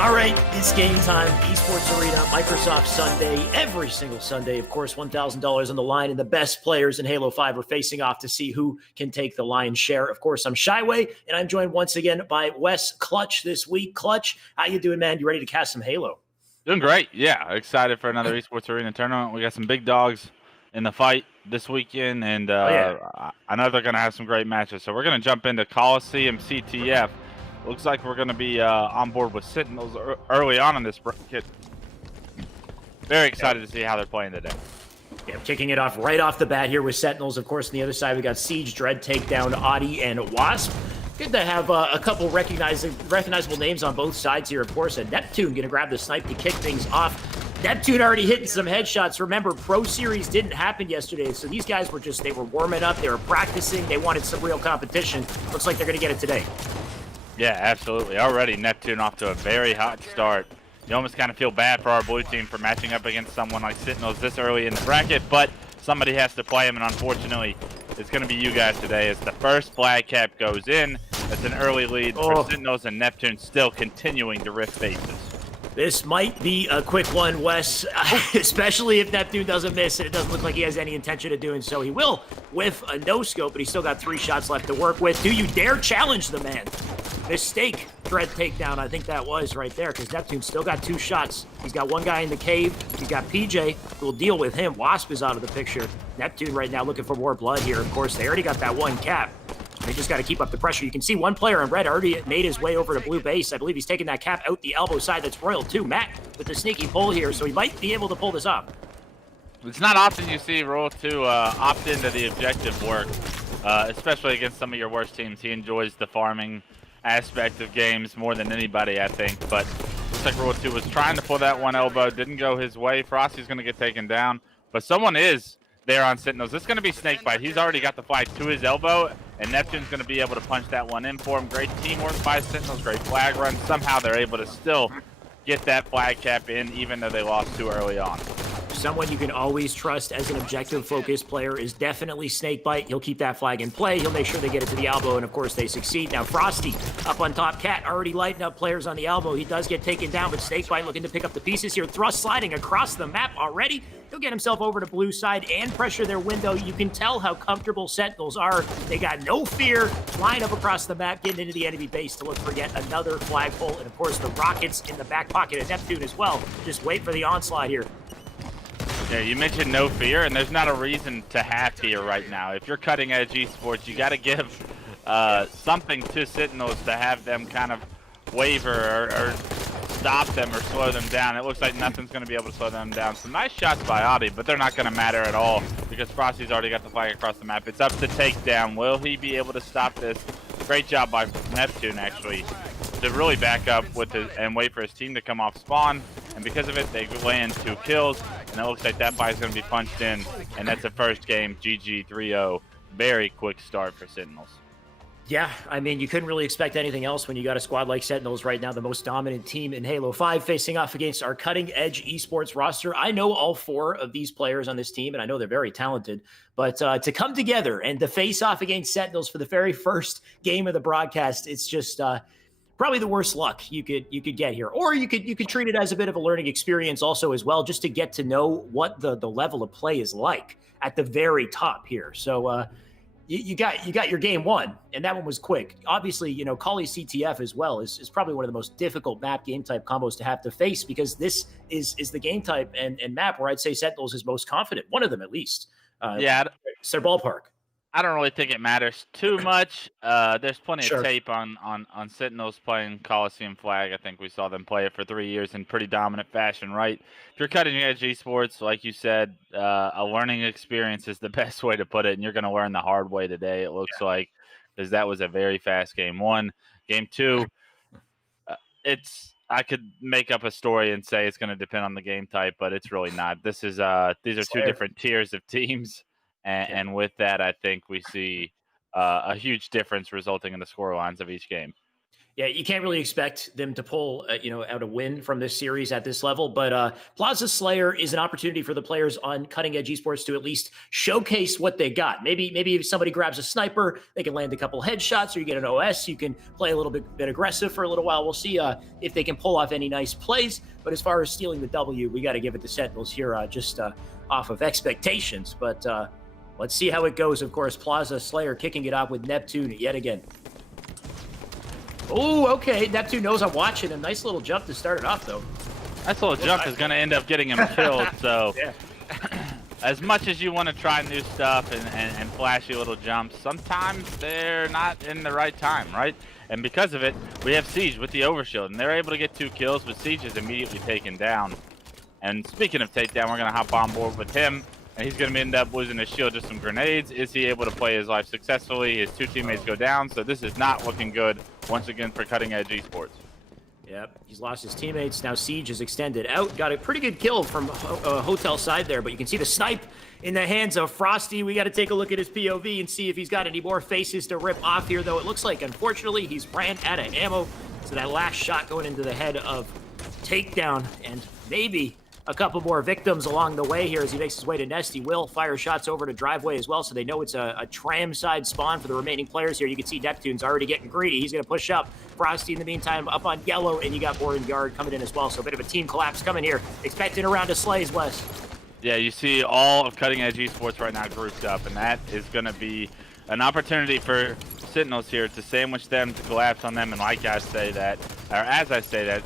All right, it's game time. Esports Arena, Microsoft Sunday, every single Sunday. Of course, $1,000 on the line, and the best players in Halo 5 are facing off to see who can take the lion's share. Of course, I'm Shyway, and I'm joined once again by Wes Clutch this week. Clutch, how you doing, man? You ready to cast some Halo? Doing great. Yeah, excited for another Esports Arena tournament. We got some big dogs in the fight this weekend, and I know they're going to have some great matches. So we're going to jump into Coliseum CTF. Looks like we're going to be on board with Sentinels early on in this bracket. Very excited to see how they're playing today. Yeah, kicking it off right off the bat here with Sentinels. Of course, on the other side, we got Siege, Dread, Takedown, Audi, and Wasp. Good to have a couple recognizable names on both sides here. Of course, and Neptune going to grab the snipe to kick things off. Neptune already hitting some headshots. Remember, Pro Series didn't happen yesterday, so these guys were they were warming up, they were practicing, they wanted some real competition. Looks like they're going to get it today. Yeah, absolutely. Already Neptune off to a very hot start. You almost kind of feel bad for our blue team for matching up against someone like Sentinels this early in the bracket, but somebody has to play him, and unfortunately, it's going to be you guys today as the first flag cap goes in. That's an early lead for Sentinels, and Neptune still continuing to rip faces. This might be a quick one, Wes, especially if Neptune doesn't miss, and it doesn't look like he has any intention of doing so. He will with a no-scope, but he's still got 3 shots left to work with. Do you dare challenge the man? Mistake, Dread takedown, I think that was right there, because Neptune's still got 2 shots. He's got 1 guy in the cave. He's got PJ, who will deal with him. Wasp is out of the picture. Neptune right now looking for more blood here. Of course, they already got that 1 cap. They just got to keep up the pressure. You can see 1 player in red already made his way over to blue base. I believe he's taking that cap out the elbow side. That's Royal too. Matt with the sneaky pull here, so he might be able to pull this off. It's not often you see Royal 2 opt into the objective work, especially against some of your worst teams. He enjoys the farming aspect of games more than anybody, I think. But looks like Royal 2 was trying to pull that 1 elbow. Didn't go his way. Frosty's going to get taken down. But someone is there on Sentinels. This is going to be Snakebite. He's already got the flag to his elbow, and Neptune's going to be able to punch that one in for him. Great teamwork by Sentinels, great flag run. Somehow they're able to still get that flag cap in, even though they lost too early on. Someone you can always trust as an objective-focused player is definitely Snakebite. He'll keep that flag in play. He'll make sure they get it to the elbow, and of course they succeed. Now Frosty up on top. Cat already lighting up players on the elbow. He does get taken down, but Snakebite looking to pick up the pieces here. Thrust sliding across the map already. He'll get himself over to blue side and pressure their window. You can tell how comfortable Sentinels are. They got no fear, flying up across the map, getting into the enemy base to look for yet another flagpole. And of course the rockets in the back pocket of Neptune as well. Just wait for the onslaught here. Yeah, you mentioned no fear, and there's not a reason to have fear right now. If you're cutting edge esports, you got to give something to Sentinels to have them kind of waver or stop them or slow them down. It looks like nothing's going to be able to slow them down. Some nice shots by Audi, but they're not going to matter at all because Frosty's already got the flag across the map. It's up to Takedown. Will he be able to stop this? Great job by Neptune, actually, to really back up with and wait for his team to come off spawn. And because of it, they land 2 kills. And it looks like that buy is going to be punched in. And that's the first game, GG 3-0. Very quick start for Sentinels. Yeah, I mean, you couldn't really expect anything else when you got a squad like Sentinels right now, the most dominant team in Halo 5, facing off against our cutting-edge esports roster. I know all 4 of these players on this team, and I know they're very talented. But to come together and to face off against Sentinels for the very first game of the broadcast, it's just probably the worst luck you could get here. Or you could treat it as a bit of a learning experience also as well, just to get to know what the level of play is like at the very top here. So you got your game 1, and that one was quick. Obviously, you know, Kali CTF as well is probably one of the most difficult map game type combos to have to face, because this is the game type and map where I'd say Sentinels is most confident, one of them at least. Yeah, it's their ballpark. I don't really think it matters too much. There's plenty of tape on Sentinels playing Coliseum Flag. I think we saw them play it for 3 years in pretty dominant fashion, right? If you're cutting edge esports, like you said, a learning experience is the best way to put it, and you're going to learn the hard way today, it looks like, because that was a very fast game 1. Game 2, I could make up a story and say it's going to depend on the game type, but it's really not. These are 2 different tiers of teams. And with that, I think we see a huge difference resulting in the score lines of each game. Yeah, you can't really expect them to pull, out a win from this series at this level. But Plaza Slayer is an opportunity for the players on Cutting Edge Esports to at least showcase what they got. Maybe if somebody grabs a sniper, they can land a couple headshots, or you get an OS. You can play a little bit aggressive for a little while. We'll see if they can pull off any nice plays. But as far as stealing the W, we got to give it to Sentinels here, just off of expectations. But let's see how it goes. Of course, Plaza Slayer kicking it off with Neptune yet again. Oh, okay. Neptune knows I'm watching. A nice little jump to start it off, though. Nice little jump is going to end up getting him killed. So, yeah. As much as you want to try new stuff and flashy little jumps, sometimes they're not in the right time, right? And because of it, we have Siege with the overshield, and they're able to get 2 kills, but Siege is immediately taken down. And speaking of takedown, we're going to hop on board with him. And he's going to end up losing his shield to some grenades. Is he able to play his life successfully? His 2 teammates go down, so this is not looking good once again for Cutting Edge Esports. Yep, he's lost his teammates. Now Siege is extended out. Got a pretty good kill from hotel side there, but you can see the snipe in the hands of Frosty. We got to take a look at his POV and see if he's got any more faces to rip off here, though it looks like, unfortunately, he's ran out of ammo. So that last shot going into the head of Takedown, and maybe a couple more victims along the way here as he makes his way to Nest. He will fire shots over to Driveway as well, so they know it's a tram side spawn for the remaining players here. You can see Neptune's already getting greedy. He's going to push up. Frosty, in the meantime, up on yellow, and you got Warren Yard coming in as well, so a bit of a team collapse coming here. Expecting a round of slays, Wes. Yeah, you see all of Cutting Edge Esports right now grouped up, and that is going to be an opportunity for Sentinels here to sandwich them, to collapse on them, and like I say that, or as I say that,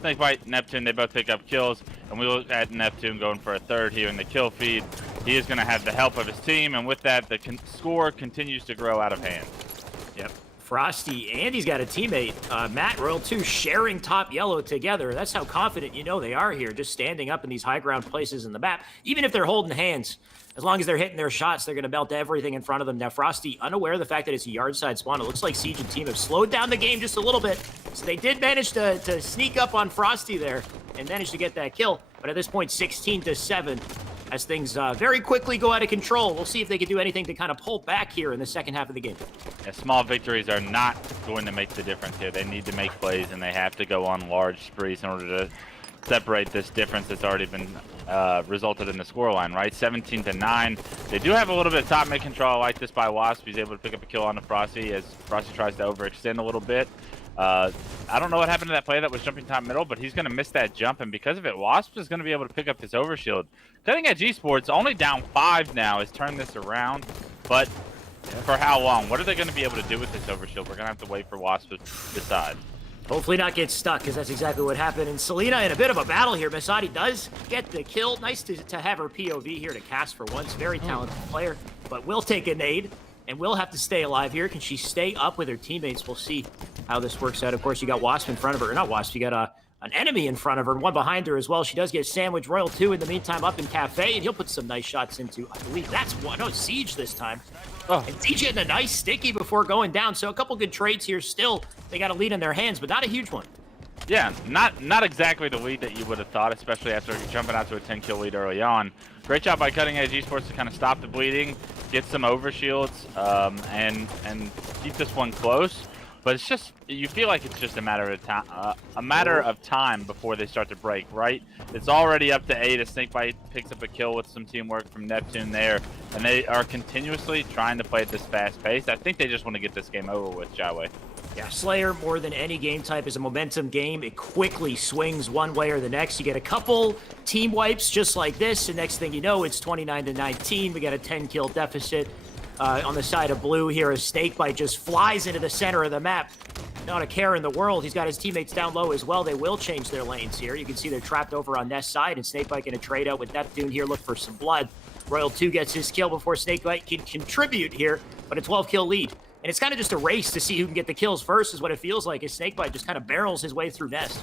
Snakebite, Neptune, they both pick up kills, and we look at Neptune going for a third here in the kill feed. He is going to have the help of his team, and with that, the score continues to grow out of hand. Yep. Frosty, and he's got a teammate, Matt, Royal 2, sharing top yellow together. That's how confident you know they are here, just standing up in these high ground places in the map. Even if they're holding hands, as long as they're hitting their shots, they're going to melt everything in front of them. Now, Frosty, unaware of the fact that it's a yard side spawn, it looks like Siege and team have slowed down the game just a little bit. So they did manage to sneak up on Frosty there and managed to get that kill. But at this point, 16-7, as things very quickly go out of control. We'll see if they can do anything to kind of pull back here in the second half of the game. Yeah, small victories are not going to make the difference here. They need to make plays, and they have to go on large sprees in order to separate this difference that's already been resulted in the scoreline, right? 17-9. They do have a little bit of top mid control. I like this by Wasp. He's able to pick up a kill on the Frosty as Frosty tries to overextend a little bit. I don't know what happened to that play that was jumping top middle, but he's going to miss that jump, and because of it, Wasp is going to be able to pick up this overshield. Cutting Edge Esports, only down 5 now, has turned this around, but for how long? What are they going to be able to do with this overshield? We're going to have to wait for Wasp to decide. Hopefully not get stuck, because that's exactly what happened. And Selena in a bit of a battle here. Masadi does get the kill. Nice to have her POV here to cast for once. Very talented player, but will take a nade and will have to stay alive here. Can she stay up with her teammates? We'll see how this works out. Of course, you got Wasp in front of her. Or not Wasp, you got an enemy in front of her and one behind her as well. She does get sandwiched. Royal 2 in the meantime up in Cafe, and he'll put some nice shots into, I believe that's one. No, Siege this time. Oh. And Siege getting a nice sticky before going down. So a couple good trades here still. They got a lead in their hands, but not a huge one. Yeah, not exactly the lead that you would have thought, especially after jumping out to a 10-kill lead early on. Great job by Cutting Edge Esports to kind of stop the bleeding, get some overshields, and keep this one close. But it's just, you feel like it's just a matter of time before they start to break, right? It's already up to 8 as Snakebite picks up a kill with some teamwork from Neptune there, and they are continuously trying to play at this fast pace. I think they just want to get this game over with, Jaway. Yeah, Slayer, more than any game type, is a momentum game. It quickly swings one way or the next. You get a couple team wipes just like this, and next thing you know, it's 29-19. We got a 10-kill deficit on the side of blue here as Snakebite just flies into the center of the map. Not a care in the world. He's got his teammates down low as well. They will change their lanes here. You can see they're trapped over on Nest side, and Snakebite going to trade out with Neptune here, look for some blood. Royal 2 gets his kill before Snakebite can contribute here, but a 12-kill lead. And it's kind of just a race to see who can get the kills first is what it feels like, as Snakebite just kind of barrels his way through Nest.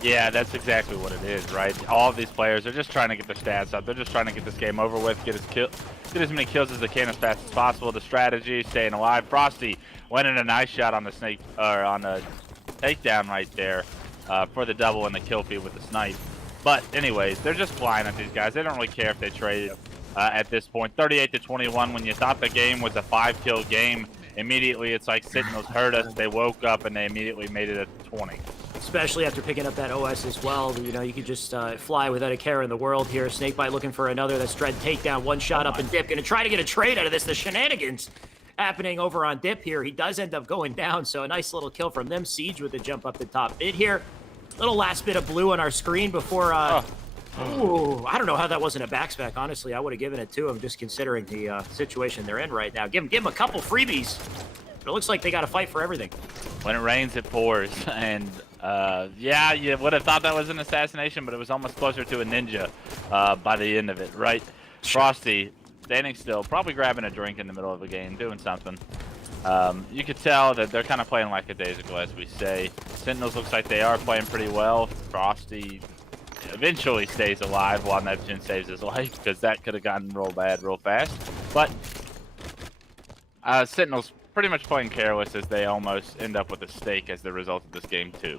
Yeah, that's exactly what it is, right? All of these players are just trying to get their stats up. They're just trying to get this game over with, get as many kills as they can as fast as possible. The strategy, staying alive. Frosty went in a nice shot on the on the takedown right there for the double and the kill feed with the snipe. But anyways, they're just flying at these guys. They don't really care if they trade at this point. 38-21 when you thought the game was a 5-kill game immediately it's like Sentinels heard us, they woke up, and they immediately made it a 20. Especially after picking up that OS as well. You know, you could just fly without a care in the world here. Snakebite looking for another. That's Dread takedown. One shot up and dip. Going to try to get a trade out of this. The shenanigans happening over on dip here. He does end up going down, so a nice little kill from them. Siege with the jump up the top mid here. Little last bit of blue on our screen before... Ooh, I don't know how that wasn't a backspec. Honestly, I would have given it to him just considering the situation they're in right now. Give him a couple freebies. But it looks like they got to fight for everything. When it rains, it pours. And yeah, you would have thought that was an assassination, but it was almost closer to a ninja by the end of it, right? Frosty, standing still, probably grabbing a drink in the middle of the game, doing something. You could tell that they're kind of playing like a days ago, as we say. Sentinels looks like they are playing pretty well. Frosty eventually stays alive while Neptune saves his life, because that could have gotten real bad real fast. But Sentinels pretty much playing careless, as they almost end up with a stake as the result of this game too.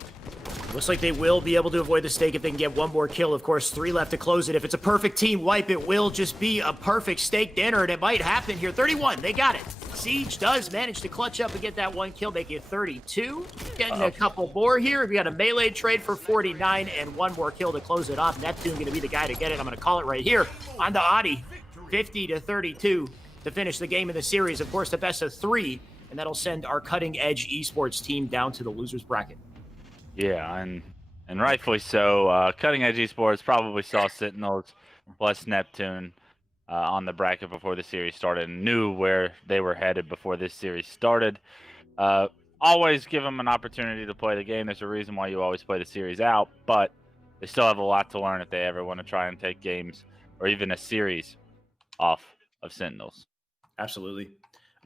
Looks like they will be able to avoid the stake if they can get one more kill. Of course, 3 left to close it. If it's a perfect team wipe, it will just be a perfect stake dinner, and it might happen here. 31, they got it. Siege does manage to clutch up and get that 1 kill, make it 32. Getting a couple more here. We got a melee trade for 49 and 1 more kill to close it off. Neptune going to be the guy to get it. I'm going to call it right here on the Audi. 50-32 to finish the game in the series. Of course, the best of 3, and that'll send our Cutting Edge Esports team down to the losers bracket. Yeah, and rightfully so. Cutting Edge Esports probably saw Sentinels plus Neptune on the bracket before the series started and knew where they were headed before this series started. Always give them an opportunity to play the game. There's a reason why you always play the series out, but they still have a lot to learn if they ever want to try and take games or even a series off of Sentinels. Absolutely.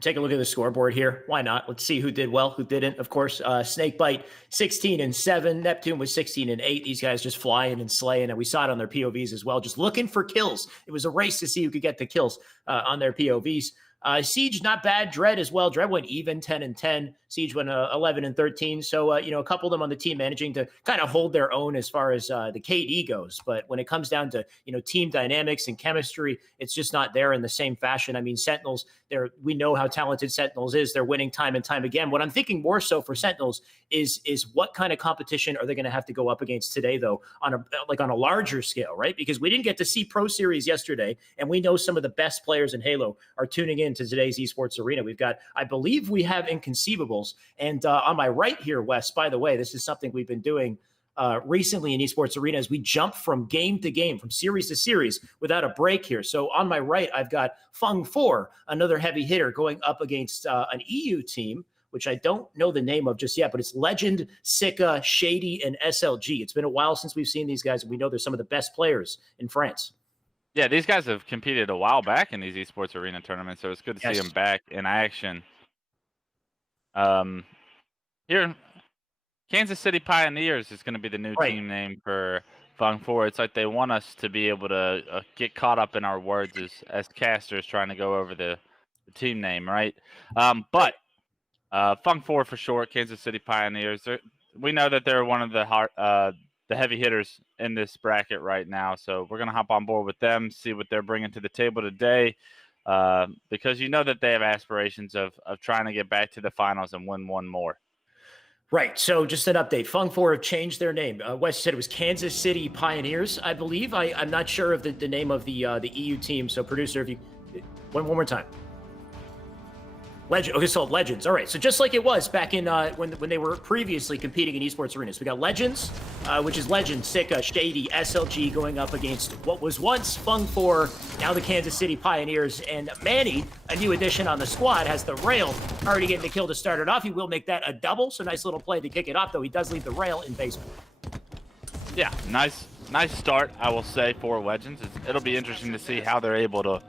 Take a look at the scoreboard here. Why not? Let's see who did well, who didn't. Of course, Snakebite 16-7. Neptune was 16-8. These guys just flying and slaying, and we saw it on their POVs as well, just looking for kills. It was a race to see who could get the kills on their POVs. Siege, not bad. Dread as well. Dread went even 10-10. Siege went 11-13. So, you know, a couple of them on the team managing to kind of hold their own as far as the KD goes. But when it comes down to, you know, team dynamics and chemistry, it's just not there in the same fashion. I mean, Sentinels, we know how talented Sentinels is. They're winning time and time again. What I'm thinking more so for Sentinels is what kind of competition are they going to have to go up against today, though, on a larger scale, right? Because we didn't get to see Pro Series yesterday, and we know some of the best players in Halo are tuning in to today's esports arena. We've got, I believe we have Inconceivables. And on my right here, Wes, by the way, this is something we've been doing recently in esports arena as we jump from game to game, from series to series without a break here. So on my right, I've got Fung 4, another heavy hitter going up against an EU team, which I don't know the name of just yet, but it's Legend, Sika, Shady, and SLG. It's been a while since we've seen these guys, and we know they're some of the best players in France. Yeah, these guys have competed a while back in these esports arena tournaments, so it's good to see them back in action. Here, Kansas City Pioneers is going to be the new team name for Fung 4. It's like they want us to be able to get caught up in our words as casters trying to go over the team name, right? But Fung 4 for short, Kansas City Pioneers. We know that they're one of the heavy hitters in this bracket right now, so we're going to hop on board with them, see what they're bringing to the table today, because you know that they have aspirations of trying to get back to the finals and win one more. Right. So just an update. Fung 4 have changed their name. Wes said it was Kansas City Pioneers, I believe. I'm not sure of the name of the EU team. So producer, if you one more time. Legend. Okay, so Legends. All right. So just like it was back in when they were previously competing in esports arenas, we got Legends, which is Legend, Sika, Shady, SLG going up against what was once Fung 4, now the Kansas City Pioneers, and Manny, a new addition on the squad, has the rail already getting the kill to start it off. He will make that a double, so nice little play to kick it off, though he does leave the rail in basement. Yeah, nice start, I will say, for Legends. It'll be interesting to see how they're able to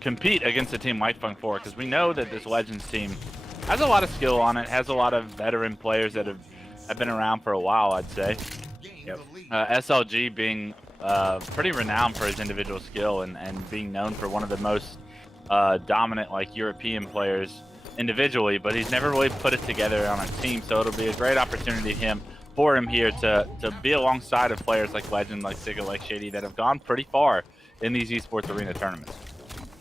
compete against a team like Fung 4, because we know that this Legends team has a lot of skill on it, has a lot of veteran players that have been around for a while, I'd say. Yep. SLG being pretty renowned for his individual skill and being known for one of the most dominant European players individually, but he's never really put it together on a team, so it'll be a great opportunity for him here to be alongside of players like Legend, like Sika, like Shady, that have gone pretty far in these esports arena tournaments.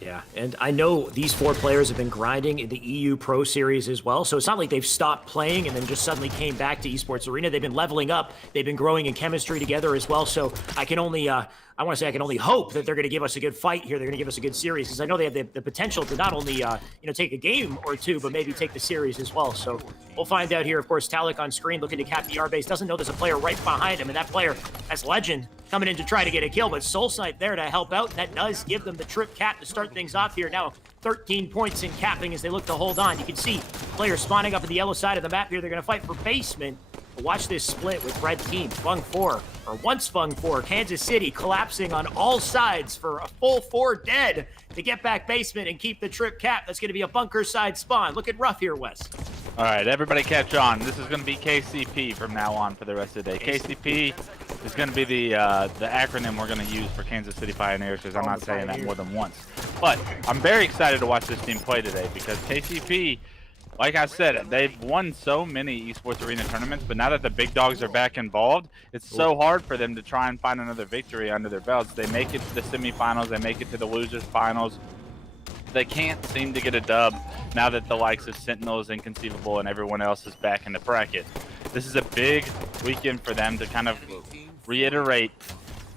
Yeah, and I know these 4 players have been grinding in the EU Pro Series as well, so it's not like they've stopped playing and then just suddenly came back to Esports Arena. They've been leveling up. They've been growing in chemistry together as well, so I can only, I want to say I can only hope that they're going to give us a good fight here. They're going to give us a good series, because I know they have the potential to not only, take a game or two, but maybe take the series as well. So we'll find out here. Of course, Talik on screen looking to cap the R base. Doesn't know there's a player right behind him, and that player, that's Legend, coming in to try to get a kill, but Soul Snipe there to help out. That does give them the trip cap to start things off here. Now 13 points in capping as they look to hold on. You can see players spawning up on the yellow side of the map here. They're going to fight for basement. But watch this split with red team. Fung 4, or once Fung 4, Kansas City collapsing on all sides for a full 4 dead to get back basement and keep the trip cap. That's going to be a bunker side spawn. Look at Rough here, Wes. All right, everybody catch on. This is going to be KCP from now on for the rest of the day. KCP is going to be the acronym we're going to use for Kansas City Pioneers, because I'm not saying that more than once. But I'm very excited to watch this team play today, because KCP, like I said, they've won so many Esports Arena tournaments, but now that the big dogs are back involved, it's so hard for them to try and find another victory under their belts. They make it to the semifinals, they make it to the losers finals. They can't seem to get a dub now that the likes of Sentinels, Inconceivable, and everyone else is back in the bracket. This is a big weekend for them to kind of reiterate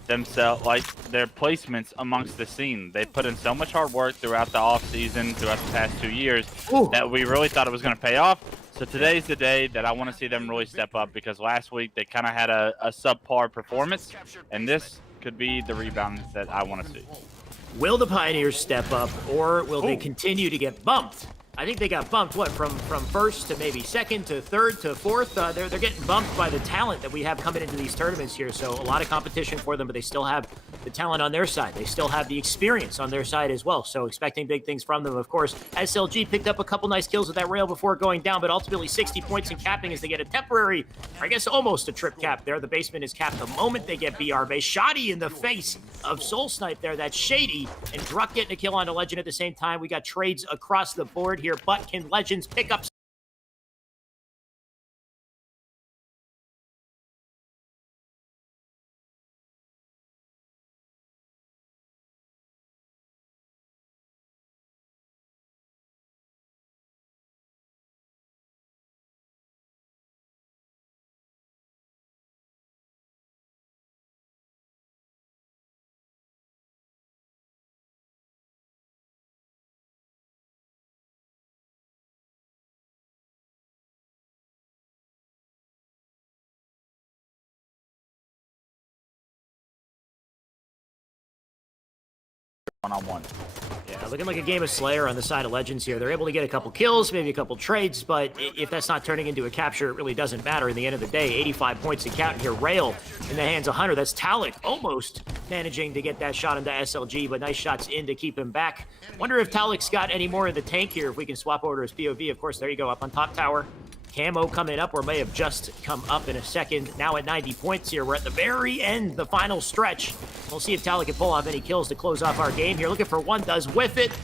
themselves, like their placements amongst the scene. They put in so much hard work throughout the off season, throughout the past 2 years, that we really thought it was going to pay off. So today's the day that I want to see them really step up, because last week they kind of had a subpar performance, and this could be the rebound that I want to see. Will the Pioneers step up, or will they continue to get bumped? I think they got bumped, what, from first to maybe second to third to fourth? They're getting bumped by the talent that we have coming into these tournaments here. So a lot of competition for them, but they still have the talent on their side. They still have the experience on their side as well. So expecting big things from them, of course. SLG picked up a couple nice kills with that rail before going down, but ultimately 60 points in capping as they get a temporary, or I guess almost a trip cap there. The basement is capped the moment they get BR base. Shoddy in the face of Soul Snipe there. That's shady. And Druck getting a kill on a Legend at the same time. We got trades across the board here, but can Legends pick up One-on-one. Yeah, looking like a game of Slayer on the side of Legends here. They're able to get a couple kills, maybe a couple trades, but if that's not turning into a capture, it really doesn't matter. In the end of the day, 85 points to count here. Rail in the hands of Hunter. That's Talik almost managing to get that shot into SLG, but nice shots in to keep him back. Wonder if Talik's got any more in the tank here, if we can swap over to his POV. Of course, there you go, up on top tower. Camo coming up, or may have just come up in a second. Now at 90 points here. We're at the very end, the final stretch. We'll see if Talik can pull off any kills to close off our game here. Looking for one, does whiff it.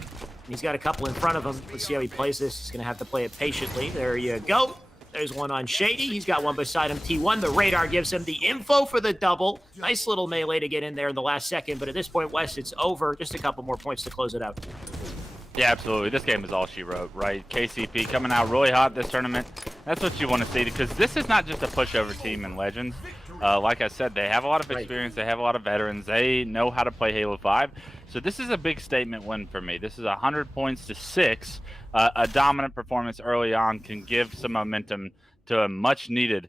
He's got a couple in front of him. Let's see how he plays this. He's going to have to play it patiently. There you go. There's one on Shady. He's got one beside him. T1, the radar gives him the info for the double. Nice little melee to get in there in the last second. But at this point, Wes, it's over. Just a couple more points to close it out. Yeah, absolutely. This game is all she wrote, right? KCP coming out really hot this tournament. That's what you want to see, because this is not just a pushover team in Legends. Like I said, they have a lot of experience. They have a lot of veterans. They know how to play Halo 5. So this is a big statement win for me. This is 100 points to 6. A dominant performance early on can give some momentum to a much-needed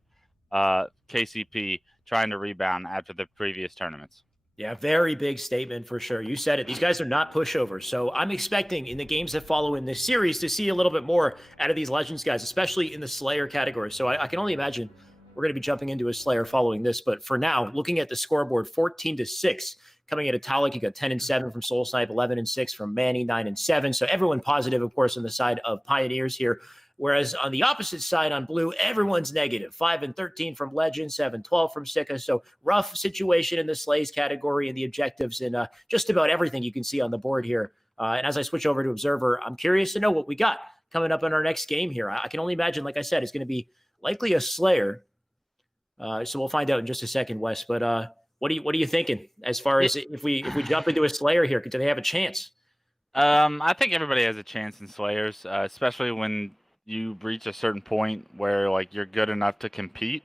KCP trying to rebound after the previous tournaments. Yeah, very big statement for sure. You said it. These guys are not pushovers. So I'm expecting in the games that follow in this series to see a little bit more out of these Legends guys, especially in the Slayer category. So I can only imagine we're going to be jumping into a Slayer following this. But for now, looking at the scoreboard, 14-6 coming at Italic. You got 10-7 from Soul Snipe, 11-6 from Manny, 9-7. So everyone positive, of course, on the side of Pioneers here. Whereas on the opposite side on blue, everyone's negative. 5-13 from Legend, 7-12 from Sika. So rough situation in the Slays category and the objectives and just about everything you can see on the board here. And as I switch over to Observer, I'm curious to know what we got coming up in our next game here. I can only imagine, like I said, it's going to be likely a Slayer. So we'll find out in just a second, Wes. But what are you thinking as far as if we jump into a Slayer here? Do they have a chance? I think everybody has a chance in Slayers, especially when you reach a certain point where like you're good enough to compete.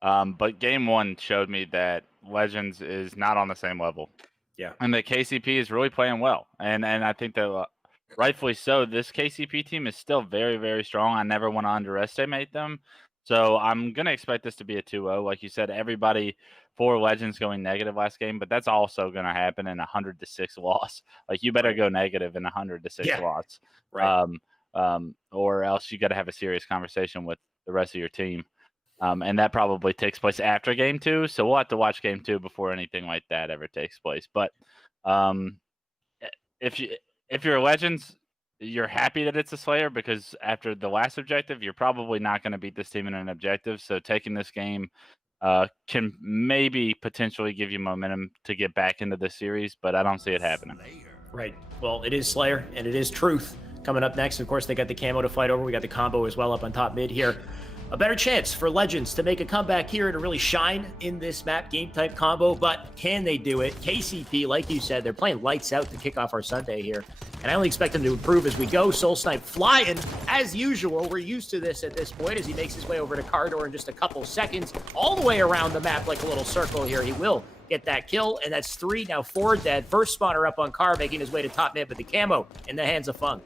But game one showed me that Legends is not on the same level, Yeah. and that KCP is really playing well, and I think that rightfully so. This KCP team is still very very strong. I never want to underestimate them. So I'm gonna expect this to be a 2-0. Like you said, everybody for Legends going negative last game, but that's also gonna happen in a 100-6 loss. Like you better Right. go negative in a 100-6 Yeah. loss, Right. or else you got to have a serious conversation with the rest of your team. And that probably takes place after game two. So we'll have to watch game two before anything like that ever takes place. But um, if you if you're a Legends, you're happy that it's a Slayer because after the last objective, you're probably not going to beat this team in an objective. So taking this game can maybe potentially give you momentum to get back into the series, but I don't see it happening. Right. Well, it is Slayer and it is Truth. Coming up next, of course, they got the camo to fight over. We got the combo as well up on top mid here. A better chance for Legends to make a comeback here and to really shine in this map game type combo, but can they do it? KCP, like you said, they're playing lights out to kick off our Sunday here, and I only expect them to improve as we go. Soul Snipe flying as usual. We're used to this at this point as he makes his way over to Cardor in just a couple seconds, all the way around the map like a little circle here. He will get that kill, and that's 3, now 4 dead. First spawner up on Car, making his way to top mid with the camo in the hands of Fung.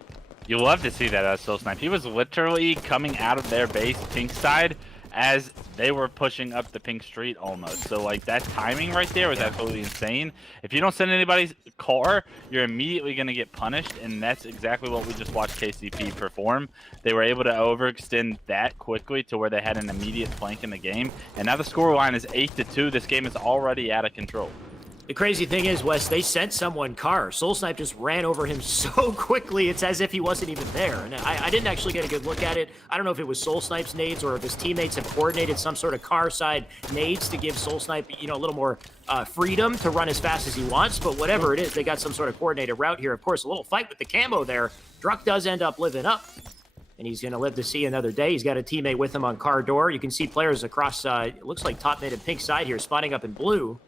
You love to see that Soul Snipe. He was literally coming out of their base pink side as they were pushing up the pink street almost. So like that timing right there was absolutely insane. If you don't send anybody's car, you're immediately going to get punished, and that's exactly what we just watched KCP perform. They were able to overextend that quickly to where they had an immediate flank in the game, and now the score line is 8-2. This game is already out of control. The crazy thing is, Wes, they sent someone Car. Soul Snipe just ran over him so quickly, it's as if he wasn't even there. And I didn't actually get a good look at it. I don't know if it was Soul Snipe's nades or if his teammates have coordinated some sort of Car side nades to give Soul Snipe, a little more freedom to run as fast as he wants. But whatever it is, they got some sort of coordinated route here. Of course, a little fight with the camo there. Druck does end up living up, and he's going to live to see another day. He's got a teammate with him on Car Door. You can see players across, it looks like top mid and pink side here, spawning up in blue.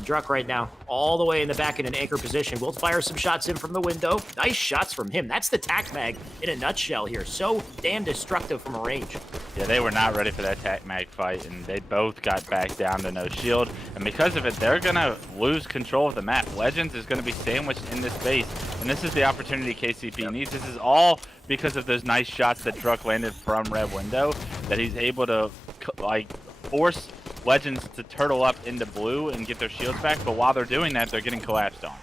Druck right now, all the way in the back in an anchor position. We'll fire some shots in from the window. Nice shots from him. That's the tac mag in a nutshell here. So damn destructive from a range. Yeah, they were not ready for that tac mag fight, and they both got back down to no shield. And because of it, they're going to lose control of the map. Legends is going to be sandwiched in this base, and this is the opportunity KCP needs. This is all because of those nice shots that Druck landed from red window, that he's able to like force Legends to turtle up into blue and get their shields back, but while they're doing that, they're getting collapsed on.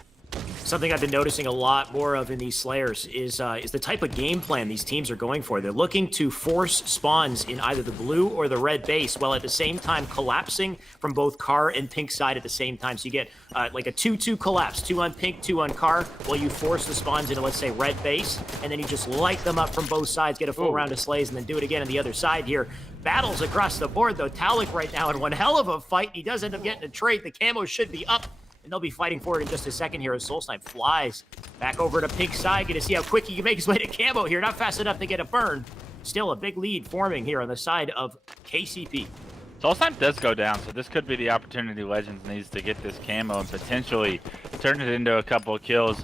Something I've been noticing a lot more of in these Slayers is the type of game plan these teams are going for. They're looking to force spawns in either the blue or the red base, while at the same time collapsing from both Car and pink side at the same time. So you get like a 2-2 collapse, 2 on pink, 2 on Car, while you force the spawns into, let's say, red base, and then you just light them up from both sides, get a full round of slays, and then do it again on the other side here. Battles across the board, though. Talik right now in one hell of a fight. He does end up getting a trade. The camo should be up, and they'll be fighting for it in just a second here as Soul Snipe flies back over to pink side. Get to see how quick he can make his way to camo here. Not fast enough to get a burn. Still a big lead forming here on the side of KCP. Soul Snipe does go down, so this could be the opportunity Legends needs to get this camo and potentially turn it into a couple of kills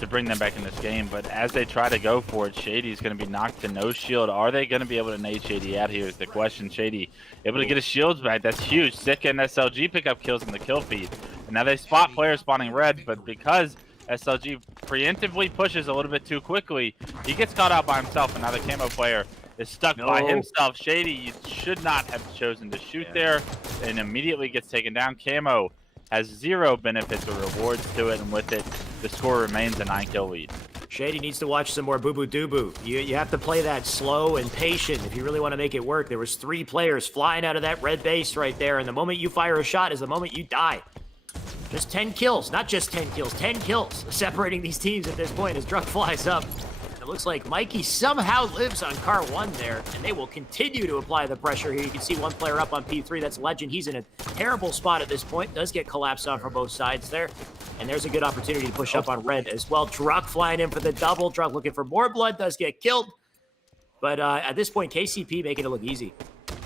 to bring them back in this game. But as they try to go for it, Shady is going to be knocked to no shield. Are they going to be able to nade Shady out here is the question. Shady able to get his shields back. That's huge. Sick and SLG pick up kills in the kill feed. And now they spot players spawning red, but because SLG preemptively pushes a little bit too quickly, he gets caught out by himself, and now the camo player is stuck by himself. Shady, you should not have chosen to shoot there, and immediately gets taken down. Camo has 0 benefits or rewards to it, and with it, the score remains a 9-kill lead. Shady needs to watch some more boo-boo doo-boo. You have to play that slow and patient if you really want to make it work. There was 3 players flying out of that red base right there, and the moment you fire a shot is the moment you die. Just 10 kills, not just 10 kills, 10 kills separating these teams at this point as Druck flies up. It looks like Mikey somehow lives on car 1 there, and they will continue to apply the pressure here. You can see one player up on P3. That's Legend. He's in a terrible spot at this point. Does get collapsed on from both sides there. And there's a good opportunity to push up on red as well. Druck flying in for the double. Druck looking for more blood. Does get killed. But at this point, KCP making it look easy.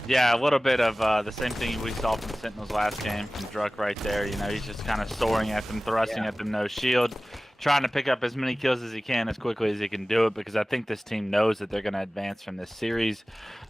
Yeah, a little bit of the same thing we saw from Sentinel's last game from Druck right there. You know, he's just kind of soaring at them, thrusting at them, no shield. trying to pick up as many kills as he can as quickly as he can do it, because I think this team knows that they're going to advance from this series.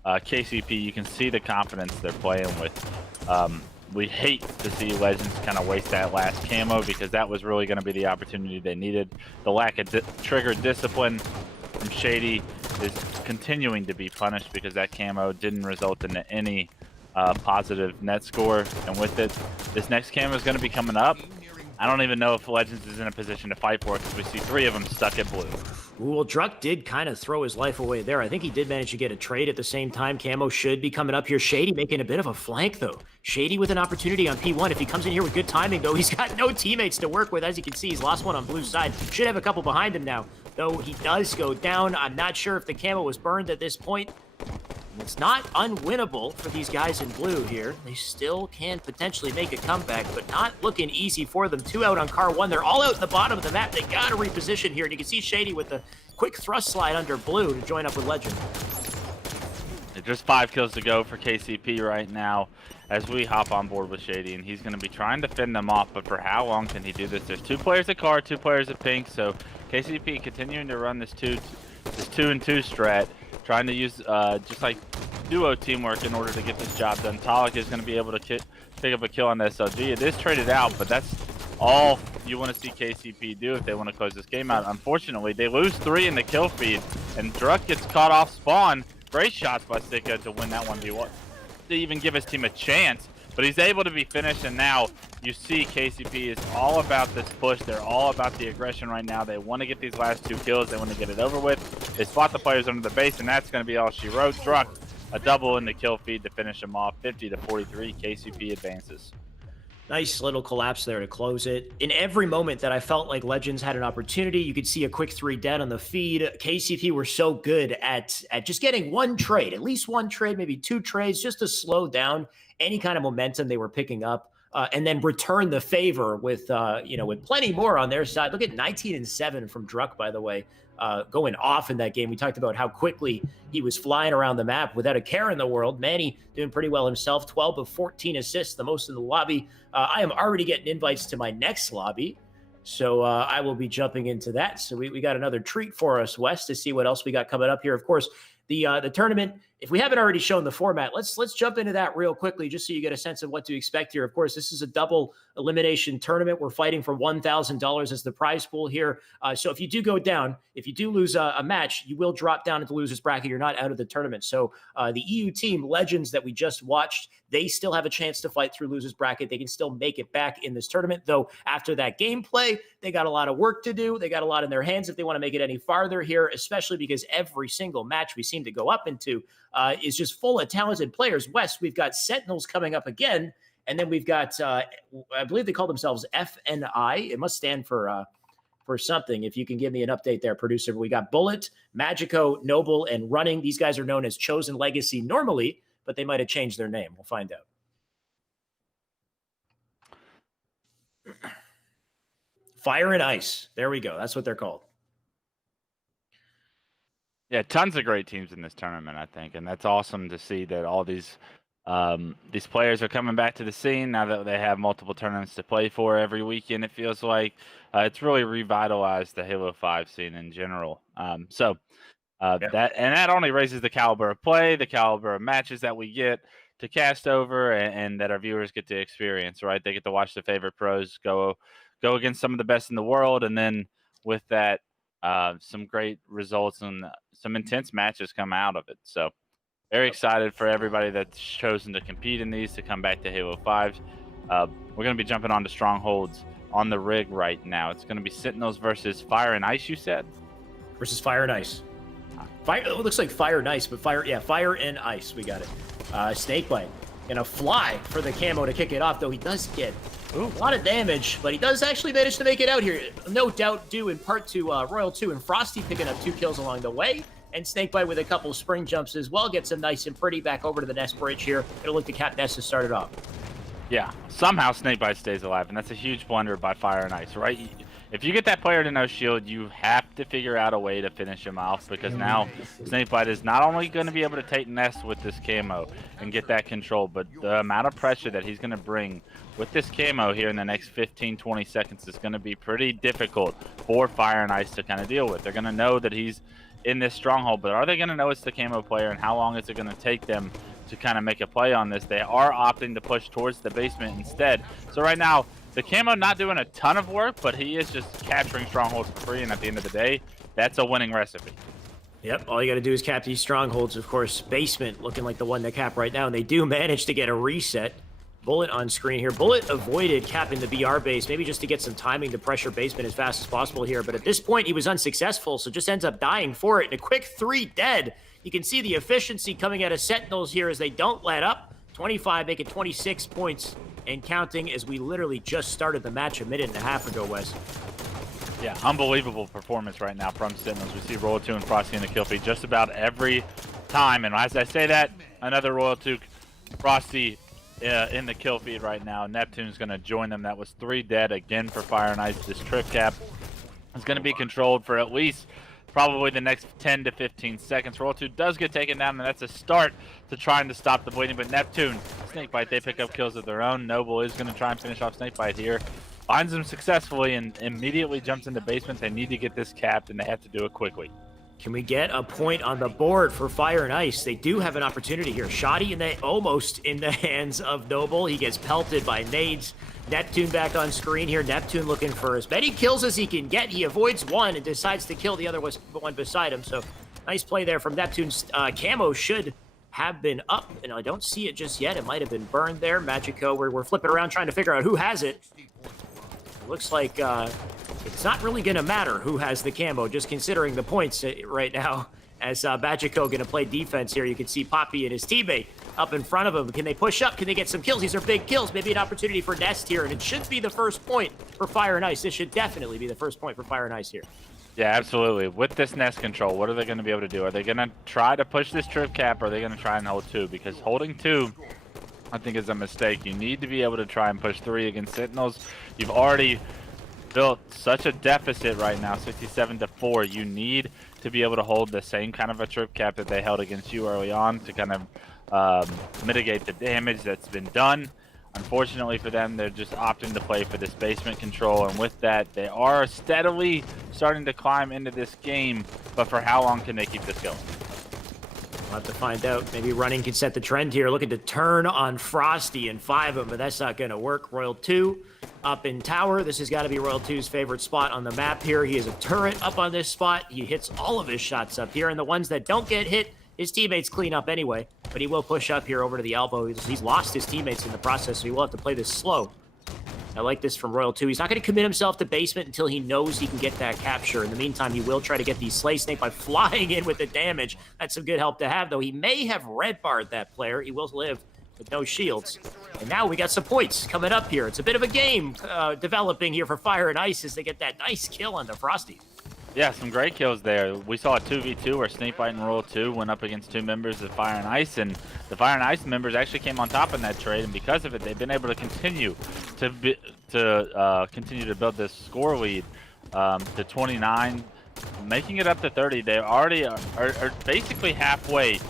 KCP, you can see the confidence they're playing with. We hate to see Legends kind of waste that last camo, because that was really going to be the opportunity they needed. The lack of trigger discipline from Shady is continuing to be punished, because that camo didn't result in any positive net score. And with it, this next camo is going to be coming up. I don't even know if Legends is in a position to fight for it, because we see 3 of them stuck at blue. Well, Druck did kind of throw his life away there. I think he did manage to get a trade at the same time. Camo should be coming up here. Shady making a bit of a flank, though. Shady with an opportunity on P1. If he comes in here with good timing, though, he's got no teammates to work with. As you can see, he's lost one on blue side. Should have a couple behind him now, though he does go down. I'm not sure if the camo was burned at this point. It's not unwinnable for these guys in blue here. They still can potentially make a comeback, but not looking easy for them. 2 out on car 1. They're all out in the bottom of the map. They got to reposition here. And you can see Shady with the quick thrust slide under blue to join up with Legend. Just 5 kills to go for KCP right now as we hop on board with Shady, and he's going to be trying to fend them off, but for how long can he do this? There's 2 players at car, 2 players at pink, so KCP continuing to run this 2 and 2 strat, trying to use just like duo teamwork in order to get this job done. Talik is going to be able to pick up a kill on the SLG. It is traded out, but that's all you want to see KCP do if they want to close this game out. Unfortunately, they lose 3 in the kill feed, and Druck gets caught off spawn. Great shots by Sticka to win that 1v1, to even give his team a chance, but he's able to be finished, and now you see KCP is all about this push. They're all about the aggression right now. They want to get these last 2 kills. They want to get it over with. They spot the players under the base, and that's going to be all she wrote. Druck, a double in the kill feed to finish him off. 50-43, KCP advances. Nice little collapse there to close it. In every moment that I felt like Legends had an opportunity, you could see a quick 3 dead on the feed. KCP were so good at just getting 1 trade, at least 1 trade, maybe 2 trades, just to slow down any kind of momentum they were picking up, and then return the favor with, with plenty more on their side. Look at 19-7 from Druck, by the way, going off in that game. We talked about how quickly he was flying around the map without a care in the world. Manny doing pretty well himself, 12 of 14 assists, the most in the lobby. I am already getting invites to my next lobby, so I will be jumping into that. So we got another treat for us, Wes, to see what else we got coming up here. Of course, the tournament, if we haven't already shown the format, let's jump into that real quickly just so you get a sense of what to expect here. Of course, this is a double elimination tournament. We're fighting for $1,000 as the prize pool here. So if you do go down, if you do lose a match, you will drop down into the loser's bracket. You're not out of the tournament. So the EU team, Legends, that we just watched, they still have a chance to fight through loser's bracket. They can still make it back in this tournament, though after that gameplay, they got a lot of work to do. They got a lot in their hands if they want to make it any farther here, especially because every single match we seem to go up into is just full of talented players. West, we've got Sentinels coming up again, and then we've got, I believe they call themselves FNI. It must stand for something. If you can give me an update there, producer. We got Bullet, Magico, Noble, and Running. These guys are known as Chosen Legacy normally, but they might have changed their name. We'll find out. Fire and Ice. There we go. That's what they're called. Yeah, tons of great teams in this tournament, I think, and that's awesome to see that all these players are coming back to the scene now that they have multiple tournaments to play for every weekend. It feels like it's really revitalized the Halo 5 scene in general. That only raises the caliber of play, the caliber of matches that we get to cast over, and that our viewers get to experience. Right, they get to watch the favorite pros go against some of the best in the world, and then with that, some great results and some intense matches come out of it. So very excited for everybody that's chosen to compete in these to come back to Halo 5. We're going to be jumping onto Strongholds on the rig right now. It's going to be Sentinels versus Fire and Ice, you said? Versus Fire and Ice. Fire. It looks like Fire and Ice, but Fire and Ice. We got it. Snakebite. Gonna fly for the camo to kick it off, though he does get a lot of damage, but he does actually manage to make it out here. No doubt due in part to Royal 2 and Frosty picking up 2 kills along the way. And Snakebite with a couple spring jumps as well. Gets him nice and pretty back over to the Nest Bridge here. It'll look to cap Nest to start it off. Yeah, somehow Snakebite stays alive, and that's a huge blunder by Fire and Ice, right? If you get that player to no shield, you have to figure out a way to finish him off, because now Snakebite is not only going to be able to take Nest with this camo and get that control, but the amount of pressure that he's going to bring with this camo here in the next 15-20 seconds is going to be pretty difficult for Fire and Ice to kind of deal with. They're going to know that he's in this stronghold, but are they going to know it's the camo player, and how long is it going to take them to kind of make a play on this? They are opting to push towards the basement instead. So right now, the camo not doing a ton of work, but he is just capturing strongholds for free, and at the end of the day, that's a winning recipe. Yep, all you got to do is cap these strongholds. Of course, basement looking like the one to cap right now, and they do manage to get a reset. Bullet on screen here. Bullet avoided capping the BR base, maybe just to get some timing to pressure basement as fast as possible here, but at this point, he was unsuccessful, so just ends up dying for it. And a quick 3 dead. You can see the efficiency coming out of Sentinels here as they don't let up. 25, make it 26 points and counting, as we literally just started the match a minute and a half ago, Wes. Yeah, unbelievable performance right now from Sentinels. We see Royal 2 and Frosty in the kill feed just about every time. And as I say that, another Royal 2 Frosty in the kill feed right now. Neptune's going to join them. That was 3 dead again for Fire and Ice. This trip cap is going to be controlled for at least probably the next 10 to 15 seconds. Roll 2 does get taken down, and that's a start to trying to stop the bleeding. But Neptune, Snakebite, they pick up kills of their own. Noble is going to try and finish off Snakebite here. Finds him successfully and immediately jumps into basement. They need to get this capped, and they have to do it quickly. Can we get a point on the board for Fire and Ice? They do have an opportunity here. Shoddy and they almost in the hands of Noble. He gets pelted by nades. Neptune back on screen here. Neptune looking for as many kills as he can get. He avoids one and decides to kill the other one beside him. So nice play there from Neptune's. Camo should have been up, and I don't see it just yet. It might have been burned there. Magico, we're flipping around trying to figure out who has it. Looks like it's not really going to matter who has the camo, just considering the points right now. As Magico going to play defense here, you can see Poppy and his teammate up in front of him. Can they push up? Can they get some kills? These are big kills. Maybe an opportunity for Nest here, and it should be the first point for Fire and Ice. This should definitely be the first point for Fire and Ice here. Yeah, absolutely. With this Nest control, what are they going to be able to do? Are they going to try to push this trip cap, or are they going to try and hold 2? Because holding 2, I think, is a mistake. You need to be able to try and push 3 against Sentinels. You've already built such a deficit right now, 67-4. You need to be able to hold the same kind of a trip cap that they held against you early on to kind of mitigate the damage that's been done. Unfortunately for them, they're just opting to play for this basement control, and with that, they are steadily starting to climb into this game, but for how long can they keep this going? We'll have to find out. Maybe running can set the trend here. Looking to turn on Frosty and 5 of them, but that's not going to work. Royal 2 up in tower. This has got to be Royal 2's favorite spot on the map here. He has a turret up on this spot. He hits all of his shots up here, and the ones that don't get hit, his teammates clean up anyway, but he will push up here over to the elbow. He's lost his teammates in the process, so he will have to play this slow. I like this from Royal 2. He's not going to commit himself to basement until he knows he can get that capture. In the meantime, he will try to get the Slay Snake by flying in with the damage. That's some good help to have, though. He may have red barred that player. He will live with no shields. And now we got some points coming up here. It's a bit of a game developing here for Fire and Ice as they get that nice kill on the Frosty. Yeah, some great kills there. We saw a 2v2 where Snakebite and Royal 2 went up against 2 members of Fire and Ice, and the Fire and Ice members actually came on top in that trade, and because of it, they've been able to continue to build this score lead to 29, making it up to 30. They already are basically halfway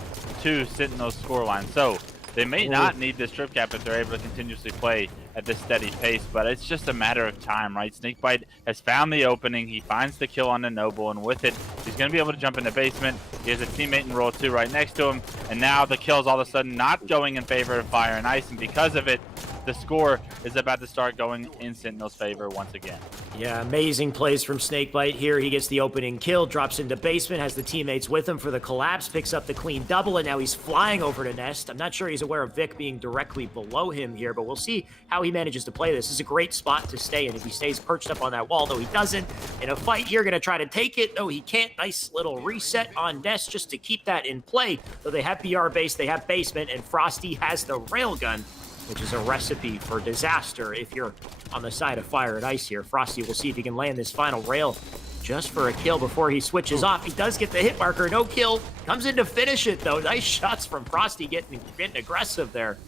to Sentinel's scoreline. So they may not need this trip cap if they're able to continuously play at this steady pace, but it's just a matter of time, right? Snakebite has found the opening. He finds the kill on the Noble, and with it, he's going to be able to jump in the basement. He has a teammate in Roll 2 right next to him, and now the kill's all of a sudden not going in favor of Fire and Ice, and because of it, the score is about to start going in Sentinel's favor once again. Yeah, amazing plays from Snakebite here. He gets the opening kill, drops into basement, has the teammates with him for the collapse, picks up the clean double, and now he's flying over to Nest. I'm not sure he's aware of Vic being directly below him here, but we'll see how he manages to play this. This is a great spot to stay in if he stays perched up on that wall, though he doesn't. In a fight, you're going to try to take it, though he can't. Nice little reset on Nest just to keep that in play. Though they have BR base, they have basement, and Frosty has the railgun, which is a recipe for disaster if you're on the side of Fire and Ice here. Frosty will see if he can land this final rail just for a kill before he switches off. He does get the hit marker, no kill. Comes in to finish it, though. Nice shots from Frosty getting aggressive there.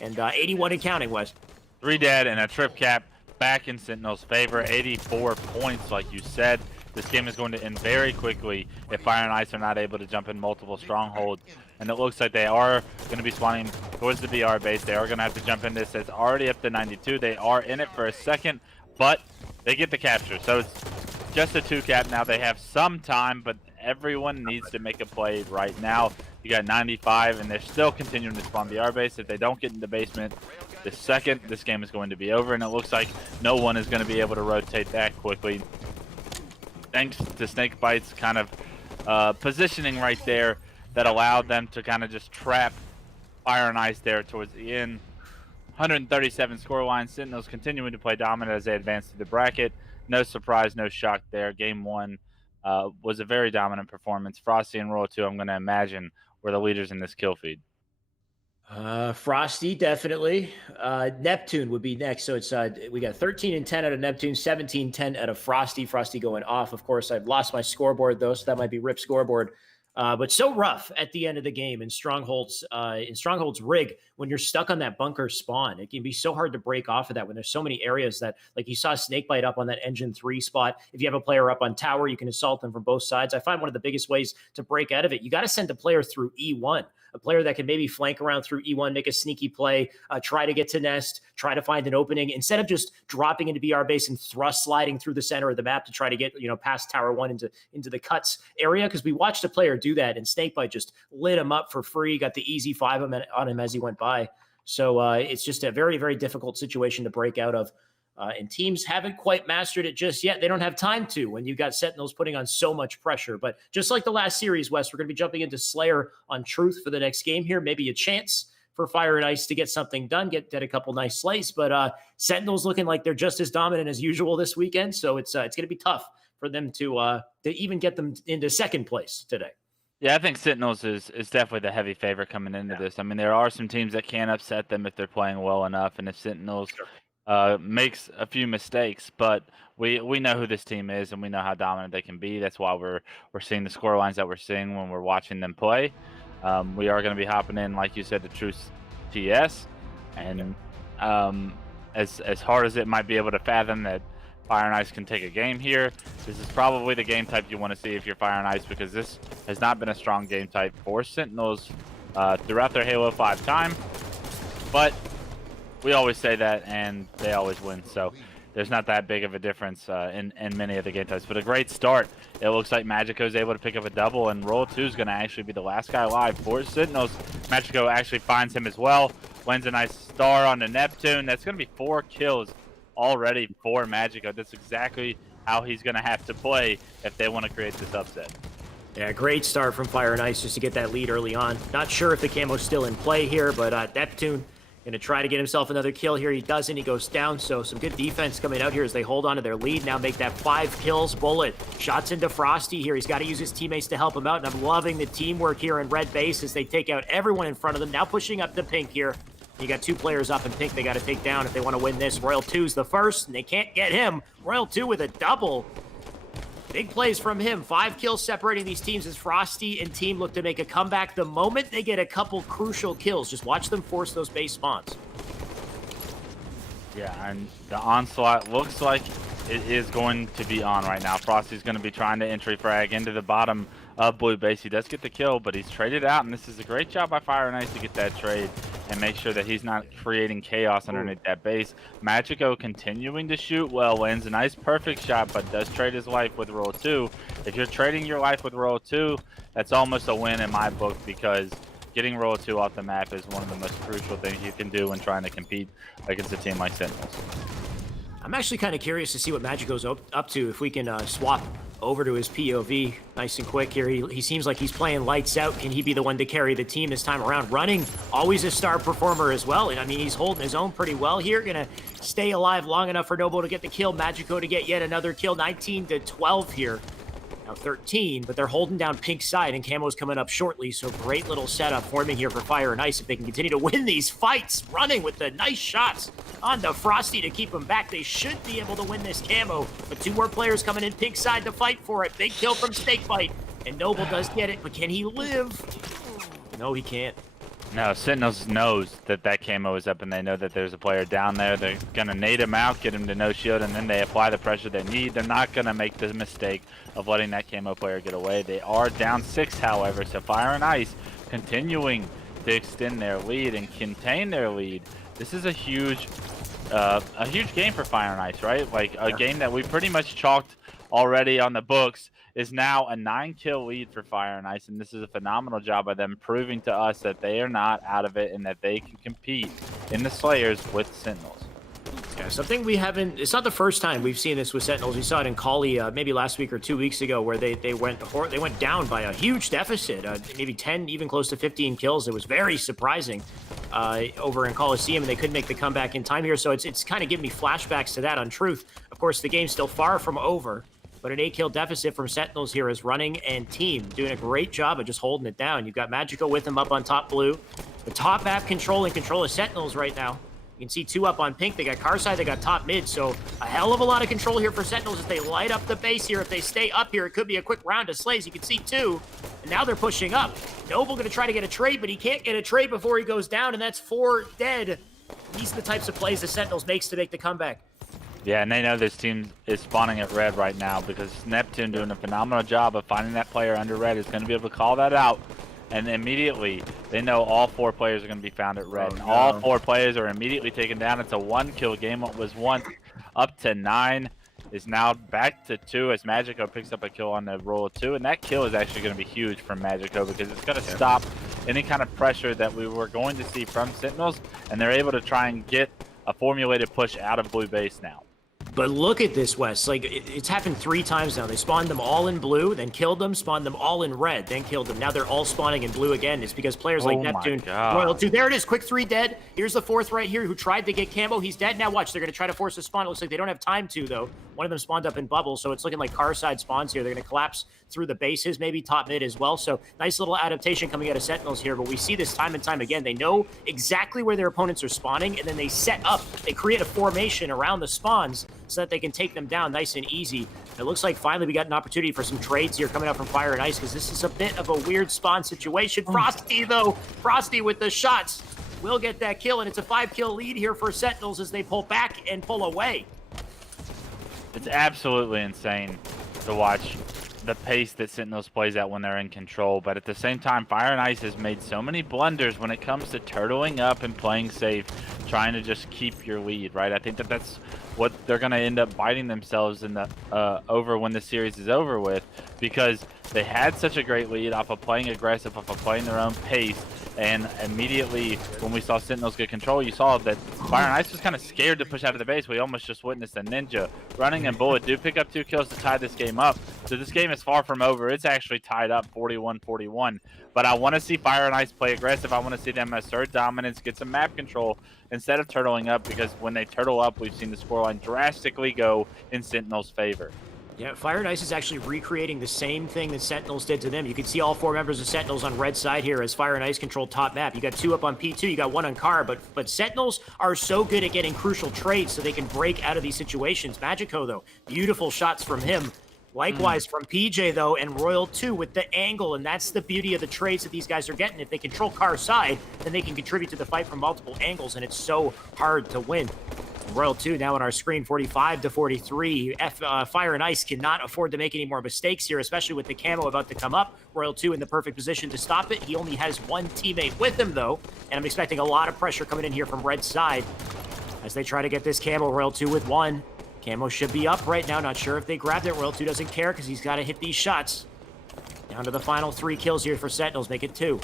And 81 and counting, Wes. 3 dead and a trip cap back in Sentinel's favor. 84 points, like you said. This game is going to end very quickly if Fire and Ice are not able to jump in multiple strongholds. And it looks like they are going to be spawning towards the BR base. They are going to have to jump in this. It's already up to 92. They are in it for a second, but they get the capture. So it's just a 2-cap now. They have some time, but everyone needs to make a play right now. You got 95, and they're still continuing to spawn BR base. If they don't get in the basement this second, this game is going to be over, and it looks like no one is going to be able to rotate that quickly. Thanks to Snakebite's kind of positioning right there that allowed them to kind of just trap Fire and Ice there towards the end. 137 scoreline. Sentinels continuing to play dominant as they advance through the bracket. No surprise, no shock there. Game 1 was a very dominant performance. Frosty and Royal 2, I'm going to imagine, were the leaders in this kill feed. Frosty, definitely. Neptune would be next. So it's we got 13 and 10 out of Neptune, 17-10 out of Frosty. Frosty going off. Of course, I've lost my scoreboard though, so that might be Rip scoreboard. But so rough at the end of the game in Stronghold's rig when you're stuck on that bunker spawn. It can be so hard to break off of that when there's so many areas that, like you saw Snakebite up on that engine 3 spot. If you have a player up on tower, you can assault them from both sides. I find one of the biggest ways to break out of it, you got to send a player through E1. A player that can maybe flank around through E1, make a sneaky play, try to get to nest, try to find an opening, instead of just dropping into BR base and thrust sliding through the center of the map to try to get, past tower 1 into the cuts area. Because we watched a player do that, and Snakebite just lit him up for free, got the easy 5 on him as he went by. So it's just a very, very difficult situation to break out of. And teams haven't quite mastered it just yet. They don't have time to when you've got Sentinels putting on so much pressure. But just like the last series, Wes, we're going to be jumping into Slayer on Truth for the next game here. Maybe a chance for Fire and Ice to get something done, get a couple nice slays. But Sentinels looking like they're just as dominant as usual this weekend. So it's going to be tough for them to even get them into second place today. Yeah, I think Sentinels is definitely the heavy favorite coming into this. I mean, there are some teams that can upset them if they're playing well enough, and if Sentinels makes a few mistakes, but we know who this team is and we know how dominant they can be. That's why we're seeing the score lines that we're seeing when we're watching them play. We are going to be hopping in, like you said, to Truth TS, and as hard as it might be able to fathom that Fire and Ice can take a game here, this is probably the game type you want to see if you're Fire and Ice, because this has not been a strong game type for Sentinels throughout their Halo 5 time. But we always say that, and they always win. So there's not that big of a difference in many of the game types. But a great start. It looks like Magico is able to pick up a double, and Roll 2 is going to actually be the last guy alive for Sentinels. Magico actually finds him as well. Wins a nice star on the Neptune. That's going to be 4 kills already for Magico. That's exactly how he's going to have to play if they want to create this upset. Yeah, great start from Fire and Ice just to get that lead early on. Not sure if the camo's still in play here, but Neptune going to try to get himself another kill here. He doesn't. He goes down. So some good defense coming out here as they hold on to their lead. Now make that 5 kills. Bullet shots into Frosty here. He's got to use his teammates to help him out. And I'm loving the teamwork here in red base as they take out everyone in front of them. Now pushing up to pink here. You got 2 players up in pink they got to take down if they want to win this. Royal 2's the first, and they can't get him. Royal 2 with a double. Big plays from him. 5 kills separating these teams as Frosty and team look to make a comeback the moment they get a couple crucial kills. Just watch them force those base spawns. Yeah, and the onslaught looks like it is going to be on right now. Frosty's going to be trying to entry frag into the bottom of blue base. He does get the kill, but he's traded out, and this is a great job by Fire and Ice to get that trade and make sure that he's not creating chaos underneath that base. Magico continuing to shoot well, lands a nice perfect shot, but does trade his life with Roll 2. If you're trading your life with Roll 2, that's almost a win in my book, because getting Roll 2 off the map is one of the most crucial things you can do when trying to compete against a team like Sentinels. I'm actually kind of curious to see what Magico's up to, if we can swap over to his POV nice and quick here. He seems like he's playing lights out. Can he be the one to carry the team this time around? Running, always a star performer as well. And I mean, he's holding his own pretty well here. Gonna stay alive long enough for Nobo to get the kill. Magico to get yet another kill. 19-12 here. Now 13, but they're holding down pink side, and Camo's coming up shortly, so great little setup forming here for Fire and Ice if they can continue to win these fights. Running with the nice shots on the Frosty to keep them back. They should be able to win this Camo, but 2 more players coming in pink side to fight for it. Big kill from Snakebite, and Noble does get it, but can he live? No, he can't. No, Sentinels knows that that camo is up and they know that there's a player down there. They're going to nade him out, get him to no shield, and then they apply the pressure they need. They're not going to make the mistake of letting that camo player get away. They are down 6, however, so Fire and Ice continuing to extend their lead and contain their lead. This is a huge game for Fire and Ice, right? Like a game that we pretty much chalked already on the books is now a 9-kill lead for Fire and Ice, and this is a phenomenal job by them proving to us that they are not out of it and that they can compete in the Slayers with Sentinels. Yeah, something we haven't, it's not the first time we've seen this with Sentinels. We saw it in Kali maybe last week or 2 weeks ago where they went down by a huge deficit, maybe 10, even close to 15 kills. It was very surprising over in Coliseum, and they couldn't make the comeback in time here. So it's kind of giving me flashbacks to that on Truth. Of course, the game's still far from over, but an 8-kill deficit from Sentinels here is running and team doing a great job of just holding it down. You've got Magico with him up on top blue. The top map control of Sentinels right now. You can see 2 up on pink. They got Carside, they got top mid, so a hell of a lot of control here for Sentinels as they light up the base here. If they stay up here, it could be a quick round of slays. You can see 2, and now they're pushing up. Noble gonna try to get a trade, but he can't get a trade before he goes down, and that's 4 dead. These are the types of plays the Sentinels makes to make the comeback. Yeah, and they know this team is spawning at red right now because Neptune doing a phenomenal job of finding that player under red is going to be able to call that out. And immediately, they know all 4 players are going to be found at red. And all 4 players are immediately taken down. It's a 1-kill game. What was once up to 9 is now back to 2 as Magico picks up a kill on the roll of 2. And that kill is actually going to be huge from Magico because it's going to stop any kind of pressure that we were going to see from Sentinels. And they're able to try and get a formulated push out of blue base now. But look at this, Wes. Like, it's happened 3 times now. They spawned them all in blue, then killed them, spawned them all in red, then killed them. Now they're all spawning in blue again. It's because players like Neptune, Royal 2, there it is, quick 3 dead. Here's the 4th right here who tried to get camo. He's dead. Now watch, they're going to try to force a spawn. It looks like they don't have time to, though. One of them spawned up in bubble, so it's looking like Carside spawns here. They're going to collapse through the bases, maybe top mid as well. So nice little adaptation coming out of Sentinels here, but we see this time and time again. They know exactly where their opponents are spawning, and then they set up, they create a formation around the spawns so that they can take them down nice and easy. It looks like finally we got an opportunity for some trades here coming out from Fire and Ice because this is a bit of a weird spawn situation. Frosty, though, Frosty with the shots will get that kill, and it's a 5-kill lead here for Sentinels as they pull back and pull away. It's absolutely insane to watch the pace that Sentinels plays at when they're in control, but at the same time, Fire and Ice has made so many blunders when it comes to turtling up and playing safe, trying to just keep your lead, right? I think that that's what they're going to end up biting themselves in the over when the series is over with, because they had such a great lead off of playing aggressive, off of playing their own pace, and immediately when we saw Sentinels get control, you saw that Fire and Ice was kind of scared to push out of the base. We almost just witnessed a Ninja running, and Bullet do pick up 2 kills to tie this game up. So this game is far from over. It's actually tied up 41-41. But I want to see Fire and Ice play aggressive. I want to see them assert dominance, get some map control instead of turtling up, because when they turtle up, we've seen the scoreline drastically go in Sentinels' favor. Yeah, Fire and Ice is actually recreating the same thing that Sentinels did to them. You can see all 4 members of Sentinels on red side here as Fire and Ice control top map. You got 2 up on P2, you got 1 on Car, but Sentinels are so good at getting crucial trades so they can break out of these situations. Magico, though, beautiful shots from him. Likewise from PJ, though, and Royal 2 with the angle, and that's the beauty of the trades that these guys are getting. If they control Car side, then they can contribute to the fight from multiple angles, and it's so hard to win. Royal 2 now on our screen, 45-43. Fire and Ice cannot afford to make any more mistakes here, especially with the camo about to come up. Royal 2 in the perfect position to stop it. He only has 1 teammate with him, though, and I'm expecting a lot of pressure coming in here from red side as they try to get this camo. Royal 2 with 1. Camo should be up right now. Not sure if they grabbed it. Royal 2 doesn't care because he's got to hit these shots. Down to the final 3 kills here for Sentinels. Make it 2.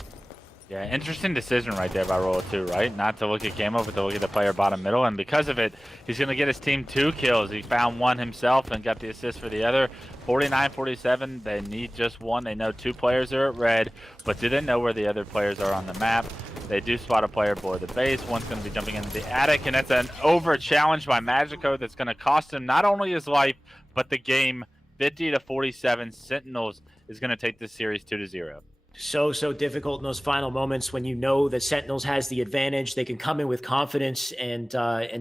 Yeah, interesting decision right there by Royal 2, right? Not to look at camo, but to look at the player bottom middle. And because of it, he's going to get his team 2 kills. He found 1 himself and got the assist for the other. 49-47, they need just 1. They know 2 players are at red, but do they know where the other players are on the map? They do spot a player below the base. One's going to be jumping into the attic, and that's an over challenge by Magico that's going to cost him not only his life, but the game. 50-47, Sentinels is going to take this series 2-0. So difficult in those final moments when you know that Sentinels has the advantage. They can come in with confidence and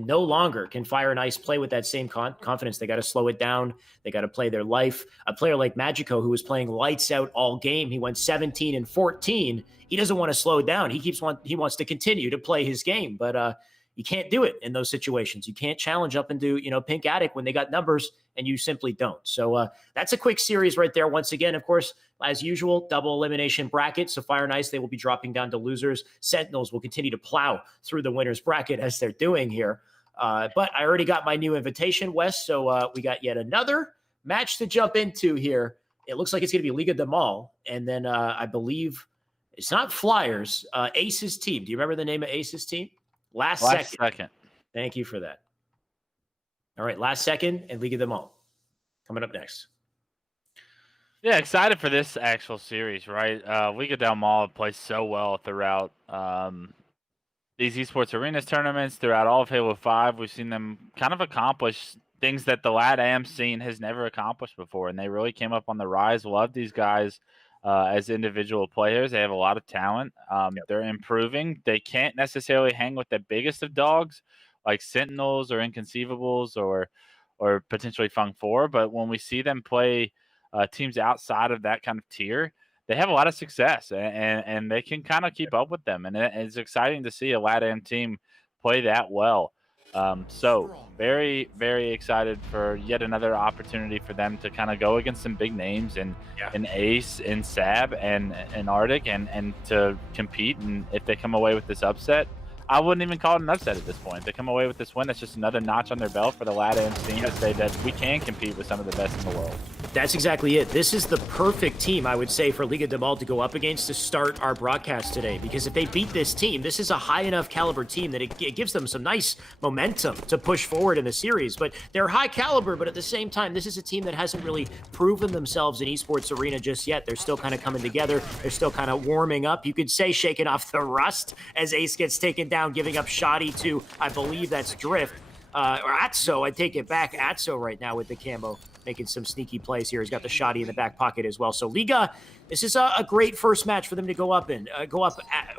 no longer can Fire and Ice play with that same confidence. They got to slow it down. They got to play their life. A player like Magico, who was playing lights out all game, he went 17 and 14. He doesn't want to slow down. He wants to continue to play his game, but you can't do it in those situations. You can't challenge up into Pink Attic when they got numbers, and you simply don't. So that's a quick series right there. Once again, of course, as usual, double elimination bracket. So Fire and Ice, they will be dropping down to losers. Sentinels will continue to plow through the winners bracket as they're doing here. But I already got my new invitation, Wes. So we got yet another match to jump into here. It looks like it's going to be Liga de Mal. And then I believe it's not Flyers, Ace's team. Do you remember the name of Ace's team? Last second. Thank you for that. All right, last second and Liga de Mal coming up next. Yeah, excited for this actual series, right? Liga del Mal plays so well throughout these esports arenas tournaments, throughout all of Halo 5. We've seen them kind of accomplish things that the LATAM scene has never accomplished before, and they really came up on the rise. Love these guys as individual players. They have a lot of talent. They're improving. They can't necessarily hang with the biggest of dogs like Sentinels or Inconceivables or potentially Fung 4, but when we see them play teams outside of that kind of tier, they have a lot of success, and they can kind of keep up with them. And it's exciting to see a LATAM team play that well. So very, very excited for yet another opportunity for them to kind of go against some big names in Ace, in Sab, and Arctic, and to compete. And if they come away with this upset, I wouldn't even call it an upset at this point. If they come away with this win, that's just another notch on their belt for the LATAM team to say that we can compete with some of the best in the world. That's exactly it. This is the perfect team, I would say, for Liga de Mal to go up against to start our broadcast today. Because if they beat this team, this is a high enough caliber team that it gives them some nice momentum to push forward in the series. But they're high caliber, but at the same time, this is a team that hasn't really proven themselves in esports arena just yet. They're still kind of coming together. They're still kind of warming up. You could say shaking off the rust as Ace gets taken down, giving up Shoddy to, I believe that's Drift. Or Atso, I take it back. Atso right now with the camo, making some sneaky plays here. He's got the Shoddy in the back pocket as well. So Liga, this is a great first match for them to go up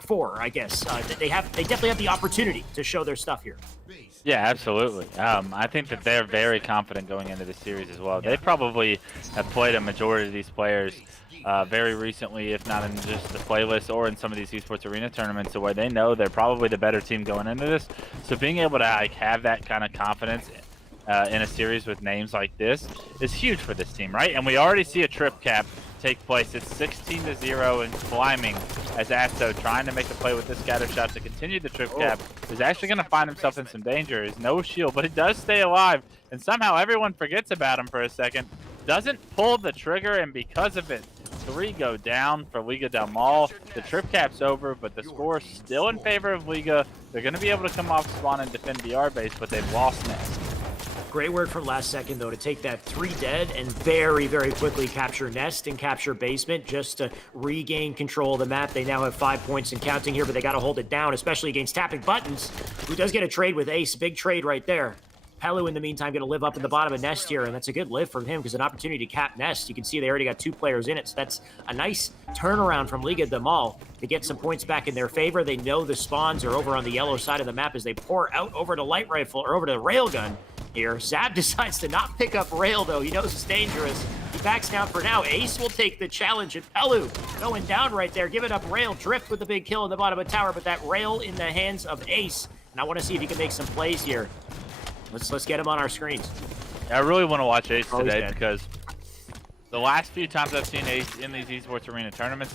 for, I guess. They definitely have the opportunity to show their stuff here. Yeah, absolutely. I think that they're very confident going into the series as well. They probably have played a majority of these players very recently, if not in just the playlist or in some of these esports arena tournaments, where they know they're probably the better team going into this. So being able to have that kind of confidence in a series with names like this is huge for this team, right? And we already see a trip cap take place. It's 16-0 and climbing as Asto, trying to make a play with this scatter shot to continue the trip cap, is actually going to find himself in some danger. He's no shield, but he does stay alive, and somehow everyone forgets about him for a second. Doesn't pull the trigger, and because of it, 3 go down for Liga del Mal. The trip cap's over, but the score is still in favor of Liga. They're going to be able to come off spawn and defend the R base, but they've lost Nest. Great work from last second, though, to take that 3 dead and very, very quickly capture Nest and capture Basement just to regain control of the map. They now have 5 points and counting here, but they got to hold it down, especially against Tapping Buttons, who does get a trade with Ace. Big trade right there. Pelu, in the meantime, going to live up in the bottom of Nest here, and that's a good live from him because an opportunity to cap Nest. You can see they already got 2 players in it, so that's a nice turnaround from Liga de Mal to get some points back in their favor. They know the spawns are over on the yellow side of the map as they pour out over to Light Rifle, or over to the Railgun here. Zab decides to not pick up Rail, though. He knows it's dangerous. He backs down for now. Ace will take the challenge, and Pelu going down right there, giving up Rail. Drift with the big kill in the bottom of the tower, but that Rail in the hands of Ace, and I want to see if he can make some plays here. Let's get him on our screens. I really want to watch Ace today because the last few times I've seen Ace in these esports arena tournaments,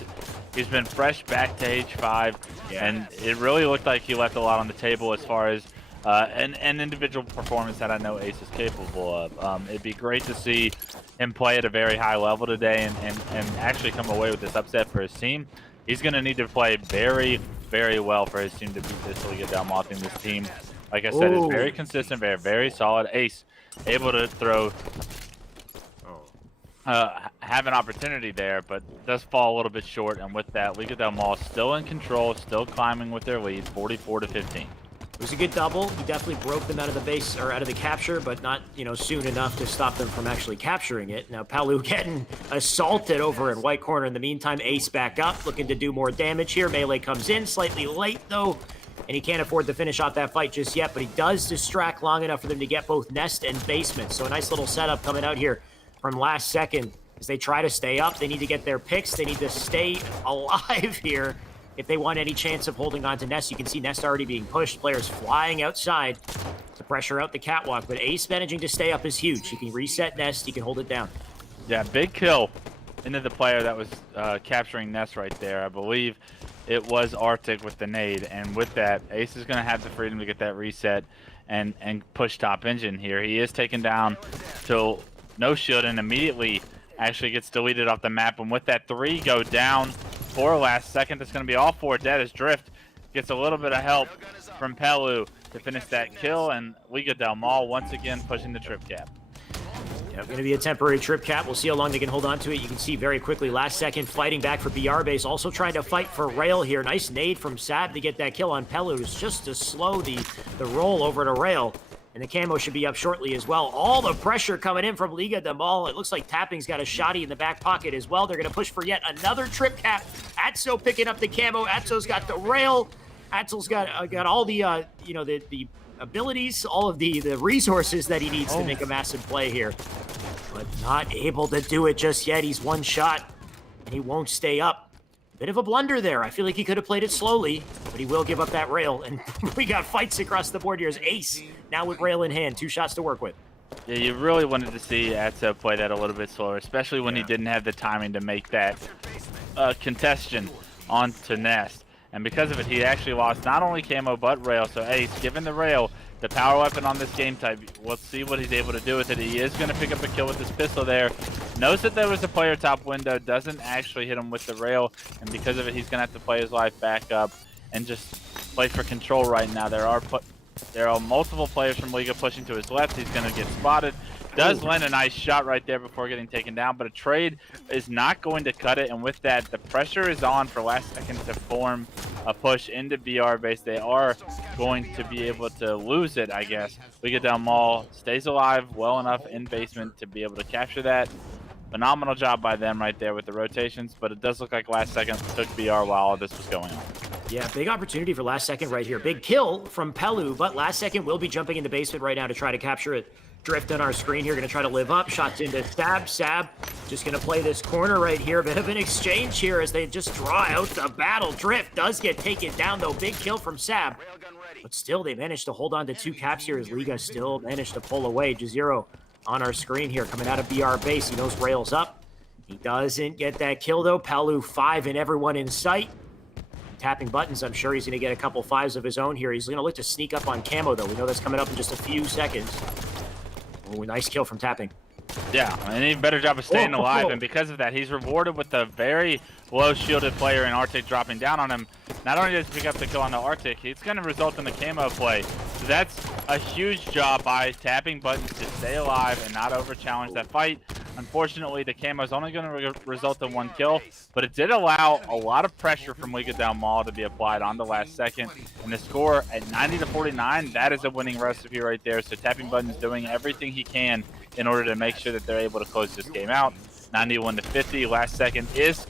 he's been fresh back to H5, and it really looked like he left a lot on the table as far as an individual performance that I know Ace is capable of. It'd be great to see him play at a very high level today and actually come away with this upset for his team. He's going to need to play very, very well for his team to beat this Liga del Mal team. This team, like I said, is very consistent, very, very solid. Ace able to throw, have an opportunity there, but does fall a little bit short. And with that, Liga del Mal still in control, still climbing with their lead, 44-15. was a good double. He definitely broke them out of the base, or out of the capture, but not, soon enough to stop them from actually capturing it. Now, Palu getting assaulted over in white corner. In the meantime, Ace back up, looking to do more damage here. Melee comes in, slightly late, though, and he can't afford to finish off that fight just yet, but he does distract long enough for them to get both Nest and Basement. So a nice little setup coming out here from last second as they try to stay up. They need to get their picks. They need to stay alive here if they want any chance of holding on to Nest. You can see Nest already being pushed. Players flying outside to pressure out the catwalk. But Ace managing to stay up is huge. He can reset Nest. He can hold it down. Yeah, big kill into the player that was capturing Nest right there. I believe it was Arctic with the nade. And with that, Ace is going to have the freedom to get that reset and push top engine here. He is taken down to no shield and immediately actually gets deleted off the map. And with that, 3 go down. 4 last second. That's going to be all 4 dead as Drift gets a little bit of help from Palu to finish that kill, and Liga Del Mal once again pushing the trip cap. Yeah, going to be a temporary trip cap. We'll see how long they can hold on to it. You can see very quickly last second fighting back for BR base, also trying to fight for Rail here. Nice nade from Sab to get that kill on Palu. It's just to slow the roll over to Rail. And the camo should be up shortly as well. All the pressure coming in from Liga Del Mal. It looks like Tapping's got a shotty in the back pocket as well. They're going to push for yet another trip cap. Atso picking up the camo. Atso's got the rail. Atso's got all the, the abilities, all of the resources that he needs to make a massive play here. But not able to do it just yet. He's one shot, and he won't stay up. Bit of a blunder there. I feel like he could have played it slowly, but he will give up that rail. And we got fights across the board here as Ace now with rail in hand. 2 shots to work with. Yeah, you really wanted to see Atso play that a little bit slower, especially when he didn't have the timing to make that contestation onto Nest. And because of it, he actually lost not only camo, but rail. So Ace, given the rail, the power weapon on this game type, we'll see what he's able to do with it. He is going to pick up a kill with this pistol there. Knows that there was a player top window, doesn't actually hit him with the rail. And because of it, he's going to have to play his life back up and just play for control right now. There are multiple players from Liga pushing to his left. He's going to get spotted. Does land a nice shot right there before getting taken down, but a trade is not going to cut it. And with that, the pressure is on for last second to form a push into BR base. They are going to be able to lose it, I guess. Liga Del Mal stays alive well enough in basement to be able to capture that. Phenomenal job by them right there with the rotations, but it does look like last second took BR while all this was going on. Yeah, big opportunity for last second right here. Big kill from Palu, but last second will be jumping into basement right now to try to capture it. Drift on our screen here, going to try to live up. Shots into Sab. Sab just going to play this corner right here. Bit of an exchange here as they just draw out the battle. Drift does get taken down, though. Big kill from Sab. But still, they managed to hold on to 2 caps here as Liga still managed to pull away. Jazero on our screen here, coming out of BR base. He knows rails up. He doesn't get that kill, though. Palu 5 and everyone in sight. Tapping buttons, I'm sure he's going to get a couple 5s of his own here. He's going to look to sneak up on camo, though. We know that's coming up in just a few seconds. Oh, nice kill from Tapping. Yeah, an even better job of staying alive, and because of that, he's rewarded with a very low shielded player in Arctic dropping down on him. Not only does he pick up the kill on the Arctic, it's going to result in the camo play. So that's a huge job by Tapping buttons to stay alive and not over-challenge that fight. Unfortunately, the camo is only going to result in 1 kill, but it did allow a lot of pressure from Liga Del Mal to be applied on the last second. And the score at 90-49, that is a winning recipe right there. So Tapping buttons doing everything he can in order to make sure that they're able to close this game out. 91-50, last second is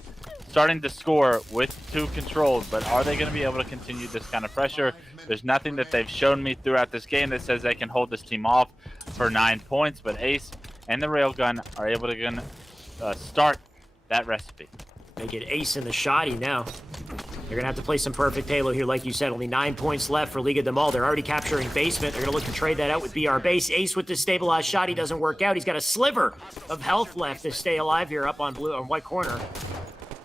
starting to score with 2 controlled, but are they going to be able to continue this kind of pressure? There's nothing that they've shown me throughout this game that says they can hold this team off for 9 points, but Ace and the railgun are able to start that recipe. They get Ace in the shotty now. They're going to have to play some perfect Halo here, like you said. Only 9 points left for Liga Del Mal. They're already capturing basement. They're going to look to trade that out with BR base. Ace with the stabilized shotty doesn't work out. He's got a sliver of health left to stay alive here up on white corner.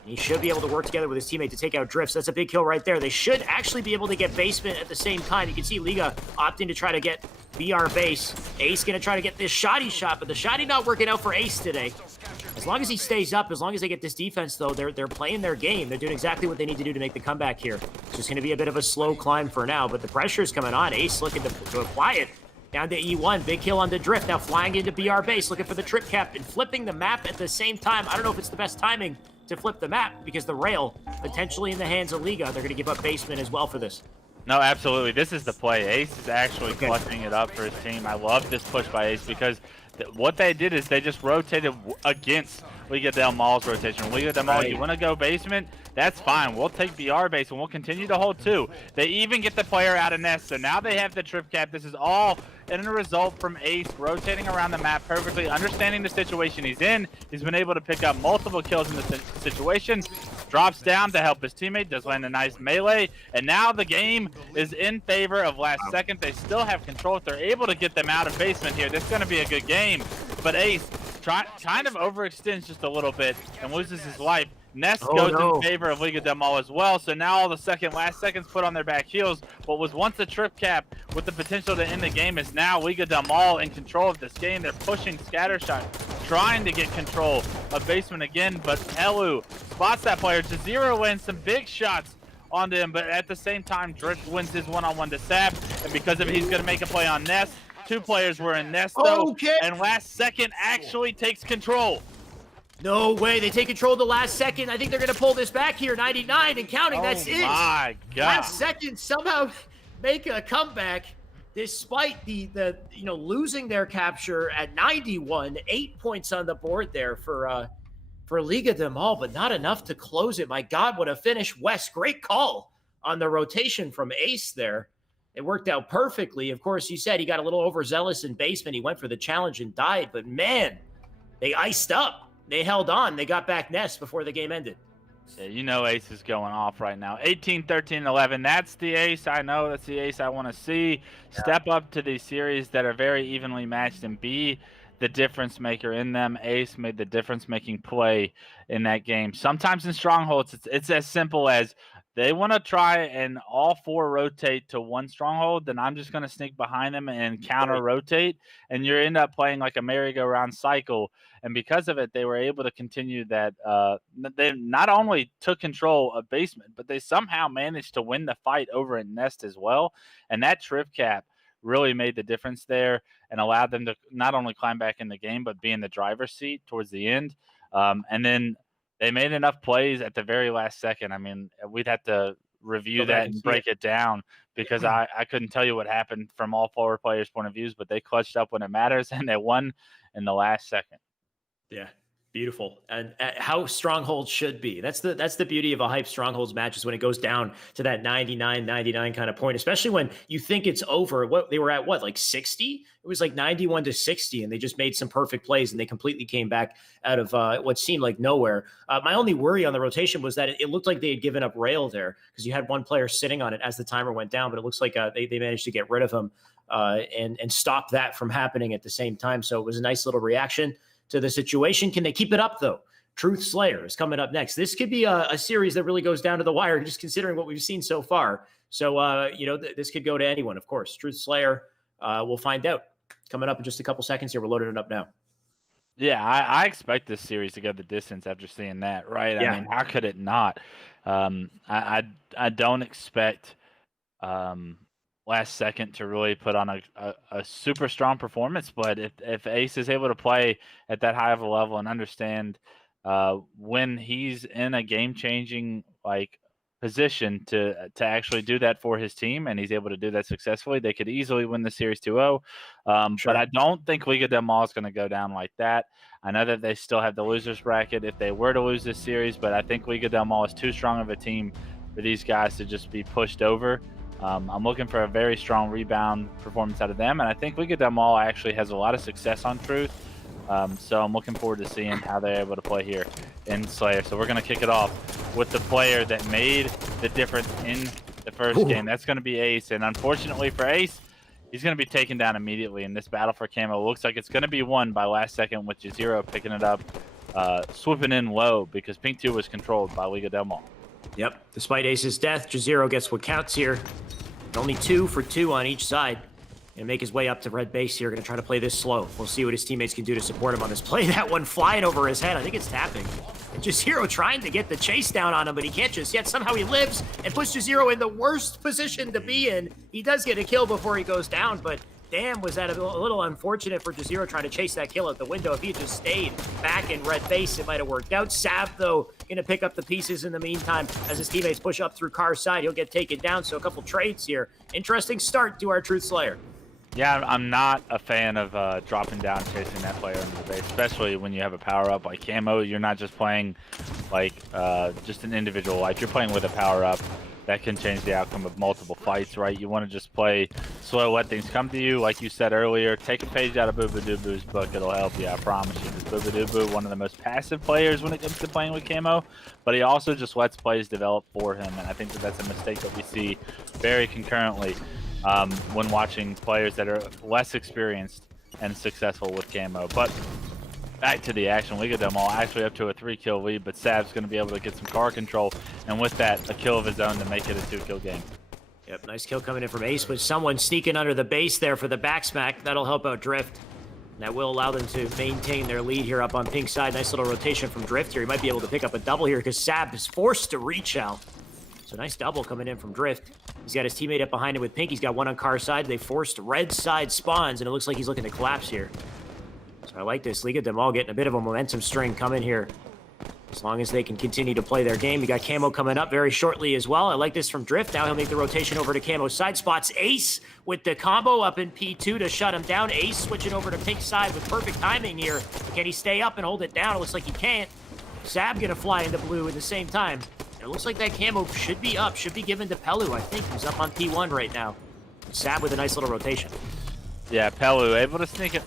He should be able to work together with his teammate to take out Drifts. That's a big kill right there. They should actually be able to get basement at the same time. You can see Liga opting to try to get BR base. Ace going to try to get this shotty shot, but the shotty not working out for Ace today. As long as he stays up, as long as they get this defense, though, they're playing their game. They're doing exactly what they need to do to make the comeback here. It's just going to be a bit of a slow climb for now, but the pressure is coming on. Ace looking to apply it. Down to E1, big kill on the Drift. Now flying into BR base, looking for the trip cap and flipping the map at the same time. I don't know if it's the best timing to flip the map because the rail potentially in the hands of Liga. They're going to give up basement as well for this. No, absolutely. This is the play. Ace is actually clutching it up for his team. I love this push by Ace because what they did is they just rotated against Liga del Mal's rotation. Liga del Mal, you want to go basement? That's fine. We'll take BR base and we'll continue to hold two. They even get the player out of nest, so now they have the trip cap. This is all in a result from Ace rotating around the map perfectly, understanding the situation he's in. He's been able to pick up multiple kills in the situation. Drops down to help his teammate, does land a nice melee, and now the game is in favor of Last Second. They still have control. If they're able to get them out of basement here, this is going to be a good game. But Ace kind of overextends just a little bit and loses his life. Nest goes in favor of Liga del Mal as well, so now all the last seconds put on their back heels. What was once a trip cap with the potential to end the game is now Liga del Mal in control of this game. They're pushing Scattershot, trying to get control of basement again, but Elu spots that player. Jazero lands some big shots onto him, but at the same time, Drift wins his one-on-one to Sab, and because of it, he's going to make a play on Nest. Two players were in Nest, though, and Last Second actually takes control. No way. They take control of the Last Second. I think they're going to pull this back here. 99 and counting. That's it. Oh, my God. Last Second somehow make a comeback despite the losing their capture at 91. 8 points on the board there for Liga del Mal, but not enough to close it. My God, what a finish. Wes, great call on the rotation from Ace there. It worked out perfectly. Of course, you said he got a little overzealous in basement. He went for the challenge and died, but man, they iced up. They held on. They got back Nest before the game ended. Yeah, you know Ace is going off right now. 18, 13, 11. That's the Ace. I know that's the Ace I want to see. Yeah. Step up to these series that are very evenly matched and be the difference maker in them. Ace made the difference-making play in that game. Sometimes in Strongholds, it's as simple as they want to try and all four rotate to one stronghold, then I'm just going to sneak behind them and counter-rotate, and you end up playing like a merry-go-round cycle. And because of it, they were able to continue that. They not only took control of basement, but they somehow managed to win the fight over at Nest as well. And that trip cap really made the difference there and allowed them to not only climb back in the game, but be in the driver's seat towards the end. And then they made enough plays at the very last second. I mean, we'd have to review that and break it down because I couldn't tell you what happened from all four players' point of views, but they clutched up when it matters, and they won in the last second. Yeah, beautiful. And how Strongholds should be. That's the beauty of a hype Strongholds match is when it goes down to that 99 kind of point, especially when you think it's over. What they were at, like 60? It was like 91 to 60, and they just made some perfect plays, and they completely came back out of what seemed like nowhere. My only worry on the rotation was that it looked like they had given up rail there because you had one player sitting on it as the timer went down, but it looks like they managed to get rid of him and stop that from happening at the same time. So it was a nice little reaction to the situation. Can they keep it up, though? Truth Slayer is coming up next. This could be a series that really goes down to the wire, just considering what we've seen so far. So, this could go to anyone, of course. Truth Slayer, we'll find out. Coming up in just a couple seconds here. We're loading it up now. Yeah, I expect this series to go the distance after seeing that, right? Yeah. I mean, how could it not? I don't expect Last Second to really put on a super strong performance, but if Ace is able to play at that high of a level and understand when he's in a game-changing position to actually do that for his team, and he's able to do that successfully, they could easily win the series 2-0. But I don't think Liga del Mal is going to go down like that. I know that they still have the losers bracket if they were to lose this series, but I think Liga del Mal is too strong of a team for these guys to just be pushed over. I'm looking for a very strong rebound performance out of them, and I think Liga del Mal actually has a lot of success on Truth. So I'm looking forward to seeing how they're able to play here in Slayer. So we're going to kick it off with the player that made the difference in the first game. That's going to be Ace, and unfortunately for Ace, he's going to be taken down immediately in this battle for Camo. It looks like it's going to be won by Last Second with Jazero picking it up, swooping in low because Pink 2 was controlled by Liga del Mal. Yep. Despite Ace's death, Jazero gets what counts here. Only 2 for 2 on each side. And make his way up to red base here. Going to try to play this slow. We'll see what his teammates can do to support him on this play. That one flying over his head. I think it's tapping. And Jazero trying to get the chase down on him, but he can't just yet. Somehow he lives and puts Jazero in the worst position to be in. He does get a kill before he goes down, but damn, was that a little unfortunate for Jazero trying to chase that kill out the window. If he had just stayed back in red base, it might have worked out. Sav, though, going to pick up the pieces in the meantime as his teammates push up through Car's side. He'll get taken down, so a couple trades here. Interesting start to our Truth Slayer. Yeah, I'm not a fan of dropping down, chasing that player under the base, especially when you have a power-up like Camo. You're not just playing like just an individual life. You're playing with a power-up that can change the outcome of multiple fights, right? You want to just play slow, let things come to you. Like you said earlier, take a page out of Boobadoo's book. It'll help you, I promise you. Because Boobadoo, one of the most passive players when it comes to playing with Camo, but he also just lets plays develop for him, and I think that that's a mistake that we see very concurrently when watching players that are less experienced and successful with Camo. But back to the action, League of them all actually up to a 3-kill lead, but Sav's going to be able to get some car control, and with that, a kill of his own to make it a 2-kill game. Yep, nice kill coming in from Ace, but someone sneaking under the base there for the back smack. That'll help out Drift. And that will allow them to maintain their lead here up on pink side. Nice little rotation from Drift here. He might be able to pick up a double here because Sab is forced to reach out. So nice double coming in from Drift. He's got his teammate up behind him with pink. He's got one on car side. They forced red side spawns, and it looks like he's looking to collapse here. So I like this. League of them all getting a bit of a momentum string coming here. As long as they can continue to play their game. We got Camo coming up very shortly as well. I like this from Drift. Now he'll make the rotation over to Camo side. Spots Ace with the combo up in P2 to shut him down. Ace switching over to pink side with perfect timing here. Can he stay up and hold it down? It looks like he can't. Sab gonna fly into blue at the same time. And it looks like that Camo should be up, should be given to Pelu, I think. He's up on P1 right now. Sab with a nice little rotation. Yeah, Pelu able to sneak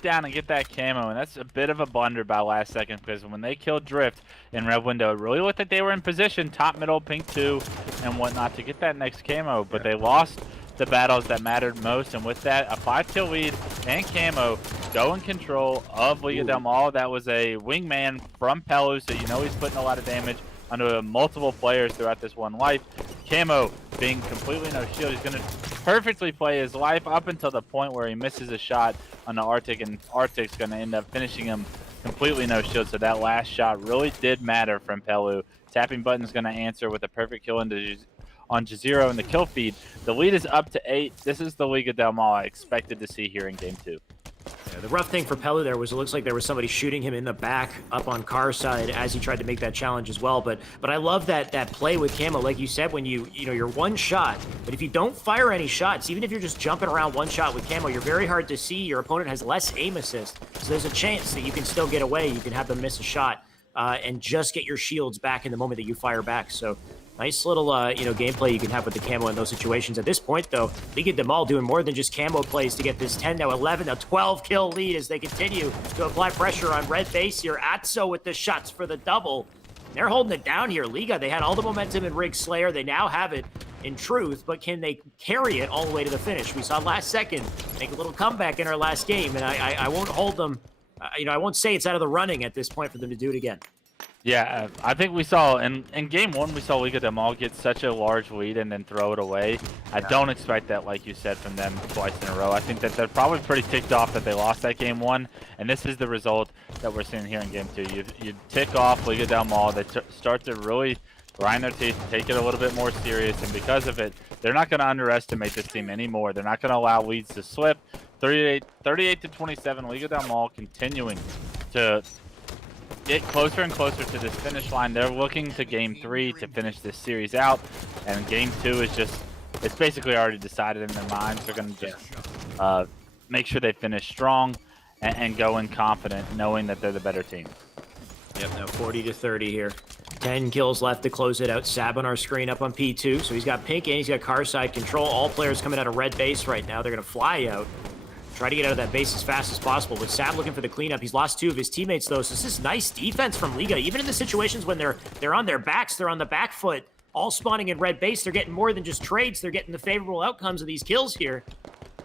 down and get that Camo, and that's a bit of a blunder by last second because when they killed Drift in red window, it really looked like they were in position, top, middle, pink 2, and whatnot to get that next Camo, but they lost the battles that mattered most, and with that, a 5-kill lead and Camo go in control of League of them all. That was a wingman from Pelu, so you know he's putting a lot of damage onto multiple players throughout this one life. Camo being completely no shield, he's going to perfectly play his life up until the point where he misses a shot on the Arctic, and Arctic's going to end up finishing him completely no shield. So that last shot really did matter from Pelu. Tapping button's going to answer with a perfect kill on Jazero in the kill feed. The lead is up to 8. This is the League of Del Mal I expected to see here in game 2. Yeah, the rough thing for Pelu there was it looks like there was somebody shooting him in the back up on car side as he tried to make that challenge as well. But I love that play with Camo, like you said, when you're one shot, but if you don't fire any shots, even if you're just jumping around one shot with Camo, you're very hard to see. Your opponent has less aim assist, so there's a chance that you can still get away. You can have them miss a shot and just get your shields back in the moment that you fire back. So nice little, gameplay you can have with the Camo in those situations. At this point, though, League of them all doing more than just Camo plays to get this 10, now 11, a 12-kill lead as they continue to apply pressure on red base here. Atso with the shots for the double. They're holding it down here. Liga, they had all the momentum in Rig Slayer. They now have it in Truth, but can they carry it all the way to the finish? We saw last second make a little comeback in our last game, and I won't hold them, I won't say it's out of the running at this point for them to do it again. Yeah, I think we saw in game 1 we saw League of them all get such a large lead and then throw it away. I don't expect that, like you said, from them twice in a row. I think that they're probably pretty ticked off that they lost that game 1, and this is the result that we're seeing here in game 2. You tick off League of them all. They start to really grind their teeth, take it a little bit more serious, and because of it, they're not going to underestimate this team anymore. They're not going to allow leads to slip. 38 to 27, League of them all continuing to get closer and closer to this finish line. They're looking to game 3 to finish this series out, and game 2 is it's basically already decided in their minds. They're going to just make sure they finish strong and go in confident, knowing that they're the better team. Yep, now 40 to 30 here. 10 kills left to close it out. Sab on our screen up on P2, so he's got pink and he's got car side control. All players coming out of red base right now. They're going to fly out. Try to get out of that base as fast as possible. With Sab looking for the cleanup, he's lost 2 of his teammates though. So this is nice defense from Liga. Even in the situations when they're on their backs, they're on the back foot, all spawning in red base. They're getting more than just trades. They're getting the favorable outcomes of these kills here.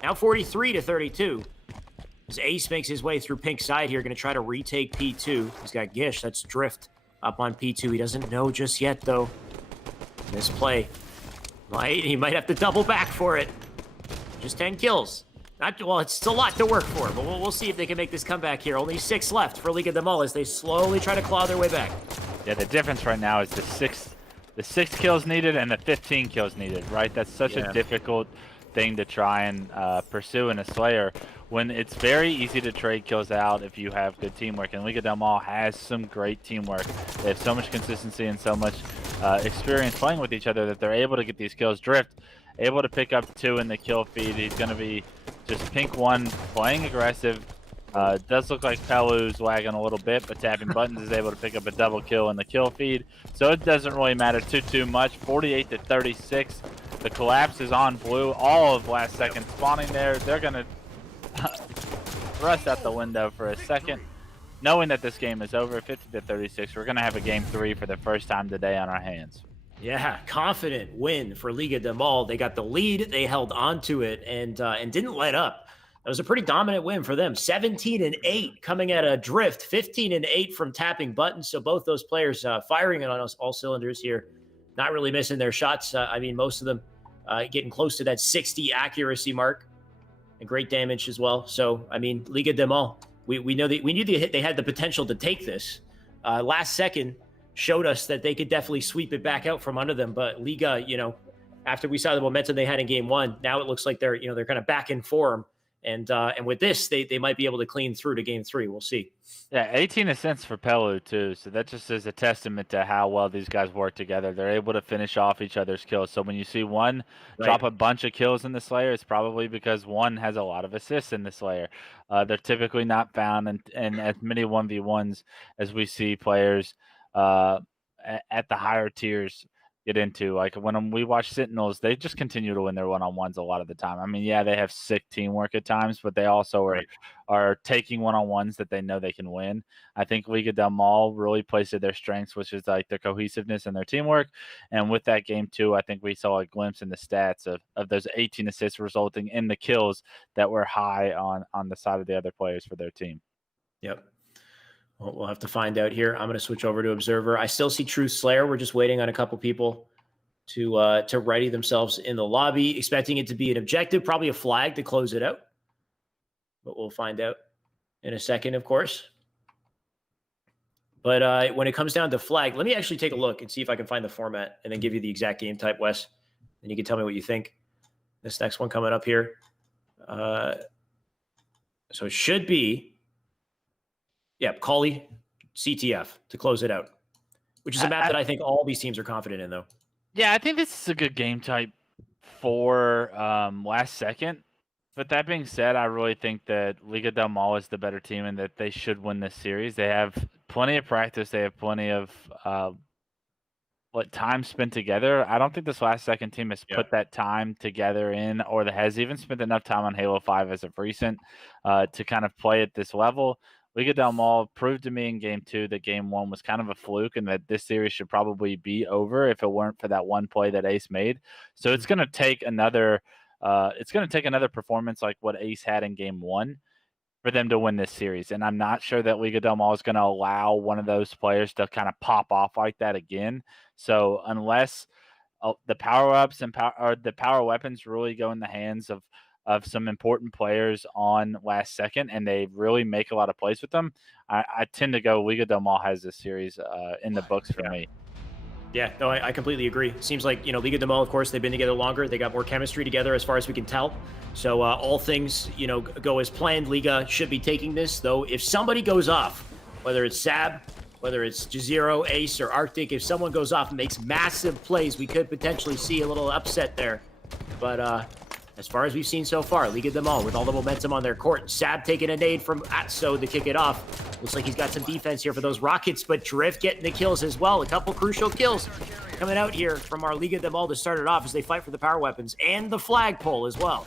Now 43 to 32. As Ace makes his way through pink side here, going to try to retake P2. He's got Gish. That's Drift up on P2. He doesn't know just yet though. This play, he might have to double back for it. Just 10 kills. Well, it's a lot to work for, but we'll see if they can make this comeback here. Only 6 left for League of them all as they slowly try to claw their way back. Yeah, the difference right now is the six kills needed and the 15 kills needed, right? That's such a difficult thing to try and pursue in a Slayer when it's very easy to trade kills out if you have good teamwork. And Liga del Mal has some great teamwork. They have so much consistency and so much experience playing with each other that they're able to get these kills. Drift, able to pick up 2 in the kill feed. He's going to be just pink 1, playing aggressive. Does look like Pelu's lagging a little bit, but tapping buttons is able to pick up a double kill in the kill feed. So it doesn't really matter too much. 48 to 36. The collapse is on blue. All of last second spawning there. They're going to thrust out the window for a second. Knowing that this game is over, 50 to 36, we're going to have a game 3 for the first time today on our hands. Yeah, confident win for Liga del Mal. They got the lead, they held on to it, and didn't let up. That was a pretty dominant win for them. 17-8 coming at a Drift, 15-8 from tapping buttons. So both those players firing on all cylinders here, not really missing their shots. I mean, most of them getting close to that 60 accuracy mark, and great damage as well. So I mean, Liga del Mal, we knew they had the potential to take this. Last second showed us that they could definitely sweep it back out from under them. But Liga, after we saw the momentum they had in game 1, now it looks like they're kind of back in form. And with this, they might be able to clean through to game 3. We'll see. Yeah, 18 assists for Pelu too. So that just is a testament to how well these guys work together. They're able to finish off each other's kills. So when you see one drop a bunch of kills in the Slayer, it's probably because one has a lot of assists in the Slayer. They're typically not found in as many 1v1s as we see players at the higher tiers get into. Like when we watch Sentinels, they just continue to win their one-on-ones a lot of the time. I mean, yeah, they have sick teamwork at times, but they also are taking one-on-ones that they know they can win. I think Liga del Mal really plays to their strengths, which is like their cohesiveness and their teamwork. And with that game too, I think we saw a glimpse in the stats of those 18 assists resulting in the kills that were high on the side of the other players for their team. Yep. Well, we'll have to find out here. I'm going to switch over to Observer. I still see True Slayer. We're just waiting on a couple people to ready themselves in the lobby, expecting it to be an objective, probably a flag to close it out. But we'll find out in a second, of course. But when it comes down to flag, let me actually take a look and see if I can find the format and then give you the exact game type, Wes. And you can tell me what you think. This next one coming up here. So it should be... Yeah, Callie, CTF to close it out, which is a map that I think all these teams are confident in, though. Yeah, I think this is a good game type for last second. But that being said, I really think that Liga del Mal is the better team and that they should win this series. They have plenty of practice. They have plenty of time spent together. I don't think this last second team has put that time together in, or that has even spent enough time on Halo 5 as of recent to kind of play at this level. Liga del Mal proved to me in game 2 that game 1 was kind of a fluke and that this series should probably be over if it weren't for that one play that Ace made. So it's going to take another performance like what Ace had in game 1 for them to win this series. And I'm not sure that Liga del Mal is going to allow one of those players to kind of pop off like that again. So unless the power-ups and the power weapons really go in the hands of some important players on last second, and they really make a lot of plays with them, I tend to go Liga del Mal has this series in the books for me. Yeah, no, I completely agree. Seems like, Liga del Mal, of course, they've been together longer. They got more chemistry together as far as we can tell. So all things, go as planned. Liga should be taking this, though. If somebody goes off, whether it's Sab, whether it's Jazero, Ace, or Arctic, if someone goes off and makes massive plays, we could potentially see a little upset there. But as far as we've seen so far, Liga del Mal with all the momentum on their court. Sab taking a nade from Atso to kick it off. Looks like he's got some defense here for those Rockets, but Drift getting the kills as well. A couple crucial kills coming out here from our Liga del Mal to start it off as they fight for the power weapons and the flagpole as well.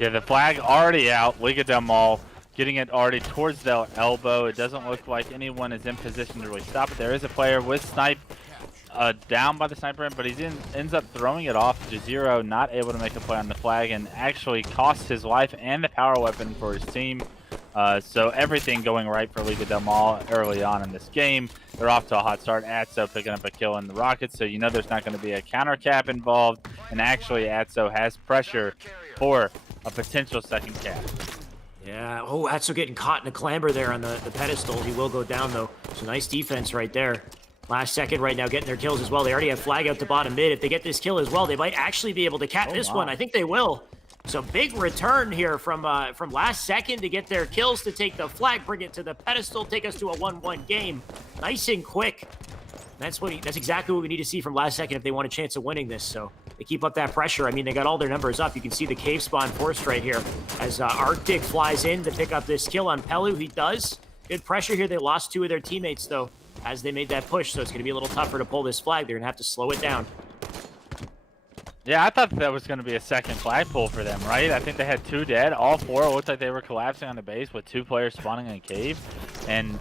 Yeah, the flag already out. Liga del Mal getting it already towards the elbow. It doesn't look like anyone is in position to really stop it. There is a player with snipe down by the sniper, but he ends up throwing it off. Jazero not able to make a play on the flag and actually costs his life and the power weapon for his team. So everything going right for Liga del Mal early on in this game. They're off to a hot start. Atso picking up a kill in the Rockets, so there's not going to be a counter cap involved. And actually, Atso has pressure for a potential second cap. Yeah, Atso getting caught in a clamber there on the pedestal. He will go down, though. So nice defense right there. Last second right now getting their kills as well. They already have flag out to bottom mid. If they get this kill as well, they might actually be able to cap this one. I think they will. So big return here from last second to get their kills, to take the flag, bring it to the pedestal, take us to a 1-1 game. Nice and quick. That's exactly what we need to see from last second if they want a chance of winning this. So they keep up that pressure. I mean, they got all their numbers up. You can see the cave spawn forced right here as Arctic flies in to pick up this kill on Pelu. He does. Good pressure here. They lost 2 of their teammates, though, as they made that push. So it's going to be a little tougher to pull this flag. They're going to have to slow it down. Yeah, I thought that was going to be a second flag pull for them, right? I think they had 2 dead. All 4 looked like they were collapsing on the base with 2 players spawning in a cave. And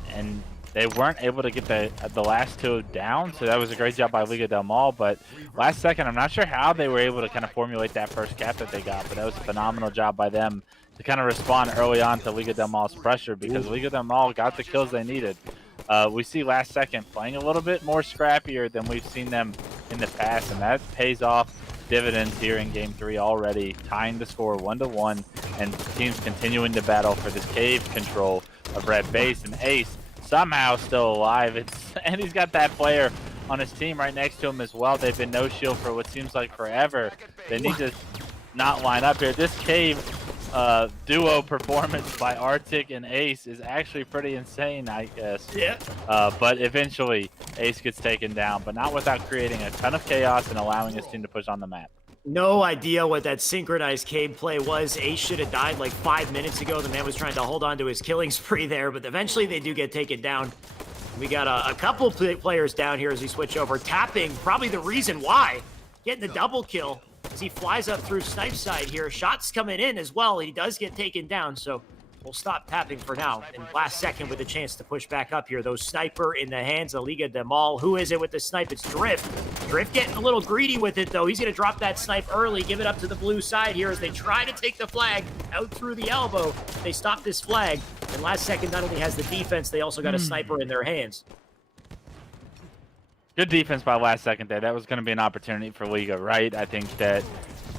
they weren't able to get the last 2 down, so that was a great job by Liga del Mal. But last second, I'm not sure how they were able to kind of formulate that first cap that they got, but that was a phenomenal job by them to kind of respond early on to Liga del Mal's pressure, because Liga del Mal got the kills they needed. We see last second playing a little bit more scrappier than we've seen them in the past, and that pays off dividends here in Game 3 already, tying the score 1-1, and teams continuing to battle for this cave control of red base. And Ace somehow still alive, and he's got that player on his team right next to him as well. They've been no shield for what seems like forever. They need to not line up here. This cave duo performance by Arctic and Ace is actually pretty insane, I guess. Yeah. But eventually Ace gets taken down, but not without creating a ton of chaos and allowing his team to push on the map. No idea what that synchronized cave play was. Ace should have died like 5 minutes ago. The man was trying to hold on to his killing spree there, but eventually they do get taken down. We got a couple players down here as we switch over. Tapping, probably the reason why. Getting the double kill as he flies up through snipe side here. Shots coming in as well. He does get taken down, so we'll stop tapping for now. And last second with a chance to push back up here. Those sniper in the hands of Liga del Mal. Who is it with the snipe? It's Drift. Drift getting a little greedy with it, though. He's going to drop that snipe early, give it up to the blue side here as they try to take the flag out through the elbow. They stop this flag. And last second not only has the defense, they also got a sniper in their hands. Good defense by last second there. That was going to be an opportunity for Liga, right? I think that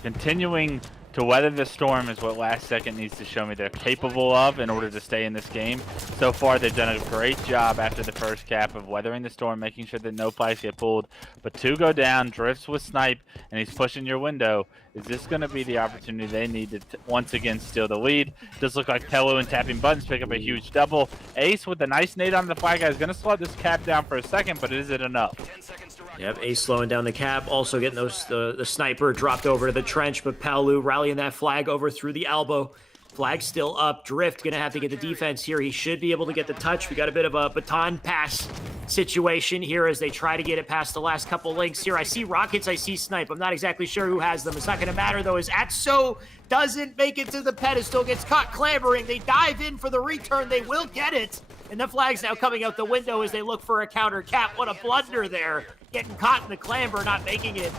continuing to weather the storm is what last second needs to show me they're capable of in order to stay in this game. So far, they've done a great job after the first cap of weathering the storm, making sure that no flags get pulled. But 2 go down, Drifts with snipe, and he's pushing your window. Is this going to be the opportunity they need to once again steal the lead? Does look like Pelu and tapping buttons pick up a huge double. Ace with the nice nade on the flag guy is going to slow this cap down for a second, but is it enough? Yep, Ace slowing down the cap, also getting the sniper dropped over to the trench, but Paolu rallying that flag over through the elbow. Flag still up. Drift gonna have to get the defense here. He should be able to get the touch. We got a bit of a baton pass situation here as they try to get it past the last couple links here. I see rockets, I see snipe. I'm not exactly sure who has them. It's not gonna matter though, as Atso doesn't make it to the pedestal, gets caught clambering. They dive in for the return. They will get it. And the flag's now coming out the window as they look for a counter cap. What a blunder there. Getting caught in the clamber, not making it.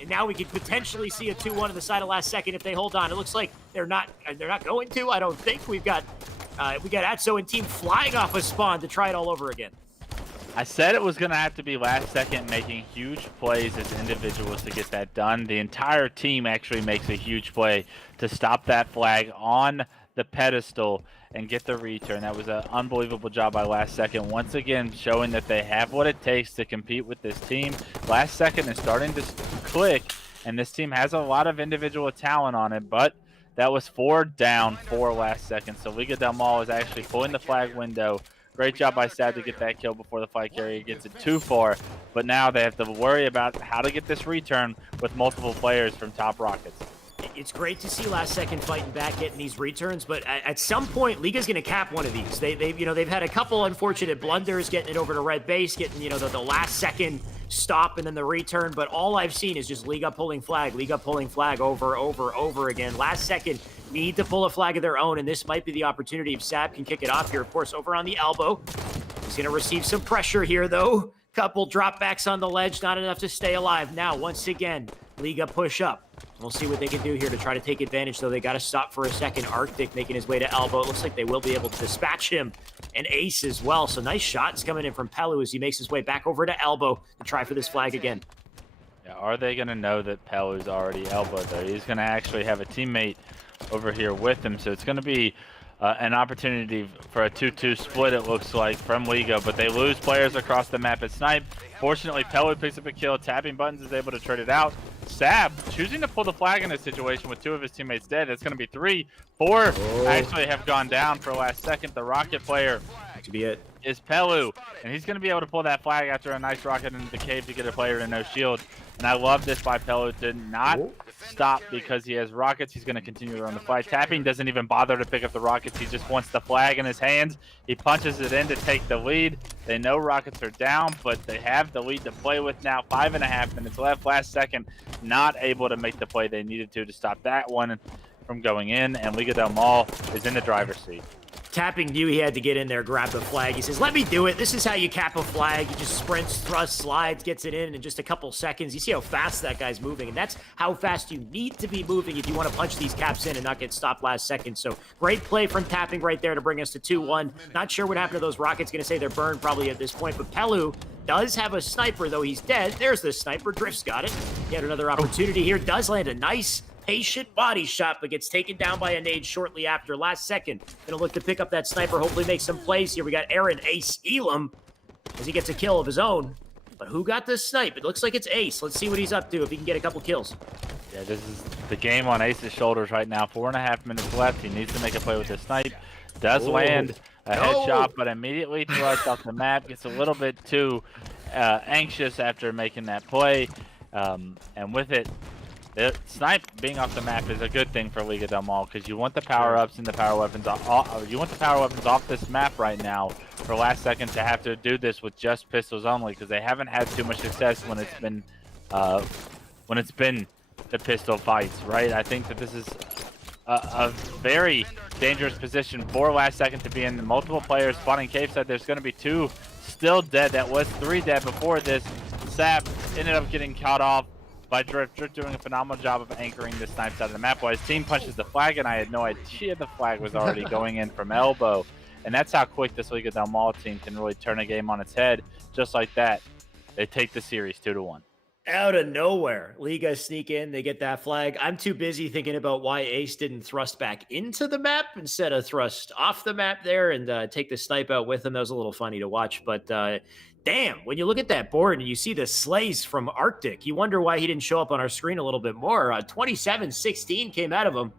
And now we could potentially see a 2-1 on the side of last second if they hold on. It looks like they're not going to. I don't think. We got Atso and team flying off a spawn to try it all over again. I said it was going to have to be last second making huge plays as individuals to get that done. The entire team actually makes a huge play to stop that flag on the pedestal and get the return. That was an unbelievable job by last second. Once again, showing that they have what it takes to compete with this team. Last second is starting to click, and this team has a lot of individual talent on it, but that was 4 down, 4 last second. So Liga del Mal is actually pulling the flag window. Great job by Sad to get that kill before the flag carrier gets it too far. But now they have to worry about how to get this return with multiple players from Top Rockets. It's great to see last second fighting back, getting these returns, but at some point, Liga's going to cap one of these. They've had a couple unfortunate blunders, getting it over to red base, getting the last second stop and then the return. But all I've seen is just Liga pulling flag over again. Last second need to pull a flag of their own, and this might be the opportunity if Sab can kick it off here. Of course, over on the elbow, he's going to receive some pressure here though. Couple dropbacks on the ledge, not enough to stay alive. Now, once again, Liga push up. We'll see what they can do here to try to take advantage, though. They got to stop for a second. Arctic making his way to elbow. It looks like they will be able to dispatch him. And Ace as well. So nice shots coming in from Pelu as he makes his way back over to elbow to try for this flag again. Yeah, are they going to know that Pelu's already elbowed, though? He's going to actually have a teammate over here with him, so it's going to be an opportunity for a 2-2 split, it looks like, from Liga, but they lose players across the map at Snipe. Fortunately, Pelu picks up a kill. Tapping Buttons is able to trade it out. Sab choosing to pull the flag in this situation with 2 of his teammates dead. That's going to be 3. 4 actually have gone down for last second. The Rocket player To be it. is Pelu, and he's going to be able to pull that flag after a nice rocket into the cave to get a player to no shield. And I love this by Pelu to not stop because he has rockets. He's going to continue to run the flag. Tapping doesn't even bother to pick up the rockets. He just wants the flag in his hands. He punches it in to take the lead. They know rockets are down, but they have the lead to play with now. 5.5 minutes left. Last second, not able to make the play they needed to stop that one from going in, and Liga del Mal is in the driver's seat. Tapping knew he had to get in there, grab the flag. He says, let me do it. This is how you cap a flag. He just sprints, thrusts, slides, gets it in just a couple seconds. You see how fast that guy's moving, and that's how fast you need to be moving if you want to punch these caps in and not get stopped last second. So great play from Tapping right there to bring us to 2-1. Not sure what happened to those rockets. Going to say they're burned probably at this point, but Pelu does have a sniper, though he's dead. There's the sniper. Drift's got it. He had another opportunity here. Does land a nice patient body shot, but gets taken down by a nade shortly after. Last second, gonna look to pick up that sniper, hopefully make some plays here. We got Aaron Ace Elam as he gets a kill of his own. But who got this snipe? It looks like it's Ace. Let's see what he's up to, if he can get a couple kills. Yeah, this is the game on Ace's shoulders right now. 4.5 minutes left. He needs to make a play with the snipe. Does land a headshot, but immediately throws off the map. Gets a little bit too anxious after making that play. And with it, the snipe being off the map is a good thing for Liga del Mal because you want the power-ups and the power weapons off this map right now for last second to have to do this with just pistols only because they haven't had too much success when it's been the pistol fights, right? I think that this is a very dangerous position for last second to be in. Multiple players spawning cave side. There's going to be 2 still dead. That was 3 dead before this. Sap ended up getting caught off by Drift. Drift doing a phenomenal job of anchoring the snipe side of the map while his team punches the flag, and I had no idea the flag was already going in from elbow. And that's how quick this Liga del Mal team can really turn a game on its head. Just like that, they take the series 2-1. Out of nowhere, Liga sneak in, they get that flag. I'm too busy thinking about why Ace didn't thrust back into the map instead of thrust off the map there and take the snipe out with him. That was a little funny to watch, but damn, when you look at that board and you see the slays from Arctic, you wonder why he didn't show up on our screen a little bit more. 27-16 came out of him,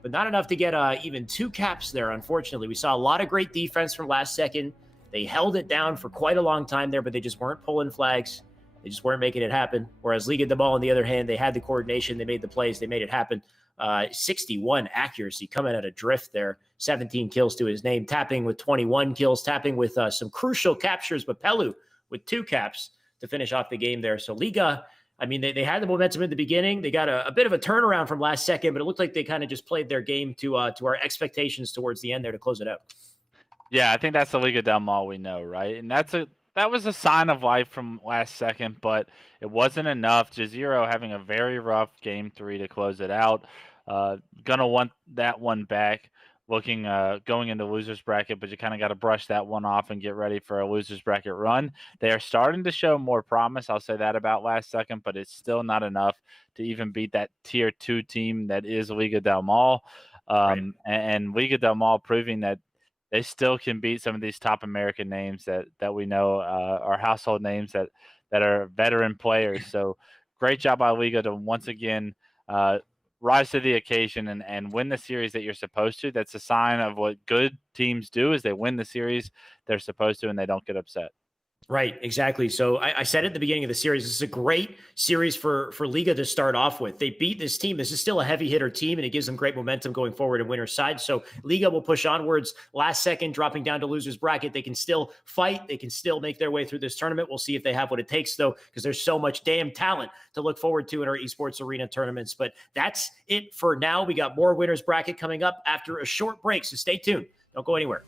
but not enough to get even 2 caps there, unfortunately. We saw a lot of great defense from last second. They held it down for quite a long time there, but they just weren't pulling flags. They just weren't making it happen. Whereas Liga del Mal, on the other hand, they had the coordination. They made the plays. They made it happen. 61 accuracy coming out of Drift there. 17 kills to his name. Tapping with 21 kills. Tapping with some crucial captures. But Pelu with 2 caps to finish off the game there. So Liga, I mean, they had the momentum in the beginning. They got a bit of a turnaround from last second, but it looked like they kind of just played their game to our expectations towards the end there to close it out. Yeah, I think that's the Liga del Mal we know, right? And that was a sign of life from last second, but it wasn't enough. Jazero having a very rough game 3 to close it out. Gonna want that one back. Looking going into losers bracket, but you kind of got to brush that one off and get ready for a losers bracket run. They are starting to show more promise. I'll say that about last second, but it's still not enough to even beat that tier 2 team that is Liga del Mal. And Liga del Mal proving that they still can beat some of these top American names that we know are household names that are veteran players. So great job by Liga to once again rise to the occasion and win the series that you're supposed to. That's a sign of what good teams do is they win the series they're supposed to and they don't get upset. Right, exactly. So I said at the beginning of the series, this is a great series for Liga to start off with. They beat this team. This is still a heavy hitter team, and it gives them great momentum going forward in winner's side. So Liga will push onwards. Last second, dropping down to loser's bracket. They can still fight. They can still make their way through this tournament. We'll see if they have what it takes, though, because there's so much damn talent to look forward to in our esports arena tournaments. But that's it for now. We got more winner's bracket coming up after a short break, so stay tuned. Don't go anywhere.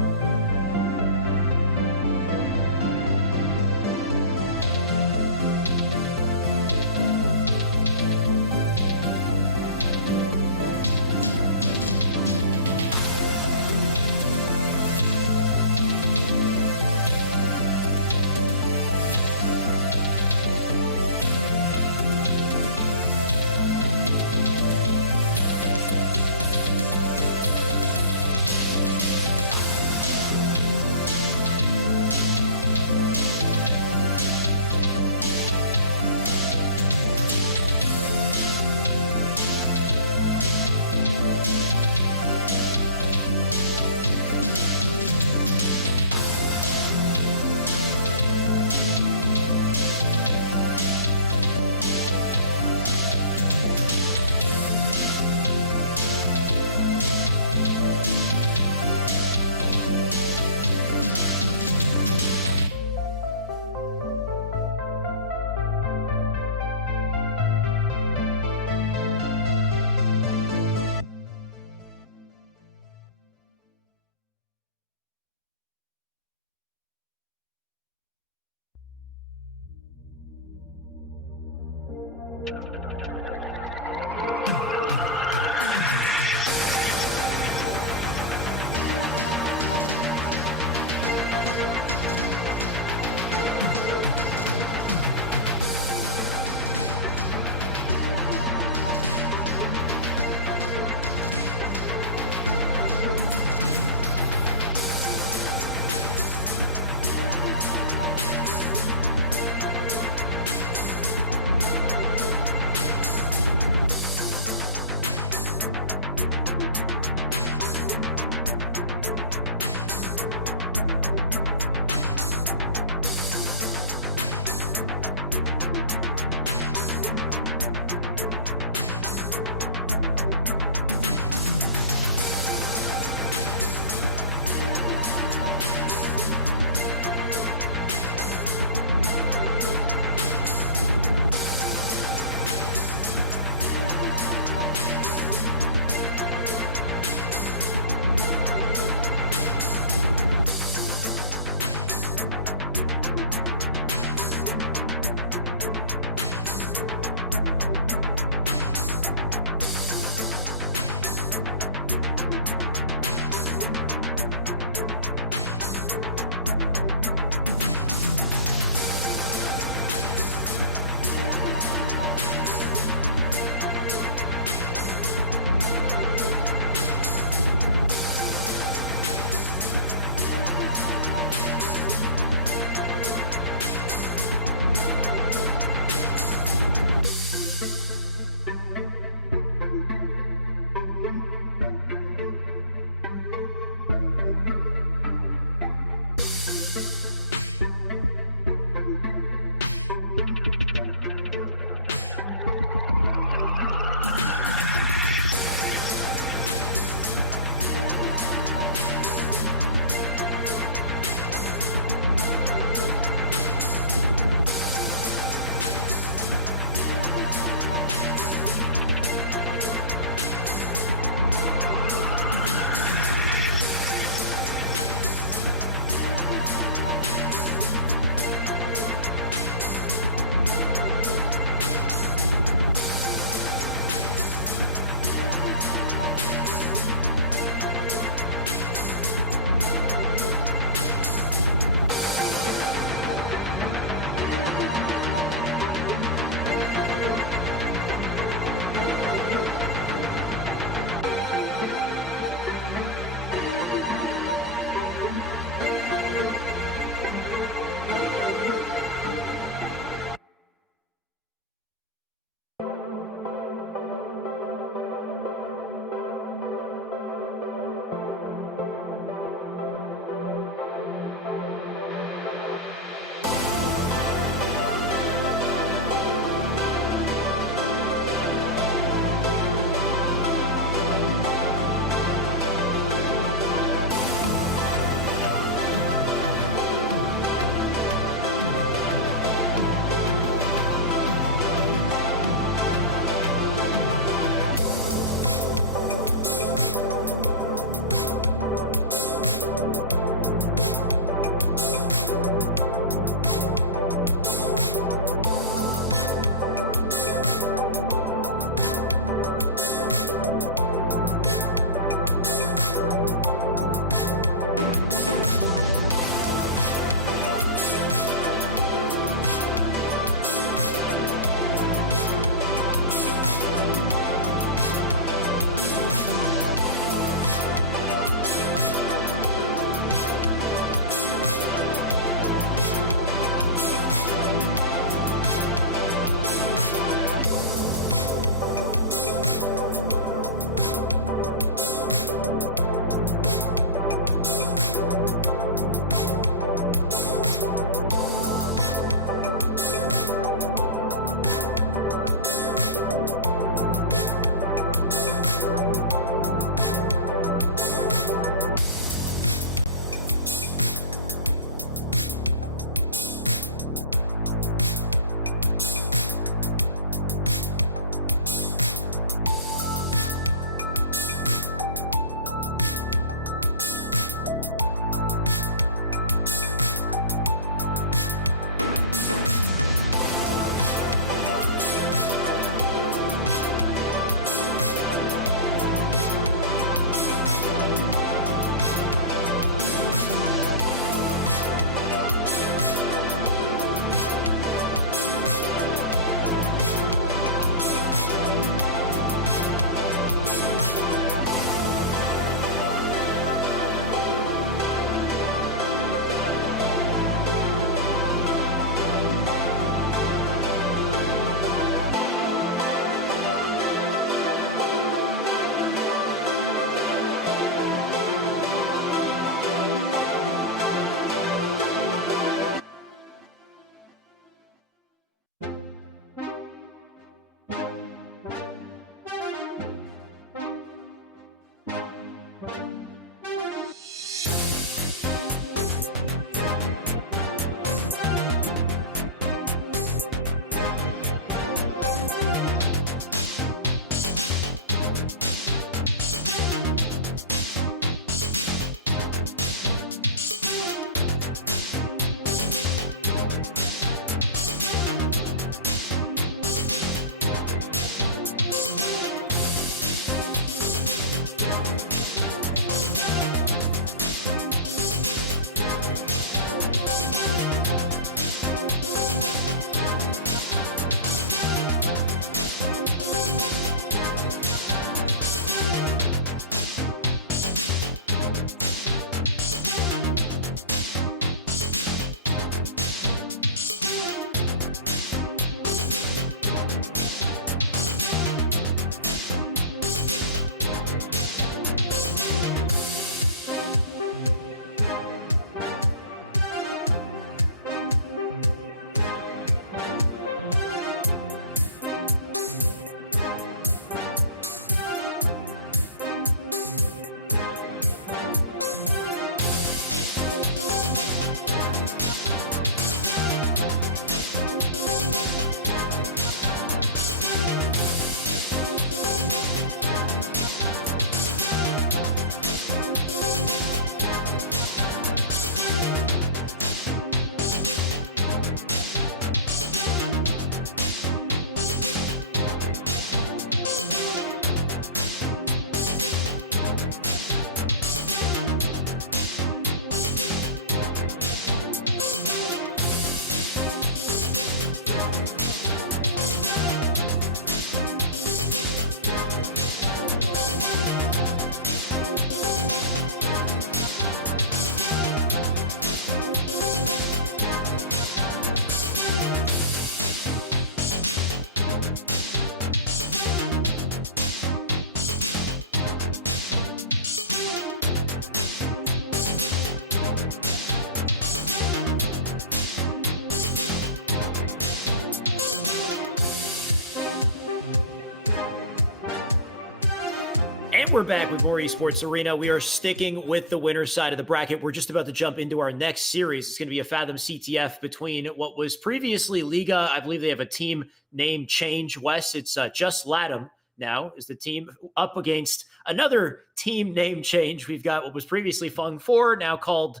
And we're back with more Esports Arena. We are sticking with the winner's side of the bracket. We're just about to jump into our next series. It's going to be a Fathom CTF between what was previously Liga. I believe they have a team name change, Wes. It's Just Latham now is the team up against another team name change. We've got what was previously Fung 4, now called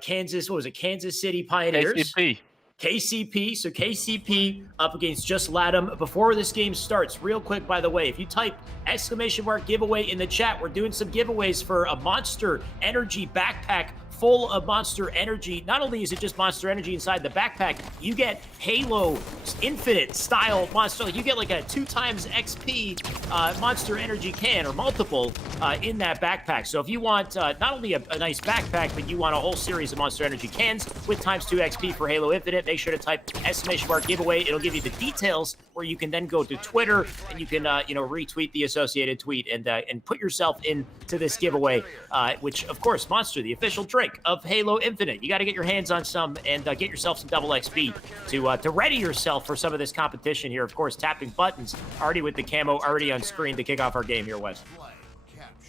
Kansas. What was it? Kansas City Pioneers. KCP. KCP. So KCP up against Just Latham. Before this game starts, real quick, by the way, if you type ! giveaway in the chat, we're doing some giveaways for a Monster Energy backpack full of Monster Energy. Not only is it just Monster Energy inside the backpack, you get Halo Infinite style Monster. You get like a 2x XP Monster Energy can or multiple in that backpack. So if you want not only a nice backpack, but you want a whole series of Monster Energy cans with ×2 XP for Halo Infinite, make sure to type ! giveaway. It'll give you the details where you can then go to Twitter and you can retweet the associated tweet and put yourself into this giveaway, which of course Monster, the official drink of Halo Infinite. You got to get your hands on some and get yourself some double XP to ready yourself for some of this competition here. Of course, tapping buttons already with the camo already on screen to kick off our game here, Wes.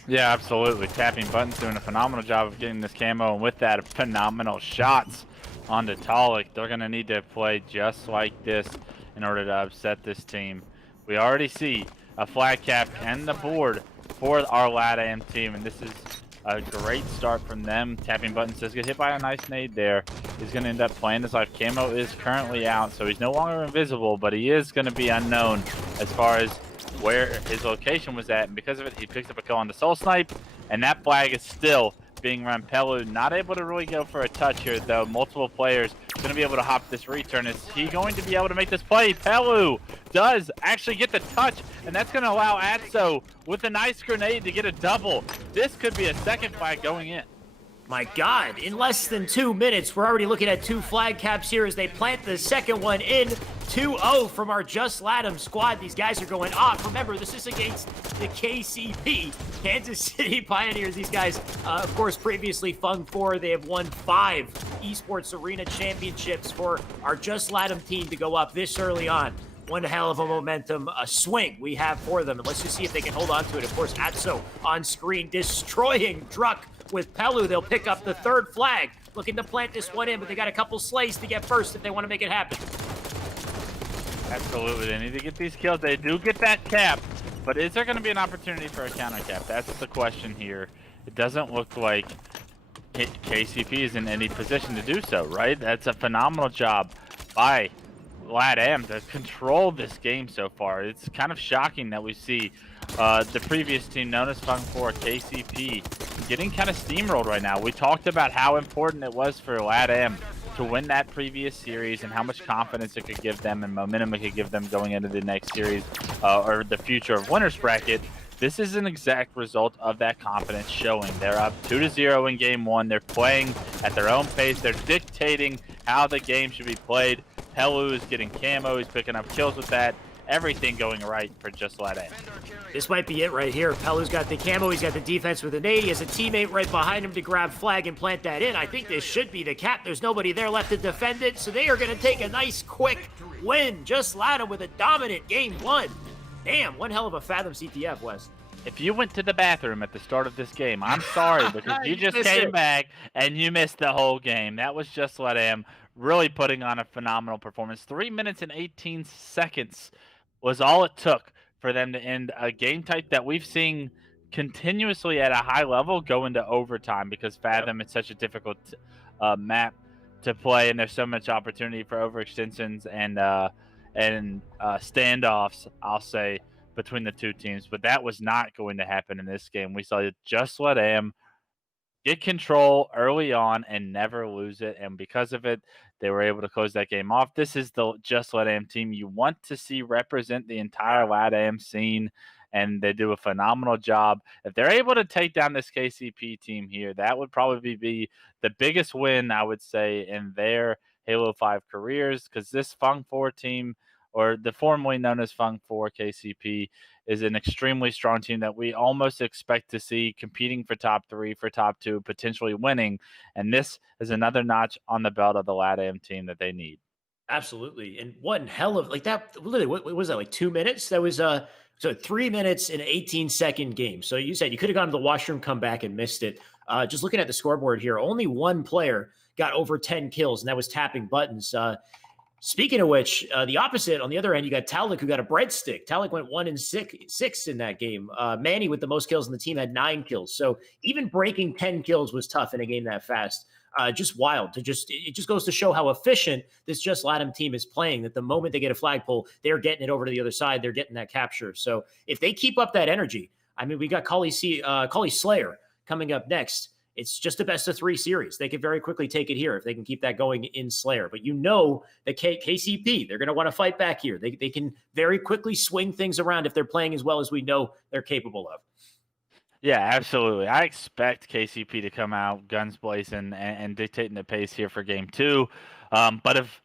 Yeah, absolutely. Tapping buttons doing a phenomenal job of getting this camo, and with that, phenomenal shots onto Talik. They're going to need to play just like this in order to upset this team. We already see a flag cap and the board for our LATAM team, and this is a great start from them. Tapping buttons does get hit by a nice nade there. He's going to end up playing his life. Camo is currently out, so he's no longer invisible, but he is going to be unknown as far as where his location was at, and because of it, he picks up a kill on the Soul Snipe, and that flag is still being run. Pelu not able to really go for a touch here, though. Multiple players going to be able to hop this return. Is he going to be able to make this play? Pelu does actually get the touch, and that's going to allow Atso with a nice grenade to get a double. This could be a second flag going in. My God, in less than 2 minutes, we're already looking at 2 flag caps here as they plant the second one in. 2-0 from our Just Latham squad. These guys are going off. Remember, this is against the KCP, Kansas City Pioneers. These guys, of course, previously Fung 4. They have won 5 Esports Arena championships for our Just Latham team to go up this early on. One hell of a momentum swing we have for them. And let's just see if they can hold on to it. Of course, Atso on screen destroying Druck with Pelu. They'll pick up the 3rd flag. Looking to plant this one in, but they got a couple slays to get first if they want to make it happen. Absolutely. They need to get these kills. They do get that cap, but is there going to be an opportunity for a counter cap? That's the question here. It doesn't look like KCP is in any position to do so, right? That's a phenomenal job by LATAM to control this game so far. It's kind of shocking that we see the previous team known as Fung 4, KCP, getting kind of steamrolled right now. We talked about how important it was for LATAM to win that previous series and how much confidence it could give them and momentum it could give them going into the next series or the future of winners bracket. This is an exact result of that confidence showing. They're up 2-0 in game 1. They're playing at their own pace. They're dictating how the game should be played. Pelu is getting camo. He's picking up kills with that. Everything going right for Just Latham. This might be it right here. Pelu's got the camo. He's got the defense with a nade. He has a teammate right behind him to grab flag and plant that in. I think this should be the cap. There's nobody there left to defend it, so they are going to take a nice, quick win. Just Latham with a dominant game 1. Damn, one hell of a Fathom CTF, Wes. If you went to the bathroom at the start of this game, I'm sorry, because you just came back and you missed the whole game. That was Just Latham really putting on a phenomenal performance. 3 minutes and 18 seconds was all it took for them to end a game type that we've seen continuously at a high level go into overtime, because Fathom is such a difficult map to play, and there's so much opportunity for overextensions and standoffs, I'll say, between the two teams. But that was not going to happen in this game. We saw Just Latham get control early on and never lose it, and because of it, they were able to close that game off. This is the Just LATAM team you want to see represent the entire LATAM scene, and they do a phenomenal job. If they're able to take down this KCP team here, that would probably be the biggest win, I would say, in their Halo 5 careers, because this Fung 4 team, or the formerly known as Fung 4 KCP, is an extremely strong team that we almost expect to see competing for top 3, for top 2, potentially winning. And this is another notch on the belt of the LATAM team that they need. Absolutely. And one hell of, like, that, literally, what was that, like 2 minutes? That was So 3 minutes and 18-second game. So you said you could have gone to the washroom, come back, and missed it. Just looking at the scoreboard here, only one player got over 10 kills, and that was tapping buttons. Speaking of which, the opposite, on the other end, you got Talik, who got a breadstick. Talik went 1-6 in that game. Manny, with the most kills in the team, had 9 kills. So even breaking 10 kills was tough in a game that fast. Just wild. It just goes to show how efficient this Just LATAM team is playing, that the moment they get a flagpole, they're getting it over to the other side. They're getting that capture. So if they keep up that energy, I mean, we got Kali Slayer coming up next. It's just a best of 3 series. They could very quickly take it here if they can keep that going in Slayer. But you know that KCP, they're going to want to fight back here. They can very quickly swing things around if they're playing as well as we know they're capable of. Yeah, absolutely. I expect KCP to come out guns blazing and dictating the pace here for game 2. But if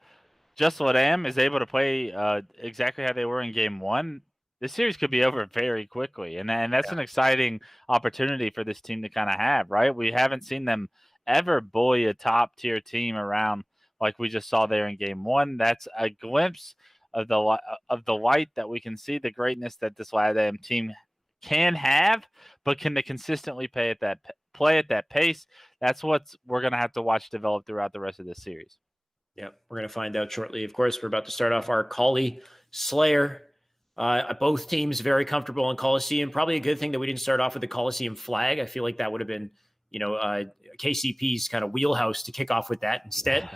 Just LATAM is able to play exactly how they were in game 1, this series could be over very quickly, and that's an exciting opportunity for this team to kind of have, right? We haven't seen them ever bully a top-tier team around like we just saw there in game 1. That's a glimpse of the light that we can see, the greatness that this LATAM team can have, but can they consistently play at that pace? That's what we're going to have to watch develop throughout the rest of this series. Yeah, we're going to find out shortly. Of course, we're about to start off our Kali Slayer. Both teams very comfortable in Coliseum. Probably a good thing that we didn't start off with the Coliseum flag. I feel like that would have been, KCP's kind of wheelhouse to kick off with that instead.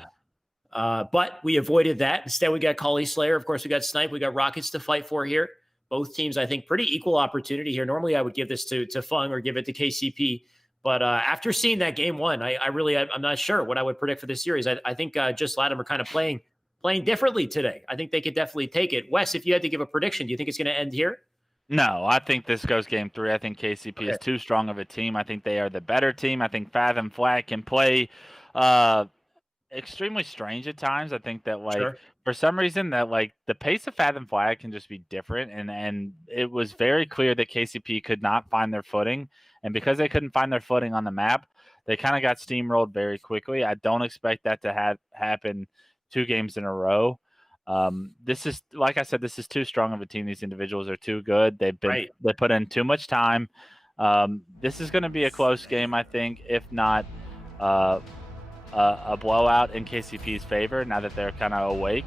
But we avoided that. Instead, we got Kali Slayer. Of course, we got Snipe. We got Rockets to fight for here. Both teams, I think, pretty equal opportunity here. Normally, I would give this to Fung or give it to KCP. But after seeing that game 1, I'm not sure what I would predict for this series. I think Just LATAM are kind of playing differently today. I think they could definitely take it. Wes, if you had to give a prediction, do you think it's going to end here? No, I think this goes game 3. I think KCP is too strong of a team. I think they are the better team. I think Fathom Flag can play extremely strange at times. I think that for some reason that the pace of Fathom Flag can just be different, and it was very clear that KCP could not find their footing, and because they couldn't find their footing on the map, they kind of got steamrolled very quickly. I don't expect that to happen 2 games in a row. This is, like I said, this is too strong of a team. These individuals are too good. They put in too much time. This is going to be a close game, I think, if not a blowout in KCP's favor now that they're kind of awake.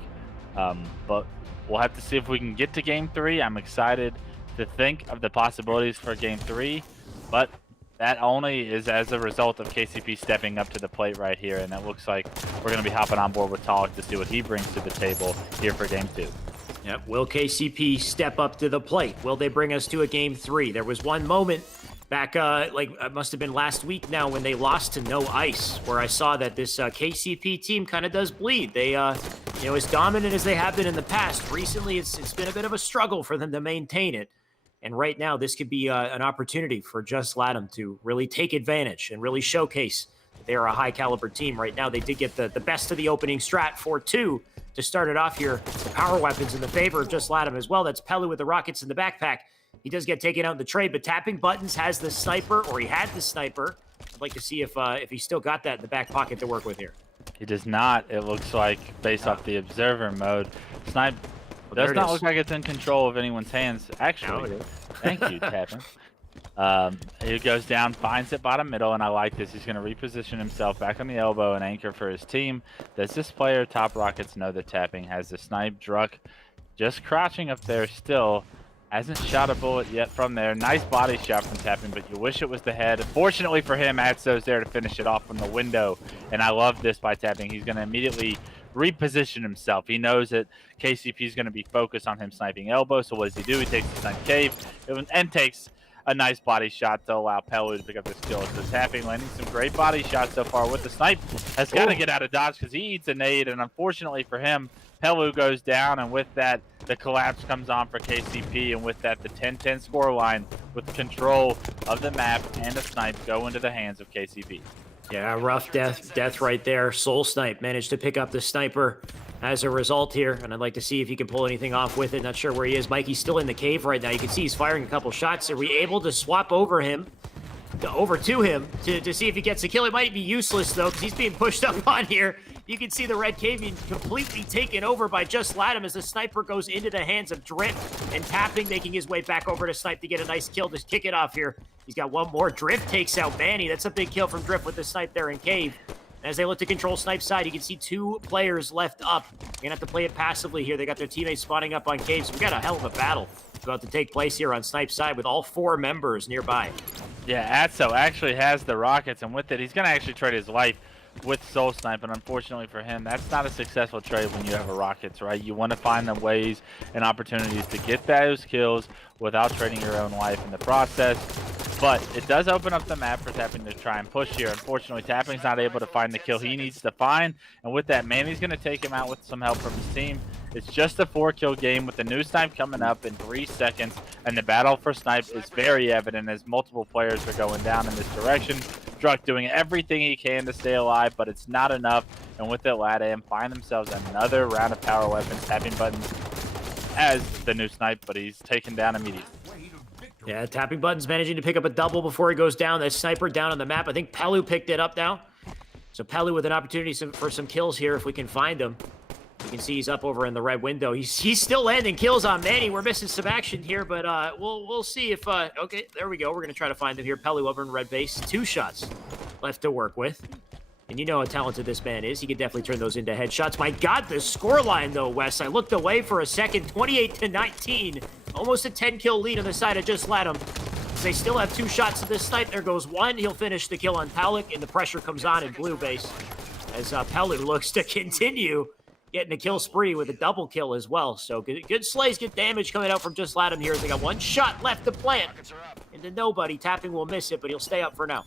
But we'll have to see if we can get to game 3. I'm excited to think of the possibilities for game 3, but that only is as a result of KCP stepping up to the plate right here, and it looks like we're going to be hopping on board with Talik to see what he brings to the table here for game 2. Yep. Will KCP step up to the plate? Will they bring us to a game 3? There was one moment back, it must have been last week now, when they lost to No Ice, where I saw that this KCP team kind of does bleed. They, as dominant as they have been in the past, recently it's been a bit of a struggle for them to maintain it. And right now, this could be an opportunity for Just LATAM to really take advantage and really showcase that they are a high-caliber team. Right now, they did get the best of the opening strat 4-2 to start it off here. The power weapons in the favor of Just LATAM as well. That's Pelu with the rockets in the backpack. He does get taken out in the trade, but Tapping Buttons has the sniper, or he had the sniper. I'd like to see if he still got that in the back pocket to work with here. He does not, it looks like, based off the observer mode. Snipe does not look like it's in control of anyone's hands. Actually, thank you, Tapping. He goes down, finds it bottom middle, and I like this. He's going to reposition himself back on the elbow and anchor for his team. Does this player, Top Rockets, know that Tapping has the snipe? Druck just crouching up there still. Hasn't shot a bullet yet from there. Nice body shot from Tapping, but you wish it was the head. Fortunately for him, Adso's there to finish it off from the window. And I love this by Tapping. He's going to immediately reposition himself. He knows that KCP is going to be focused on him sniping elbow. So what does he do? He takes the snipe cave and takes a nice body shot to allow Pelu to pick up this kill. So Tapping landing some great body shots so far with the snipe. Has got to get out of dodge because he eats a nade. And unfortunately for him, Pelu goes down, and with that, the collapse comes on for KCP, and with that, the 10-10 scoreline with control of the map and the snipe go into the hands of KCP. Yeah, rough death right there. Soul Snipe managed to pick up the sniper as a result here, and I'd like to see if he can pull anything off with it. Not sure where he is. Mikey's still in the cave right now. You can see he's firing a couple shots. Are we able to swap over him? over to him to see if he gets a kill. It might be useless, though, because he's being pushed up on here. You can see the Red Cave being completely taken over by Just Latham as the sniper goes into the hands of Drift, and Tapping making his way back over to Snipe to get a nice kill to kick it off here. He's got one more. Drift takes out Manny. That's a big kill from Drift with the Snipe there in Cave. As they look to control Snipe's side, you can see 2 players left up. You're going to have to play it passively here. They got their teammates spawning up on Cave, so we got a hell of a battle about to take place here on Snipe's side with all 4 members nearby. Yeah, Atso actually has the rockets, and with it, he's going to actually trade his life with Soul Snipe, and unfortunately for him, that's not a successful trade when you have a rockets, right? You want to find the ways and opportunities to get those kills without trading your own life in the process. But it does open up the map for Tapping to try and push here. Unfortunately, Tapping's not able to find the kill he needs to find, and with that, Manny's going to take him out with some help from his team. It's just a 4-kill game with the new Snipe coming up in 3 seconds, and the battle for Snipe is very evident as multiple players are going down in this direction. Druck doing everything he can to stay alive, but it's not enough, and with it, LatAm find themselves another round of power weapons, tapping buttons as the new Snipe, but he's taken down immediately. Yeah, Tapping Button's managing to pick up a double before he goes down. That sniper down on the map. I think Pelu picked it up now. So Pelu with an opportunity for some kills here if we can find him. You can see he's up over in the red window. He's still landing kills on Manny. We're missing some action here, but we'll see if okay, there we go. We're gonna try to find him here. Pelu over in red base. 2 shots left to work with. And you know how talented this man is. He can definitely turn those into headshots. My God, the scoreline though, Wes. I looked away for a second. 28-19. Almost a 10-kill lead on the side of Just Latham. They still have 2 shots to this Snipe. There goes 1. He'll finish the kill on Palik, and the pressure comes on in blue base as Pelu looks to continue getting a kill spree with a double kill as well. So good slays, good damage coming out from Just Latham here. They got 1 shot left to plant into nobody. Tapping will miss it, but he'll stay up for now.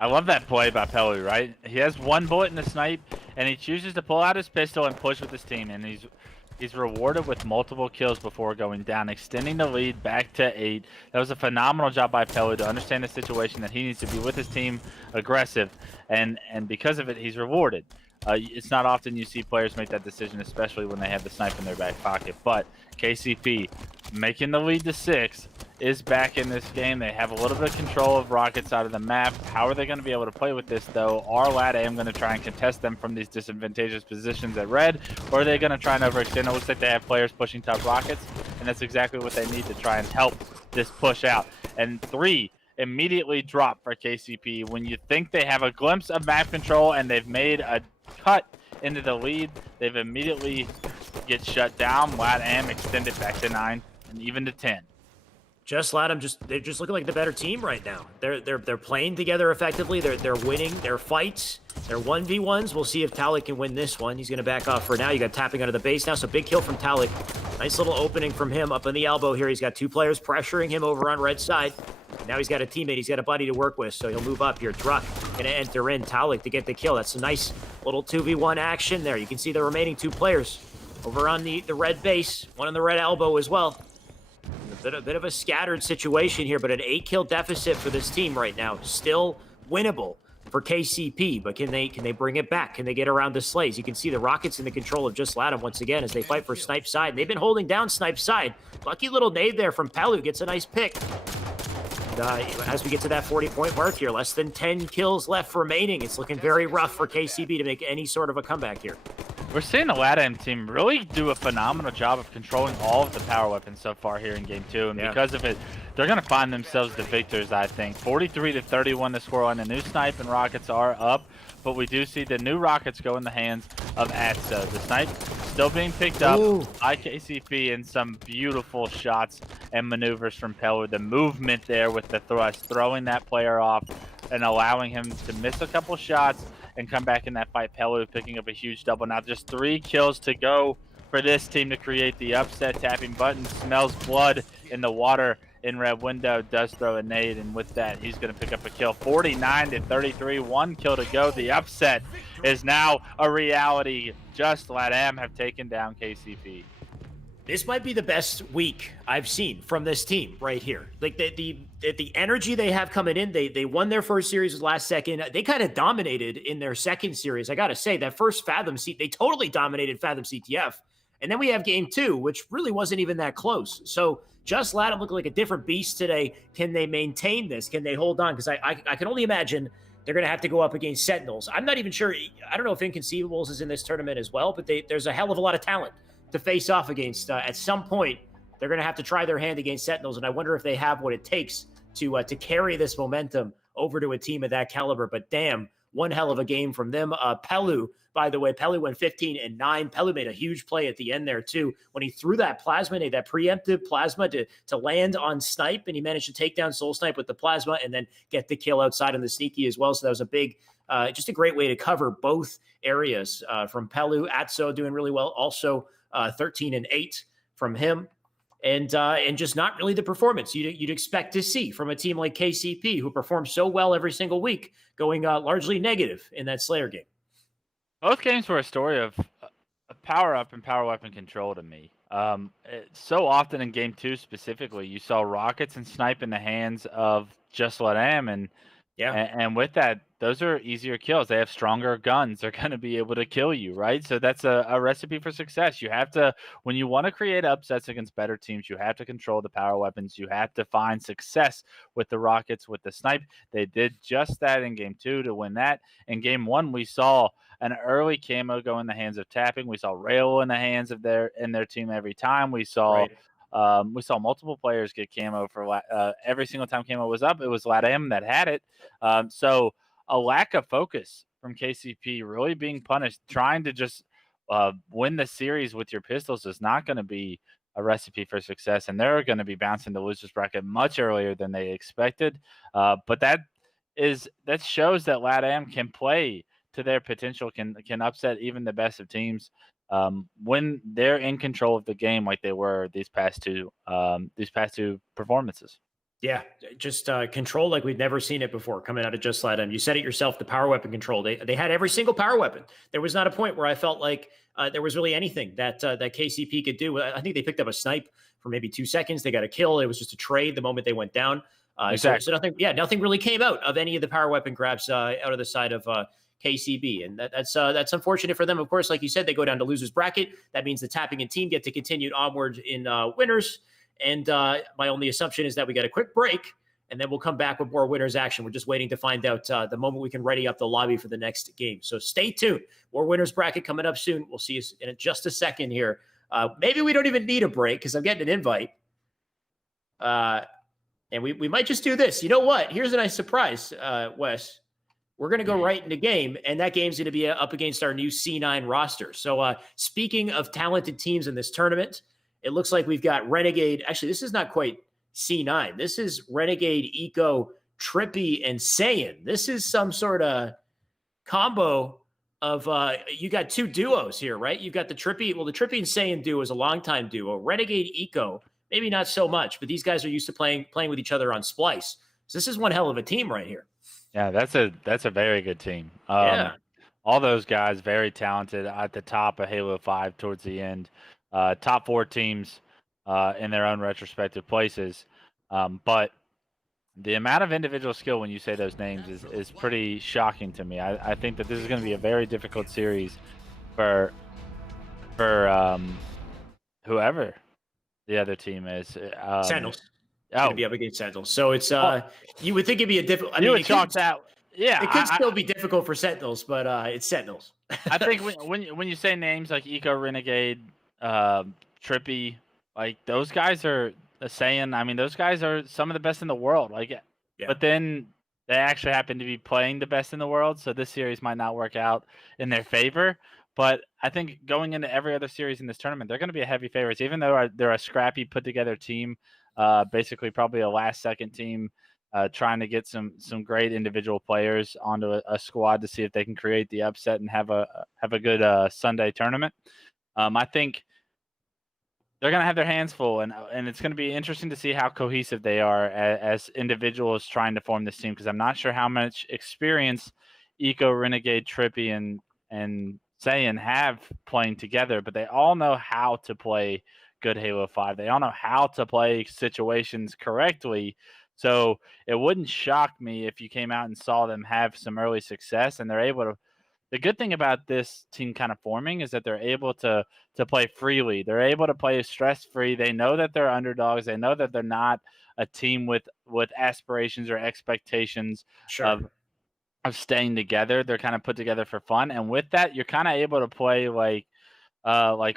I love that play by Pelu, right? He has 1 bullet in the Snipe, and he chooses to pull out his pistol and push with his team, and he's rewarded with multiple kills before going down, extending the lead back to 8. That was a phenomenal job by Pelu to understand the situation that he needs to be with his team, aggressive, and because of it, he's rewarded. It's not often you see players make that decision, especially when they have the Snipe in their back pocket. But KCP making the lead to 6 is back in this game. They have a little bit of control of rockets out of the map. How are they going to be able to play with this, though? Are LatAm going to try and contest them from these disadvantageous positions at red, or are they going to try and overextend? It looks like they have players pushing top rockets, and that's exactly what they need to try and help this push out. And 3 immediately drop for KCP when you think they have a glimpse of map control and they've made a cut into the lead. They've immediately get shut down. LatAm extended back to 9 and even to 10. Just Latham, they're just looking like the better team right now. They're playing together effectively. They're winning their fights. They're 1v1s. We'll see if Talik can win this one. He's going to back off for now. You got Tapping under the base now, so big kill from Talik. Nice little opening from him up in the elbow here. He's got 2 players pressuring him over on red side. Now he's got a teammate. He's got a buddy to work with, so he'll move up here. Druck going to enter in. Talik to get the kill. That's a nice little 2v1 action there. You can see the remaining 2 players over on the red base. One on the red elbow as well. A bit of a scattered situation here, but an 8-kill deficit for this team right now. Still winnable for KCP, but can they bring it back? Can they get around the slays? You can see the Rockets in the control of Just Latham once again as they fight for Snipe's side. And they've been holding down Snipe's side. Lucky little nade there from Pelu. Gets a nice pick. And, as we get to that 40-point mark here, less than 10 kills left remaining. It's looking very rough for KCP to make any sort of a comeback here. We're seeing the LatAm team really do a phenomenal job of controlling all of the power weapons so far here in Game 2, and because of it, they're going to find themselves the victors, I think. 43-31 the scoreline. The new Snipe and Rockets are up, but we do see the new Rockets go in the hands of Atso. The Snipe still being picked up by KCP, and some beautiful shots and maneuvers from Pelu. The movement there with the thrust, throwing that player off and allowing him to miss a couple shots and come back in that fight. Pelu picking up a huge double. Now just 3 kills to go for this team to create the upset. Tapping Button smells blood in the water in red window, does throw a nade, and with that, he's going to pick up a kill. 49-33, 1 kill to go. The upset is now a reality. Just LatAm have taken down KCP. This might be the best week I've seen from this team right here. Like the energy they have coming in. They won their first series last second. They kind of dominated in their second series. I got to say that first Fathom seat, they totally dominated Fathom CTF. And then we have game 2, which really wasn't even that close. So Just Latham looked like a different beast today. Can they maintain this? Can they hold on? Because I can only imagine they're going to have to go up against Sentinels. I'm not even sure. I don't know if Inconceivables is in this tournament as well, but there's a hell of a lot of talent to face off against. At some point, they're going to have to try their hand against Sentinels, and I wonder if they have what it takes to carry this momentum over to a team of that caliber. But damn, one hell of a game from them. Pelu, by the way, Pelu went 15-9. Pelu made a huge play at the end there too when he threw that plasma, that preemptive plasma to land on Snipe, and he managed to take down Soul Snipe with the plasma and then get the kill outside on the sneaky as well. So that was a big, just a great way to cover both areas from Pelu. Atso doing really well, also 13-8 from him. And just not really the performance you'd expect to see from a team like KCP, who performs so well every single week, going largely negative in that Slayer game. Both games were a story of power up and power weapon control to me. So often in game 2 specifically, you saw rockets and snipe in the hands of Just Let Am, and with that, those are easier kills. They have stronger guns. They're going to be able to kill you, right? So that's a recipe for success. You have to, when you want to create upsets against better teams, you have to control the power weapons. You have to find success with the rockets, with the snipe. They did just that in game 2 to win that. In game 1, we saw an early camo go in the hands of Tapping. We saw Rail in the hands of their team every time. We saw multiple players get camo for every single time camo was up. It was LATAM that had it. So a lack of focus from KCP, really being punished, trying to just win the series with your pistols is not going to be a recipe for success, and they're going to be bouncing the losers bracket much earlier than they expected. But that shows that LATAM can play to their potential, can upset even the best of teams when they're in control of the game, like they were these past two performances. Yeah, just control like we've never seen it before coming out of Just Let Him. You said it yourself, the power weapon control. They had every single power weapon. There was not a point where I felt like there was really anything that KCP could do. I think they picked up a snipe for maybe 2 seconds. They got a kill. It was just a trade the moment they went down. Exactly. So nothing really came out of any of the power weapon grabs out of the side of KCB, and that's unfortunate for them. Of course, like you said, they go down to losers bracket. That means the Tapping and team get to continue onward in winners. And my only assumption is that we got a quick break, and then we'll come back with more winners action. We're just waiting to find out the moment we can ready up the lobby for the next game. So stay tuned. More winners bracket coming up soon. We'll see you in just a second here. Maybe we don't even need a break because I'm getting an invite. And we might just do this. You know what? Here's a nice surprise, Wes. We're going to go right into game, and that game's going to be up against our new C9 roster. So speaking of talented teams in this tournament, it looks like we've got Renegade. Actually, this is not quite C9. This is Renegade, Eco, Trippy, and Saiyan. This is some sort of combo of you got two duos here, right? You've got the Trippy. Well, the Trippy and Saiyan duo is a longtime duo. Renegade, Eco, maybe not so much, but these guys are used to playing with each other on Splice. So this is one hell of a team right here. Yeah, that's a very good team. All those guys very talented at the top of Halo 5 towards the end. Top 4 teams in their own retrospective places. But the amount of individual skill when you say those names is pretty shocking to me. I think that this is going to be a very difficult series for whoever the other team is. Sentinels. Going to be up against Sentinels. So it's you would think it'd be a difficult. You would chalk that. Yeah, it could still be difficult for Sentinels, but it's Sentinels. I think when you say names like Eco, Renegade, Trippy, like those guys are saying. I mean, those guys are some of the best in the world. But then they actually happen to be playing the best in the world, so this series might not work out in their favor. But I think going into every other series in this tournament, they're going to be a heavy favorites, even though they're a scrappy, put together team. Basically, probably a last-second team trying to get some great individual players onto a squad to see if they can create the upset and have a good Sunday tournament. I think they're going to have their hands full, and it's going to be interesting to see how cohesive they are as individuals trying to form this team, because I'm not sure how much experience Eco, Renegade, Trippy, and Saiyan have playing together, but they all know how to play good Halo 5. They all know how to play situations correctly. So it wouldn't shock me if you came out and saw them have some early success, and they're the good thing about this team kind of forming is that they're able to play freely. They're able to play stress free. They know that they're underdogs. They know that they're not a team with aspirations or expectations Sure. of staying together. They're kind of put together for fun, and with that, you're kind of able to play like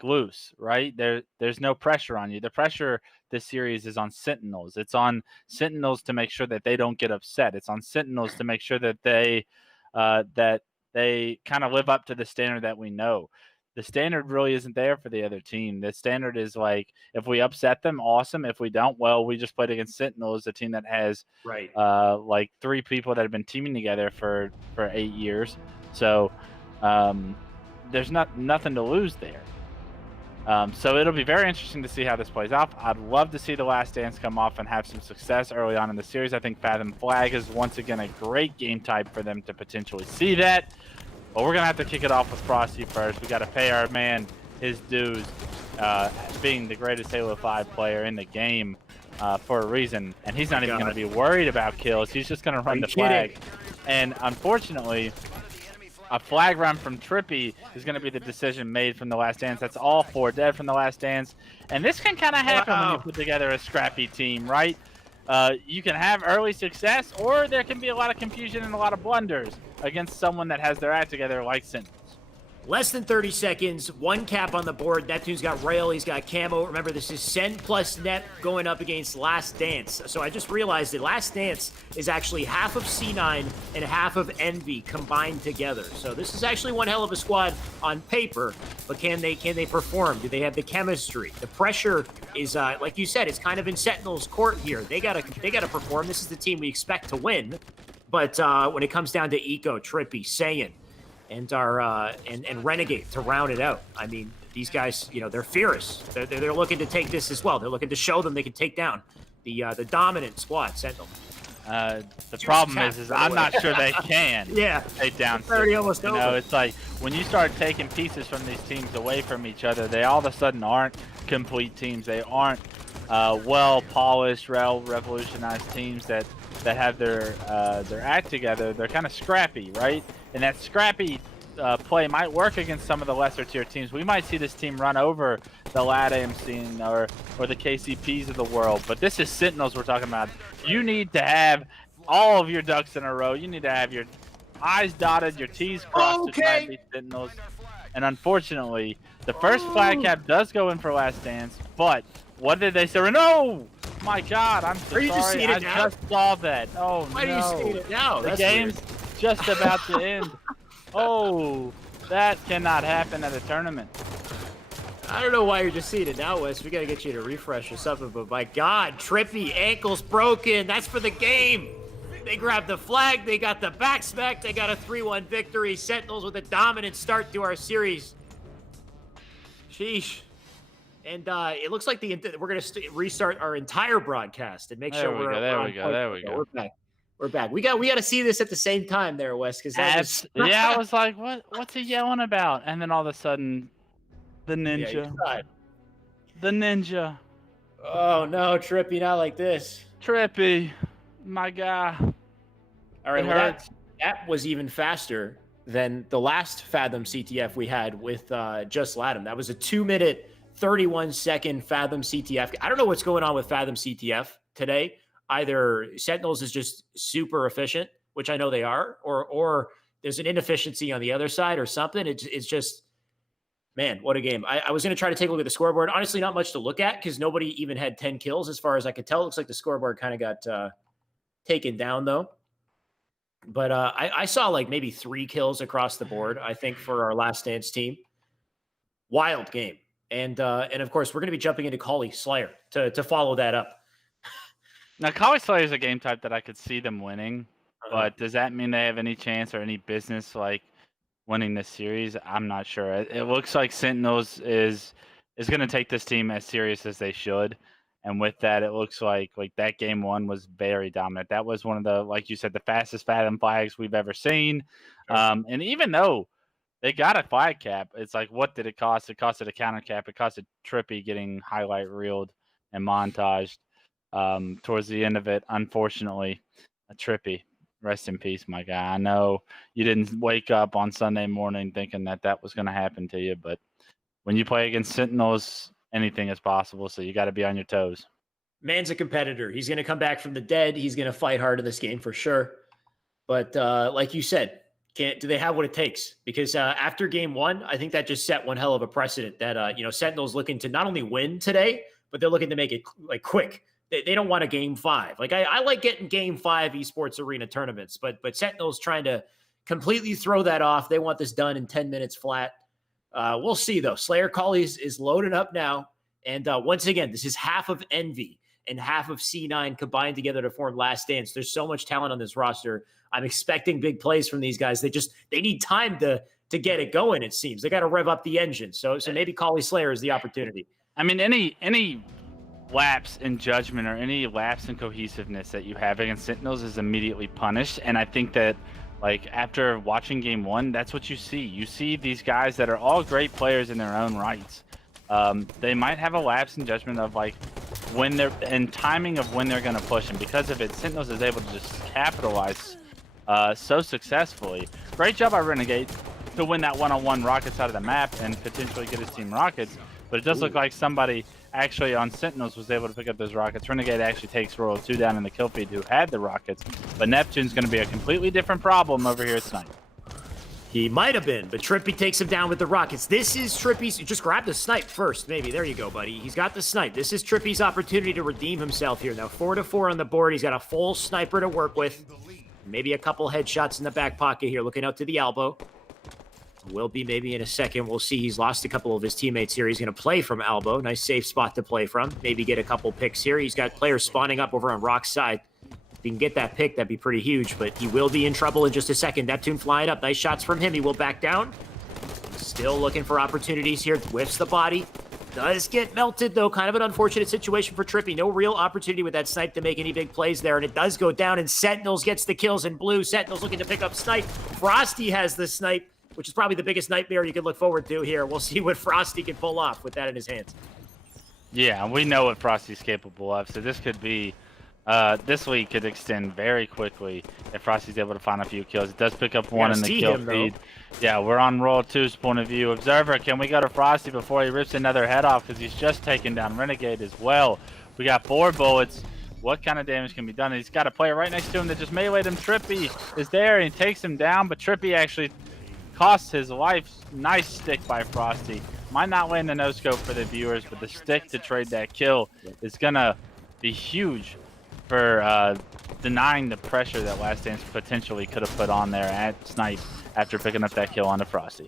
loose, right? There's no pressure on you. The pressure this series is on Sentinels. It's on Sentinels to make sure that they don't get upset. It's on Sentinels to make sure that they kind of live up to the standard that we know. The standard really isn't there for the other team. The standard is like if we upset them, awesome. If we don't, well, we just played against Sentinels, a team that has Right. like 3 people that have been teaming together for 8 years. So there's nothing to lose there. So it'll be very interesting to see how this plays out. I'd love to see the Last Dance come off and have some success early on in the series. I think Fathom Flag is once again a great game type for them to potentially see that. But we're going to have to kick it off with Frosty first. We got to pay our man his dues, being the greatest Halo 5 player in the game for a reason. And he's not even going to be worried about kills. He's just going to run the flag. And unfortunately, a flag run from Trippy is going to be the decision made from the Last Dance. That's all 4 dead from the Last Dance. And this can kind of happen when you put together a scrappy team, right? You can have early success, or there can be a lot of confusion and a lot of blunders against someone that has their act together like Sentinels. Less than 30 seconds, 1 cap on the board. Neptune's got Rail, he's got Camo. Remember, this is Sen plus Net going up against Last Dance. So I just realized that Last Dance is actually half of C9 and half of Envy combined together. So this is actually one hell of a squad on paper, but can they perform? Do they have the chemistry? The pressure is, like you said, it's kind of in Sentinel's court here. They gotta perform. This is the team we expect to win. But when it comes down to Eco, Trippy, Saiyan, and our and Renegade to round it out. I mean, these guys, they're fierce. They're looking to take this as well. They're looking to show them they can take down the dominant squad, Sentinel. The problem is I'm not sure they can. Take down. It's already almost over. It's like when you start taking pieces from these teams away from each other, they all of a sudden aren't complete teams. They aren't well polished, revolutionized teams that have their act together. They're kind of scrappy, right? And that scrappy play might work against some of the lesser tier teams. We might see this team run over the LATAM scene or the KCPs of the world. But this is Sentinels we're talking about. You need to have all of your ducks in a row. You need to have your I's dotted, your T's crossed to try and beat Sentinels. And unfortunately, the first flag cap does go in for Last Dance. But what did they say? No! My God, I'm so sorry. Just seeing it now? Just saw that. Oh, Why are you seeing it now? The game's just about to end. Oh, that cannot happen at a tournament. I don't know why you're just seeing it now, Wes. We got to get you to refresh or something. But my God, Trippy, ankles broken. That's for the game. They grabbed the flag. They got the back smack. They got a 3-1 victory. Sentinels with a dominant start to our series. Sheesh. And it looks like we're going to restart our entire broadcast and make sure we're There we go. We're back. We got to see this at the same time there, Wes, because I was like, what's he yelling about? And then all of a sudden, the ninja. The ninja. Oh no, Trippy, not like this. Trippy, my guy. All right, well, that was even faster than the last Fathom CTF we had with Just LATAM. That was a 2-minute, 31-second Fathom CTF. I don't know what's going on with Fathom CTF today. Either Sentinels is just super efficient, which I know they are, or there's an inefficiency on the other side or something. It's just, man, what a game. I was going to try to take a look at the scoreboard. Honestly, not much to look at because nobody even had 10 kills as far as I could tell. It looks like the scoreboard kind of got taken down, though. But I saw like maybe 3 kills across the board, I think, for our Last Dance team. Wild game. And of course, we're going to be jumping into Kali Slayer to follow that up. Now, Kali Slayer is a game type that I could see them winning, but does that mean they have any chance or any business like winning this series? I'm not sure. It looks like Sentinels is going to take this team as serious as they should, and with that, it looks like that game 1 was very dominant. That was one of the, like you said, the fastest Fathom flags we've ever seen. And even though they got a flag cap, it's like, what did it cost? It costed a counter cap. It costed Trippy getting highlight reeled and montaged. Towards the end of it, unfortunately, Trippy. Rest in peace, my guy. I know you didn't wake up on Sunday morning thinking that that was going to happen to you, but when you play against Sentinels, anything is possible, so you got to be on your toes. Man's a competitor. He's going to come back from the dead. He's going to fight hard in this game for sure. But like you said, do they have what it takes? Because after game one, I think that just set one hell of a precedent that Sentinels looking to not only win today, but they're looking to make it like quick. They don't want a game five. Like I like getting game five esports arena tournaments, but Sentinels trying to completely throw that off. They want this done in 10 minutes flat. We'll see though. Slayer Callies is loaded up now. And once again, this is half of Envy and half of C9 combined together to form Last Dance. There's so much talent on this roster. I'm expecting big plays from these guys. They need time to get it going, it seems. They got to rev up the engine. So maybe Callie Slayer is the opportunity. I mean, any lapse in judgment or any lapse in cohesiveness that you have against Sentinels is immediately punished. And I think that, like, after watching game one, that's what you see. You see these guys that are all great players in their own rights. They might have a lapse in judgment of, like, when they're and timing of when they're going to push. And because of it, Sentinels is able to just capitalize so successfully. Great job by Renegade to win that one-on-one rocket side of the map and potentially get his team rockets. But it does look like somebody actually on Sentinels was able to pick up those rockets. Renegade actually takes Royal 2 down in the kill feed who had the rockets. But Neptune's going to be a completely different problem over here at Snipe. He might have been, but Trippy takes him down with the rockets. This is Trippy's. Just grab the snipe first, maybe. There you go, buddy. He's got the snipe. This is Trippy's opportunity to redeem himself here. Now, 4-4 on the board. He's got a full sniper to work with. Maybe a couple headshots in the back pocket here, looking out to the elbow. Will be maybe in a second. We'll see. He's lost a couple of his teammates here. He's going to play from elbow. Nice safe spot to play from. Maybe get a couple picks here. He's got players spawning up over on Rock's side. If he can get that pick, that'd be pretty huge, but he will be in trouble in just a second. Neptune flying up. Nice shots from him. He will back down. Still looking for opportunities here. Whiffs the body. Does get melted, though. Kind of an unfortunate situation for Trippy. No real opportunity with that snipe to make any big plays there, and it does go down, and Sentinels gets the kills in blue. Sentinels looking to pick up snipe. Frosty has the snipe, which is probably the biggest nightmare you could look forward to here. We'll see what Frosty can pull off with that in his hands. Yeah, we know what Frosty's capable of, so this could be this week could extend very quickly if Frosty's able to find a few kills. It does pick up one in the kill feed. Yeah, we're on Royal 2's point of view. Observer, can we go to Frosty before he rips another head off, because he's just taken down Renegade as well. We got 4 bullets. What kind of damage can be done? He's got a player right next to him that just meleeed him. Trippy is there, and he takes him down, but Trippy actually costs his life. Nice stick by Frosty. Might not land the no-scope for the viewers, but the stick to trade that kill is going to be huge for denying the pressure that Last Dance potentially could have put on there at Snipe after picking up that kill onto Frosty.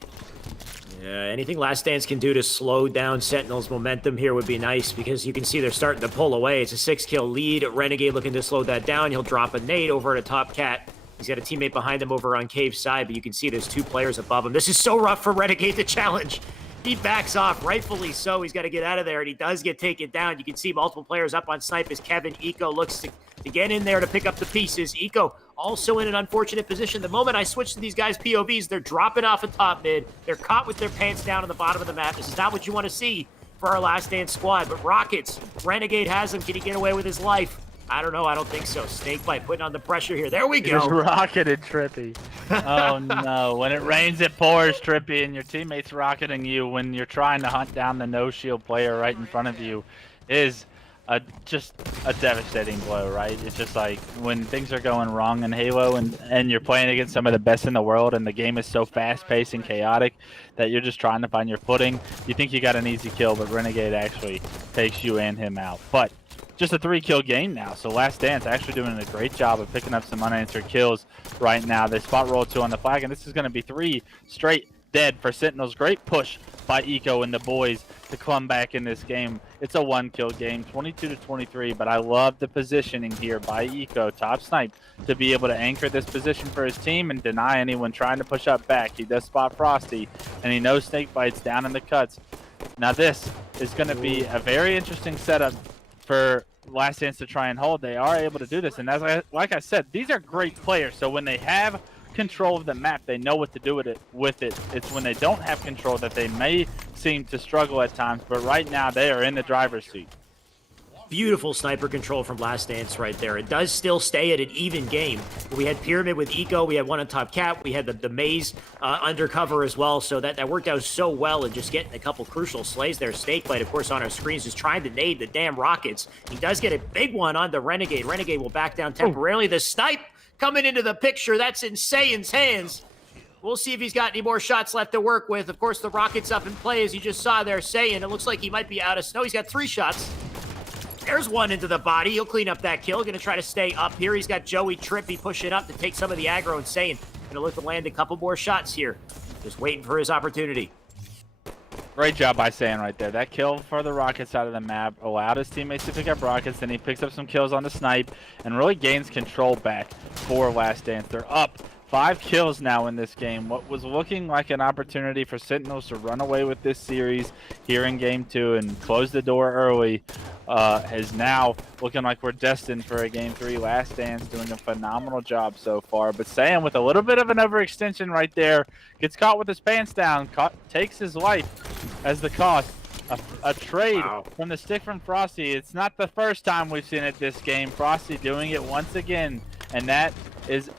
Yeah, anything Last Dance can do to slow down Sentinel's momentum here would be nice, because you can see they're starting to pull away. It's a 6-kill lead. Renegade looking to slow that down. He'll drop a nade over to Top Cat. He's got a teammate behind him over on Cave's side, but you can see there's 2 players above him. This is so rough for Renegade to challenge. He backs off, rightfully so. He's got to get out of there, and he does get taken down. You can see multiple players up on Snipe as Kevin Eco looks to get in there to pick up the pieces. Eco also in an unfortunate position. The moment I switch to these guys' POVs, they're dropping off at top mid. They're caught with their pants down on the bottom of the map. This is not what you want to see for our Last Dance squad. But Rockets, Renegade has him. Can he get away with his life? I don't know. I don't think so. Snakebite putting on the pressure here. There we go. Just rocketed Trippy. Oh, no. When it rains, it pours, Trippy, and your teammate's rocketing you when you're trying to hunt down the no-shield player right in front of you is just a devastating blow, right? It's just like when things are going wrong in Halo and you're playing against some of the best in the world and the game is so fast-paced and chaotic that you're just trying to find your footing. You think you got an easy kill, but Renegade actually takes you and him out. But just a 3-kill game now, so Last Dance actually doing a great job of picking up some unanswered kills right now. They spot Roll 2 on the flag, and this is going to be 3 straight dead for Sentinels. Great push by Eco and the boys to come back in this game. It's a 1-kill game, 22-23, but I love the positioning here by Eco, top snipe, to be able to anchor this position for his team and deny anyone trying to push up back. He does spot Frosty, and he knows Snakebites down in the cuts. Now this is going to be a very interesting setup for Last Dance to try and hold. They are able to do this, and like I said, these are great players, so when they have control of the map, they know what to do with it. It's when they don't have control that they may seem to struggle at times, but right now they are in the driver's seat. Beautiful sniper control from Last Dance right there. It does still stay at an even game. We had Pyramid with Eco. We had one on top Cat. We had the Maze undercover as well. So that worked out so well, and just getting a couple crucial slays there. Snakebite, of course, on our screens, just trying to nade the damn rockets. He does get a big one on the Renegade. Renegade will back down temporarily. The snipe coming into the picture. That's in Saiyin's hands. We'll see if he's got any more shots left to work with. Of course, the rocket's up in play, as you just saw there, Saiyan. It looks like he might be out of snow. He's got 3 shots. There's one into the body. He'll clean up that kill. Going to try to stay up here. He's got Joey Trippy pushing up to take some of the aggro and Saiyan. Going to look to land a couple more shots here. Just waiting for his opportunity. Great job by Saiyan right there. That kill for the rocket side of the map allowed his teammates to pick up rockets. Then he picks up some kills on the snipe and really gains control back for Last Dance. They're up 5 kills now in this game. What was looking like an opportunity for Sentinels to run away with this series here in Game 2 and close the door early is now looking like we're destined for a Game 3. Last Dance doing a phenomenal job so far. But Sam, with a little bit of an overextension right there, gets caught with his pants down, takes his life as the cost. A trade from the stick from Frosty. It's not the first time we've seen it this game. Frosty doing it once again, and that is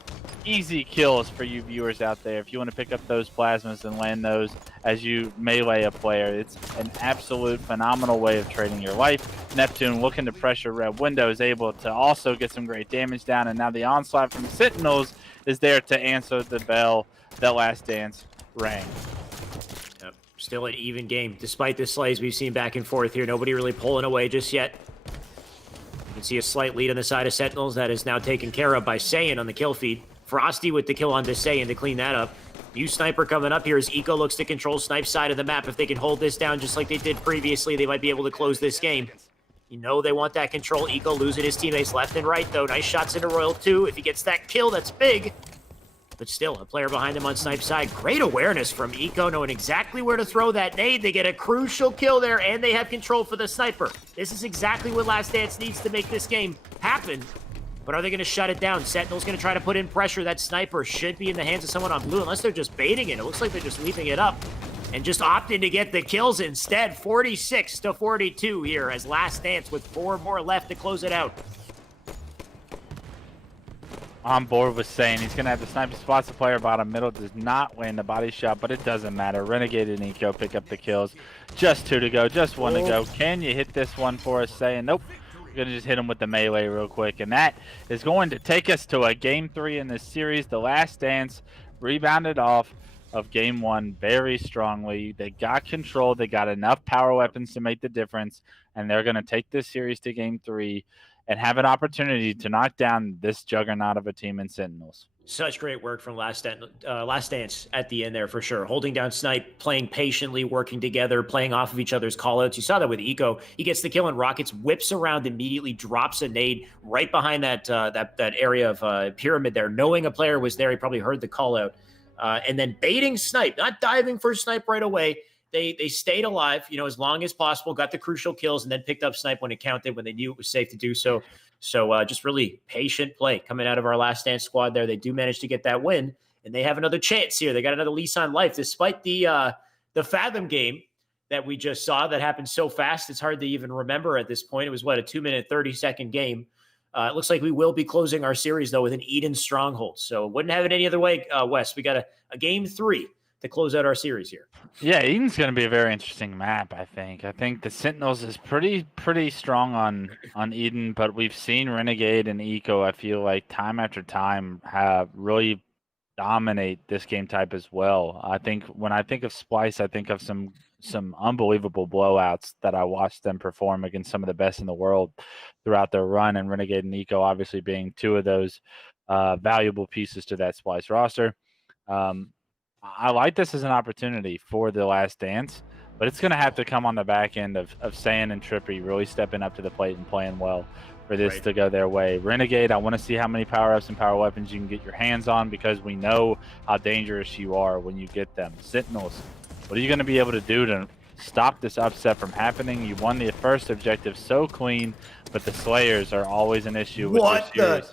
easy kills for you viewers out there. If you want to pick up those plasmas and land those as you melee a player, it's an absolute phenomenal way of trading your life. Neptune looking to pressure Red Window is able to also get some great damage down, and now the onslaught from the Sentinels is there to answer the bell that Last Dance rang. Yep. Still an even game, despite the slays we've seen back and forth here. Nobody really pulling away just yet. You can see a slight lead on the side of Sentinels that is now taken care of by Saiyan on the kill feed. Frosty with the kill on Saiyan to clean that up. New sniper coming up here as Eco looks to control Snipe side of the map. If they can hold this down just like they did previously, they might be able to close this game. You know they want that control. Eco losing his teammates left and right, though. Nice shots into Royal 2. If he gets that kill, that's big. But still, a player behind him on Snipe side. Great awareness from Eco, knowing exactly where to throw that nade. They get a crucial kill there, and they have control for the sniper. This is exactly what Last Dance needs to make this game happen. But are they going to shut it down? Sentinel's going to try to put in pressure. That sniper should be in the hands of someone on blue, unless they're just baiting it. It looks like they're just leaving it up and just opting to get the kills instead. 46-42 here as Last Dance with 4 more left to close it out. On board with saying he's going to have the sniper spots the player bottom middle, does not land the body shot, but it doesn't matter. Renegade and Eco pick up the kills. Just 2 to go, just 1 to go. Can you hit this one for us? Saying nope. We're going to just hit him with the melee real quick, and that is going to take us to a Game 3 in this series. The Last Dance rebounded off of Game 1 very strongly. They got control. They got enough power weapons to make the difference, and they're going to take this series to Game 3 and have an opportunity to knock down this juggernaut of a team in Sentinels. Such great work from Last Dance at the end there for sure. Holding down Snipe, playing patiently, working together, playing off of each other's callouts. You saw that with Eco. He gets the kill on Rockets, whips around immediately, drops a nade right behind that area of Pyramid there. Knowing a player was there, he probably heard the callout. And then baiting Snipe, not diving for Snipe right away. They stayed alive, as long as possible, got the crucial kills, and then picked up Snipe when it counted, when they knew it was safe to do so. So just really patient play coming out of our Last Dance squad there. They do manage to get that win, and they have another chance here. They got another lease on life, despite the Fathom game that we just saw that happened so fast. It's hard to even remember at this point. It was, a 2-minute, 30-second game. It looks like we will be closing our series, though, with an Eden Stronghold. So wouldn't have it any other way, Wes. We got a Game 3 to close out our series here. Yeah, Eden's going to be a very interesting map, I think. I think the Sentinels is pretty strong on Eden, but we've seen Renegade and Eco, I feel like, time after time have really dominate this game type as well. I think when I think of Splice, I think of some unbelievable blowouts that I watched them perform against some of the best in the world throughout their run, and Renegade and Eco obviously being 2 of those valuable pieces to that Splice roster. I like this as an opportunity for the Last Dance, but it's going to have to come on the back end of Saiyan and Trippy really stepping up to the plate and playing well for this to go their way. Renegade, I want to see how many power-ups and power weapons you can get your hands on, because we know how dangerous you are when you get them. Sentinels, what are you going to be able to do to stop this upset from happening? You won the first objective so clean, but the Slayers are always an issue with this series.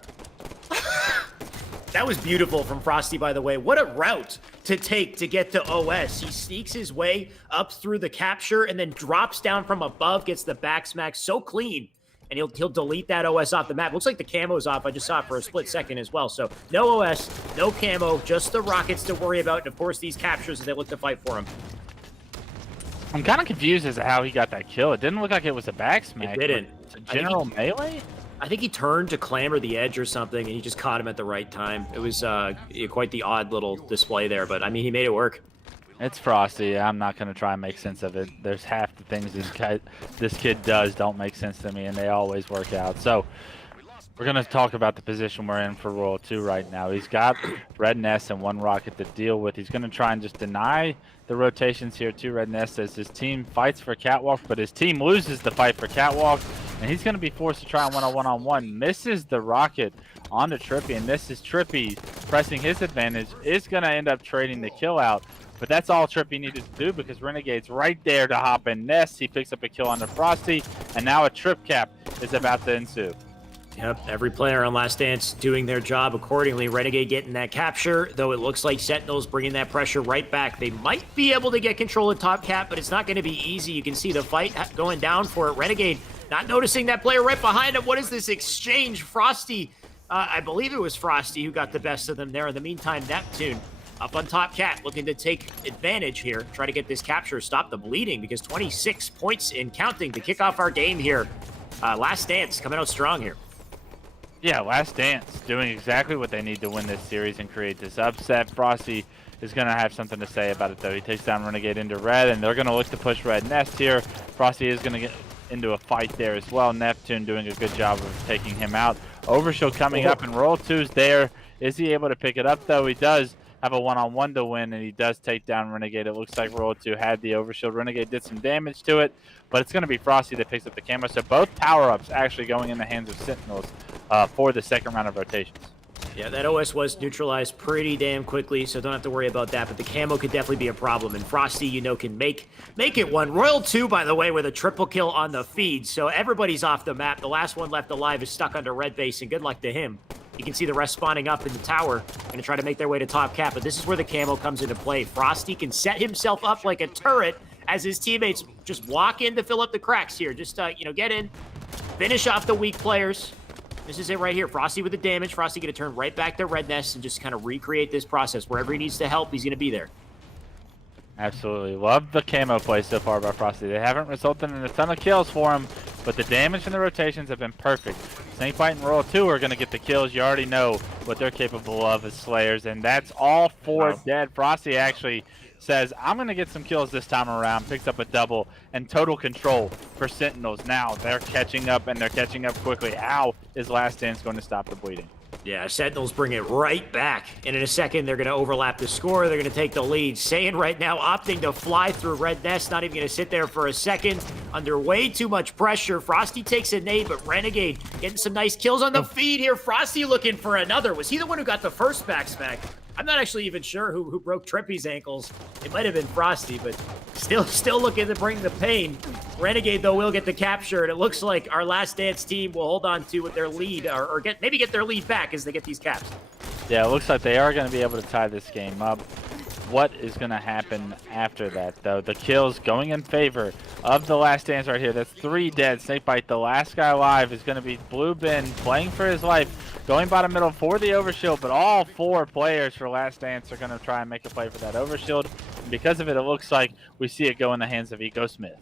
That was beautiful from Frosty, by the way. What a route to take to get to OS. He sneaks his way up through the capture and then drops down from above, gets the back smack so clean. and he'll delete that OS off the map. Looks like the camo's off. I just saw it for a split second as well. So no OS, no camo, just the rockets to worry about, and of course these captures as they look to fight for him. I'm kind of confused as to how he got that kill. It didn't look like it was a back smack. It didn't. It's a general melee? I think he turned to clamber the edge or something, and he just caught him at the right time. It was quite the odd little display there, but I mean, he made it work. It's Frosty. I'm not going to try and make sense of it. There's half the things this kid does don't make sense to me, and they always work out. So we're going to talk about the position we're in for Royal 2 right now. He's got Red Nest and 1 rocket to deal with. He's going to try and just deny the rotations here to Red Nest as his team fights for Catwalk, but his team loses the fight for Catwalk, and he's going to be forced to try and win a one-on-one. Misses the rocket onto Trippy, and this is Trippy pressing his advantage. Is going to end up trading the kill out. But that's all Trippy needed to do because Renegade's right there to hop in Nest. He picks up a kill on the Frosty, and now a trip cap is about to ensue. Yep, every player on Last Dance doing their job accordingly. Renegade getting that capture, though it looks like Sentinels bringing that pressure right back. They might be able to get control of top cap, but it's not going to be easy. You can see the fight going down for it. Renegade not noticing that player right behind him. What is this exchange? Frosty, I believe it was Frosty who got the best of them there. In the meantime, Neptune up on top cat, looking to take advantage here, try to get this capture, stop the bleeding, because 26 points in counting to kick off our game here. Last Dance coming out strong here. Yeah, Last Dance doing exactly what they need to win this series and create this upset. Frosty is going to have something to say about it, though. He takes down Renegade into red, and they're going to look to push Red Nest here. Frosty is going to get into a fight there as well. Neptune doing a good job of taking him out. Overshield coming up, and Roll 2's there. Is he able to pick it up, though? He does have a one-on-one to win, and he does take down Renegade. It looks like Roll 2 had the overshield. Renegade did some damage to it, but it's going to be Frosty that picks up the camera. So both power-ups actually going in the hands of Sentinels for the second round of rotations. Yeah, that OS was neutralized pretty damn quickly, so don't have to worry about that. But the camo could definitely be a problem, and Frosty, you know, can make it one. Royal 2, by the way, with a triple kill on the feed, so everybody's off the map. The last one left alive is stuck under red base, and good luck to him. You can see the rest spawning up in the tower, going to try to make their way to top cap, but this is where the camo comes into play. Frosty can set himself up like a turret as his teammates just walk in to fill up the cracks here. Just, get in, finish off the weak players. This is it right here. Frosty with the damage. Frosty going to turn right back to Red Nest and just kind of recreate this process. Wherever he needs to help, he's going to be there. Absolutely. Love the camo play so far by Frosty. They haven't resulted in a ton of kills for him, but the damage and the rotations have been perfect. Snakebite and Royal 2 are going to get the kills. You already know what they're capable of as Slayers, and that's all 4 dead. Frosty actually says, I'm going to get some kills this time around, picks up a double, and total control for Sentinels. Now they're catching up, and they're catching up quickly. How is Last Dance going to stop the bleeding? Yeah, Sentinels bring it right back. And in a second, they're going to overlap the score. They're going to take the lead. Saiyan right now opting to fly through Red Nest. Not even going to sit there for a second. Under way too much pressure. Frosty takes a nade, but Renegade getting some nice kills on the feed here. Frosty looking for another. Was he the one who got the first back smack? I'm not actually even sure who broke Trippy's ankles. It might have been Frosty, but still looking to bring the pain. Renegade, though, will get the capture, and it looks like our Last Dance team will hold on to with their lead, or maybe get their lead back as they get these caps. Yeah, it looks like they are going to be able to tie this game up. What is going to happen after that, though? The kills going in favor of the Last Dance right here. That's 3 dead. Snakebite, the last guy alive, is going to be Blue Ben playing for his life, going bottom middle for the overshield, but all 4 players for Last Dance are going to try and make a play for that overshield. And because of it, it looks like we see it go in the hands of Eco Smith.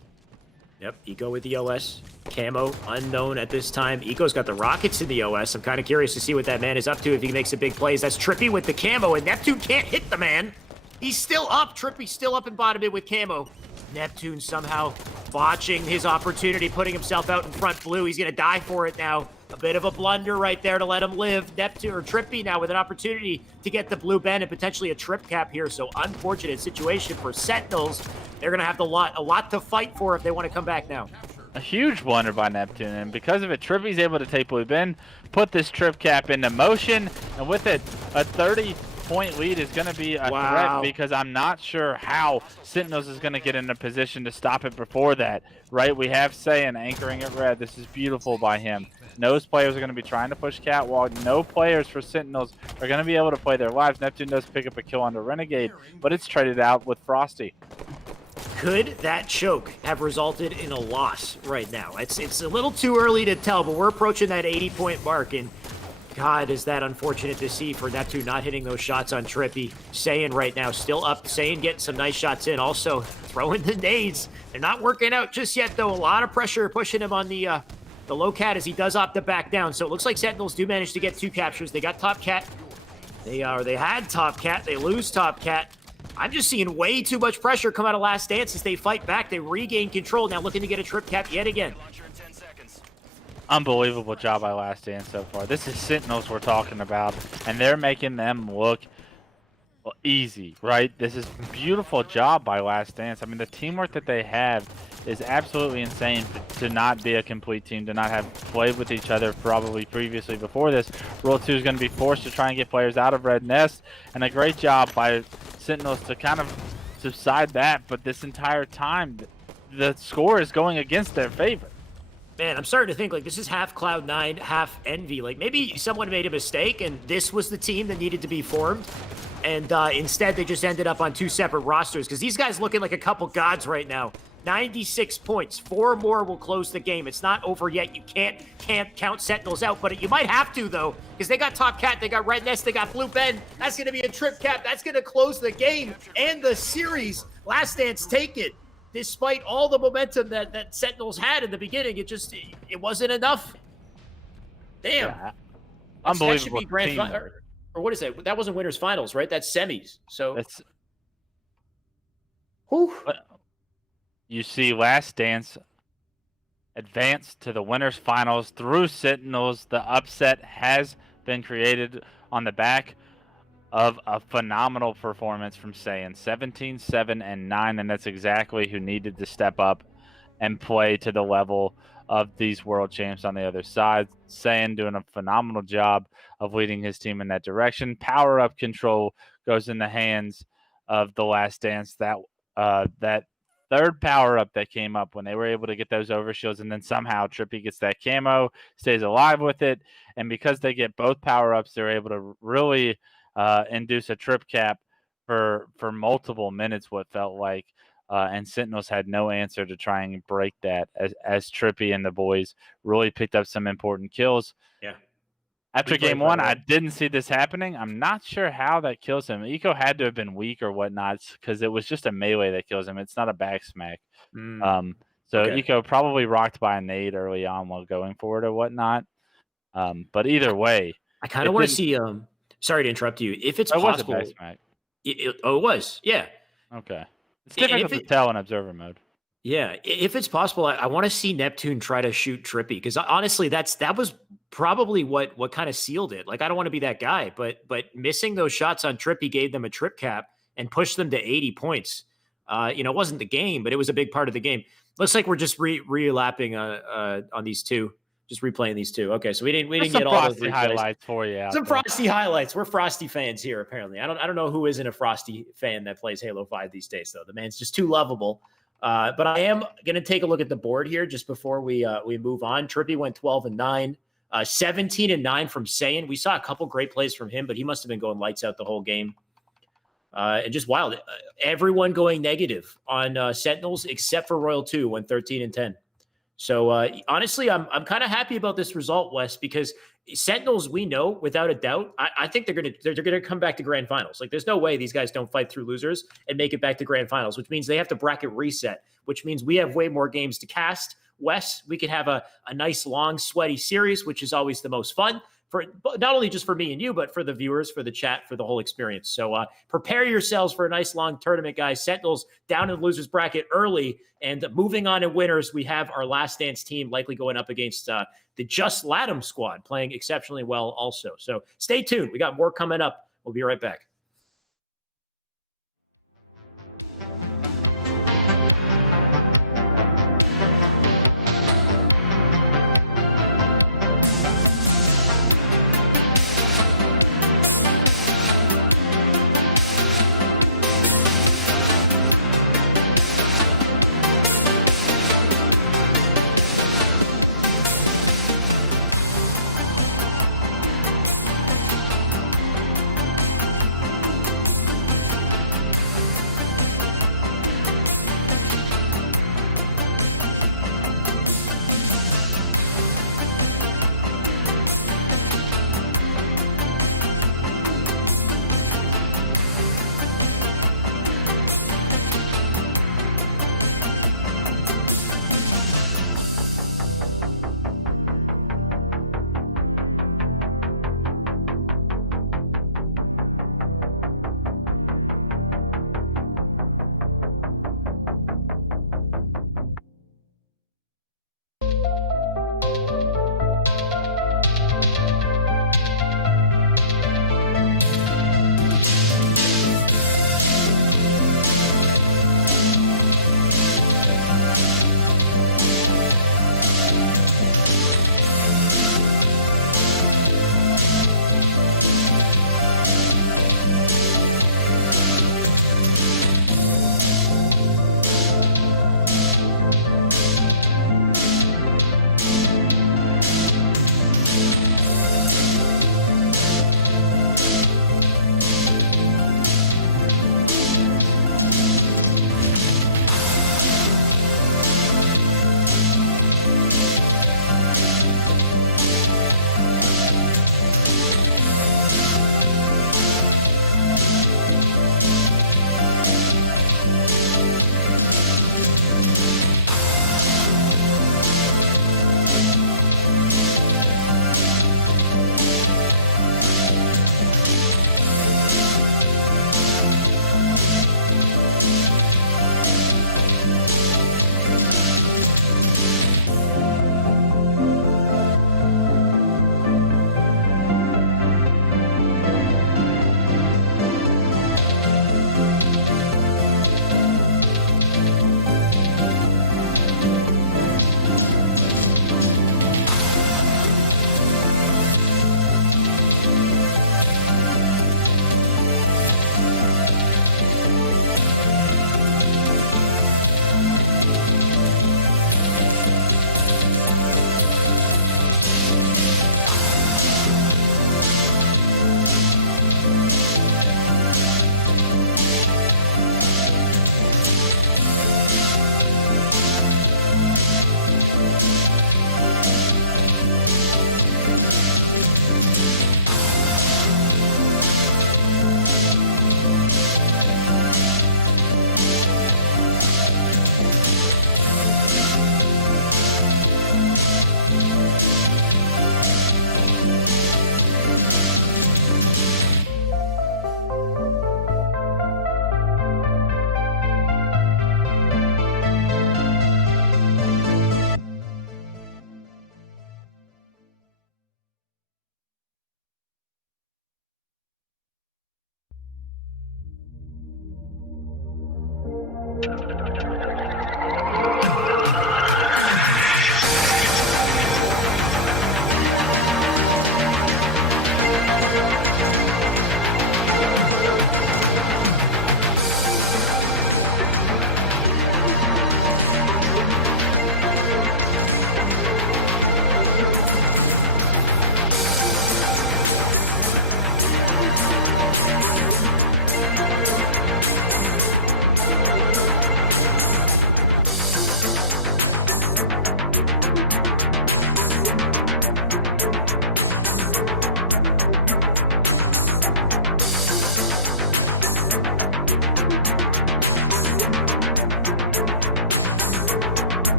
Yep, Eco with the OS. Camo, unknown at this time. Eco's got the rockets in the OS. I'm kind of curious to see what that man is up to if he makes some big plays. That's Trippy with the camo, and Neptune can't hit the man. He's still up. Trippy's still up and bottom mid with camo. Neptune somehow botching his opportunity, putting himself out in front blue. He's going to die for it now. A bit of a blunder right there to let him live. Neptune or Trippy now with an opportunity to get the blue Ben and potentially a trip cap here. So unfortunate situation for Sentinels. They're going to have a lot to fight for if they want to come back now. A huge blunder by Neptune, and because of it, Trippy's able to take blue Ben, put this trip cap into motion, and with it, a 30-point lead is going to be a threat because I'm not sure how Sentinels is going to get in a position to stop it before that, right? We have Saiyan anchoring it red. This is beautiful by him. Those players are going to be trying to push Catwalk. No players for Sentinels are going to be able to play their lives. Neptune does pick up a kill on the Renegade, but it's traded out with Frosty. could that choke have resulted in a loss right now? It's a little too early to tell, but we're approaching that 80-point mark, and God, is that unfortunate to see for Neptune not hitting those shots on Trippy. Saiyan right now still up. Saiyan getting some nice shots in. Also throwing the nades. They're not working out just yet, though. A lot of pressure pushing him on the low cat as he does opt to back down. So it looks like Sentinels do manage to get 2 captures. They got top cat. They had top cat. They lose top cat. I'm just seeing way too much pressure come out of Last Dance as they fight back. They regain control. Now looking to get a trip cap yet again. Unbelievable job by Last Dance so far. This is Sentinels we're talking about, and they're making them look easy, right? This is a beautiful job by Last Dance. I mean, the teamwork that they have is absolutely insane to not be a complete team, to not have played with each other probably previously before this. Rule 2 is going to be forced to try and get players out of Red Nest, and a great job by Sentinels to kind of subside that, but this entire time, the score is going against their favor. Man, I'm starting to think like this is half Cloud9, half Envy. Like maybe someone made a mistake and this was the team that needed to be formed. And instead they just ended up on 2 separate rosters because these guys looking like a couple gods right now. 96 points. 4 more will close the game. It's not over yet. You can't count Sentinels out, but you might have to though, because they got Top Cat, they got Red Nest, they got Blue Ben. That's going to be a trip cap. That's going to close the game and the series. Last Dance take it. Despite all the momentum that Sentinels had in the beginning, it wasn't enough. Damn. Yeah. Unbelievable. That should be or what is that? That wasn't winners finals, right? That's semis. So that's. Whew. You see Last Dance advance to the winners finals through Sentinels. The upset has been created on the back of a phenomenal performance from Saiyan. 17, 7, and 9, and that's exactly who needed to step up and play to the level of these world champs on the other side. Saiyan doing a phenomenal job of leading his team in that direction. Power-up control goes in the hands of the Last Dance. That third power-up that came up when they were able to get those overshields, and then somehow Trippy gets that camo, stays alive with it, and because they get both power-ups, they're able to really induce a trip cap for multiple minutes, what felt like, and Sentinels had no answer to try and break that as Trippy and the boys really picked up some important kills. Yeah. After game 1, I didn't see this happening. I'm not sure how that kills him. Eco had to have been weak or whatnot because it was just a melee that kills him. It's not a back smack. So okay. Eco probably rocked by a nade early on while going forward or whatnot. But either way. I kind of want to see sorry to interrupt you. If it's possible. Was a back smack. It was. Yeah. Okay. It's difficult to tell in observer mode. Yeah, if it's possible, I want to see Neptune try to shoot Trippy because honestly, that was probably what kind of sealed it. Like I don't want to be that guy, but missing those shots on Trippy gave them a trip cap and pushed them to 80 points. It wasn't the game, but it was a big part of the game. Looks like we're just relapping on these two, just replaying these two. Okay, so we didn't get all those highlights for you. Some frosty highlights. We're Frosty fans here, apparently. I don't know who isn't a Frosty fan that plays Halo 5 these days, though. The man's just too lovable. But I am going to take a look at the board here just before we move on. Trippy went 12-9, 17-9 from Saiyan. We saw a couple great plays from him, but he must have been going lights out the whole game. And just wild. Everyone going negative on Sentinels except for Royal 2 went 13-10. So honestly, I'm kind of happy about this result, Wes, because Sentinels, we know without a doubt, I think they're gonna come back to grand finals. Like there's no way these guys don't fight through losers and make it back to grand finals, which means they have to bracket reset, which means we have way more games to cast. Wes, we could have a nice long sweaty series, which is always the most fun for not only just for me and you, but for the viewers, for the chat, for the whole experience. So prepare yourselves for a nice long tournament, guys. Sentinels down in the losers bracket early, and moving on in winners, we have our Last Dance team likely going up against the Just Latham squad, playing exceptionally well also. So stay tuned. We got more coming up. We'll be right back.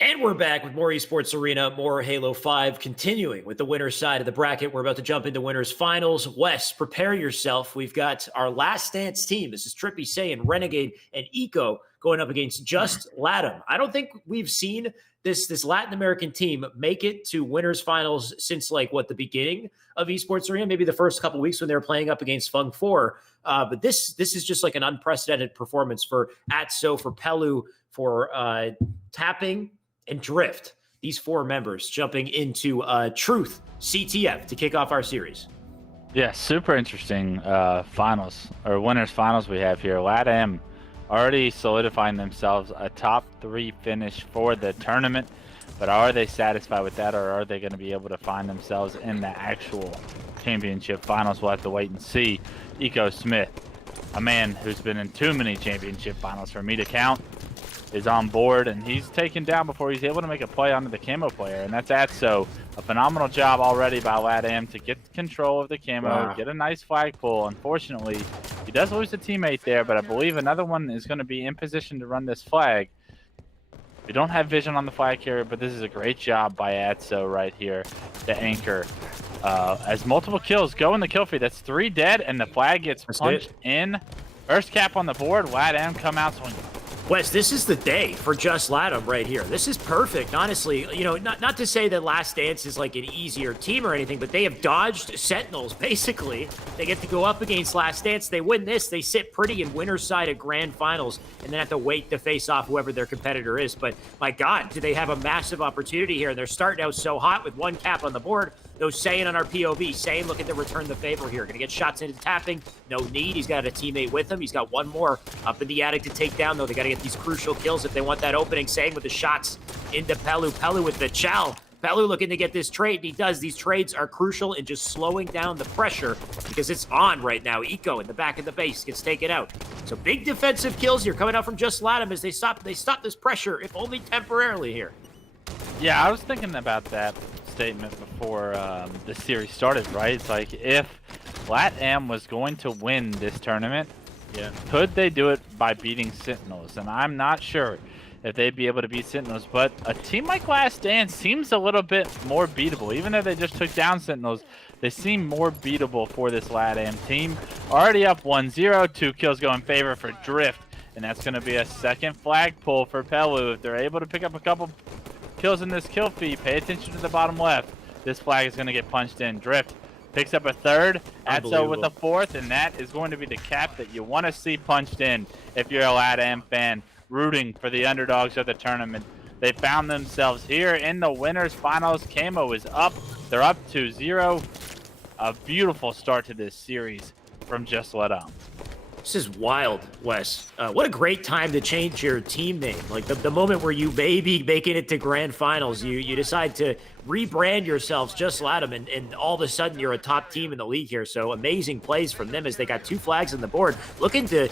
And we're back with more Esports Arena, more Halo 5, continuing with the winner's side of the bracket. We're about to jump into winners finals. Wes, prepare yourself. We've got our last dance team. This is Trippy Saiyan, Renegade, and Eco going up against Just Latham. I don't think we've seen this Latin American team make it to winners finals since the beginning of Esports Arena, maybe the first couple weeks when they were playing up against Fung 4. But this is just like an unprecedented performance for Atso, for Pelu, for Tapping, and Drift, these 4 members jumping into Truth CTF to kick off our series. Yeah, super interesting finals, or winners finals we have here. LATAM already solidifying themselves a top 3 finish for the tournament, but are they satisfied with that, or are they going to be able to find themselves in the actual championship finals? We'll have to wait and see. Eco Smith, a man who's been in too many championship finals for me to count, is on board, and he's taken down before he's able to make a play onto the camo player, and that's Atso. A phenomenal job already by LATAM to get control of the camo, get a nice flag pull. Unfortunately, he does lose a teammate there, but I believe another one is going to be in position to run this flag. We don't have vision on the flag carrier, but this is a great job by Atso right here to anchor. As multiple kills go in the kill feed, that's 3 dead, and the flag gets punched in. First cap on the board, LATAM come out swinging. Wes, this is the day for Just Latham right here. This is perfect, honestly. Not to say that Last Dance is like an easier team or anything, but they have dodged Sentinels, basically. They get to go up against Last Dance. They win this. They sit pretty in winner's side at grand finals and then have to wait to face off whoever their competitor is. But my God, do they have a massive opportunity here? And they're starting out so hot with 1 cap on the board. Those Saiyan on our POV. Saiyan looking to return the favor here. Going to get shots into Tapping. No need. He's got a teammate with him. He's got 1 more up in the attic to take down, though. They got to get these crucial kills if they want that opening. Saiyan with the shots into Pelu. Pelu with the chow. Pelu looking to get this trade, and he does. These trades are crucial in just slowing down the pressure because it's on right now. Eco in the back of the base gets taken out. So big defensive kills here coming out from Just Latham as they stop this pressure, if only temporarily here. Yeah, I was thinking about that statement before the series started, right? It's like, if LATAM was going to win this tournament, could they do it by beating Sentinels? And I'm not sure if they'd be able to beat Sentinels, but a team like Last Dance seems a little bit more beatable. Even though they just took down Sentinels, they seem more beatable for this LATAM team. Already up 1-0, 2 kills go in favor for Drift, and that's going to be a second flag pull for Pelu. If they're able to pick up a couple kills in this kill feed, pay attention to the bottom left. This flag is going to get punched in. Drift picks up a 3rd, Atso with a 4th, and that is going to be the cap that you want to see punched in if you're a LATAM fan rooting for the underdogs of the tournament. They found themselves here in the winners finals. Camo is up. They're up 2-0. A beautiful start to this series from Just Latham. This is wild, Wes. What a great time to change your team name. Like the moment where you may be making it to grand finals, you decide to rebrand yourselves Just Latham, and all of a sudden you're a top team in the league here. So amazing plays from them as they got 2 flags on the board. Looking to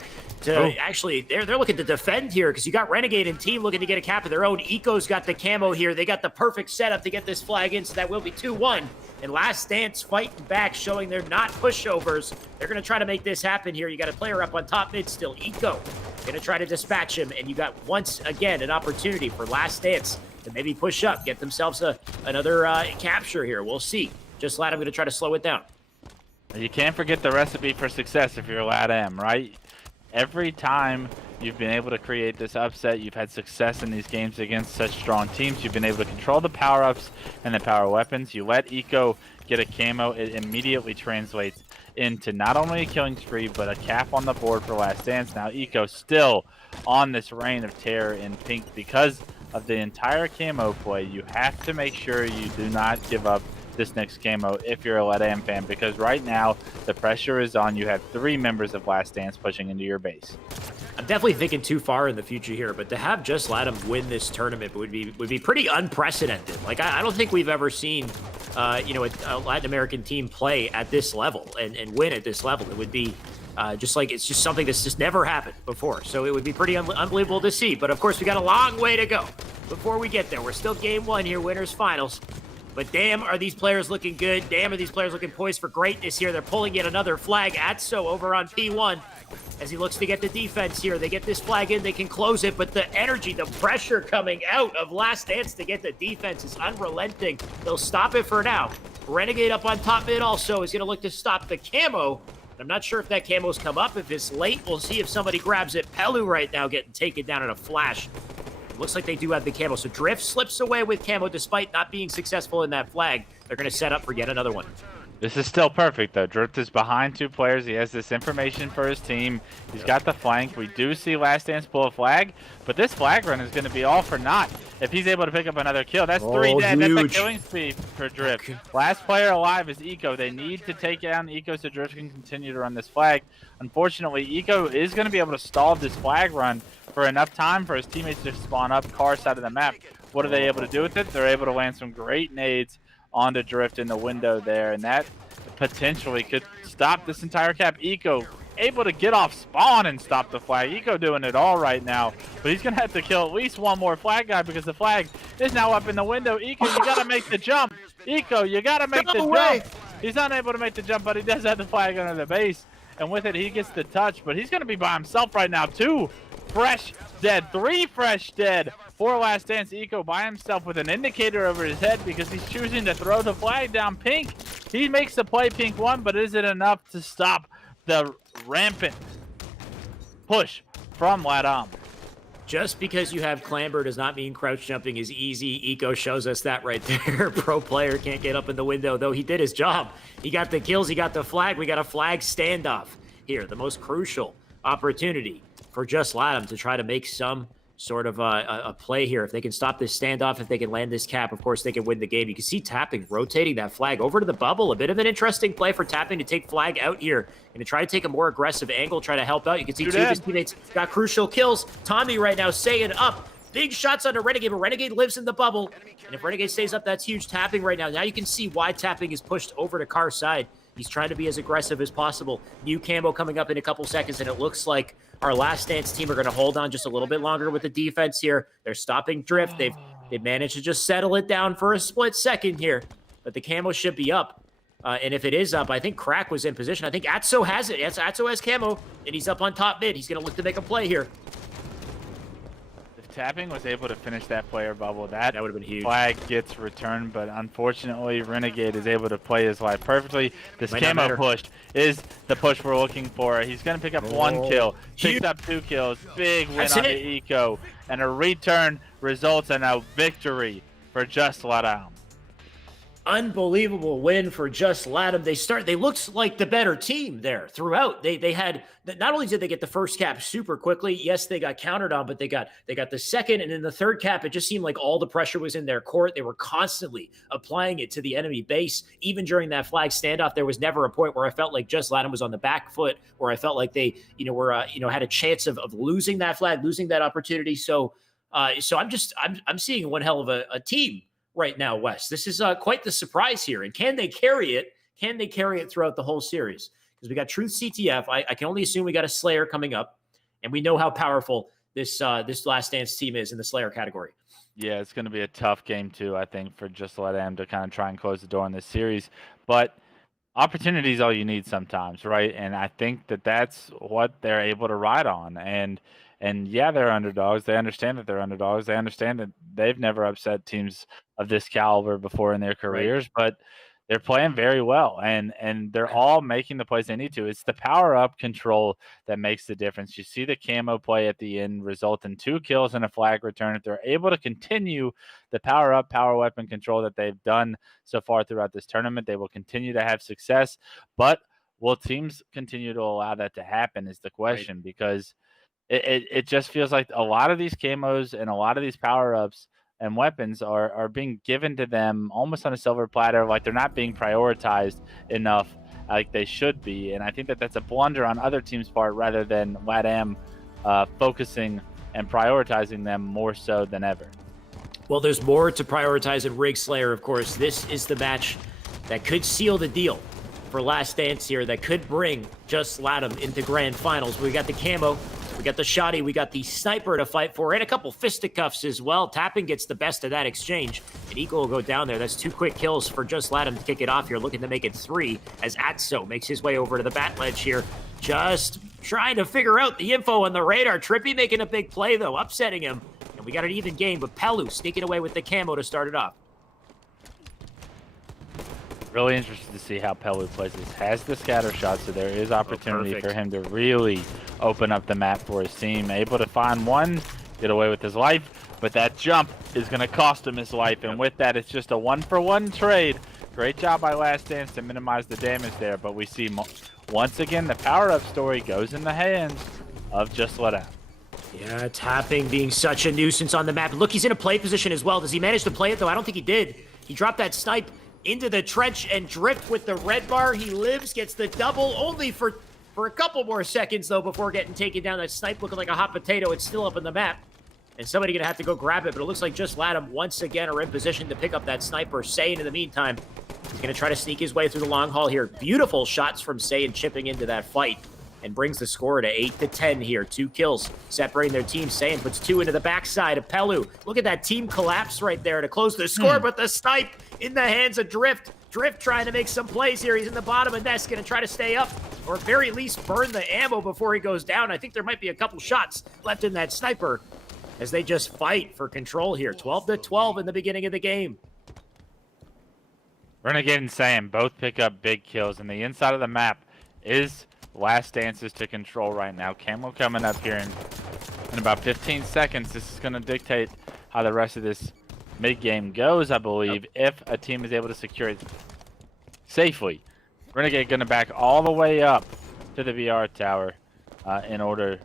actually, they're looking to defend here because you got Renegade and team looking to get a cap of their own. Eco's got the camo here. They got the perfect setup to get this flag in, so that will be 2-1. And Last Dance fighting back, showing they're not pushovers. They're going to try to make this happen here. You got a player up on top mid still. Eco going to try to dispatch him, and you got once again an opportunity for Last Dance to maybe push up, get themselves another capture here. We'll see. Just Latham going to try to slow it down. You can't forget the recipe for success if you're LATAM, right? Every time you've been able to create this upset, you've had success in these games against such strong teams. You've been able to control the power-ups and the power weapons. You let Eco get a camo, it immediately translates into not only a killing spree, but a cap on the board for Last Dance. Now Eco still on this reign of terror in pink because of the entire camo play. You have to make sure you do not give up this next camo if you're a LATAM fan, because right now the pressure is on. You have 3 members of Last Dance pushing into your base. I'm definitely thinking too far in the future here, but to have Just Latham win this tournament would be pretty unprecedented. Like I don't think we've ever seen a Latin American team play at this level and win at this level. It would be it's just something that's just never happened before. So it would be pretty unbelievable to see. But of course, we got a long way to go before we get there. We're still game 1 here, winners finals. But damn, are these players looking good. Damn, are these players looking poised for greatness here. They're pulling yet another flag. Atso over on P1 as he looks to get the defense here. They get this flag in, they can close it, but the energy, the pressure coming out of Last Dance to get the defense is unrelenting. They'll stop it for now. Renegade up on top mid also is going to look to stop the camo. I'm not sure if that camo's come up. If it's late, we'll see if somebody grabs it. Pelu right now getting taken down in a flash. Looks like they do have the camo. So Drift slips away with camo despite not being successful in that flag. They're going to set up for yet another one. This is still perfect, though. Drift is behind 2 players. He has this information for his team. He's got the flank. We do see Last Dance pull a flag, but this flag run is going to be all for naught if he's able to pick up another kill. That's 3 dead. Huge. That's a killing speed for Drift. Okay. Last player alive is Eco. They need to take down Eco so Drift can continue to run this flag. Unfortunately, Eco is going to be able to stall this flag run for enough time for his teammates to spawn up car side of the map. What are they able to do with it? They're able to land some great nades onto Drift in the window there, and that potentially could stop this entire cap. Eco able to get off spawn and stop the flag. Eco doing it all right now, but he's gonna have to kill at least one more flag guy because the flag is now up in the window. Eco, you gotta make the jump. Eco, you gotta make the jump. He's unable to make the jump, but he does have the flag under the base, and with it he gets the touch, but he's gonna be by himself right now. 2 fresh dead, 3 fresh dead for Last Dance. Eco by himself with an indicator over his head because he's choosing to throw the flag down. Pink, he makes the play. Pink 1, but is it enough to stop the rampant push from LATAM? Just because you have clamber does not mean crouch jumping is easy. Eco shows us that right there. Pro player can't get up in the window, though he did his job. He got the kills, he got the flag. We got a flag standoff here. The most crucial opportunity for Just LATAM to try to make some sort of a play here. If they can stop this standoff, if they can land this cap, of course they can win the game. You can see Tapping rotating that flag over to the bubble. A bit of an interesting play for Tapping to take flag out here and to try to take a more aggressive angle, try to help out. You can see 2 of his teammates got crucial kills. Tommy right now staying up. Big shots onto Renegade, but Renegade lives in the bubble. And if Renegade stays up, that's huge. Tapping right now. Now you can see why Tapping is pushed over to Car's side. He's trying to be as aggressive as possible. New camo coming up in a couple seconds, and it looks like our Last Dance team are going to hold on just a little bit longer with the defense here. They're stopping Drift. They've managed to just settle it down for a split second here, but the camo should be up. And if it is up, I think Crack was in position. I think Atso has it. Yes, Atso has camo, and he's up on top mid. He's going to look to make a play here. Tapping was able to finish that player bubble. That would have been huge. Flag gets returned, but unfortunately, Renegade is able to play his life perfectly. This camo push is the push we're looking for. He's going to pick up 1 kill, picks up 2 kills. Big win on the Eco, and a return results in a victory for Just LATAM. Unbelievable win for Just LATAM. They looked like the better team there throughout. They had, not only did they get the first cap super quickly, yes, they got countered on, but they got the second, and in the third cap, it just seemed like all the pressure was in their court. They were constantly applying it to the enemy base. Even during that flag standoff, there was never a point where I felt like Just LATAM was on the back foot, or I felt like they, were, had a chance of losing that flag, losing that opportunity. So I'm seeing one hell of a team right now, Wes. This is quite the surprise here. And can they carry it? Can they carry it throughout the whole series? Because we got Truth CTF. I can only assume we got a Slayer coming up. And we know how powerful this Last Dance team is in the Slayer category. Yeah, it's going to be a tough game, too, I think, for Just LATAM to kind of try and close the door on this series. But opportunity is all you need sometimes, right? And I think that's what they're able to ride on. And yeah, they're underdogs. They understand that they're underdogs. They understand that they've never upset teams of this caliber before in their careers, but they're playing very well, and they're all making the plays they need to. It's the power-up control that makes the difference. You see the camo play at the end result in 2 kills and a flag return. If they're able to continue the power-up, power weapon control that they've done so far throughout this tournament, they will continue to have success. But will teams continue to allow that to happen is the question, because it just feels like a lot of these camos and a lot of these power-ups and weapons are being given to them almost on a silver platter, like they're not being prioritized enough like they should be. And I think that's a blunder on other teams' part rather than LATAM focusing and prioritizing them more so than ever. Well, there's more to prioritize in Rig Slayer, of course. This is the match that could seal the deal for Last Dance here, that could bring Just LATAM into grand finals. We got the camo We got the shotty, we got the sniper to fight for, and a couple fisticuffs as well. Tapping gets the best of that exchange, and Eagle will go down there. That's 2 quick kills for Just Latham to kick it off here, looking to make it 3 as Atso makes his way over to the bat ledge here. Just trying to figure out the info on the radar. Trippy making a big play, though, upsetting him. And we got an even game with Pelu sneaking away with the camo to start it off. Really interested to see how Pelu plays this. Has the scatter shot, so there is opportunity for him to really open up the map for his team. Able to find one, get away with his life, but that jump is going to cost him his life. And with that, it's just a 1-for-1 trade. Great job by Last Dance to minimize the damage there, but we see once again the power-up story goes in the hands of Just Let Out. Yeah, Tapping being such a nuisance on the map. Look, he's in a play position as well. Does he manage to play it, though? I don't think he did. He dropped that snipe into the trench and drift with the red bar. He lives, gets the double, only for a couple more seconds, though, before getting taken down. That snipe looking like a hot potato. It's still up in the map. And somebody going to have to go grab it, but it looks like Just Latham once again are in position to pick up that sniper. Saiyan, in the meantime, he's going to try to sneak his way through the long haul here. Beautiful shots from Saiyan chipping into that fight and brings the score to 8-10 here. 2 kills separating their team. Saiyan puts 2 into the backside of Pelu. Look at that team collapse right there to close the score, but the snipe in the hands of Drift. Drift trying to make some plays here. He's in the bottom of nest, going to try to stay up, or at very least burn the ammo before he goes down. I think there might be a couple shots left in that sniper as they just fight for control here. 12-12 in the beginning of the game. Renegade and Saiyan both pick up big kills, and the inside of the map is Last Dances to control right now. Camo coming up here in about 15 seconds. This is going to dictate how the rest of this mid-game goes, I believe, if a team is able to secure it safely. Renegade going to back all the way up to the VR tower in order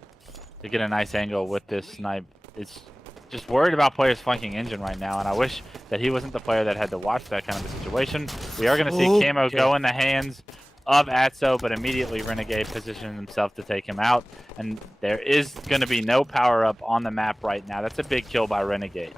to get a nice angle with this snipe. It's just worried about players flanking Engine right now, and I wish that he wasn't the player that had to watch that kind of a situation. We are going to see Camo go in the hands of Atso, but immediately Renegade positioning himself to take him out, and there is going to be no power-up on the map right now. That's a big kill by Renegade.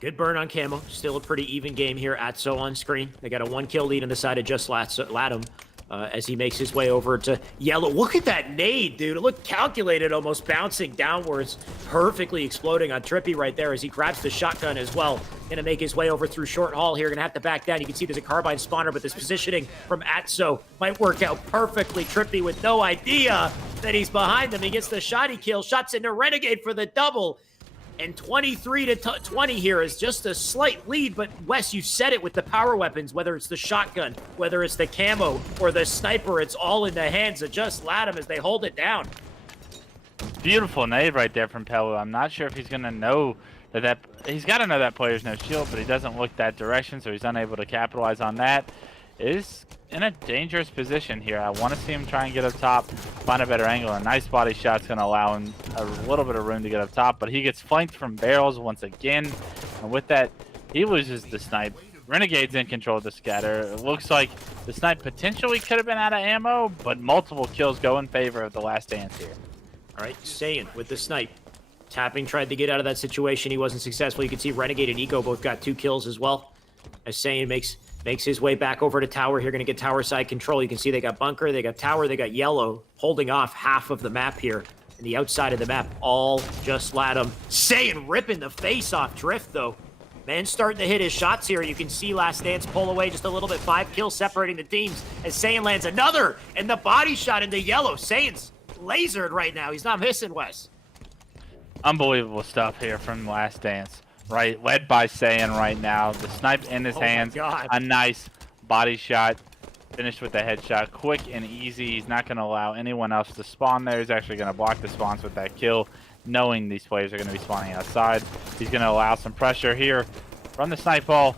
Good burn on Camo. Still a pretty even game here. Atso on screen. They got a 1-kill lead on the side of Just Latham as he makes his way over to Yellow. Look at that nade, dude. It looked calculated, almost bouncing downwards, perfectly exploding on Trippy right there as he grabs the shotgun as well. Gonna make his way over through short hall here. Gonna have to back down. You can see there's a carbine spawner, but this positioning from Atso might work out perfectly. Trippy with no idea that he's behind them. He gets the shotty kill. Shots into Renegade for the double. And 23-20 here is just a slight lead, but Wes, you said it with the power weapons, whether it's the shotgun, whether it's the camo, or the sniper, it's all in the hands of Just Latham as they hold it down. Beautiful nade right there from Pelu. I'm not sure if he's going to know that he's got to know that player's no shield, but he doesn't look that direction, so he's unable to capitalize on that. Is in a dangerous position here. I want to see him try and get up top, find a better angle. A nice body shot's going to allow him a little bit of room to get up top, but he gets flanked from barrels once again. And with that, he loses the snipe. Renegade's in control of the scatter. It looks like the snipe potentially could have been out of ammo, but multiple kills go in favor of the Last Dance here. All right, Saiyan with the snipe. Tapping tried to get out of that situation. He wasn't successful. You can see Renegade and Eco both got 2 kills as well. As Saiyan makes his way back over to tower here. Going to get tower side control. You can see they got bunker, they got tower, they got yellow, holding off half of the map here. And the outside of the map, all Just Latham. Saiyan ripping the face off Drift, though. Man starting to hit his shots here. You can see Last Dance pull away just a little bit. 5 kills separating the teams as Saiyan lands another. And the body shot into yellow. Saiyan's lasered right now. He's not missing, Wes. Unbelievable stuff here from Last Dance. Right, led by Saiyan right now. The snipe in his hands. A nice body shot. Finished with the headshot. Quick and easy. He's not going to allow anyone else to spawn there. He's actually going to block the spawns with that kill, knowing these players are going to be spawning outside. He's going to allow some pressure here from the snipe ball.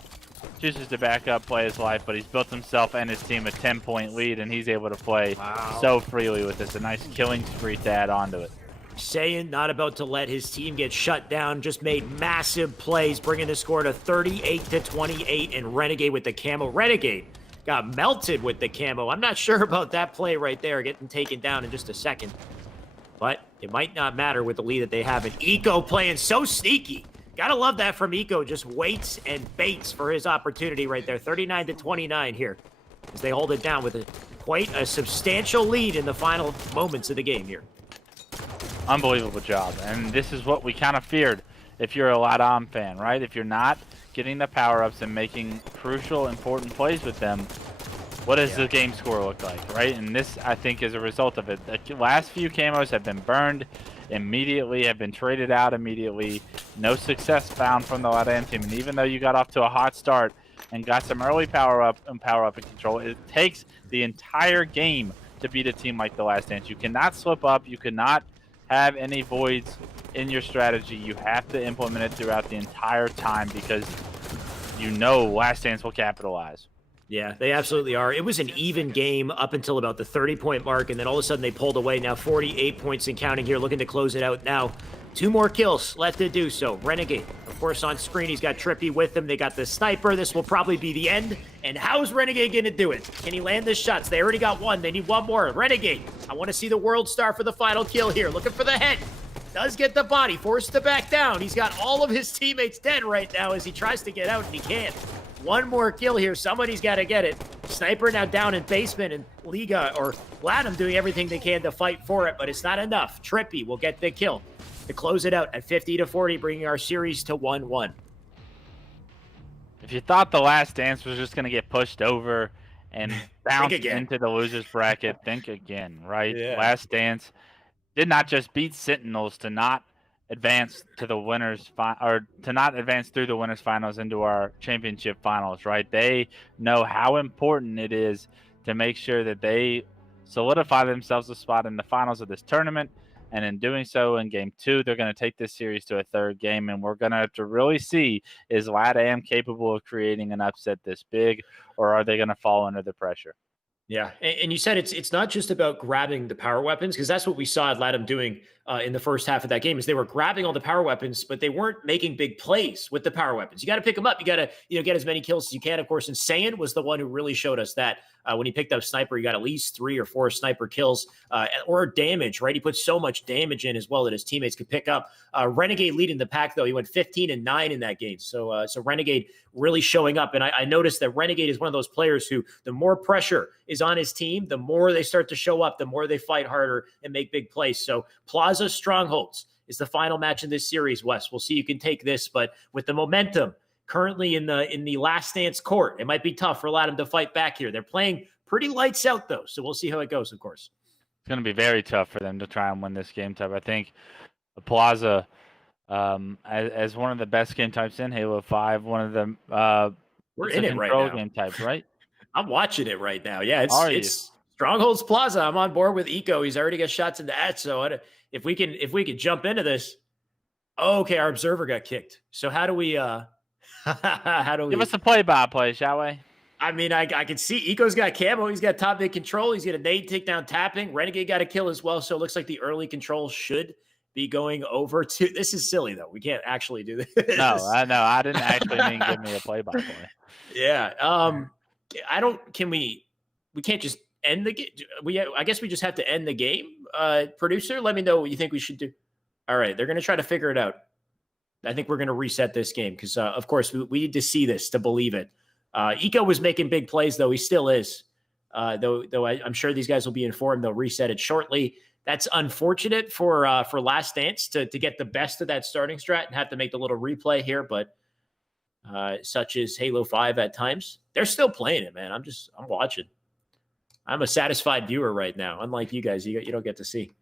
Chooses to back up, play his life, but he's built himself and his team a 10-point lead, and he's able to play so freely with this. A nice killing spree to add on to it. Saiyan not about to let his team get shut down, just made massive plays, bringing the score to 38-28, and Renegade with the camo. Renegade got melted with the camo. I'm not sure about that play right there, getting taken down in just a second. But it might not matter with the lead that they have. And Eco playing so sneaky. Gotta love that from Eco, just waits and baits for his opportunity right there. 39-29 here as they hold it down with quite a substantial lead in the final moments of the game here. unbelievable job. And this is what we kind of feared if you're a LATAM fan, right? If you're not getting the power-ups and making crucial, important plays with them, what does the game score look like, right? And this, I think, is a result of it. The last few camos have been burned immediately, have been traded out immediately. No success found from the LATAM team. And even though you got off to a hot start and got some early power-up and control, it takes the entire game to beat a team like the Last Dance. You cannot slip up. You cannot have any voids in your strategy. You have to implement it throughout the entire time because you know Last Dance will capitalize. Yeah, they absolutely are. It was an even game up until about the 30-point mark, and then all of a sudden they pulled away. Now 48 points and counting here, looking to close it out now. 2 more kills left to do so. Renegade, of course, on screen. He's got Trippy with him. They got the sniper. This will probably be the end. And how's Renegade going to do it? Can he land the shots? They already got one. They need one more. Renegade, I want to see the world star for the final kill here. Looking for the head. Does get the body. Forced to back down. He's got all of his teammates dead right now as he tries to get out, and he can't. One more kill here. Somebody's got to get it. Sniper now down in basement, and Liga or LATAM doing everything they can to fight for it, but it's not enough. Trippy will get the kill to close it out at 50-40, bringing our series to 1-1. If you thought the Last Dance was just going to get pushed over and bounce into the loser's bracket, think again, right? Yeah. Last Dance did not just beat Sentinels to not advance to the winners or to not advance through the winners finals into our championship finals, right? They know how important it is to make sure that they solidify themselves a spot in the finals of this tournament. And in doing so, in game 2, they're going to take this series to a 3rd game, and we're going to have to really see, is LATAM capable of creating an upset this big, or are they going to fall under the pressure? Yeah, and you said it's not just about grabbing the power weapons, because that's what we saw LATAM doing in the first half of that game, is they were grabbing all the power weapons, but they weren't making big plays with the power weapons. You got to pick them up. You got to get as many kills as you can, of course. And Saiyan was the one who really showed us that when he picked up sniper, he got at least 3 or 4 sniper kills or damage, right? He put so much damage in as well that his teammates could pick up. Renegade leading the pack, though. He went 15-9 in that game. So Renegade really showing up. And I noticed that Renegade is one of those players who, the more pressure is on his team, the more they start to show up, the more they fight harder and make big plays. So Plaza Strongholds is the final match in this series, Wes. We'll see you can take this, but with the momentum currently in the Last Dance court, it might be tough for LATAM to fight back here. They're playing pretty lights out, though, so we'll see how it goes, of course. It's going to be very tough for them to try and win this game type. I think Plaza, as one of the best game types in Halo 5, one of the we're in it right now. Game types, right? I'm watching it right now. Yeah, it's Strongholds Plaza. I'm on board with Eco. He's already got shots in the at. So if we can jump into this, okay, our observer got kicked. So how do we give us a play-by-play, shall we? I mean, I can see Eco's got camo. He's got top mid control. He's got a nade takedown tapping. Renegade got a kill as well. So it looks like the early control should be going over to. This is silly though. We can't actually do this. No, I know. I didn't actually mean give me a play-by-play. Yeah. We can't just end the game. I guess we just have to end the game. Producer, let me know what you think we should do. All right. They're going to try to figure it out. I think we're going to reset this game because, of course, we need to see this to believe it. Eco was making big plays, though. He still is. Though I'm sure these guys will be informed. They'll reset it shortly. That's unfortunate for Last Dance to get the best of that starting strat and have to make the little replay here. But such as Halo 5 at times, they're still playing it, man. I'm watching. I'm a satisfied viewer right now. Unlike you guys, you don't get to see.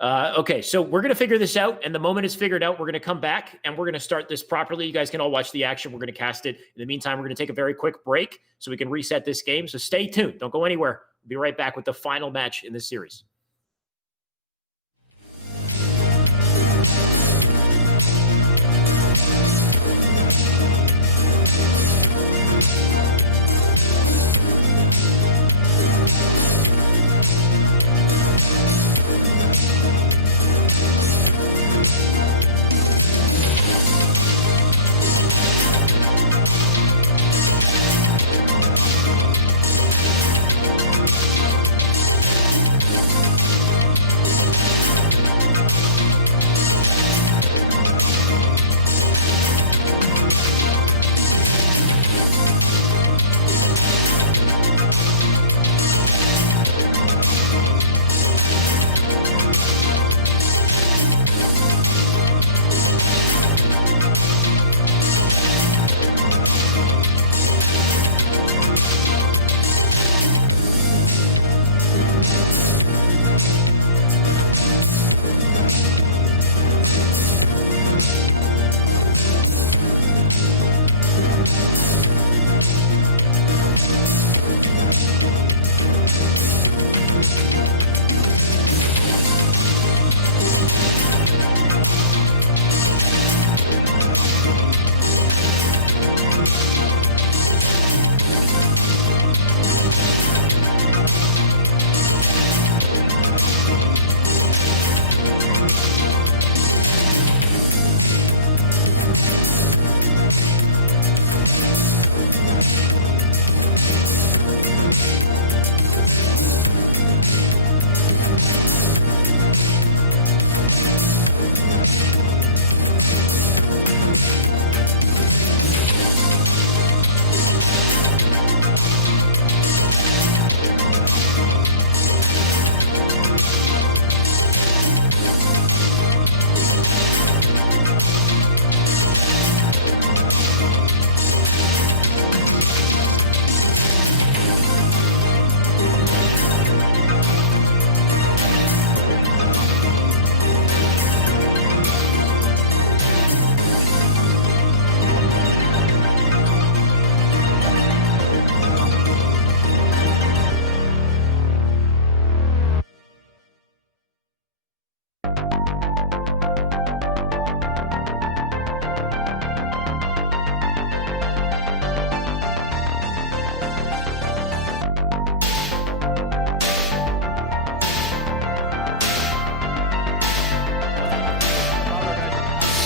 Okay, so we're going to figure this out, and the moment it's figured out, we're going to come back, and we're going to start this properly. You guys can all watch the action. We're going to cast it. In the meantime, we're going to take a very quick break so we can reset this game. So stay tuned. Don't go anywhere. We'll be right back with the final match in this series.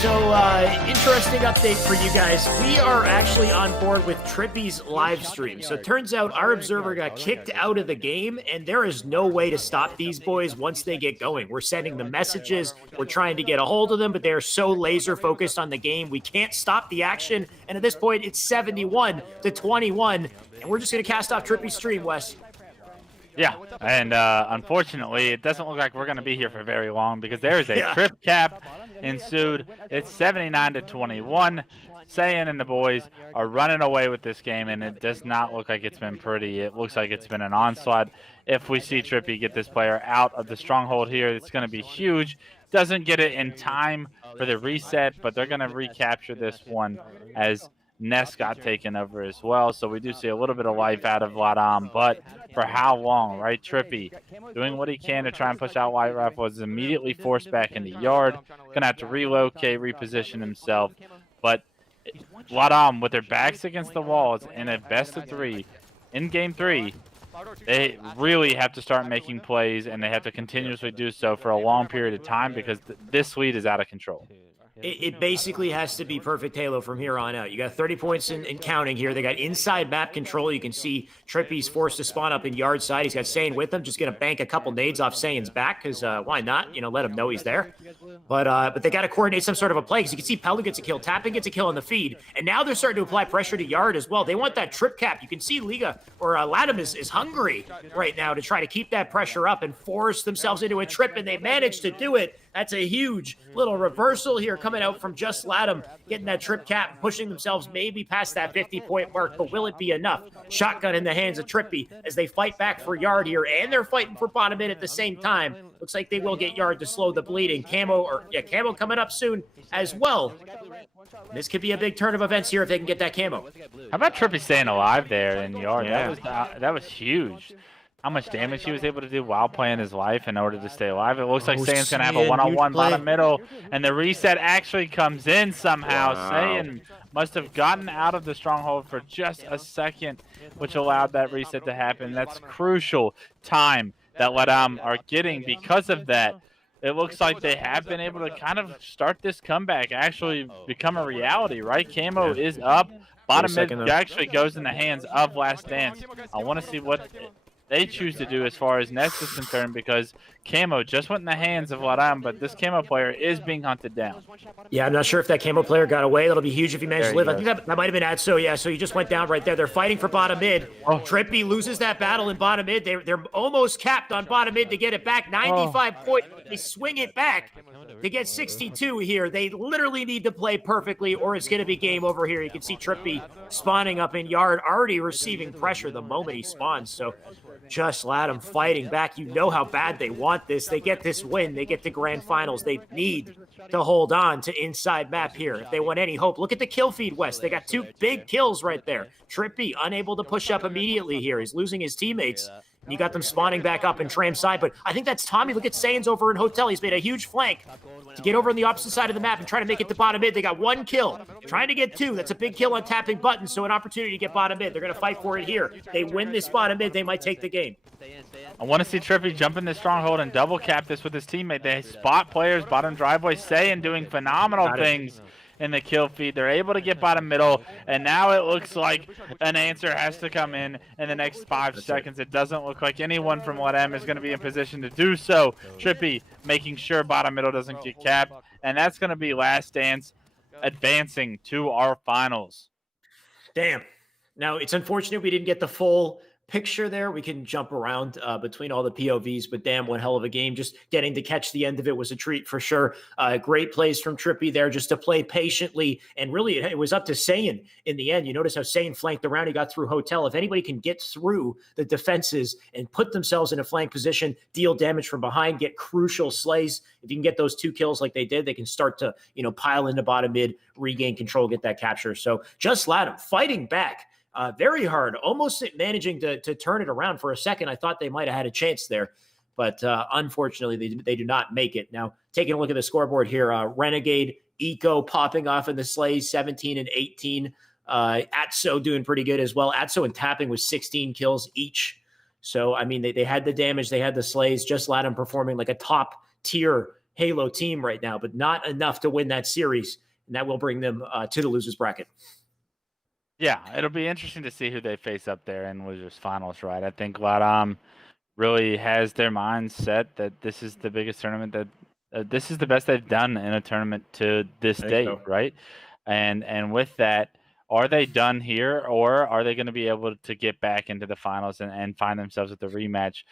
So, interesting update for you guys. We are actually on board with Trippy's live stream. So, it turns out our observer got kicked out of the game, and there is no way to stop these boys once they get going. We're sending them messages. We're trying to get a hold of them, but they're so laser focused on the game. We can't stop the action. And at this point, it's 71-21, and we're just going to cast off Trippy's stream, Wes. Yeah, and unfortunately, it doesn't look like we're going to be here for very long because there is a trip cap ensued. It's 79-21. Saiyan and the boys are running away with this game, and it does not look like it's been pretty. It looks like it's been an onslaught. If we see Trippy get this player out of the stronghold here, it's going to be huge. Doesn't get it in time for the reset, but they're going to recapture this one as Ness got taken over as well. So we do see a little bit of life out of Ladam, but for how long, right? Trippy doing what he can to try and push out White Rifle is immediately forced back in the yard. Gonna have to relocate, reposition himself. But Ladam, with their backs against the walls in a best of 3 in game 3, they really have to start making plays, and they have to continuously do so for a long period of time because this lead is out of control. It basically has to be perfect Halo from here on out. You got 30 points in counting here. They got inside map control. You can see Trippy's forced to spawn up in yard side. He's got Saiyan with him. Just going to bank a couple nades off Saiyan's back because why not? You know, let him know he's there. But they got to coordinate some sort of a play because you can see Pelu gets a kill. Tapping gets a kill on the feed. And now they're starting to apply pressure to yard as well. They want that trip cap. You can see Liga or Ladam is hungry right now to try to keep that pressure up and force themselves into a trip. And they managed to do it. That's a huge little reversal here coming out from just Ladam, getting that trip cap, pushing themselves maybe past that 50-point mark, but will it be enough? Shotgun in the hands of Trippy as they fight back for yard here, and they're fighting for bottom mid at the same time. Looks like they will get yard to slow the bleeding. Camo coming up soon as well. This could be a big turn of events here if they can get that camo. How about Trippy staying alive there in yard? Yeah. That was huge. How much damage he was able to do while playing his life in order to stay alive. It looks like Saiyan's going to have a one-on-one bottom middle, and the reset actually comes in somehow. Wow. Saiyan must have gotten out of the stronghold for just a second, which allowed that reset to happen. That's crucial time that Ladam are getting because of that. It looks like they have been able to kind of start this comeback, actually become a reality, right? Camo is up. Bottom mid actually goes in the hands of Last Dance. I want to see what they choose to do as far as Ness is concerned because Camo just went in the hands of Ladam, but this Camo player is being hunted down. Yeah, I'm not sure if that Camo player got away. That'll be huge if he managed to live. I think that might have been Adso. Yeah, so he just went down right there. They're fighting for bottom mid. Trippy loses that battle in bottom mid. They're almost capped on bottom mid to get it back. 95 points. They swing it back to get 62 here. They literally need to play perfectly or it's going to be game over here. You can see Trippy spawning up in yard, already receiving pressure the moment he spawns. So just Ladam fighting back. You know how bad they want this. They get this win. They get the grand finals. They need to hold on to inside map here if they want any hope. Look at the kill feed, West. They got 2 big kills right there. Trippy unable to push up immediately here. He's losing his teammates. You got them spawning back up in Tram side, but I think that's Tommy. Look at Saiyan's over in Hotel. He's made a huge flank to get over on the opposite side of the map and try to make it to bottom mid. They got 1 kill, trying to get 2. That's a big kill on tapping buttons, so an opportunity to get bottom mid. They're going to fight for it here. They win this bottom mid, they might take the game. I want to see Trippy jump in this stronghold and double cap this with his teammate. They spot players, bottom driveway, Saiyan doing phenomenal things in the kill feed. They're able to get bottom middle, and now it looks like an answer has to come in the next 5 seconds. It doesn't look like anyone from Ladam is going to be in position to do so. Trippy making sure bottom middle doesn't get capped, and that's going to be Last Dance advancing to our finals. Damn. Now, it's unfortunate we didn't get the full picture there. We can jump around between all the POVs, but damn, one hell of a game. Just getting to catch the end of it was a treat for sure. Great plays from Trippy there just to play patiently. And really, it was up to Saiyan in the end. You notice how Saiyan flanked around. He got through Hotel. If anybody can get through the defenses and put themselves in a flank position, deal damage from behind, get crucial slays, if you can get those 2 kills like they did, they can start to, pile into bottom mid, regain control, get that capture. So just Ladam fighting back. Very hard, almost managing to turn it around for a second. I thought they might have had a chance there, but unfortunately, they do not make it. Now, taking a look at the scoreboard here, Renegade, Eco popping off in the slays, 17 and 18. Atso doing pretty good as well. Atso and Tapping with 16 kills each. So, I mean, they had the damage, they had the slays, just Ladam performing like a top-tier Halo team right now, but not enough to win that series, and that will bring them to the losers bracket. Yeah, it'll be interesting to see who they face up there in losers finals, right? I think Ladam really has their minds set that this is the biggest tournament that this is the best they've done in a tournament to this I think date, so. right? And with that, are they done here, or are they going to be able to get back into the finals and find themselves with a rematch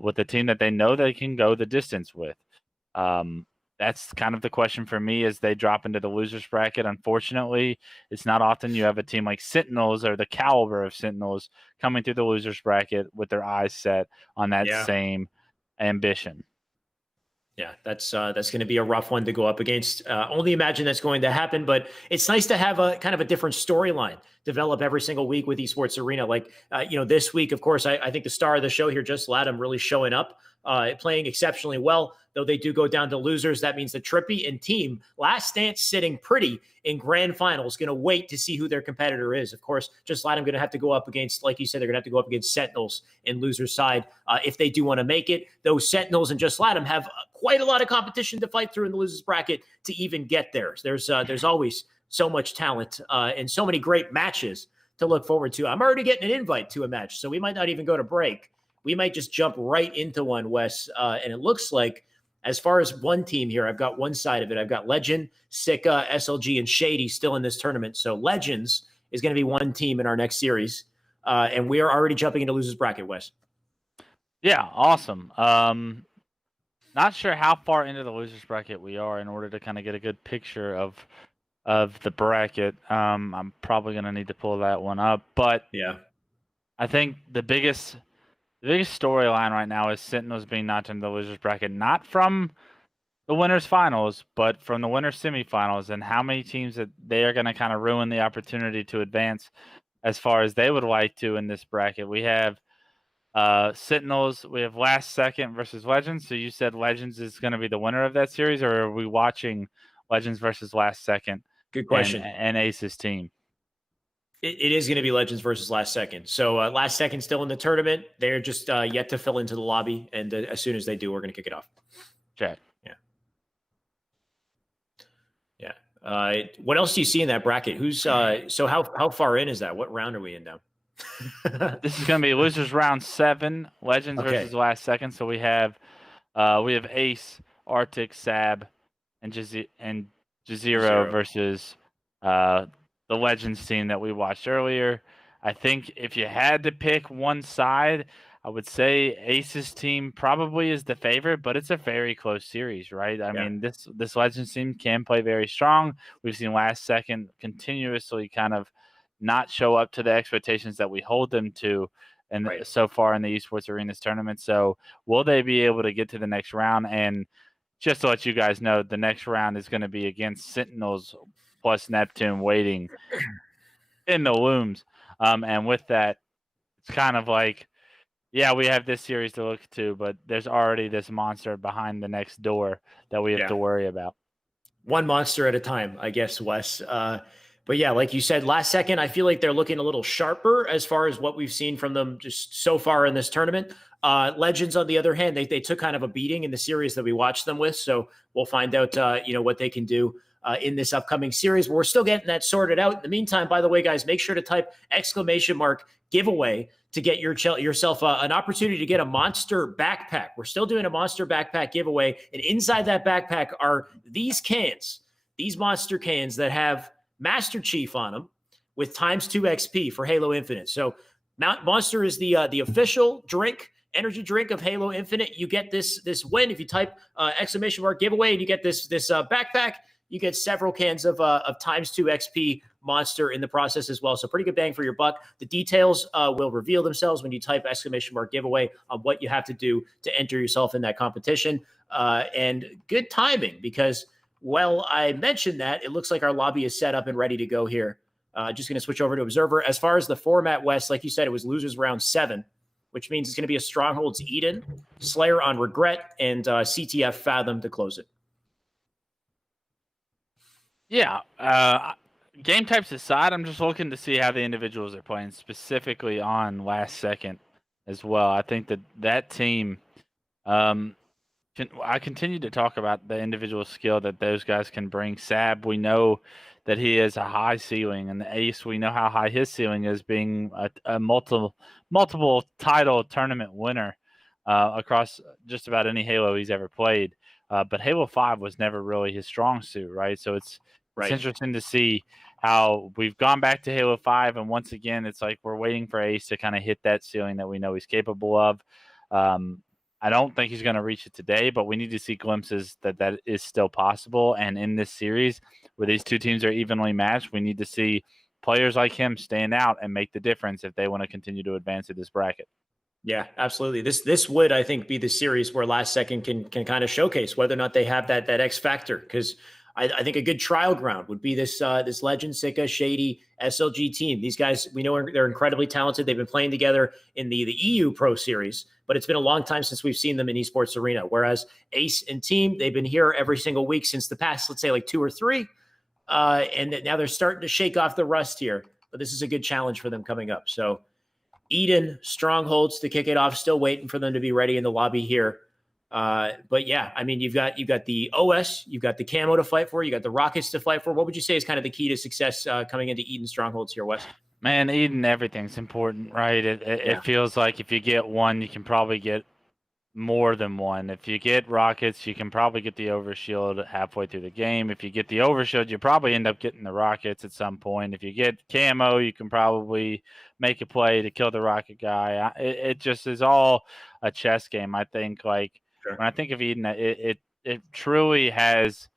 with a team that they know they can go the distance with? Um, that's kind of the question for me as they drop into the losers bracket. Unfortunately, it's not often you have a team like Sentinels or the caliber of Sentinels coming through the losers bracket with their eyes set on that Yeah. same ambition. Yeah, that's going to be a rough one to go up against. Only imagine that's going to happen, but it's nice to have a kind of a different storyline develop every single week with Esports Arena. Like, this week, of course, I think the star of the show here, just Latham, really showing up, playing exceptionally well. Though they do go down to losers, that means the Trippy and team last dance sitting pretty in grand finals. Going to wait to see who their competitor is. Of course, just Latham going to have to go up against, like you said, they're going to have to go up against Sentinels in loser side if they do want to make it. Those Sentinels and just Latham have quite a lot of competition to fight through in the losers bracket to even get there. There's always so much talent and so many great matches to look forward to. I'm already getting an invite to a match, so we might not even go to break. We might just jump right into one, Wes. And it looks like, as far as one team here, I've got one side of it. I've got Legend, Sika, SLG, and Shady still in this tournament. So Legends is going to be one team in our next series. And we are already jumping into losers bracket, Wes. Yeah, awesome. Not sure how far into the losers bracket we are in order to kind of get a good picture of the bracket. I'm probably going to need to pull that one up, but yeah, I think the biggest storyline right now is Sentinels being knocked into the losers bracket, not from the winners finals, but from the winners semifinals, and how many teams that they are going to kind of ruin the opportunity to advance as far as they would like to in this bracket. We have Sentinels, we have last second versus Legends. So you said Legends is going to be the winner of that series, or are we watching Legends versus last second good and question. Ace's team? It is going to be Legends versus Last Second. So Last Second still in the tournament. They're just yet to fill into the lobby, and as soon as they do, we're going to kick it off. Check. Yeah. What else do you see in that bracket? Who's so how far in is that? What round are we in now? This is going to be losers round 7, Legends versus Last Second. So we have Ace, Arctic, Sab, and Jazero versus the Legends team that we watched earlier. I think if you had to pick one side, I would say Ace's team probably is the favorite, but it's a very close series, right? I mean, this Legends team can play very strong. We've seen Last Second continuously kind of not show up to the expectations that we hold them to and so far in the Esports Arenas tournament. So will they be able to get to the next round? And just to let you guys know, the next round is going to be against Sentinels plus Neptune waiting in the looms. And with that, it's kind of like, yeah, we have this series to look to, but there's already this monster behind the next door that we have to worry about. One monster at a time, I guess, Wes. But yeah, like you said, Last Second, I feel like they're looking a little sharper as far as what we've seen from them just so far in this tournament. Legends, on the other hand, they took kind of a beating in the series that we watched them with. So we'll find out, what they can do in this upcoming series. But we're still getting that sorted out. In the meantime, by the way, guys, make sure to type !giveaway to get yourself an opportunity to get a monster backpack. We're still doing a monster backpack giveaway. And inside that backpack are these cans, these monster cans that have Master Chief on them with ×2 XP for Halo Infinite. So Monster is the official energy drink of Halo Infinite. You get this win if you type !giveaway and you get this backpack. You get several cans of ×2 XP Monster in the process as well. So pretty good bang for your buck. The details will reveal themselves when you type !giveaway on what you have to do to enter yourself in that competition. And good timing because, well, I mentioned that it looks like our lobby is set up and ready to go here. Just going to switch over to Observer. As far as the format, West, like you said, it was losers round 7, which means it's going to be a Strongholds Eden, Slayer on Regret, and CTF Fathom to close it. Yeah. Game types aside, I'm just looking to see how the individuals are playing, specifically on Last Second as well. I think that team, I continue to talk about the individual skill that those guys can bring. Sab, we know that he has a high ceiling, and the Ace, we know how high his ceiling is, being a multiple title tournament winner across just about any Halo he's ever played. But Halo 5 was never really his strong suit, right? So it's Right. interesting to see how we've gone back to Halo 5, and once again, it's like we're waiting for Ace to kind of hit that ceiling that we know he's capable of. Um, I don't think he's going to reach it today, but we need to see glimpses that that is still possible. And in this series, where these two teams are evenly matched, we need to see players like him stand out and make the difference if they want to continue to advance in this bracket. Yeah, absolutely. This would, I think, be the series where Last Second can kind of showcase whether or not they have that X factor. Because I think a good trial ground would be this Legend, Sika, Shady, SLG team. These guys, we know they're incredibly talented. They've been playing together in the EU Pro Series, but it's been a long time since we've seen them in esports arena. Whereas Ace and team, they've been here every single week since the past, let's say, like 2 or 3, and now they're starting to shake off the rust here. But this is a good challenge for them coming up. So Eden, Strongholds to kick it off. Still waiting for them to be ready in the lobby here. But yeah, I mean, you've got the OS, you've got the camo to fight for, you got the rockets to fight for. What would you say is kind of the key to success coming into Eden Strongholds here, Wes? Man, Eden, everything's important, right? It feels like if you get one, you can probably get more than one. If you get rockets, you can probably get the overshield halfway through the game. If you get the overshield, you probably end up getting the rockets at some point. If you get camo, you can probably make a play to kill the rocket guy. It just is all a chess game. I think, like, Sure. when I think of Eden, it truly has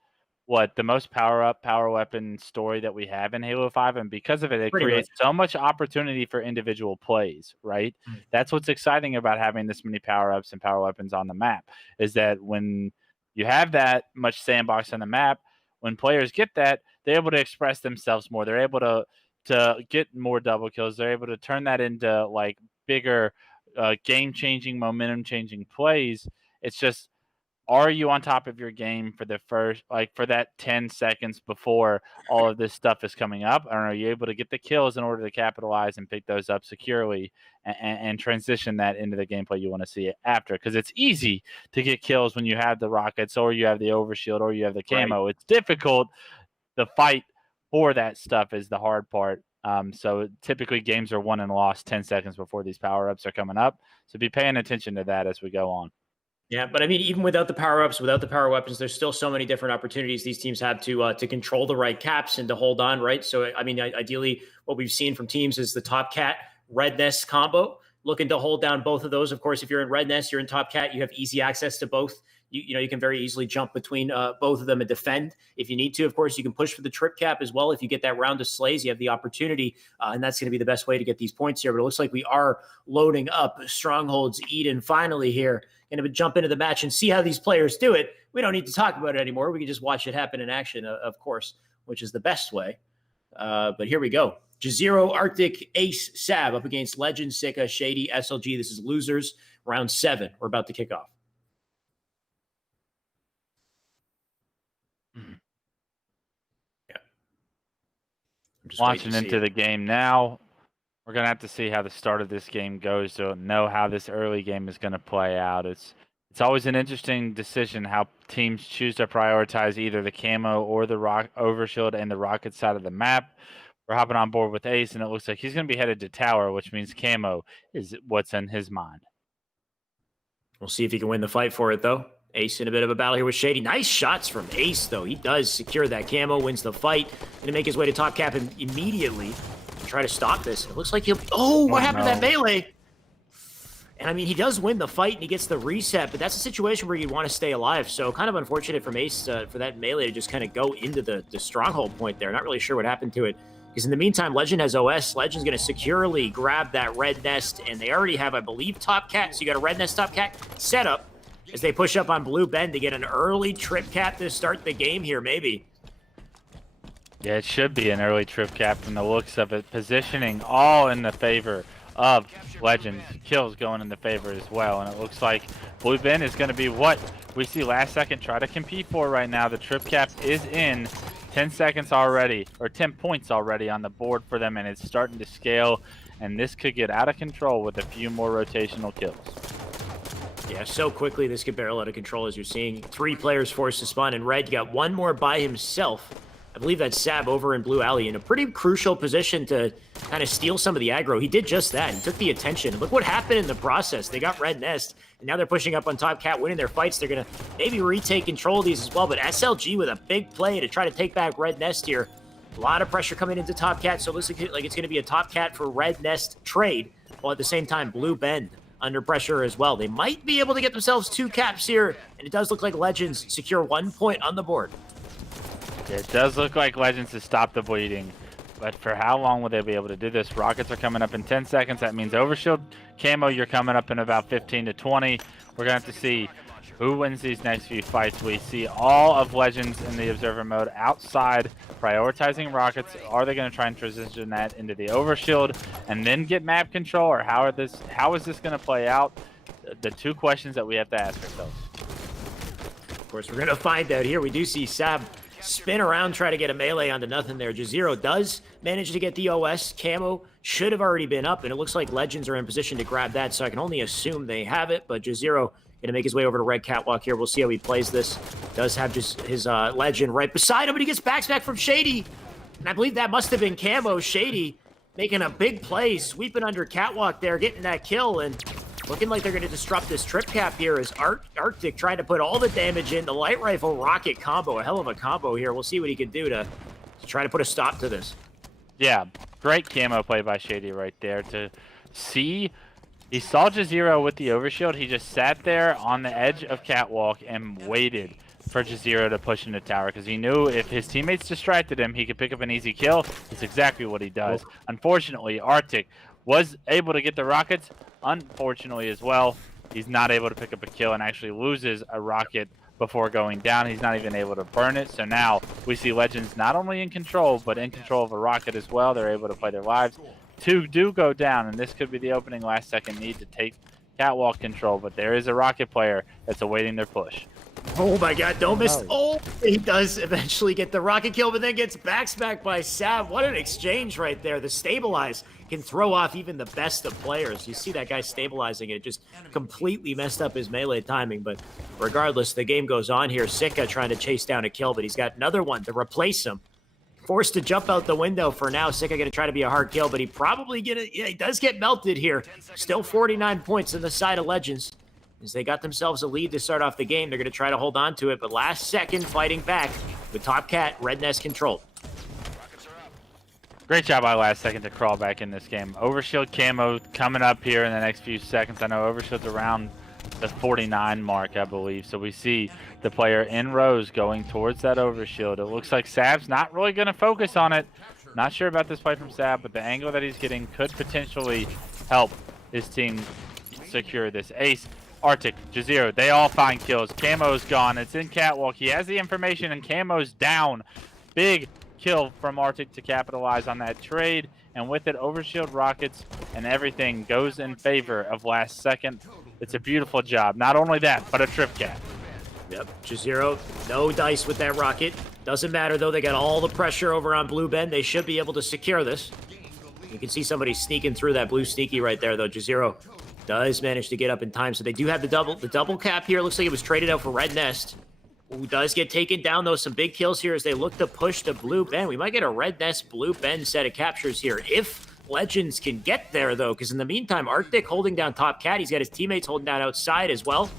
the most power weapon story that we have in Halo 5, and because of it, it Pretty creates much. so much opportunity for individual plays, right? That's what's exciting about having this many power-ups and power weapons on the map, is that when you have that much sandbox on the map, when players get that, they're able to express themselves more. They're able to get more double kills. They're able to turn that into like bigger game-changing, momentum-changing plays. It's just, are you on top of your game for the first, like, for that 10 seconds before all of this stuff is coming up? Or are you able to get the kills in order to capitalize and pick those up securely and transition that into the gameplay you want to see after? Because it's easy to get kills when you have the rockets or you have the overshield or you have the camo. Right. It's difficult. The fight for that stuff is the hard part. So typically games are won and lost 10 seconds before these power-ups are coming up. So be paying attention to that as we go on. Yeah, but I mean, even without the power ups, without the power weapons, there's still so many different opportunities these teams have to control the right caps and to hold on, right? So, I mean, ideally, what we've seen from teams is the Top Cat Red Nest combo, looking to hold down both of those. Of course, if you're in Red Nest, you're in Top Cat, you have easy access to both. You can very easily jump between both of them and defend if you need to. Of course, you can push for the trip cap as well. If you get that round of slays, you have the opportunity, and that's going to be the best way to get these points here. But it looks like we are loading up Strongholds Eden finally here. Going to jump into the match and see how these players do it. We don't need to talk about it anymore. We can just watch it happen in action, of course, which is the best way. But here we go. Jazero, Arctic, Ace, Sab up against Legend, Sika, Shady, SLG. This is losers, round 7. We're about to kick off. Yeah. I'm just launching into the game now. We're going to have to see how the start of this game goes to know how this early game is going to play out. It's always an interesting decision how teams choose to prioritize either the camo or the overshield and the rocket side of the map. We're hopping on board with Ace, and it looks like he's going to be headed to tower, which means camo is what's in his mind. We'll see if he can win the fight for it, though. Ace in a bit of a battle here with Shady. Nice shots from Ace, though. He does secure that camo, wins the fight. Going to make his way to top cap immediately. Try to stop this. It looks like he'll... Oh, what happened to that melee? And I mean, he does win the fight and he gets the reset, but that's a situation where you want to stay alive. So kind of unfortunate from Ace for that melee to just kind of go into the stronghold point there. Not really sure what happened to it. Because in the meantime, Legend has OS. Legend's going to securely grab that red nest, and they already have, I believe, top cat. So you got a red nest top cat set up as they push up on Blue Ben to get an early trip cap to start the game here, maybe. Yeah, it should be an early trip cap from the looks of it. Positioning all in the favor of Legends. Kills going in the favor as well. And it looks like Blue Ben is going to be what we see Last Second try to compete for right now. The trip cap is in. 10 seconds already, or 10 points already on the board for them, and it's starting to scale. And this could get out of control with a few more rotational kills. Yeah, so quickly this could barrel out of control as you're seeing 3 players forced to spawn in red. You got 1 more by himself. I believe that's Sab over in Blue Alley in a pretty crucial position to kind of steal some of the aggro. He did just that. He took the attention. Look what happened in the process. They got Red Nest, and now they're pushing up on Top Cat, winning their fights. They're going to maybe retake control of these as well, but SLG with a big play to try to take back Red Nest here. A lot of pressure coming into Top Cat, so it looks like it's going to be a Top Cat for Red Nest trade, while at the same time, Blue Bend under pressure as well. They might be able to get themselves 2 caps here, and it does look like Legends secure 1 point on the board. It does look like Legends has stopped the bleeding, but for how long will they be able to do this? Rockets are coming up in 10 seconds. That means Overshield, Camo, you're coming up in about 15 to 20. We're going to have to see who wins these next few fights. We see all of Legends in the Observer mode outside, prioritizing Rockets. Are they going to try and transition that into the Overshield and then get map control, or how is this going to play out? The 2 questions that we have to ask ourselves. Of course, we're going to find out here. We do see Sab spin around, try to get a melee onto nothing there. Jazero does manage to get the OS. Camo should have already been up, and it looks like Legends are in position to grab that, so I can only assume they have it, but Jazero going to make his way over to Red Catwalk here. We'll see how he plays this. Does have just his Legend right beside him, but he gets back from Shady, and I believe that must have been Camo. Shady making a big play, sweeping under Catwalk there, getting that kill, and looking like they're going to disrupt this trip cap here as Arctic trying to put all the damage in. The light rifle rocket combo, a hell of a combo here. We'll see what he can do to try to put a stop to this. Yeah, great Camo play by Shady right there to see. He saw Jazero with the Overshield. He just sat there on the edge of Catwalk and waited for Jazero to push into tower because he knew if his teammates distracted him, he could pick up an easy kill. It's exactly what he does. Unfortunately, Arctic was able to get the rockets. Unfortunately as well, he's not able to pick up a kill and actually loses a rocket before going down. He's not even able to burn it. So now we see Legends not only in control, but in control of a rocket as well. They're able to play their lives. 2 do go down, and this could be the opening last second need to take Catwalk control, but there is a rocket player that's awaiting their push. Oh my god, don't miss. Oh, he does eventually get the rocket kill, but then gets backsmacked by Sav. What an exchange right there. The stabilize can throw off even the best of players. You see that guy stabilizing it, just completely messed up his melee timing. But regardless, the game goes on here. Sika trying to chase down a kill, but he's got another one to replace him. Forced to jump out the window for now. Sika gonna try to be a hard kill, but he probably he does get melted here. Still 49 points on the side of Legends. As they got themselves a lead to start off the game, they're going to try to hold on to it, but last second fighting back with Top Cat, Red Nest controlled. Great job by last second to crawl back in this game. Overshield Camo coming up here in the next few seconds. I know Overshield's around the 49 mark, I believe. So we see the player in rows going towards that Overshield. It looks like Sab's not really going to focus on it. Not sure about this play from Sab, but the angle that he's getting could potentially help his team secure this ace. Arctic, Jazero, they all find kills. Camo's gone. It's in Catwalk. He has the information, and Camo's down. Big kill from Arctic to capitalize on that trade. And with it, Overshield rockets and everything goes in favor of last second. It's a beautiful job. Not only that, but a trip cap. Yep, Jazero, no dice with that rocket. Doesn't matter, though. They got all the pressure over on Blue Bend. They should be able to secure this. You can see somebody sneaking through that blue sneaky right there, though. Jazero does manage to get up in time, so they do have the double cap here. Looks like it was traded out for Red Nest, who does get taken down, though. Some big kills here as they look to push to Blue Bend. We might get a Red Nest Blue Bend set of captures here if Legends can get there, though, because in the meantime, Arctic holding down Top Cat. He's got his teammates holding down outside as well.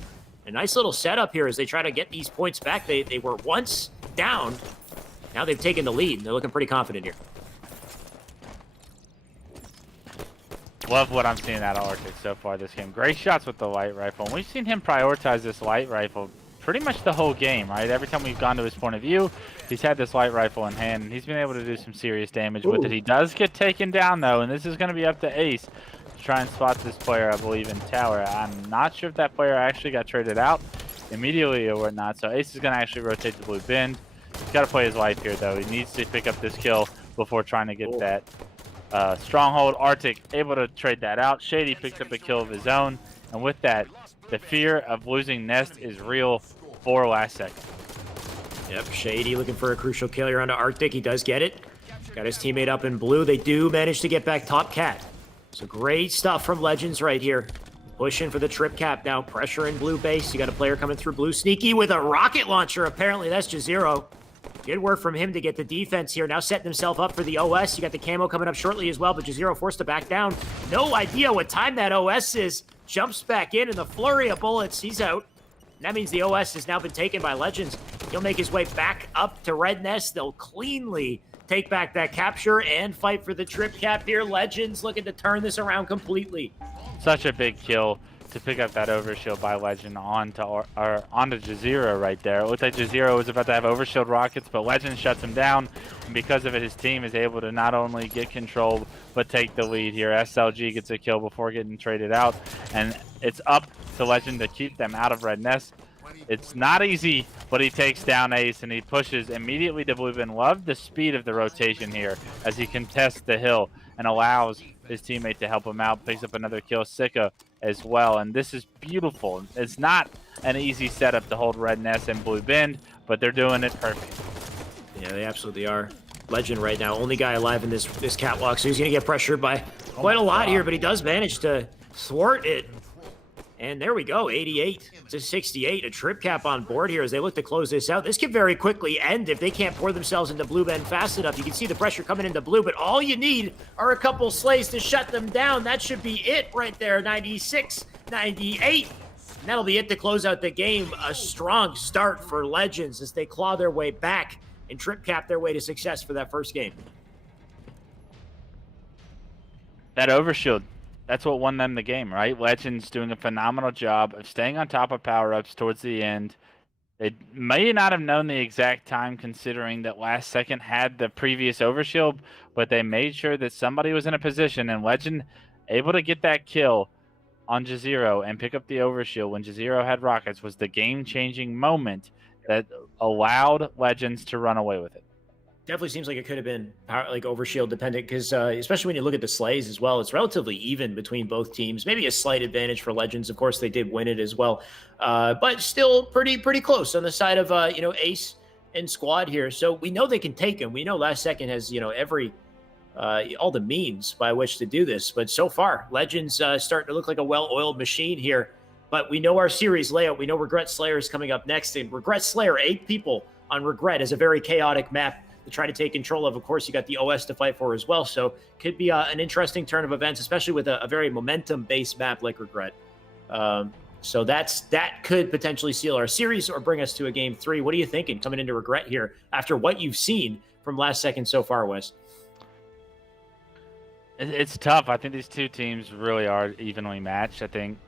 A nice little setup here as they try to get these points back. They were once down. Now they've taken the lead. They're looking pretty confident here. Love what I'm seeing out of Arctic so far this game. Great shots with the light rifle. And we've seen him prioritize this light rifle pretty much the whole game, right? Every time we've gone to his point of view, he's had this light rifle in hand, and he's been able to do some serious damage with it. He does get taken down, though, and this is going to be up to Ace to try and spot this player, I believe, in tower. I'm not sure if that player actually got traded out immediately or whatnot, so Ace is going to actually rotate the Blue Bend. He's got to play his life here, though. He needs to pick up this kill before trying to get that stronghold. Arctic able to trade that out. Shady picked up a kill of his own, and with that, the fear of losing Nest is real for last second. Yep, Shady looking for a crucial kill here onto Arctic. He does get it. Got his teammate up in blue. They do manage to get back Top Cat. So great stuff from Legends right here. Pushing for the trip cap now. Pressure in blue base. You got a player coming through blue. Sneaky with a rocket launcher. Apparently, that's Jazero. Good work from him to get the defense here. Now setting himself up for the OS. You got the camo coming up shortly as well, but Jazero forced to back down. No idea what time that OS is. Jumps back in the flurry of bullets. He's out. And that means the OS has now been taken by Legends. He'll make his way back up to Red Nest. They'll cleanly take back that capture and fight for the trip cap here. Legends looking to turn this around completely. Such a big kill to pick up that overshield by Legend onto Jazero right there. It looked like Jazero was about to have overshield rockets, but Legend shuts him down. And because of it, his team is able to not only get control, but take the lead here. SLG gets a kill before getting traded out. And it's up to Legend to keep them out of Red Nest. It's not easy, but he takes down Ace and he pushes immediately to Blue Bin. Love the speed of the rotation here as he contests the hill and allows his teammate to help him out. Picks up another kill, Sika as well. And this is beautiful. It's not an easy setup to hold Red Nest and Blue Bend, but they're doing it perfect. Yeah, they absolutely are. Legend right now, only guy alive in this catwalk, so he's going to get pressured by quite a lot here, but he does manage to thwart it. And there we go, 88 to 68. A trip cap on board here as they look to close this out. This could very quickly end if they can't pour themselves into Blue Bend fast enough. You can see the pressure coming into Blue, but all you need are a couple slays to shut them down. That should be it right there, 96, 98. And that'll be it to close out the game. A strong start for Legends as they claw their way back and trip cap their way to success for that first game. That overshield, that's what won them the game, right? Legends doing a phenomenal job of staying on top of power-ups towards the end. They may not have known the exact time considering that last second had the previous overshield, but they made sure that somebody was in a position, and Legend able to get that kill on Jazero and pick up the overshield when Jazero had rockets was the game-changing moment that allowed Legends to run away with it. Definitely seems like it could have been overshield dependent because especially when you look at the slays as well, it's relatively even between both teams. Maybe a slight advantage for Legends. Of course, they did win it as well, but still pretty close on the side of Ace and Squad here. So we know they can take him. We know Last Second has every all the means by which to do this. But so far, Legends starting to look like a well-oiled machine here. But we know our series layout. We know Regret Slayer is coming up next, and Regret Slayer, 8 people on Regret, is a very chaotic map to try to take control of. Of course, you got the OS to fight for as well, so could be an interesting turn of events, especially with a very momentum-based map like Regret. So that could potentially seal our series or bring us to a game 3. What are you thinking coming into Regret here after what you've seen from Last Second so far, Wes? It's tough. I think these two teams really are evenly matched. I think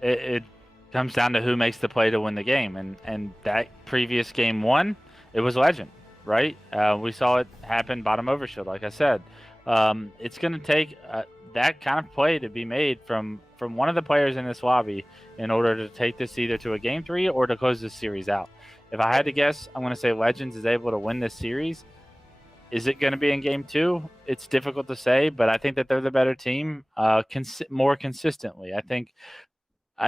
it comes down to who makes the play to win the game, and that previous game 1, it was Legend. Right? We saw it happen bottom overshield, like I said. It's going to take that kind of play to be made from one of the players in this lobby in order to take this either to a game 3 or to close this series out. If I had to guess, I'm going to say Legends is able to win this series. Is it going to be in game 2? It's difficult to say, but I think that they're the better team more consistently. I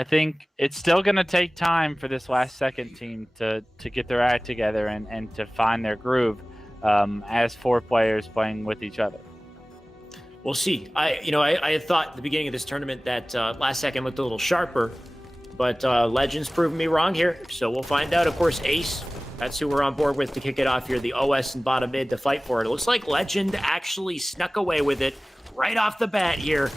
think it's still going to take time for this Last Second team to get their act together and to find their groove as 4 players playing with each other. We'll see. I had thought at the beginning of this tournament that Last Second looked a little sharper, but Legends proved me wrong here. So we'll find out. Of course, Ace, that's who we're on board with to kick it off here. The OS and bottom mid to fight for it. It looks like Legend actually snuck away with it right off the bat here.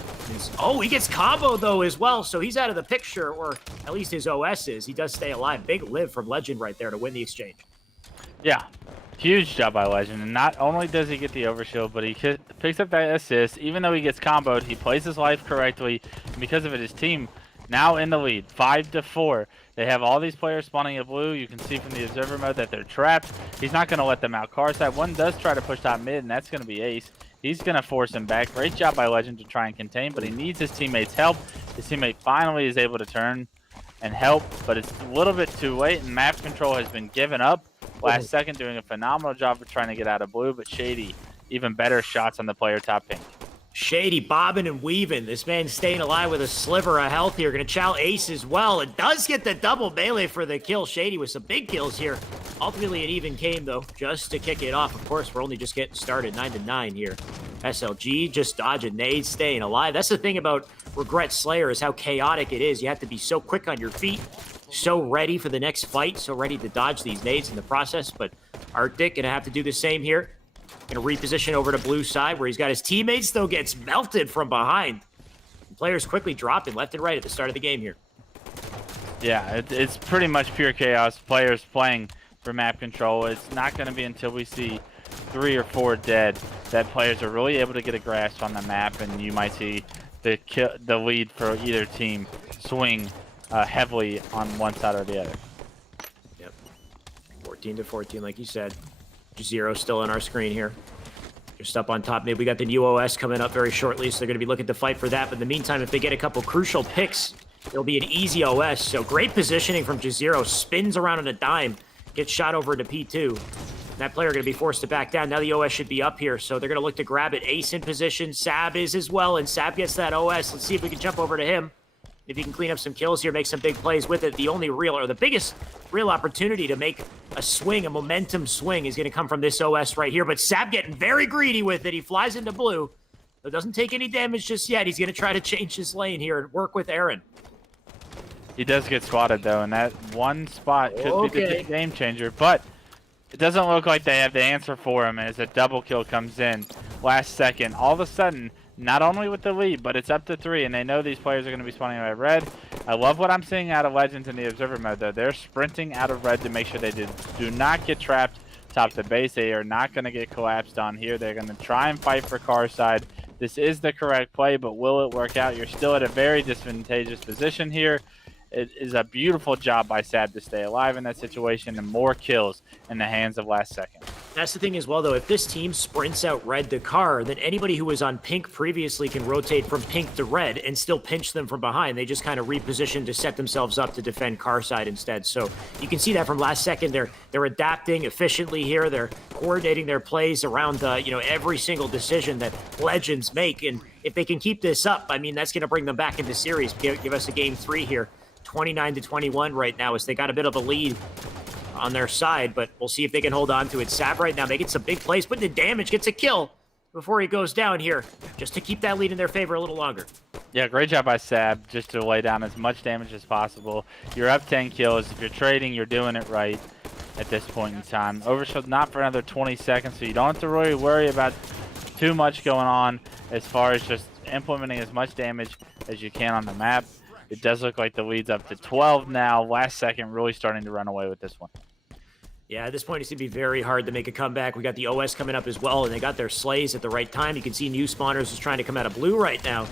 Oh, he gets combo though as well, so he's out of the picture, or at least his OS is. He does stay alive. Big live from Legend right there to win the exchange. Yeah, huge job by Legend. And not only does he get the overshield, but he picks up that assist. Even though he gets comboed, he plays his life correctly. And because of it, his team now in the lead, 5-4. They have all these players spawning at blue. You can see from the observer mode that they're trapped. He's not going to let them out. Car side one does try to push top mid, and that's going to be Ace. He's going to force him back. Great job by Legend to try and contain, but he needs his teammates' help. His teammate finally is able to turn and help, but it's a little bit too late, and map control has been given up. Last Second doing a phenomenal job of trying to get out of blue, but Shady, even better shots on the player top pink. Shady bobbing and weaving. This man staying alive with a sliver of health here. Going to chow Ace as well. It does get the double melee for the kill. Shady with some big kills here. Ultimately, an even came, though, just to kick it off. Of course, we're only just getting started. 9-9 here. SLG just dodging nades, staying alive. That's the thing about Regret Slayer is how chaotic it is. You have to be so quick on your feet, so ready for the next fight, so ready to dodge these nades in the process. But Arctic gonna have to do the same here. Gonna reposition over to blue side where he's got his teammates, though gets melted from behind. And players quickly dropping left and right at the start of the game here. Yeah, it's pretty much pure chaos. Players playing for map control. It's not going to be until we see 3 or 4 dead that players are really able to get a grasp on the map, and you might see the lead for either team swing heavily on one side or the other. Yep. 14-14, like you said. Zero still on our screen here. Just up on top mid, we got the new OS coming up very shortly, so they're going to be looking to fight for that. But in the meantime, if they get a couple crucial picks, it'll be an easy OS. So great positioning from Jazero. Spins around on a dime. Gets shot over to P2. That player going to be forced to back down. Now the OS should be up here, so they're going to look to grab it. Ace in position. Sab is as well, and Sab gets that OS. Let's see if we can jump over to him. If he can clean up some kills here, make some big plays with it. The only real, or the biggest real opportunity to make a swing, a momentum swing, is going to come from this OS right here. But Sab getting very greedy with it. He flies into blue. It doesn't take any damage just yet. He's going to try to change his lane here and work with Aaron. He does get swatted, though, and that one spot could be the big game changer. But it doesn't look like they have the answer for him as a double kill comes in last second. All of a sudden, not only with the lead, but it's up to 3, and they know these players are going to be spawning out of red. I love what I'm seeing out of Legends in the Observer mode, though. They're sprinting out of red to make sure they do not get trapped top to base. They are not going to get collapsed on here. They're going to try and fight for car side. This is the correct play, but will it work out? You're still at a very disadvantageous position here. It is a beautiful job by Sab to stay alive in that situation, and more kills in the hands of last second. That's the thing as well, though. If this team sprints out red to car, then anybody who was on pink previously can rotate from pink to red and still pinch them from behind. They just kind of reposition to set themselves up to defend car side instead. So you can see that from last second. They're adapting efficiently here. They're coordinating their plays around every single decision that Legends make. And if they can keep this up, I mean, that's going to bring them back into series. Give us a game 3 here. 29-21 right now as they got a bit of a lead on their side, but we'll see if they can hold on to it. Sab right now making some big plays, putting in damage, gets a kill before he goes down here, just to keep that lead in their favor a little longer. Yeah, great job by Sab, just to lay down as much damage as possible. You're up 10 kills. If you're trading, you're doing it right at this point in time. Overshot not for another 20 seconds, so you don't have to really worry about too much going on as far as just implementing as much damage as you can on the map. It does look like the lead's up to 12 now. Last second, really starting to run away with this one. Yeah, at this point, it's going to be very hard to make a comeback. We got the OS coming up as well, and they got their slays at the right time. You can see new spawners is trying to come out of blue right now.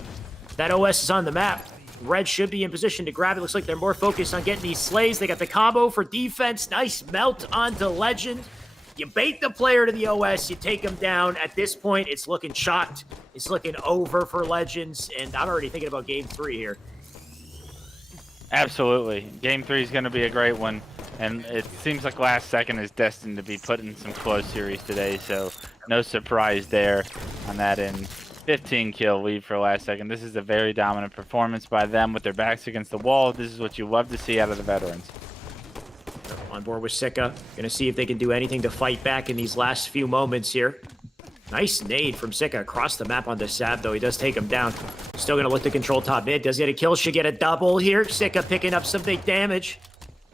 That OS is on the map. Red should be in position to grab it. Looks like they're more focused on getting these slays. They got the combo for defense. Nice melt onto Legend. You bait the player to the OS, you take him down. At this point, it's looking chalked. It's looking over for Legends, and I'm already thinking about game 3 here. Absolutely. Game 3 is going to be a great one, and it seems like last second is destined to be put in some close series today, so no surprise there on that end. 15 kill lead for last second. This is a very dominant performance by them with their backs against the wall. This is what you love to see out of the veterans. On board with Sika. Going to see if they can do anything to fight back in these last few moments here. Nice nade from Sika across the map onto Sab, though. He does take him down. Still going to look to control top mid. Does get a kill. Should get a double here. Sika picking up some big damage.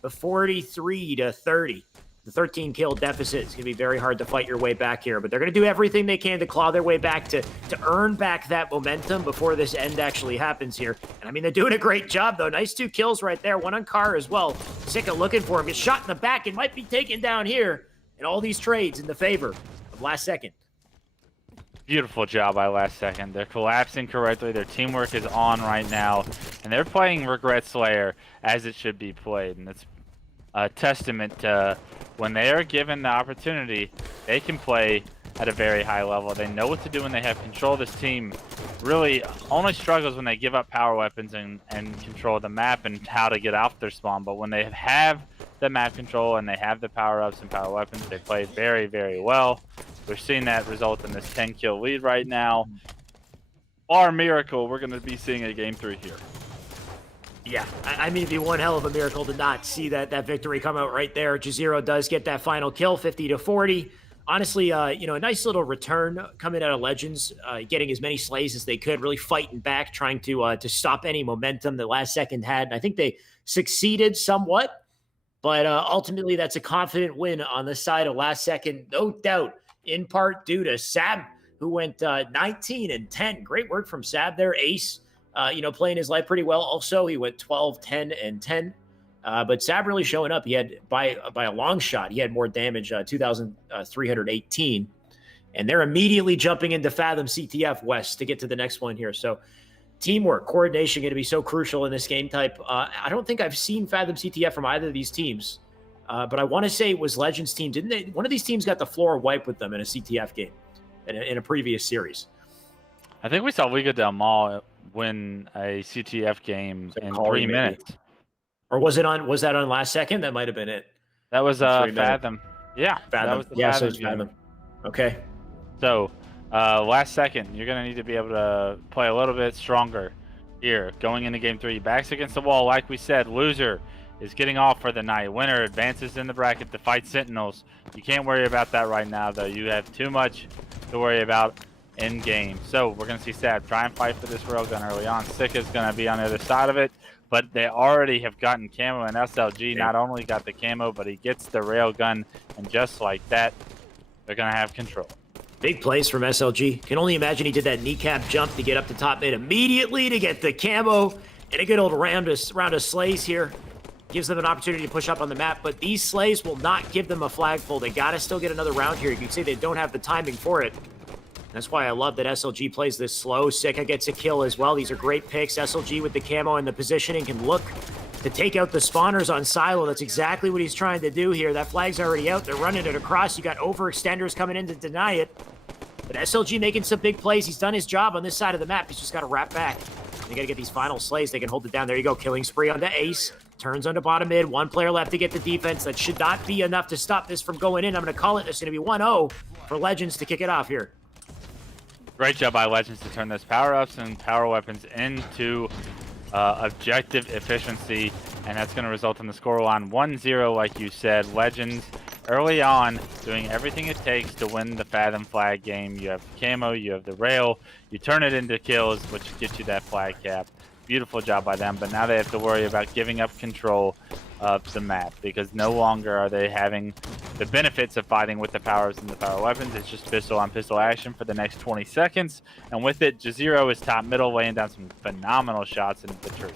The 43-30. The 13 kill deficit is going to be very hard to fight your way back here, but they're going to do everything they can to claw their way back to earn back that momentum before this end actually happens here. And I mean, they're doing a great job, though. Nice 2 kills right there. One on Car as well. Sika looking for him. Gets shot in the back and might be taken down here. And all these trades in the favor of last second. Beautiful job by last second. They're collapsing correctly. Their teamwork is on right now. And they're playing Regret Slayer as it should be played. And it's a testament to when they are given the opportunity, they can play at a very high level. They know what to do when they have control. This team really only struggles when they give up power weapons and control the map and how to get off their spawn. But when they have the map control and they have the power-ups and power weapons, they play very, very well. We're seeing that result in this 10 kill lead right now. Our miracle, we're going to be seeing a game 3 here. Yeah, I mean, it'd be one hell of a miracle to not see that victory come out right there. Jazero does get that final kill, 50-40. honestly, a nice little return coming out of Legends, getting as many slays as they could, really fighting back, trying to stop any momentum that last second had. And I think they succeeded somewhat, but ultimately that's a confident win on the side of last second, no doubt, in part due to Sab, who went 19 and 10. Great work from Sab there, ace. Playing his life pretty well. Also, he went 12, 10, and 10. But Sab really showing up. He had, by a long shot, he had more damage, 2,318. And they're immediately jumping into Fathom CTF West to get to the next one here. So teamwork, coordination going to be so crucial in this game type. I don't think I've seen Fathom CTF from either of these teams. But I want to say it was Legends team. Didn't they? One of these teams got the floor wiped with them in a CTF game in a previous series. I think we saw Liga del Mal win a CTF game in 3 minutes. Or was that on last second? That might have been it. That was Fathom. Yeah. Fathom. So it's Fathom. Okay. So last second, you're going to need to be able to play a little bit stronger here going into game 3. Backs against the wall. Like we said, loser is getting off for the night. Winner advances in the bracket to fight Sentinels. You can't worry about that right now, though. You have too much to worry about in game. So we're going to see Sad try and fight for this railgun early on. Sika's going to be on the other side of it, but they already have gotten camo, and SLG not only got the camo, but he gets the railgun, and just like that, they're going to have control. Big plays from SLG. Can only imagine he did that kneecap jump to get up to top mid immediately to get the camo, and a good old round of slays here. Gives them an opportunity to push up on the map, but these slays will not give them a flagful. They got to still get another round here. You can see they don't have the timing for it. That's why I love that SLG plays this slow. Sika gets a kill as well. These are great picks. SLG with the camo and the positioning can look to take out the spawners on Silo. That's exactly what he's trying to do here. That flag's already out. They're running it across. You got overextenders coming in to deny it. But SLG making some big plays. He's done his job on this side of the map. He's just got to wrap back. They got to get these final slays. They can hold it down. There you go. Killing spree on the ace. Turns onto bottom mid. One player left to get the defense. That should not be enough to stop this from going in. I'm going to call it. It's going to be 1-0 for Legends to kick it off here. Great job by Legends to turn those power-ups and power weapons into objective efficiency, and that's going to result in the scoreline 1-0, like you said. Legends early on doing everything it takes to win the Fathom flag game. You have camo, you have the rail, you turn it into kills, which gets you that flag cap. Beautiful job by them, but now they have to worry about giving up control of the map, because no longer are they having the benefits of fighting with the powers and the power weapons. It's just pistol on pistol action for the next 20 seconds, and with it, Jazero is top middle, laying down some phenomenal shots into the tree.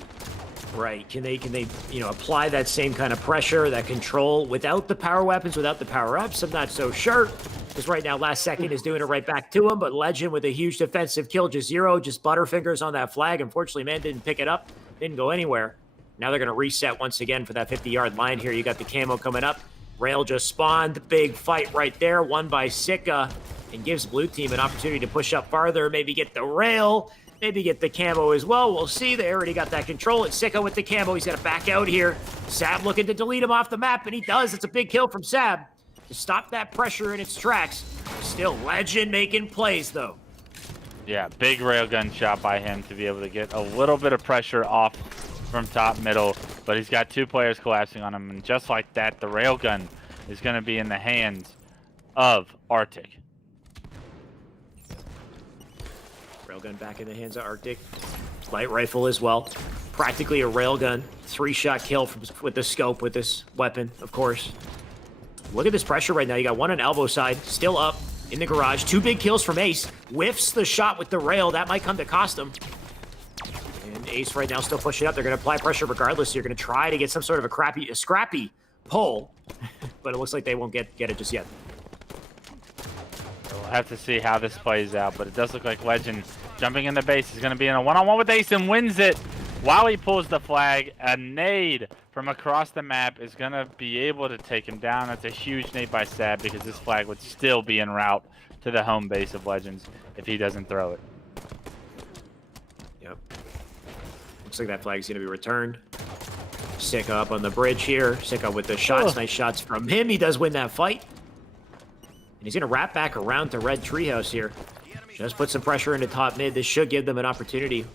Right. Can they apply that same kind of pressure, that control without the power weapons, without the power ups? I'm not so sure, because right now last second is doing it right back to him, but Legend with a huge defensive kill. Jazero just butterfingers on that flag. Unfortunately, man didn't pick it up, didn't go anywhere. Now they're going to reset once again for that 50-yard line here. You got the camo coming up. Rail just spawned. Big fight right there, won by Sika, and gives blue team an opportunity to push up farther, maybe get the rail, maybe get the camo as well. We'll see. They already got that control. It's Sika with the camo. He's got to back out here. Sab looking to delete him off the map, and he does. It's a big kill from Sab to stop that pressure in its tracks. Still Legend making plays, though. Yeah, big railgun shot by him to be able to get a little bit of pressure off from top middle, but he's got two players collapsing on him, and just like that, the railgun is going to be in the hands of Arctic. Railgun back in the hands of Arctic. Light rifle as well. Practically a railgun. 3-shot kill with the scope with this weapon, of course. Look at this pressure right now. You got one on elbow side, still up in the garage. 2 big kills from Ace. Whiffs the shot with the rail. That might come to cost him. And Ace right now still pushing up. They're going to apply pressure regardless. You're going to try to get some sort of a scrappy pull, but it looks like they won't get it just yet. We'll have to see how this plays out, but it does look like Legend jumping in the base is going to be in a one-on-one with Ace and wins it while he pulls the flag. A nade from across the map is going to be able to take him down. That's a huge nade by Sab, because this flag would still be en route to the home base of Legends if he doesn't throw it. Yep. Looks like that flag's going to be returned. Sika up on the bridge here. Sika with the shots. Nice shots from him. He does win that fight. And he's going to wrap back around to Red Treehouse here. Just put some pressure into top mid. This should give them an opportunity.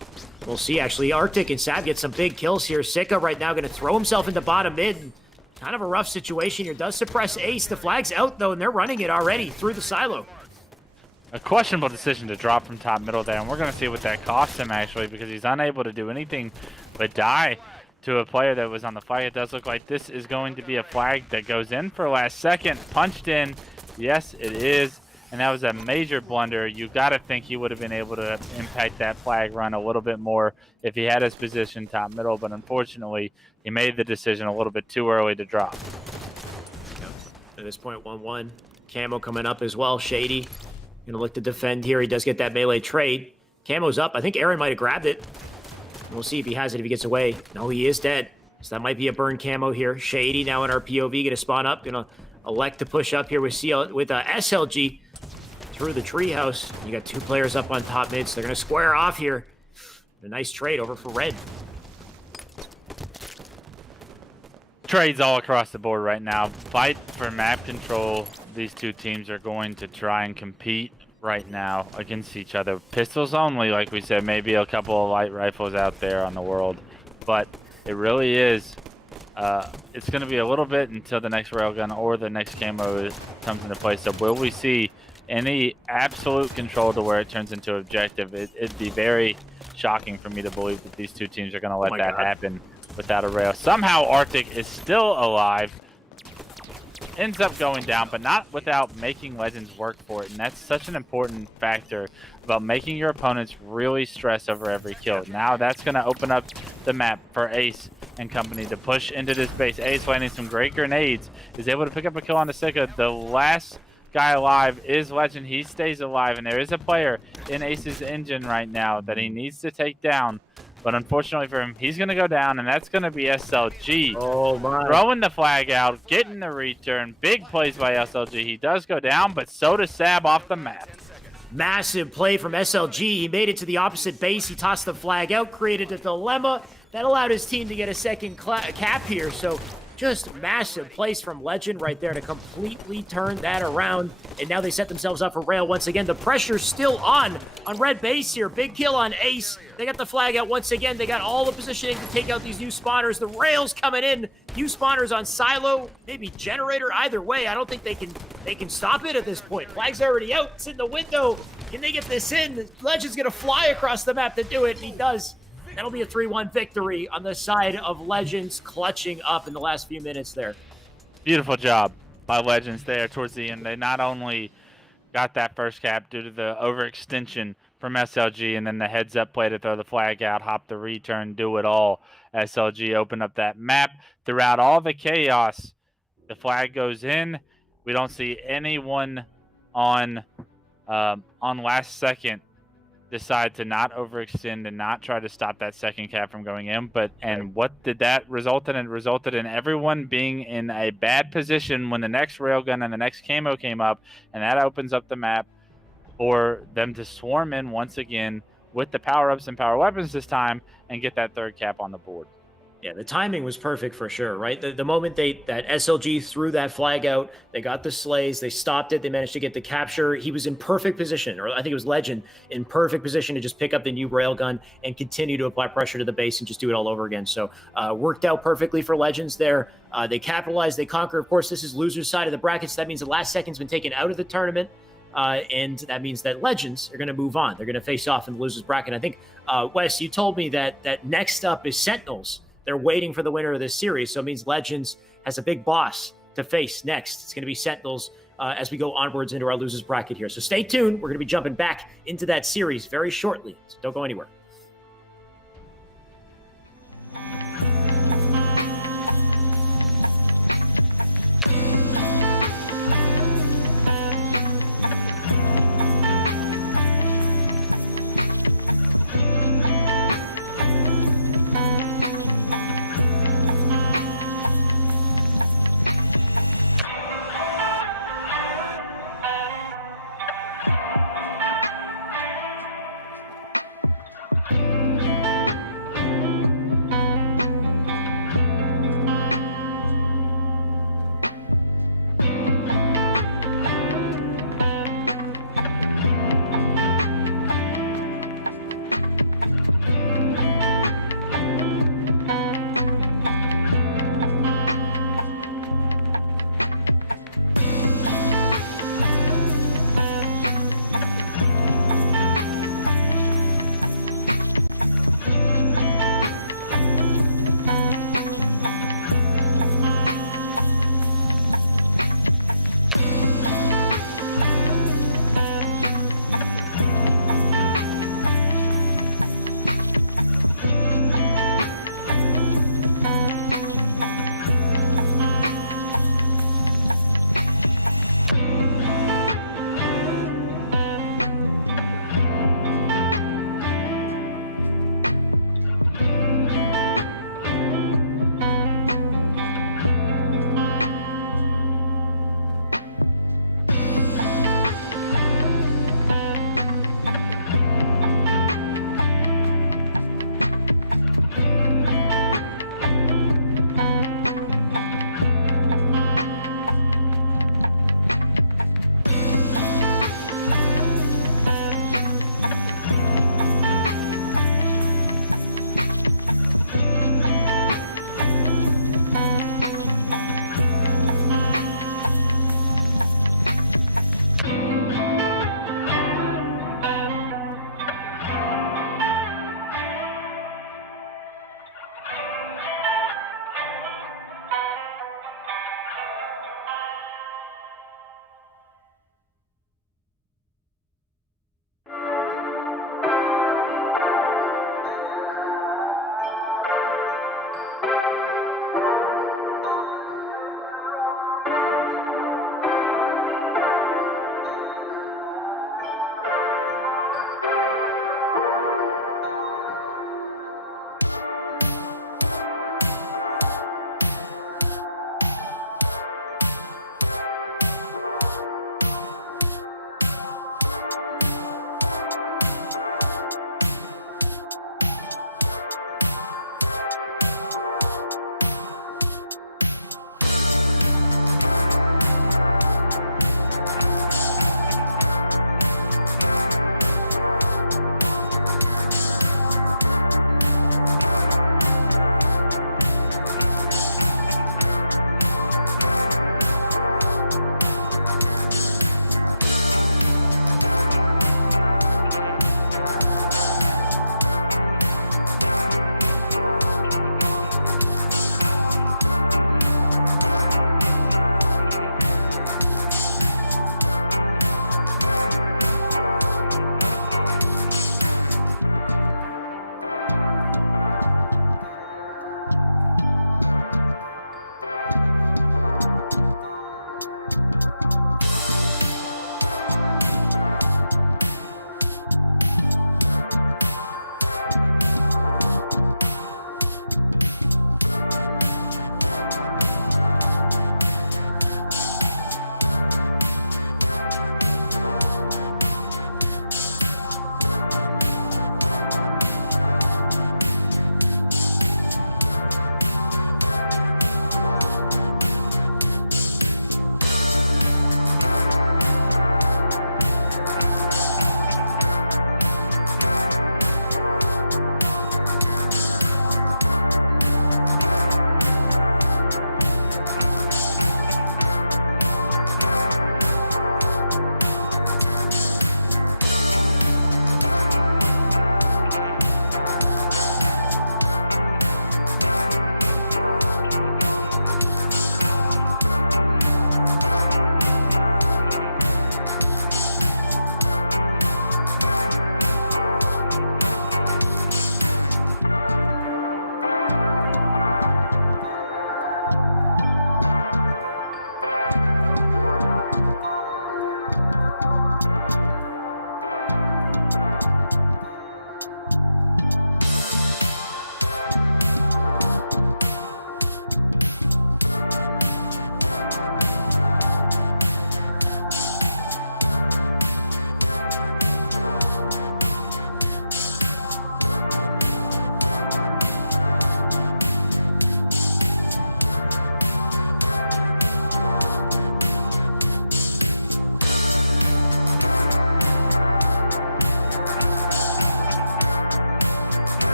We'll see, actually. Arctic and Sab get some big kills here. Sika right now going to throw himself into bottom mid. Kind of a rough situation here. Does suppress Ace. The flag's out, though, and they're running it already through the silo. A questionable decision to drop from top middle there, and we're going to see what that cost him, actually, because he's unable to do anything but die to a player that was on the fight. It does look like this is going to be a flag that goes in for last second. Punched in. Yes, it is. And that was a major blunder. You got to think he would have been able to impact that flag run a little bit more if he had his position top middle, but unfortunately, he made the decision a little bit too early to drop. At this point, 1-1. Camo coming up as well. Shady gonna look to defend here. He does get that melee trade. Camo's up. I think Aaron might have grabbed it. We'll see if he has it, if he gets away. No, he is dead. So that might be a burn camo here. Shady now in our POV, gonna spawn up. Gonna elect to push up here with SLG through the treehouse. You got 2 players up on top mid, so they're gonna square off here. A nice trade over for red. Trades all across the board right now. Fight for map control. These two teams are going to try and compete right now against each other. Pistols only, like we said, maybe a couple of light rifles out there on the world, but it really is. It's going to be a little bit until the next railgun or the next camo comes into place. So will we see any absolute control to where it turns into objective? It'd be very shocking for me to believe that these two teams are going to let that happen without a rail. Somehow Arctic is still alive. Ends up going down, but not without making Legends work for it. And that's such an important factor about making your opponents really stress over every kill. Now that's going to open up the map for Ace and company to push into this base. Ace landing some great grenades, is able to pick up a kill on the Sika. The last guy alive is Legend. He stays alive, and there is a player in Ace's engine right now that he needs to take down. But unfortunately for him, he's going to go down, and that's going to be SLG. Oh, my. Throwing the flag out, getting the return. Big plays by SLG. He does go down, but so does Sab off the map. Massive play from SLG. He made it to the opposite base. He tossed the flag out, created a dilemma. That allowed his team to get a second cap here. So just massive plays from Legend right there to completely turn that around. And now they set themselves up for rail once again. The pressure's still on red base here. Big kill on Ace. They got the flag out once again. They got all the positioning to take out these new spawners. The rails coming in. New spawners on silo, maybe generator. Either way, I don't think they can stop it at this point. Flag's already out. It's in the window. Can they get this in? Legend's gonna fly across the map to do it, and he does. That'll be a 3-1 victory on the side of Legends, clutching up in the last few minutes there. Beautiful job by Legends there towards the end. They not only got that first cap due to the overextension from SLG, and then the heads-up play to throw the flag out, hop the return, do it all. SLG opened up that map. Throughout all the chaos, the flag goes in. We don't see anyone on last second decide to not overextend and not try to stop that second cap from going in. And what did that result in? It resulted in everyone being in a bad position when the next railgun and the next camo came up, and that opens up the map for them to swarm in once again with the power-ups and power weapons this time and get that third cap on the board. Yeah, the timing was perfect for sure, right? The moment that SLG threw that flag out, they got the slays, they stopped it, they managed to get the capture. He was in perfect position, or I think it was Legend, in perfect position to just pick up the new railgun and continue to apply pressure to the base and just do it all over again. So worked out perfectly for Legends there. They capitalized, they conquer. Of course, this is loser's side of the brackets. So that means the last second's been taken out of the tournament. And that means that Legends are going to move on. They're going to face off in the loser's bracket. I think, Wes, you told me that next up is Sentinels. They're waiting for the winner of this series, so it means Legends has a big boss to face next. It's going to be Sentinels as we go onwards into our losers bracket here. So stay tuned. We're going to be jumping back into that series very shortly, so don't go anywhere.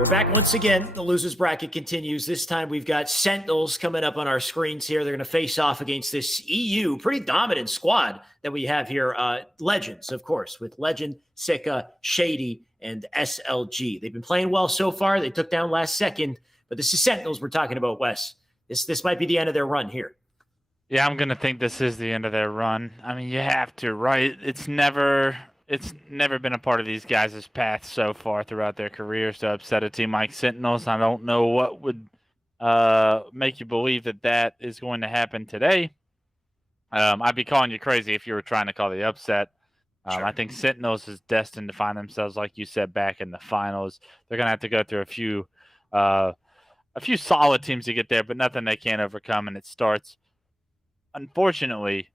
We're back once again. The losers bracket continues. This time we've got Sentinels coming up on our screens here. They're going to face off against this EU pretty dominant squad that we have here. Legends, of course, with Legend, Sika, Shady, and SLG. They've been playing well so far. They took down last second, but this is Sentinels we're talking about, Wes. This might be the end of their run here. Yeah, I'm gonna think this is the end of their run. I mean, you have to, right? It's never been a part of these guys' path so far throughout their careers to upset a team like Sentinels. I don't know what would make you believe that is going to happen today. I'd be calling you crazy if you were trying to call the upset. Sure. I think Sentinels is destined to find themselves, like you said, back in the finals. They're gonna have to go through a few solid teams to get there, but nothing they can't overcome. And it starts, unfortunately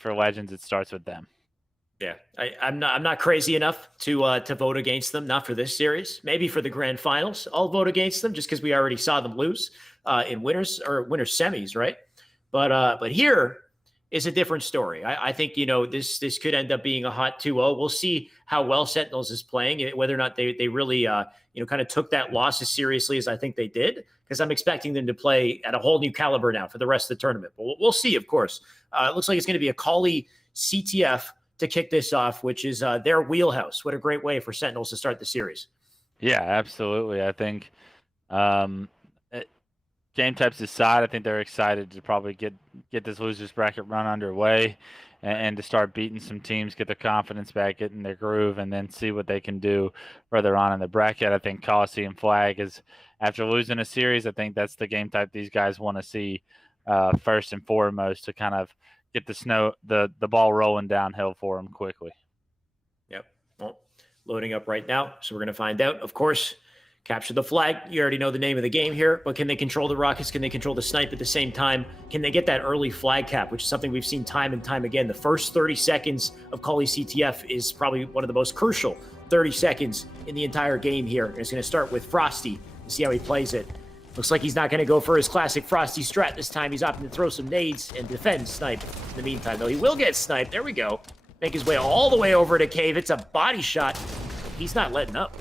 for Legends, it starts with them. Yeah, I'm not crazy enough to vote against them. Not for this series. Maybe for the grand finals, I'll vote against them just because we already saw them lose in winter semis, right? But here is a different story. I think this could end up being a hot 2-0. We'll see how well Sentinels is playing, whether or not they really kind of took that loss as seriously as I think they did, because I'm expecting them to play at a whole new caliber now for the rest of the tournament. But we'll see, of course. It looks like it's going to be a Kali CTF to kick this off, which is their wheelhouse. What a great way for Sentinels to start the series. Yeah, absolutely. I think game types aside, I think they're excited to probably get this losers bracket run underway and to start beating some teams, get their confidence back, get in their groove, and then see what they can do further on in the bracket. I think Coliseum Flag is, after losing a series, I think that's the game type these guys want to see first and foremost, to kind of get the ball rolling downhill for them quickly. Yep. Well, loading up right now, so we're going to find out. Of course, capture the flag. You already know the name of the game here, but can they control the rockets? Can they control the snipe at the same time? Can they get that early flag cap, which is something we've seen time and time again? The first 30 seconds of Kali CTF is probably one of the most crucial 30 seconds in the entire game here. And it's going to start with Frosty and see how he plays it. Looks like he's not going to go for his classic Frosty strat this time. He's opting to throw some nades and defend snipe. In the meantime, though, he will get sniped. There we go. Make his way all the way over to Cave. It's a body shot. He's not letting up.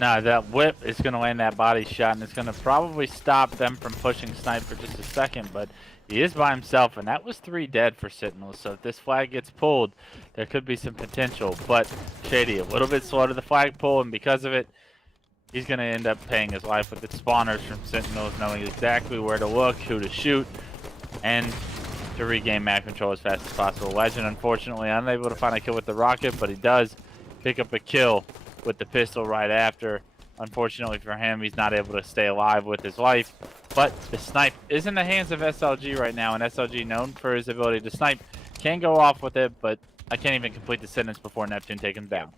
No, that whip is going to land that body shot, and it's going to probably stop them from pushing snipe for just a second, but he is by himself, and that was 3 dead for Sentinels. So if this flag gets pulled, there could be some potential. But Shady, a little bit slow to the flag pull, and because of it, he's going to end up paying his life with the spawners from Sentinels, knowing exactly where to look, who to shoot, and to regain map control as fast as possible. Legend, unfortunately, unable to find a kill with the rocket, but he does pick up a kill with the pistol right after. Unfortunately for him, he's not able to stay alive with his life. But the snipe is in the hands of SLG right now, and SLG, known for his ability to snipe, can go off with it, but I can't even complete the sentence before Neptune takes him down.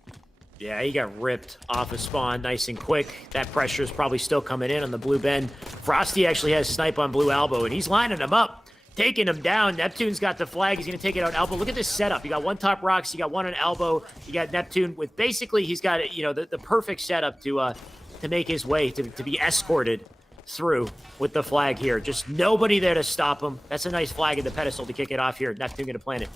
Yeah, he got ripped off of spawn nice and quick. That pressure is probably still coming in on the blue bend. Frosty actually has snipe on blue elbow, and he's lining him up, taking him down. Neptune's got the flag. He's going to take it out elbow. Look at this setup. You got one top rocks. You got one on elbow. You got Neptune with basically he's got the perfect setup to make his way to be escorted through with the flag here. Just nobody there to stop him. That's a nice flag at the pedestal to kick it off here. Neptune going to plant it.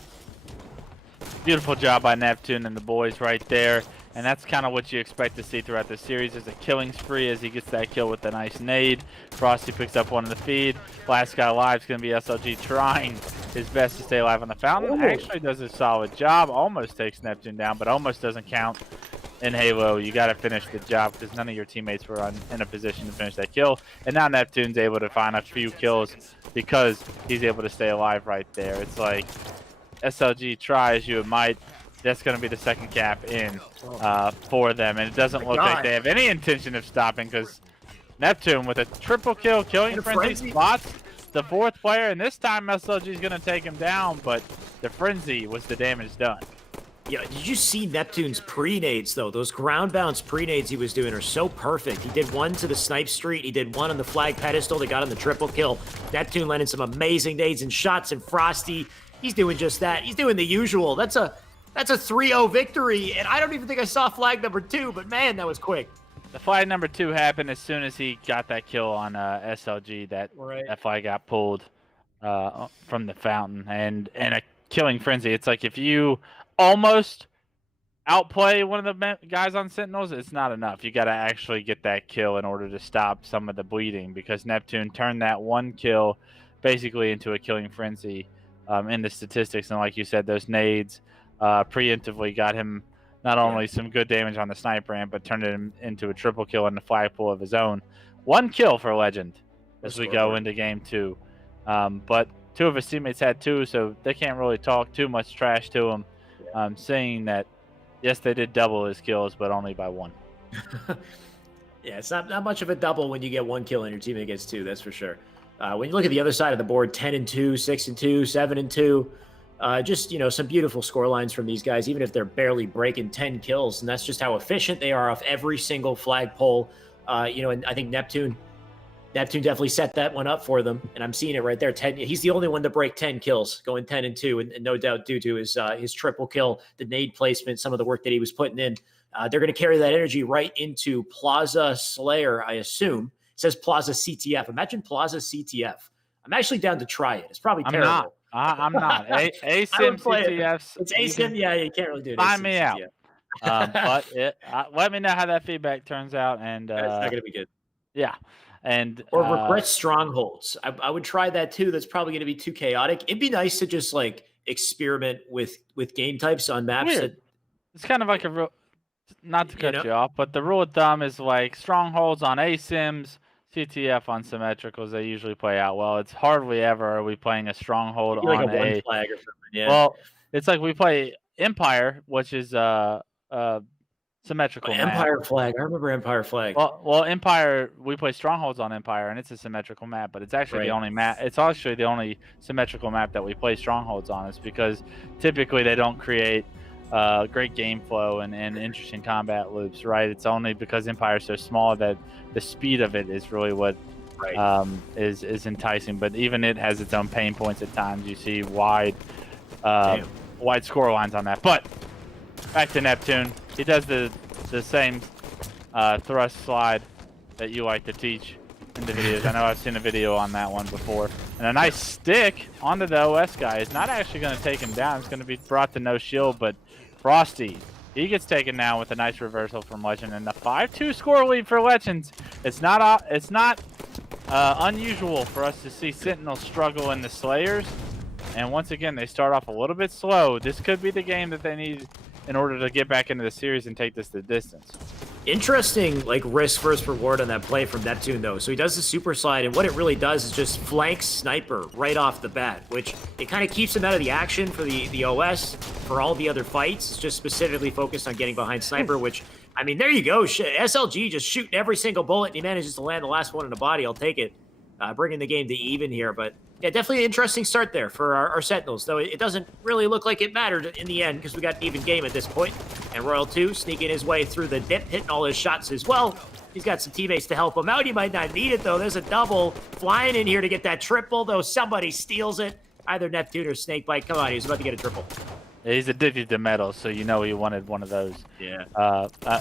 Beautiful job by Neptune and the boys right there. And that's kind of what you expect to see throughout the series, is a killing spree as he gets that kill with a nice nade. Frosty picks up one in the feed. Last guy alive is going to be SLG, trying his best to stay alive on the fountain. Ooh. Actually does a solid job. Almost takes Neptune down, but almost doesn't count in Halo. You got to finish the job because none of your teammates were in a position to finish that kill. And now Neptune's able to find a few kills because he's able to stay alive right there. It's like SLG, try as you might. That's going to be the second cap in for them. And it doesn't look like they have any intention of stopping, because Neptune with a triple kill, killing frenzy, spots the 4th player. And this time SLG is going to take him down, but the frenzy was the damage done. Yeah, did you see Neptune's pre-nades, though? Those ground bounce pre-nades he was doing are so perfect. He did one to the snipe street. He did one on the flag pedestal that got him the triple kill. Neptune landed some amazing nades and shots, and Frosty, he's doing just that. He's doing the usual. That's a 3-0 victory, and I don't even think I saw flag number 2, but man, that was quick. The flag number 2 happened as soon as he got that kill on SLG. That flag got pulled from the fountain, and a killing frenzy. It's like if you almost outplay one of the guys on Sentinels, it's not enough. You got to actually get that kill in order to stop some of the bleeding, because Neptune turned that one kill basically into a killing frenzy in the statistics. And like you said, those nades preemptively got him not only some good damage on the sniper amp, but turned it into a triple kill in the flagpole of his own. One kill for Legend as we go into game 2. But 2 of his teammates had 2, so they can't really talk too much trash to him, saying that, yes, they did double his kills, but only by 1. Yeah, it's not much of a double when you get 1 kill and your teammate gets 2, that's for sure. When you look at the other side of the board, 10-2, 6-2, 7-2, just, some beautiful score lines from these guys, even if they're barely breaking 10 kills. And that's just how efficient they are off every single flagpole. And I think Neptune definitely set that one up for them. And I'm seeing it right there. He's the only one to break 10 kills, going 10-2, and no doubt due to his triple kill, the nade placement, some of the work that he was putting in. They're going to carry that energy right into Plaza Slayer, I assume. It says Plaza CTF. Imagine Plaza CTF. I'm actually down to try it. It's probably terrible. I'm not. ASIM CTFs. It's ASIM. Yeah, you can't really do it. Find me out. But let me know how that feedback turns out. And it's not going to be good. Yeah. Or regret strongholds. I would try that too. That's probably going to be too chaotic. It'd be nice to just experiment with game types on maps. It's kind of like a real, not to cut you off, but the rule of thumb is strongholds on ASIMs, CTF on symmetricals. They usually play out well. It's hardly ever are we playing a stronghold on a one flag or something. Yeah. Well, it's like we play Empire, which is symmetrical Empire map. flag. I remember Empire flag. Well, Empire, we play strongholds on Empire, and it's a symmetrical map, but it's actually the only map. It's actually the only symmetrical map that we play strongholds on. Is because typically they don't create great game flow and interesting combat loops, right? It's only because Empire is so small that the speed of it is really what is enticing. But even it has its own pain points at times. You see wide score lines on that. But back to Neptune. He does the same thrust slide that you like to teach in the videos. I know I've seen a video on that one before. And a nice stick onto the OS guy is not actually going to take him down. It's going to be brought to no shield, but Frosty, he gets taken down with a nice reversal from Legend. And the 5-2 score lead for Legends. It's not unusual for us to see Sentinels struggle in the Slayers. And once again, they start off a little bit slow. This could be the game that they need in order to get back into the series and take this the distance. Interesting, risk versus reward on that play from Neptune, though. So he does the super slide, and what it really does is just flank sniper right off the bat, which it kind of keeps him out of the action for the OS. For all the other fights, it's just specifically focused on getting behind sniper, which, I mean, there you go. SLG just shooting every single bullet, and he manages to land the last one in the body. I'll take it. Bringing the game to even here, but yeah, definitely an interesting start there for our Sentinels, though it doesn't really look like it mattered in the end because we got an even game at this point. And Royal 2 sneaking his way through the dip, hitting all his shots as well. He's got some teammates to help him out. He might not need it, though. There's a double flying in here to get that triple, though somebody steals it. Either Neptune or Snakebite. Come on, he was about to get a triple. Yeah, he's addicted to metals, so you know he wanted one of those. Yeah.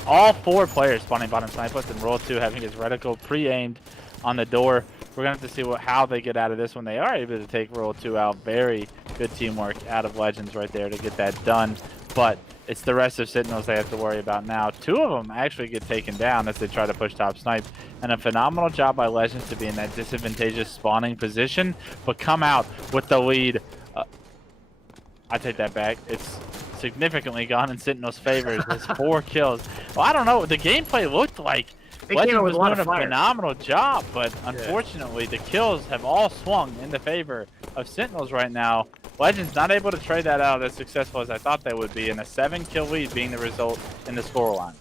All 4 players spawning bottom snipers, and Royal 2 having his reticle pre-aimed on the door. We're going to have to see how they get out of this when they are able to take Royal 2 out. Very good teamwork out of Legends right there to get that done. But it's the rest of Sentinels they have to worry about now. 2 of them actually get taken down as they try to push top snipe. And a phenomenal job by Legends to be in that disadvantageous spawning position, but come out with the lead. I take that back. It's significantly gone in Sentinel's favor. It's 4 kills. Well, I don't know. The gameplay looked like Legend was doing a phenomenal job, but unfortunately the kills have all swung in the favor of Sentinels right now. Legends not able to trade that out as successful as I thought they would be, and a 7-kill lead being the result in the scoreline.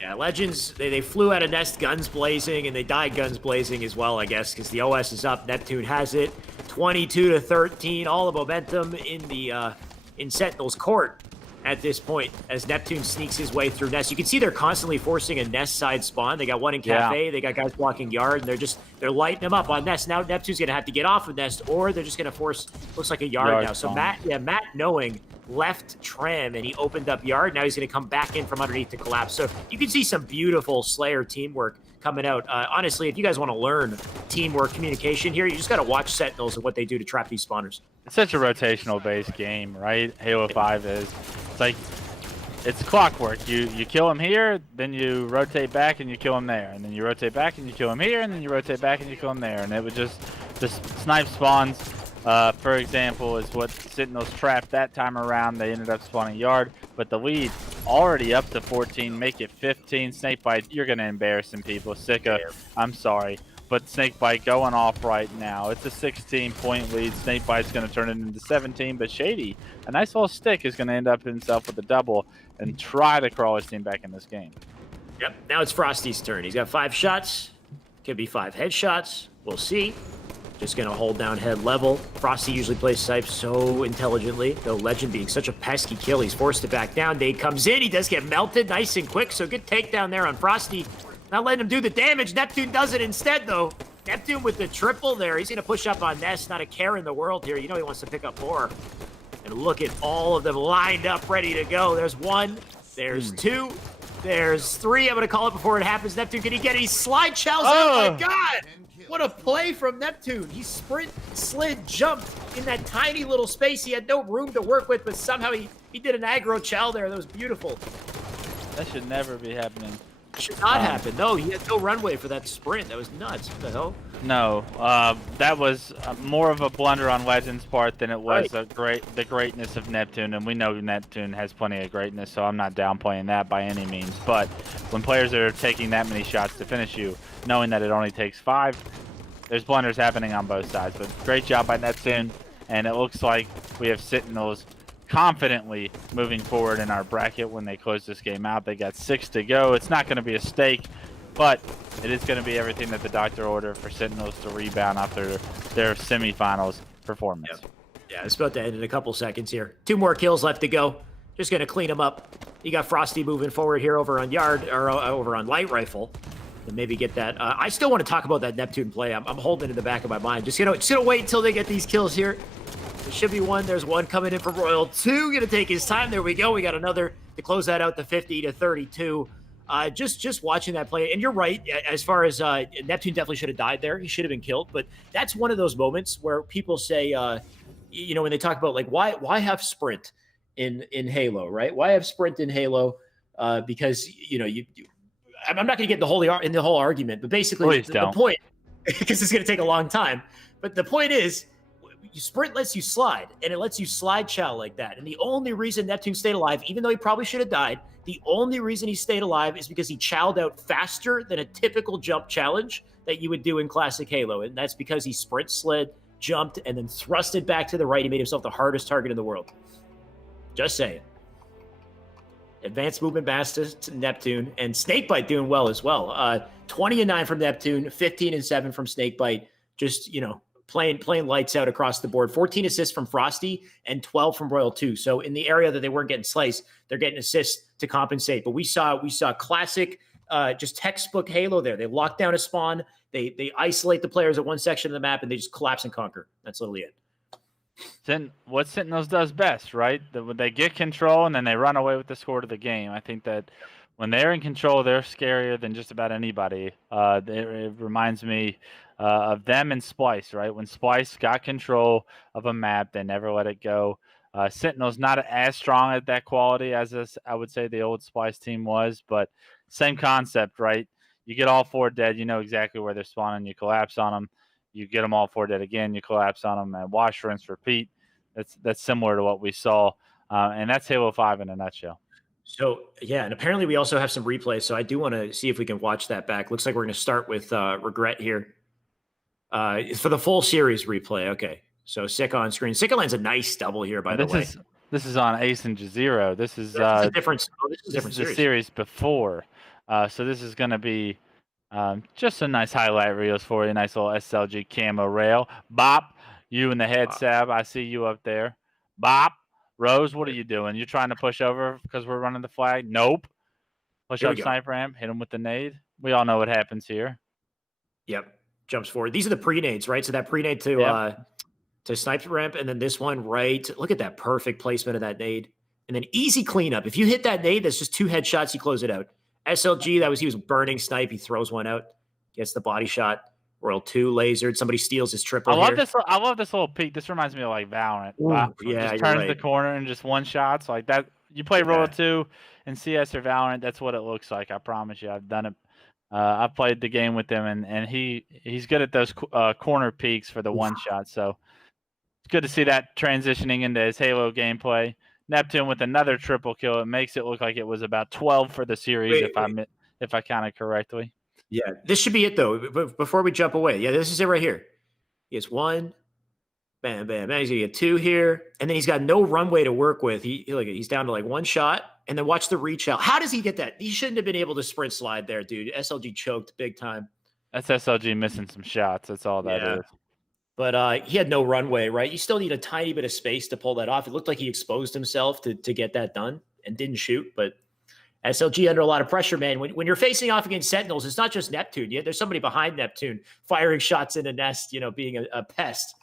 Yeah, Legends, they flew out of nest guns blazing, and they died guns blazing as well, I guess, because the OS is up. Neptune has it, 22-13, all the momentum in Sentinel's court at this point as Neptune sneaks his way through Nest. You can see they're constantly forcing a Nest side spawn. They got one in Cafe, they got guys blocking Yard, and they're lighting them up on Nest. Now Neptune's gonna have to get off of Nest, or they're just gonna force, looks like a Yard now. So Matt knowing left tram and he opened up Yard. Now he's gonna come back in from underneath to collapse. So you can see some beautiful Slayer teamwork coming out. Honestly, if you guys want to learn teamwork, communication here, you just got to watch Sentinels and what they do to trap these spawners. It's such a rotational based game, right? Halo 5 is. It's like it's clockwork. You kill him here, then you rotate back and you kill him there, and then you rotate back and you kill him here, and then you rotate back and you kill him there, and it would just snipe spawns. For example, is what Sentinels trapped that time around. They ended up spawning yard, but the lead already up to 14. Make it 15. Snakebite, you're gonna embarrass some people. Sika, I'm sorry. But Snakebite going off right now. It's a 16-point lead. Snakebite's going to turn it into 17. But Shady, a nice little stick, is going to end up himself with a double and try to crawl his team back in this game. Yep. Now it's Frosty's turn. He's got 5 shots. Could be 5 headshots. We'll see. Just going to hold down head level. Frosty usually plays Snipe so intelligently. Though Legend being such a pesky kill, he's forced to back down. Nade comes in. He does get melted nice and quick. So good takedown there on Frosty. Not letting him do the damage. Neptune does it instead, though. Neptune with the triple there. He's going to push up on Ness. Not a care in the world here. You know he wants to pick up more. And look at all of them lined up, ready to go. There's 1. There's 2. There's 3. I'm going to call it before it happens. Neptune, can he get it? He slide chows. Oh, my God. What a play from Neptune. He sprint, slid, jumped in that tiny little space. He had no room to work with, but somehow he did an aggro chow there. That was beautiful. That should never be happening. Should not happen. No, he had no runway for that sprint. That was nuts. What the hell? No, that was more of a blunder on Legend's part than it was the greatness of Neptune, and we know Neptune has plenty of greatness, so I'm not downplaying that by any means. But when players are taking that many shots to finish you, knowing that it only takes 5, there's blunders happening on both sides. But great job by Neptune, and it looks like we have Sentinels confidently moving forward in our bracket when they close this game out. They got 6 to go. It's not going to be a stake, but it is going to be everything that the doctor ordered for Sentinels to rebound after their semifinals performance. Yep. Yeah, it's about to end in a couple seconds here. 2 more kills left to go. Just going to clean them up. You got Frosty moving forward here over on Yard, or over on Light Rifle. And maybe get that. I still want to talk about that Neptune play. I'm holding it in the back of my mind. Just gonna wait until they get these kills here. There should be 1. There's 1 coming in from Royal. 2 gonna take his time. There we go. We got another to close that out to 50 to 32. Just watching that play, and you're right. As far as Neptune definitely should have died there. He should have been killed. But that's one of those moments where people say, you know, when they talk about like why have sprint in Halo, right? Why have sprint in Halo? Because you know I'm not going to get in the whole argument, but basically the point, because it's going to take a long time. But the point is, sprint lets you slide, and it lets you slide chow like that. And the only reason Neptune stayed alive, even though he probably should have died, the only reason he stayed alive is because he chowed out faster than a typical jump challenge that you would do in classic Halo. And that's because he sprint, slid, jumped, and then thrusted back to the right. He made himself the hardest target in the world. Just saying. Advanced movement master to Neptune, and Snakebite doing well as well. 20-9 from Neptune, 15-7 from Snakebite. Just, you know, playing lights out across the board. 14 assists from Frosty and 12 from Royal 2. So in the area that they weren't getting sliced, they're getting assists to compensate. But we saw classic, just textbook Halo there. They lock down a spawn, they isolate the players at one section of the map, and they just collapse and conquer. That's literally it. Then what Sentinels does best, right? When they get control and then they run away with the score to the game. I think that when they're in control, they're scarier than just about anybody. It reminds me of them and Splice, right? When Splice got control of a map, they never let it go. Sentinel's not as strong at that quality as I would say the old Splice team was, but same concept, right? You get all 4 dead, you know exactly where they're spawning, you collapse on them. You get them all 4 dead again, you collapse on them, and wash, rinse, repeat. That's similar to what we saw, and that's Halo 5 in a nutshell. So, yeah, and apparently we also have some replays, so I do want to see if we can watch that back. Looks like we're going to start with Regret here. For the full series replay, okay. So, Sick on screen. Sick lands a nice double here, by the way. This is on Ace and Jazero. This is a different series. The series before. So this is going to be just a nice highlight reels for you. Nice little SLG camo rail. Bop, you in the head, Sab. I see you up there. Bop. Rose, what are you doing? You're trying to push over because we're running the flag? Nope. Push up snipe ramp. Hit him with the nade. We all know what happens here. Yep. Jumps forward. These are the pre-nades, right? So that pre-nade to snipe ramp, and then this one right. Look at that perfect placement of that nade. And then easy cleanup. If you hit that nade, that's just 2 headshots. You close it out. SLG, he was burning snipe. He throws one out, gets the body shot. Royal 2 lasered. Somebody steals his triple. I love this little peek. This reminds me of like Valorant. Ooh, yeah, just turns the corner and just one shots like that. you play Yeah. Role 2 in CS or Valorant, that's what it looks like. I promise you, I've done it. I've played the game with him, and he's good at those corner peeks for the one shot. So it's good to see that transitioning into his Halo gameplay. Neptune with another triple kill. It makes it look like it was about 12 for the series, Wait, wait. if I counted correctly. Yeah, this should be it though. Before we jump away, yeah, this is it right here. He has one, bam, bam, bam. He's gonna get two here, and then he's got no runway to work with. He's down to like one shot, and then watch the reach out. How does he get that? He shouldn't have been able to sprint slide there, dude. SLG choked big time. That's SLG missing some shots. That's all that Yeah. is. But he had no runway, right? You still need a tiny bit of space to pull that off. It looked like he exposed himself to get that done and didn't shoot, but SLG under a lot of pressure, man. When you're facing off against Sentinels, it's not just Neptune. Yeah, there's somebody behind Neptune firing shots in a nest, being a pest.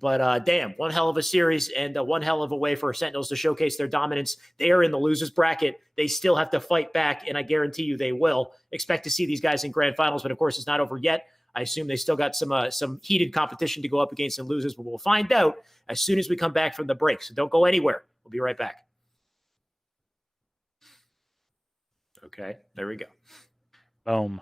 But damn, one hell of a series and one hell of a way for Sentinels to showcase their dominance. They are in the losers bracket. They still have to fight back, and I guarantee you they will. Expect to see these guys in grand finals, but of course it's not over yet. I assume they still got some heated competition to go up against in losers, but we'll find out as soon as we come back from the break. So don't go anywhere. We'll be right back. Okay, there we go. Boom.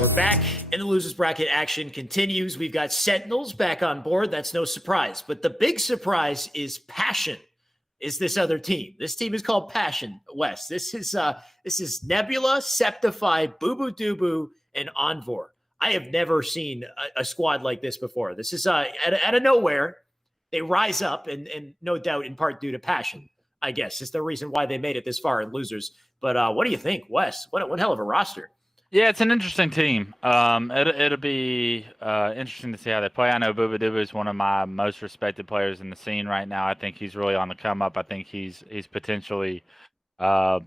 We're back, and the losers bracket action continues. We've got Sentinels back on board. That's no surprise. But the big surprise is Passion. Is this other team? This team is called Passion West. This is Nebula, Septify, Boo Boo Doo and Envor. I have never seen a squad like this before. This is out of nowhere. They rise up, and no doubt in part due to Passion, I guess. It's the reason why they made it this far in losers. But what do you think, Wes? What hell of a roster. Yeah, it's an interesting team. It'll be interesting to see how they play. I know Booba Dooba is one of my most respected players in the scene right now. I think he's really on the come up. I think he's potentially the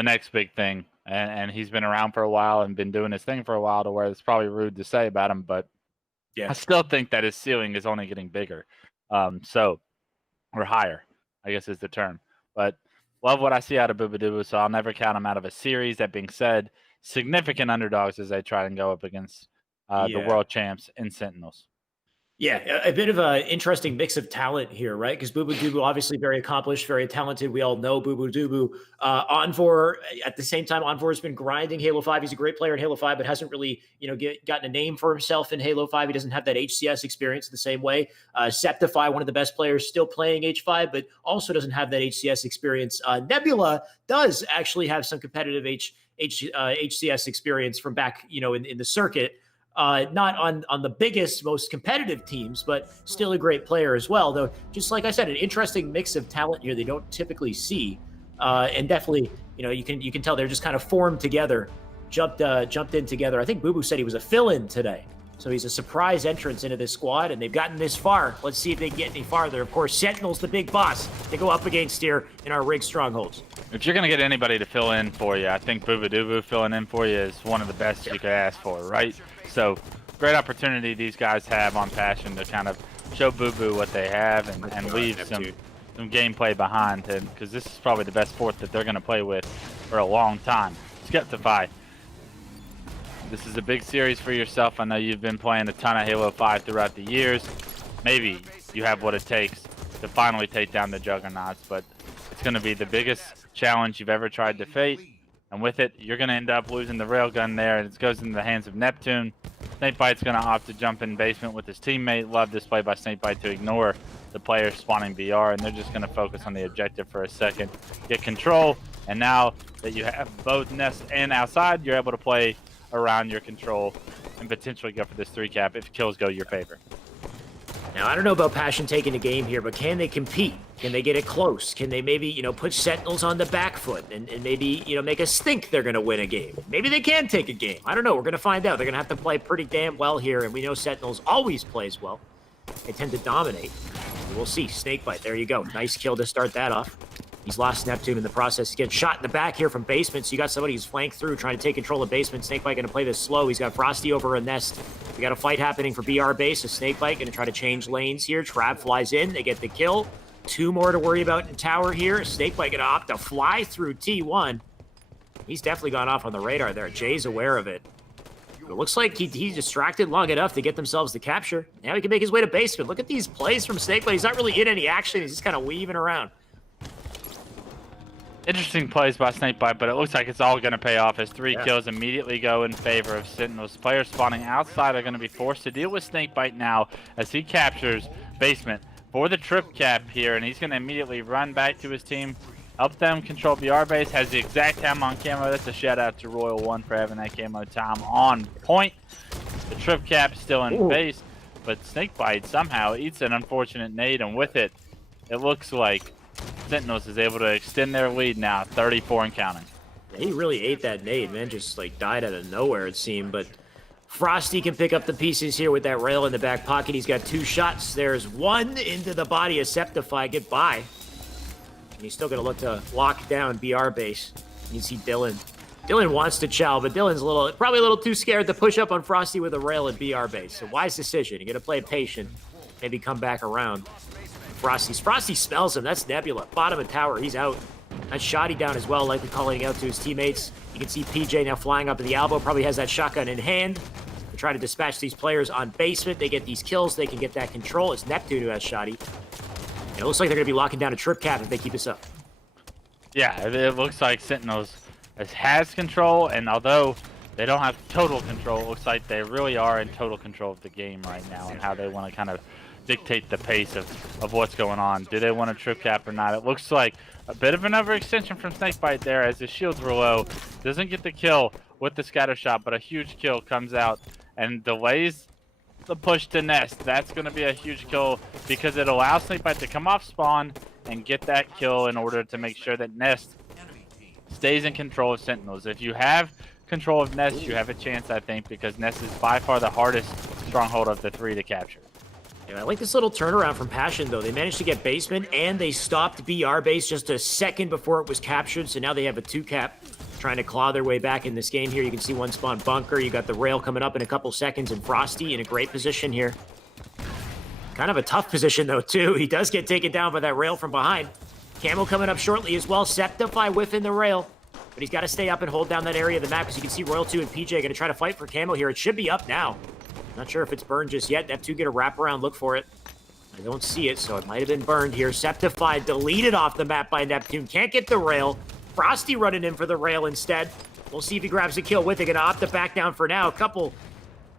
next big thing, and he's been around for a while and been doing his thing for a while, to where it's probably rude to say about him, but yeah, I still think that his ceiling is only getting bigger, or higher, I guess is the term. But love what I see out of Booba Dooba, so I'll never count him out of a series. That being said, significant underdogs as they try and go up against the world champs in Sentinels. Yeah, a bit of an interesting mix of talent here, right? Because Boo Boo Doo Boo, obviously very accomplished, very talented. We all know Boo Boo Doo Boo. Envor, at the same time, Envor has been grinding Halo 5. He's a great player in Halo 5, but hasn't really, gotten a name for himself in Halo 5. He doesn't have that HCS experience the same way. Septify, one of the best players, still playing H5, but also doesn't have that HCS experience. Nebula does actually have some competitive HCS experience from back, in the circuit. Not on the biggest, most competitive teams, but still a great player as well. Though, just like I said, an interesting mix of talent here they don't typically see, and definitely, you can tell they're just kind of formed together, jumped in together. I think Boo Boo said he was a fill-in today, so he's a surprise entrance into this squad, and they've gotten this far. Let's see if they can get any farther. Of course, Sentinel's the big boss they go up against here in our rig strongholds. If you're going to get anybody to fill in for you, I think Booba Dooba filling in for you is one of the best you could ask for, right? So, great opportunity these guys have on Passion to kind of show Boo Boo what they have and leave some gameplay behind, because this is probably the best fourth that they're going to play with for a long time. Skeptify. This is a big series for yourself. I know you've been playing a ton of Halo 5 throughout the years. Maybe you have what it takes to finally take down the Juggernauts, but it's going to be the biggest challenge you've ever tried to face. And with it, you're going to end up losing the railgun there, and it goes into the hands of Neptune. Snakebite's going to opt to jump in basement with his teammate. Love this play by Snakebite to ignore the player spawning BR, and they're just going to focus on the objective for a second, get control, and now that you have both nest and outside, you're able to play around your control and potentially go for this 3-cap if kills go your favor. Now, I don't know about Passion taking the game here, but can they compete? Can they get it close? Can they maybe, put Sentinels on the back foot and maybe, make us think they're going to win a game? Maybe they can take a game. I don't know. We're going to find out. They're going to have to play pretty damn well here, and we know Sentinels always plays well. They tend to dominate. We'll see. Snakebite. There you go. Nice kill to start that off. He's lost Neptune in the process. He's getting shot in the back here from basement. So you got somebody who's flanked through trying to take control of basement. Snakebite going to play this slow. He's got Frosty over a nest. We got a fight happening for BR base. So Snakebite going to try to change lanes here. Trap flies in. They get the kill. 2 more to worry about in tower here. Snakebite going to opt to fly through T1. He's definitely gone off on the radar there. Jay's aware of it. But it looks like he's distracted long enough to get themselves the capture. Now he can make his way to basement. Look at these plays from Snakebite. He's not really in any action. He's just kind of weaving around. Interesting plays by Snakebite, but it looks like it's all going to pay off as 3 kills immediately go in favor of Sentinels. Players spawning outside are going to be forced to deal with Snakebite now as he captures basement for the trip cap here, and he's going to immediately run back to his team, help them control BR base, has the exact time on camo. That's a shout out to Royal One for having that camo time on point. The trip cap still in base, but Snakebite somehow eats an unfortunate nade, and with it, it looks like Sentinels is able to extend extend their lead now, 34 and counting. He really ate that nade, man. Just like died out of nowhere, it seemed. But Frosty can pick up the pieces here with that rail in the back pocket. He's got 2 shots. There's one into the body of Septify. Goodbye. And he's still going to look to lock down BR base. You can see Dylan. Dylan wants to chow, but Dylan's probably a little too scared to push up on Frosty with a rail at BR base. So wise decision. You're going to play it patient. Maybe come back around. Frosty smells him. That's Nebula. Bottom of tower. He's out. That's Shoddy down as well, likely calling out to his teammates. You can see PJ now flying up to the elbow. Probably has that shotgun in hand. They're trying to dispatch these players on basement. They get these kills. They can get that control. It's Neptune who has Shoddy. And it looks like they're going to be locking down a trip cap if they keep this up. Yeah, it looks like Sentinels has control, and although they don't have total control, it looks like they really are in total control of the game right now and how they want to kind of dictate the pace of what's going on. Do they want a trip cap or not? It looks like a bit of an overextension from Snakebite there as his shields were low. Doesn't get the kill with the scatter shot, but a huge kill comes out and delays the push to Nest. That's going to be a huge kill because it allows Snakebite to come off spawn and get that kill in order to make sure that Nest stays in control of Sentinels. If you have control of Nest, you have a chance, I think, because Nest is by far the hardest stronghold of the 3 to capture. Yeah, I like this little turnaround from Passion, though. They managed to get basement, and they stopped BR base just a second before it was captured, so now they have a 2-cap trying to claw their way back in this game here. You can see one spawn bunker. You got the rail coming up in a couple seconds, and Frosty in a great position here. Kind of a tough position, though, too. He does get taken down by that rail from behind. Camo coming up shortly as well. Septify whiffing the rail. But he's got to stay up and hold down that area of the map, because you can see Royal 2 and PJ going to try to fight for Camo here. It should be up now. Not sure if it's burned just yet. Neptune get a wraparound look for it. I don't see it, so it might have been burned here. Septify deleted off the map by Neptune. Can't get the rail. Frosty running in for the rail instead. We'll see if he grabs a kill with it. Gonna opt to back down for now. A couple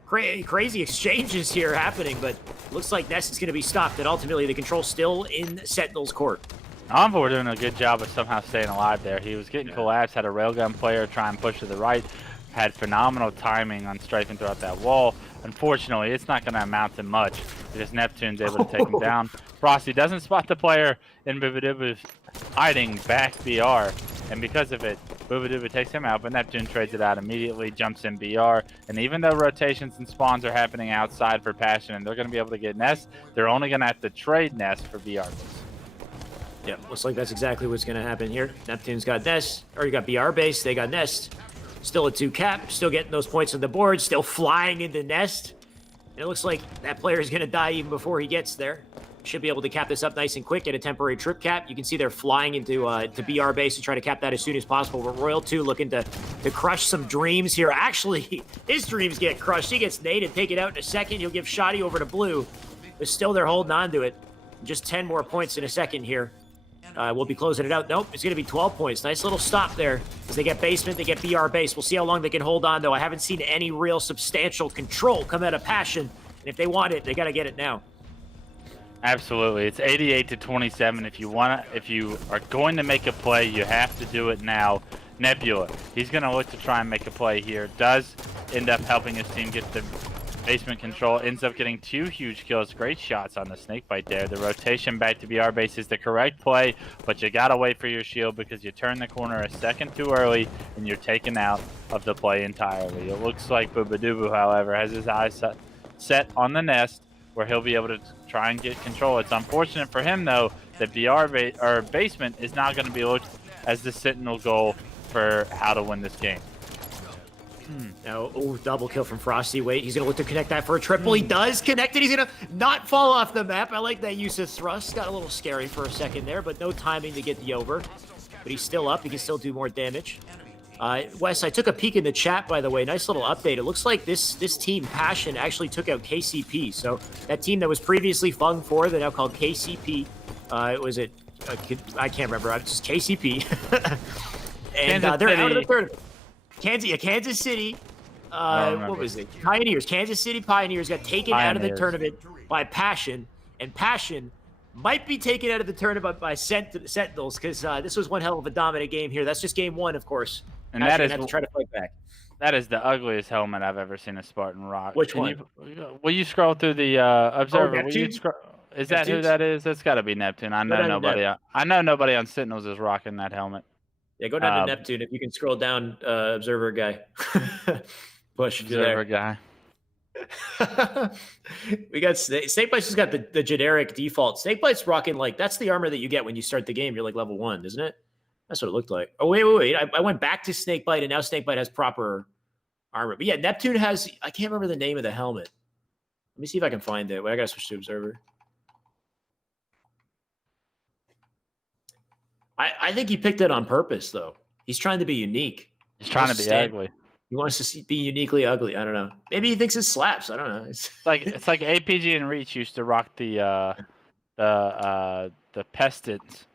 crazy exchanges here happening, but looks like Nest is going to be stopped, and ultimately the control still in Sentinel's court. Envoy doing a good job of somehow staying alive there. He was getting collapsed, had a railgun player try and push to the right, had phenomenal timing on strafing throughout that wall. Unfortunately, it's not going to amount to much because Neptune's able to take him down. Frosty doesn't spot the player in Bubaduba's hiding back BR, and because of it, Bubaduba takes him out, but Neptune trades it out immediately, jumps in BR, and even though rotations and spawns are happening outside for Passion and they're going to be able to get Nest, they're only going to have to trade Nest for BR. Yeah, looks like that's exactly what's going to happen here. Neptune's got Nest, or you got BR base, they got Nest. Still a 2-cap, still getting those points on the board, still flying into Nest. And it looks like that player is going to die even before he gets there. Should be able to cap this up nice and quick, get a temporary trip cap. You can see they're flying into to BR base to try to cap that as soon as possible. But Royal 2 looking to crush some dreams here. Actually, his dreams get crushed. He gets naded, take it out in a second. He'll give Shoddy over to Blue. But still, they're holding on to it. Just 10 more points in a second here. We'll be closing it out. Nope, it's going to be 12 points. Nice little stop there. As they get basement, they get BR base. We'll see how long they can hold on, though. I haven't seen any real substantial control come out of Passion. And if they want it, they got to get it now. Absolutely. It's 88-27. If you are going to make a play, you have to do it now. Nebula, he's going to look to try and make a play here. Does end up helping his team get the basement control, ends up getting 2 huge kills. Great shots on the snakebite there. The rotation back to BR base is the correct play, but you gotta wait for your shield because you turn the corner a second too early and you're taken out of the play entirely. It looks like Bubadubu, however, has his eyes set on the Nest where he'll be able to try and get control. It's unfortunate for him though that basement is not going to be looked as the Sentinel goal for how to win this game. Now, double kill from Frosty. Wait, he's going to look to connect that for a triple. He does connect it. He's going to not fall off the map. I like that use of thrust. Got a little scary for a second there, but no timing to get the over. But he's still up. He can still do more damage. Wes, I took a peek in the chat, by the way. Nice little update. It looks like this team, Passion, actually took out KCP. So that team that was previously Fung 4, they're now called KCP. I can't remember. It's just KCP. And they're out of the tournament. Kansas City. What was it? Pioneers. Kansas City Pioneers got taken out of the tournament by Passion, and Passion might be taken out of the tournament by Sentinels because this was one hell of a dominant game here. That's just game 1, of course. And that is have to try to fight back. That is the ugliest helmet I've ever seen a Spartan rock. Which one? Will you scroll through the observer? Is that who that is? That's got to be Neptune. I know nobody. I know nobody on Sentinels is rocking that helmet. Yeah, go down to Neptune if you can scroll down. Observer guy, push Observer guy. We got Snakebite's just got the generic default. Snakebite's rocking like that's the armor that you get when you start the game. You're like level 1, isn't it? That's what it looked like. Oh wait. I went back to Snakebite and now Snakebite has proper armor. But yeah, Neptune has. I can't remember the name of the helmet. Let me see if I can find it. Wait, I gotta switch to Observer. I think he picked it on purpose though. He's trying to be unique. He's trying to be ugly. He wants to be uniquely ugly. I don't know. Maybe he thinks it slaps. I don't know. It's like APG and Reach used to rock the pesticides.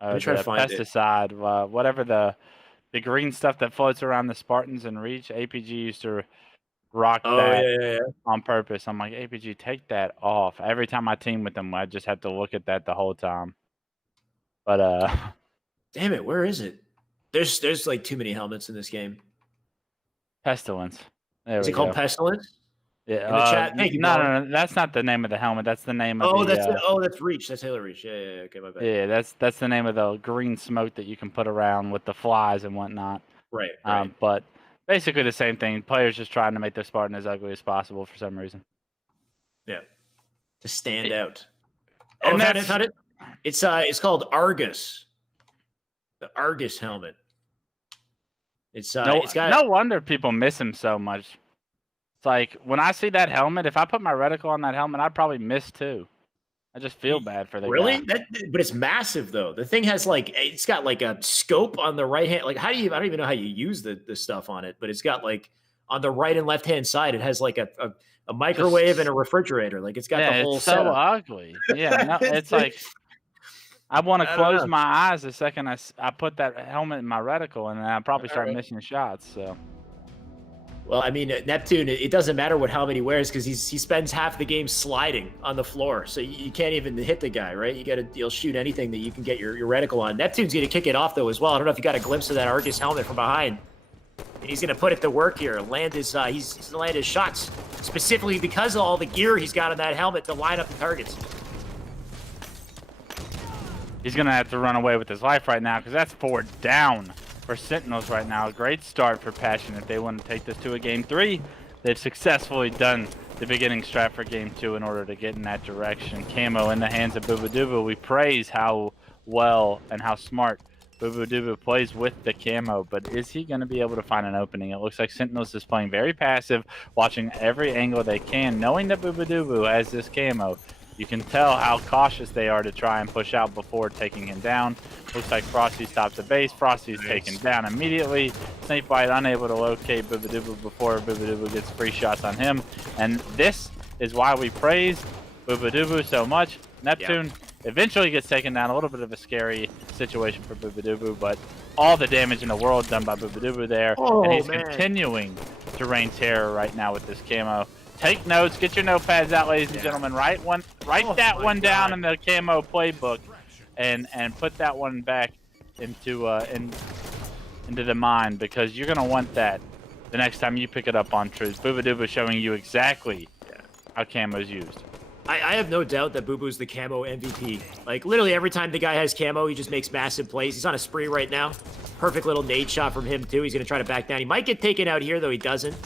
Let me try to find pesticide, whatever the green stuff that floats around the Spartans and Reach. APG used to rock that on purpose. I'm like, APG, take that off. Every time I team with them, I just have to look at that the whole time. But damn it, where is it? There's like too many helmets in this game. Pestilence. Is it called Pestilence? Yeah. In the chat. No, that's not the name of the helmet. That's the name of that's Reach. That's Halo Reach. Yeah. Okay, my bad. Yeah, that's the name of the green smoke that you can put around with the flies and whatnot. Right. But basically the same thing. Players just trying to make their Spartan as ugly as possible for some reason. Yeah. To stand out. Oh, found it. It's called Argus. The Argus helmet. It's got no wonder people miss him so much. It's like when I see that helmet, if I put my reticle on that helmet, I'd probably miss too. I just feel bad for the guy. But it's massive though. The thing has it's got like a scope on the right hand. Like I don't even know how you use the stuff on it, but it's got like on the right and left hand side, it has like a microwave and a refrigerator. Like it's got the whole it's so ugly. Yeah, no, it's like I want to close my eyes the second I put that helmet in my reticle, and then I probably start missing shots. So, well, I mean, Neptune, it doesn't matter what helmet he wears because he spends half the game sliding on the floor, so you can't even hit the guy, right? You'll shoot anything that you can get your reticle on. Neptune's gonna kick it off though as well. I don't know if you got a glimpse of that Argus helmet from behind. And he's gonna put it to work here. He's gonna land his shots specifically because of all the gear he's got on that helmet to line up the targets. He's going to have to run away with his life right now because that's 4 down for Sentinels right now. A great start for Passion if they want to take this to a Game 3. They've successfully done the beginning strat for Game 2 in order to get in that direction. Camo in the hands of Bubudubu. We praise how well and how smart Bubudubu plays with the camo, but is he going to be able to find an opening? It looks like Sentinels is playing very passive, watching every angle they can, knowing that Bubudubu has this camo. You can tell how cautious they are to try and push out before taking him down. Looks like Frosty stops the base. Frosty's taken down immediately. Snakebite unable to locate Bubudubu before Bubudubu gets free shots on him. And this is why we praise Bubudubu so much. Neptune eventually gets taken down. A little bit of a scary situation for Bubudubu, but all the damage in the world done by Bubudubu there. And he's continuing to reign terror right now with this camo. Take notes. Get your notepads out, ladies and gentlemen. Write that one down in the camo playbook, and put that one back into the mind, because you're gonna want that the next time you pick it up on Truth. Bubudubu showing you exactly how camo is used. I have no doubt that Bubu's the camo MVP. Like literally every time the guy has camo, he just makes massive plays. He's on a spree right now. Perfect little nade shot from him too. He's gonna try to back down. He might get taken out here though. He doesn't.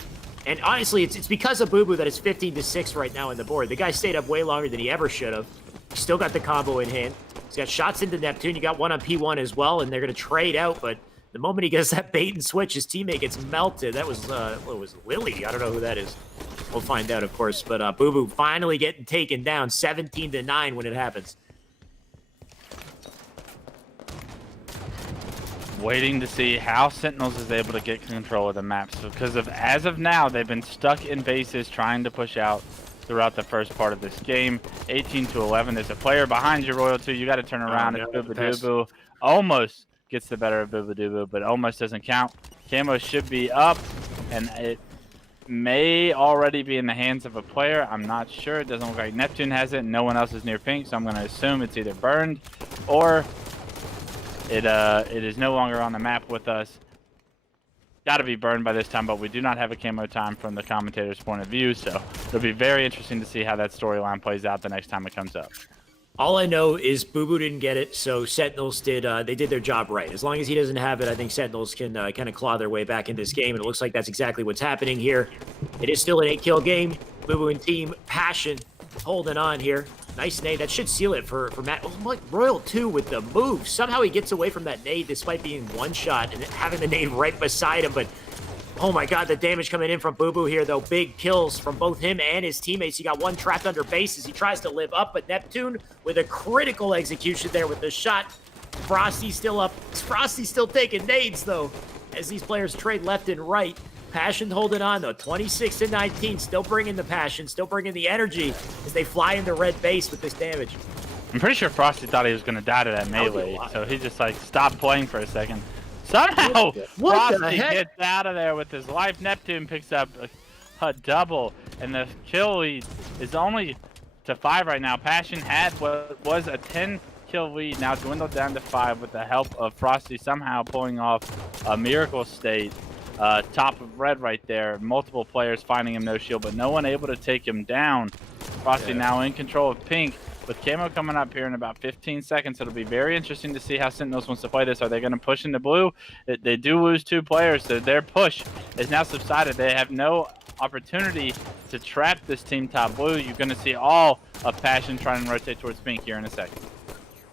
And honestly, it's because of Bubu that it's 15-6 right now on the board. The guy stayed up way longer than he ever should have. He's still got the combo in hand. He's got shots into Neptune. You got one on P1 as well, and they're going to trade out. But the moment he gets that bait and switch, his teammate gets melted. That was, what was Lily? I don't know who that is. We'll find out, of course. But Bubu finally getting taken down 17-9 when it happens. Waiting to see how Sentinels is able to get control of the maps, because as of now they've been stuck in bases trying to push out throughout the first part of this game. 18-11. There's a player behind you, Royal 2. You got to turn around. It's Bubudubu. Almost gets the better of Bubudubu, but almost doesn't count. Camo should be up, and it may already be in the hands of a player. I'm not sure. It doesn't look like Neptune has it. No one else is near pink, so I'm going to assume it's either burned or it is no longer on the map with us. got to be burned by this time, but we do not have a camo time from the commentator's point of view, so it'll be very interesting to see how that storyline plays out the next time it comes up. All I know is Boo Boo didn't get it, so Sentinels did their job right. As long as he doesn't have it, I think Sentinels can kind of claw their way back in this game, and it looks like that's exactly what's happening here. It is still an 8-kill game. Boo Boo and team Passion holding on here. Nice nade. That should seal it for Matt. Oh, my, Royal 2 with the move. Somehow he gets away from that nade despite being one shot and having the nade right beside him, but oh my god, the damage coming in from Boo Boo here, though. Big kills from both him and his teammates. He got one trapped under base as he tries to live up, but Neptune with a critical execution there with the shot. Frosty's still up. Frosty's still taking nades, though, as these players trade left and right. Passion holding on, though. 26-19, still bringing the passion, still bringing the energy as they fly into red base with this damage. I'm pretty sure Frosty thought he was going to die to that melee, so he just, like, stopped playing for a second. Somehow, Frosty gets out of there with his life. Neptune picks up a double, and the kill lead is only to 5 right now. Passion had what was a 10-kill lead, now dwindled down to 5 with the help of Frosty somehow pulling off a miracle state. Top of red right there. Multiple players finding him no shield, but no one able to take him down. Frosty now in control of pink. With camo coming up here in about 15 seconds, it'll be very interesting to see how Sentinels wants to play this. Are they going to push into blue? They do lose 2 players, so their push is now subsided. They have no opportunity to trap this team top blue. You're going to see all of Passion trying to rotate towards pink here in a second.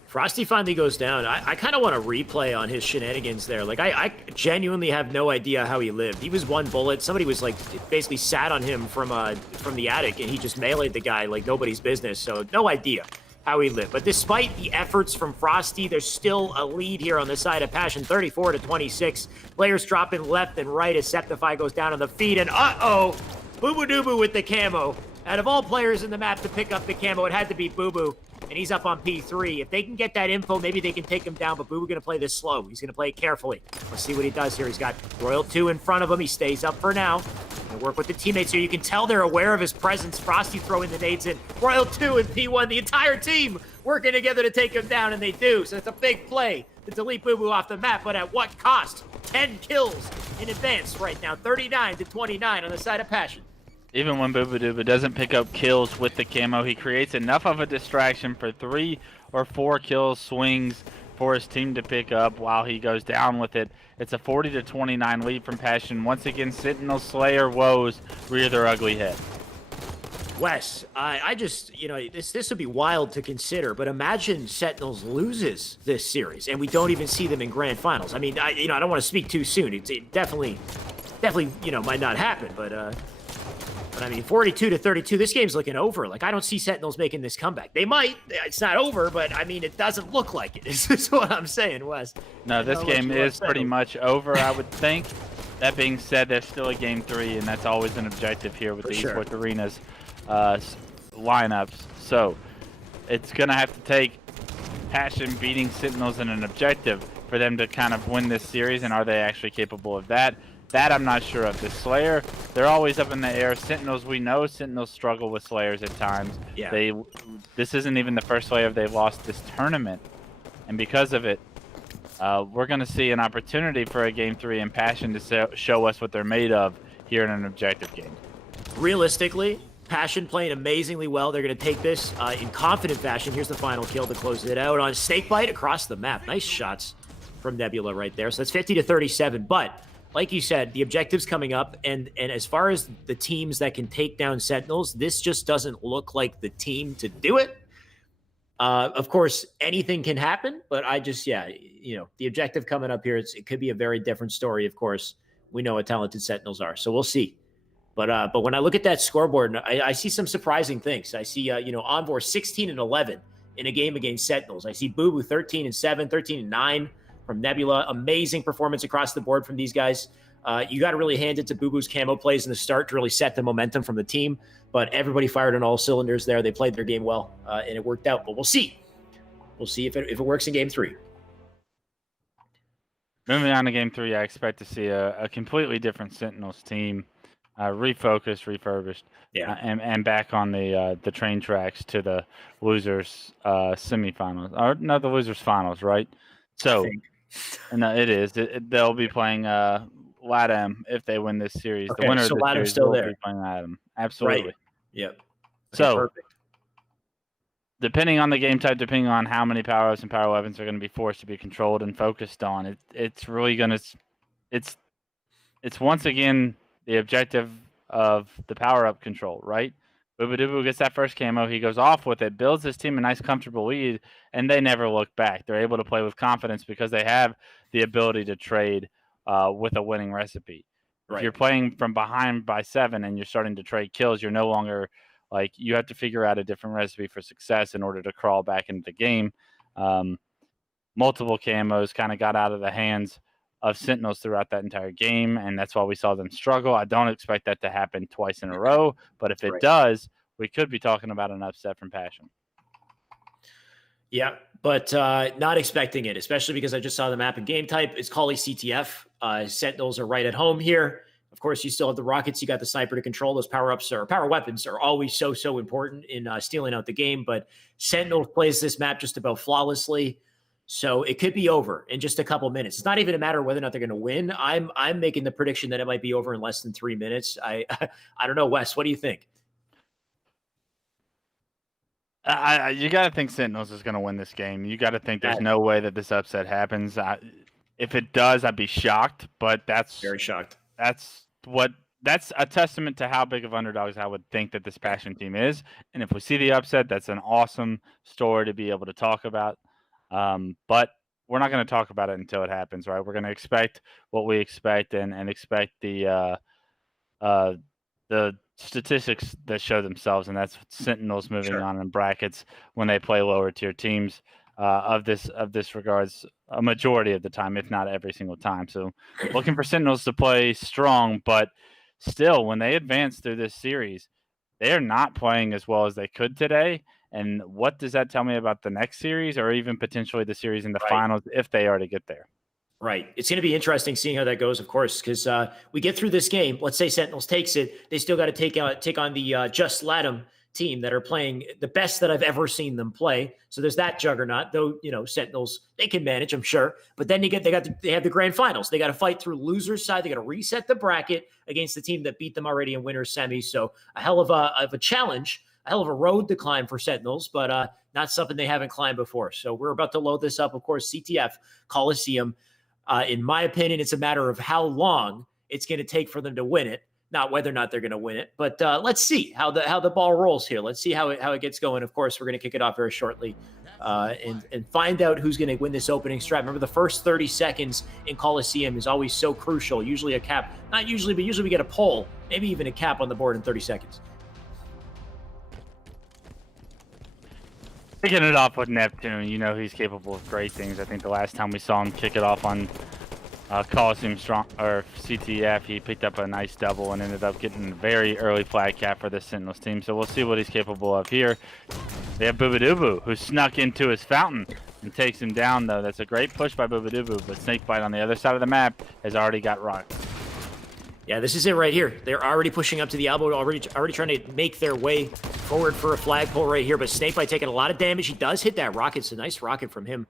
Frosty finally goes down. I kind of want to replay on his shenanigans there. Like, I genuinely have no idea how he lived. He was 1 bullet. Somebody was, like, basically sat on him from the attic, and he just meleeed the guy like nobody's business. So no idea how he lived. But despite the efforts from Frosty, there's still a lead here on the side of Passion, 34-26. Players dropping left and right as Septify goes down on the feed, and uh-oh! Boo Boo Doo Boo with the camo. Out of all players in the map to pick up the camo, it had to be Boo Boo. And he's up on P3. If they can get that info, maybe they can take him down, but Boo Boo going to play this slow. He's going to play it carefully. Let's see what he does here. He's got Royal 2 in front of him. He stays up for now. Going to work with the teammates here. You can tell they're aware of his presence. Frosty throwing the nades in. Royal 2 and P1, the entire team working together to take him down, and they do. So it's a big play to delete Boo Boo off the map, but at what cost? 10 kills in advance right now. 39-29 on the side of Passion. Even when Boo Boo Doo Boo doesn't pick up kills with the camo, he creates enough of a distraction for 3 or 4 kill swings for his team to pick up while he goes down with it. It's a 40-29 lead from Passion. Once again, Sentinel Slayer woes rear their ugly head. Wes, I just, you know, this would be wild to consider, but imagine Sentinels loses this series and we don't even see them in grand finals. I mean, I don't want to speak too soon. It definitely, you know, might not happen, but I mean, 42-32, this game's looking over. Like, I don't see Sentinels making this comeback. They might. It's not over, but, I mean, it doesn't look like it. This is what I'm saying, Wes. No, this game is pretty much over, I would think. That being said, there's still a Game 3, and that's always an objective here with the Esports Arenas lineups. So, it's going to have to take Passion beating Sentinels in an objective for them to kind of win this series, and are they actually capable of that? That I'm not sure of. The Slayer, they're always up in the air. Sentinels, we know Sentinels struggle with Slayers at times. Yeah. This isn't even the first Slayer they've lost this tournament. And because of it, we're going to see an opportunity for a Game 3 in Passion to show us what they're made of here in an objective game. Realistically, Passion playing amazingly well. They're going to take this in confident fashion. Here's the final kill to close it out on Snakebite across the map. Nice shots from Nebula right there. So that's 50-37, but like you said, the objective's coming up, and as far as the teams that can take down Sentinels, this just doesn't look like the team to do it. Of course, anything can happen, but you know, the objective coming up here, it could be a very different story, of course. We know what talented Sentinels are, so we'll see. But when I look at that scoreboard, I see some surprising things. I see, you know, Envor 16-11 in a game against Sentinels. I see Boo Boo 13-7, 13-9. From Nebula. Amazing performance across the board from these guys. You got to really hand it to Boo Boo's camo plays in the start to really set the momentum from the team. But everybody fired on all cylinders there. They played their game well, and it worked out. But we'll see. We'll see if it works in Game 3. Moving on to Game 3, I expect to see a completely different Sentinels team, refocused, refurbished, and back on the train tracks to the losers semifinals. Or no, the losers finals, right? So. No, it is. They'll be playing LATAM if they win this series. Okay, The winner so of the LATAM's series still will there. be playing LATAM. Right. Absolutely. Yep. Okay, So, perfect. depending on the game type, depending on how many power-ups and power weapons are going to be forced to be controlled and focused on, it's really going to it's once again the objective of the power-up control, right? Boobadooboo gets that first camo, he goes off with it, builds his team a nice comfortable lead, and they never look back. They're able to play with confidence because they have the ability to trade with a winning recipe. If you're playing from behind by 7 and you're starting to trade kills, you're no longer like you have to figure out a different recipe for success in order to crawl back into the game. Multiple camos kind of got out of the hands of Sentinels throughout that entire game, and that's why we saw them struggle. I don't expect that to happen twice in a row, but if it does, we could be talking about an upset from Passion. Yeah, but not expecting it, especially because I just saw the map and game type. It's Kali CTF. Sentinels are right at home here. Of course, you still have the rockets. You got the sniper to control. Those power-ups or power weapons are always so important in stealing out the game. But Sentinels plays this map just about flawlessly. So it could be over in just a couple minutes. It's not even a matter of whether or not they're going to win. I'm making the prediction that it might be over in less than 3 minutes. I don't know, Wes. What do you think? You got to think Sentinels is going to win this game. You got to think there's no way that this upset happens. If it does, I'd be shocked. But that's very shocked. That's a testament to how big of underdogs I would think that this Passion team is. And if we see the upset, that's an awesome story to be able to talk about. But we're not going to talk about it until it happens, right? We're going to expect what we expect and expect the statistics that show themselves, and that's Sentinels moving on in brackets when they play lower tier teams of this regards a majority of the time, if not every single time. So looking for Sentinels to play strong, but still when they advance through this series, they're not playing as well as they could today. And what does that tell me about the next series or even potentially the series in the finals if they are to get there? Right. It's going to be interesting seeing how that goes, of course, because we get through this game. Let's say Sentinels takes it. They still got to take on the Just LATAM team that are playing the best that I've ever seen them play. So there's that juggernaut, though, Sentinels, they can manage, I'm sure. But then they have the grand finals. They got to fight through losers side. They got to reset the bracket against the team that beat them already in winners semi. So a hell of a challenge, a hell of a road to climb for Sentinels, but not something they haven't climbed before. So we're about to load this up. Of course, CTF Coliseum. In my opinion, it's a matter of how long it's going to take for them to win it, not whether or not they're going to win it. But let's see how the ball rolls here. Let's see how it gets going. Of course, we're going to kick it off very shortly and find out who's going to win this opening strat. Remember, the first 30 seconds in Coliseum is always so crucial. Usually a cap, not usually, but usually we get a poll, maybe even a cap on the board in 30 seconds. Kicking it off with Neptune, he's capable of great things. I think the last time we saw him kick it off on Coliseum CTF, he picked up a nice double and ended up getting a very early flag cap for the Sentinels team. So we'll see what he's capable of here. They have Boobadooboo, who snuck into his fountain and takes him down, though. That's a great push by Boobadooboo, but Snakebite on the other side of the map has already got rocked. Yeah, this is it right here. They're already pushing up to the elbow, already trying to make their way forward for a flagpole right here. But Snakebite taking a lot of damage. He does hit that rocket. It's a nice rocket from him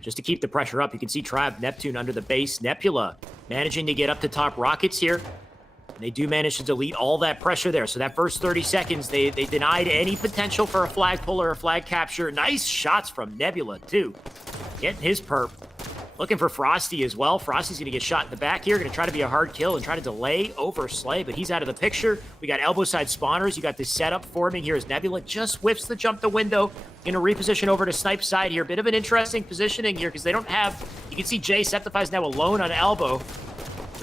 just to keep the pressure up. You can see Trav, Neptune under the base. Nebula managing to get up to top rockets here. And they do manage to delete all that pressure there. So that first 30 seconds, they denied any potential for a flagpole or a flag capture. Nice shots from Nebula, too. Getting his perp. Looking for Frosty as well. Frosty's going to get shot in the back here. Going to try to be a hard kill and try to delay over Slay, but he's out of the picture. We got elbow side spawners. You got this setup forming here as Nebula just whiffs the jump the window. Going to reposition over to Snipe side here. Bit of an interesting positioning here because they don't have... You can see Jay Septify's now alone on elbow.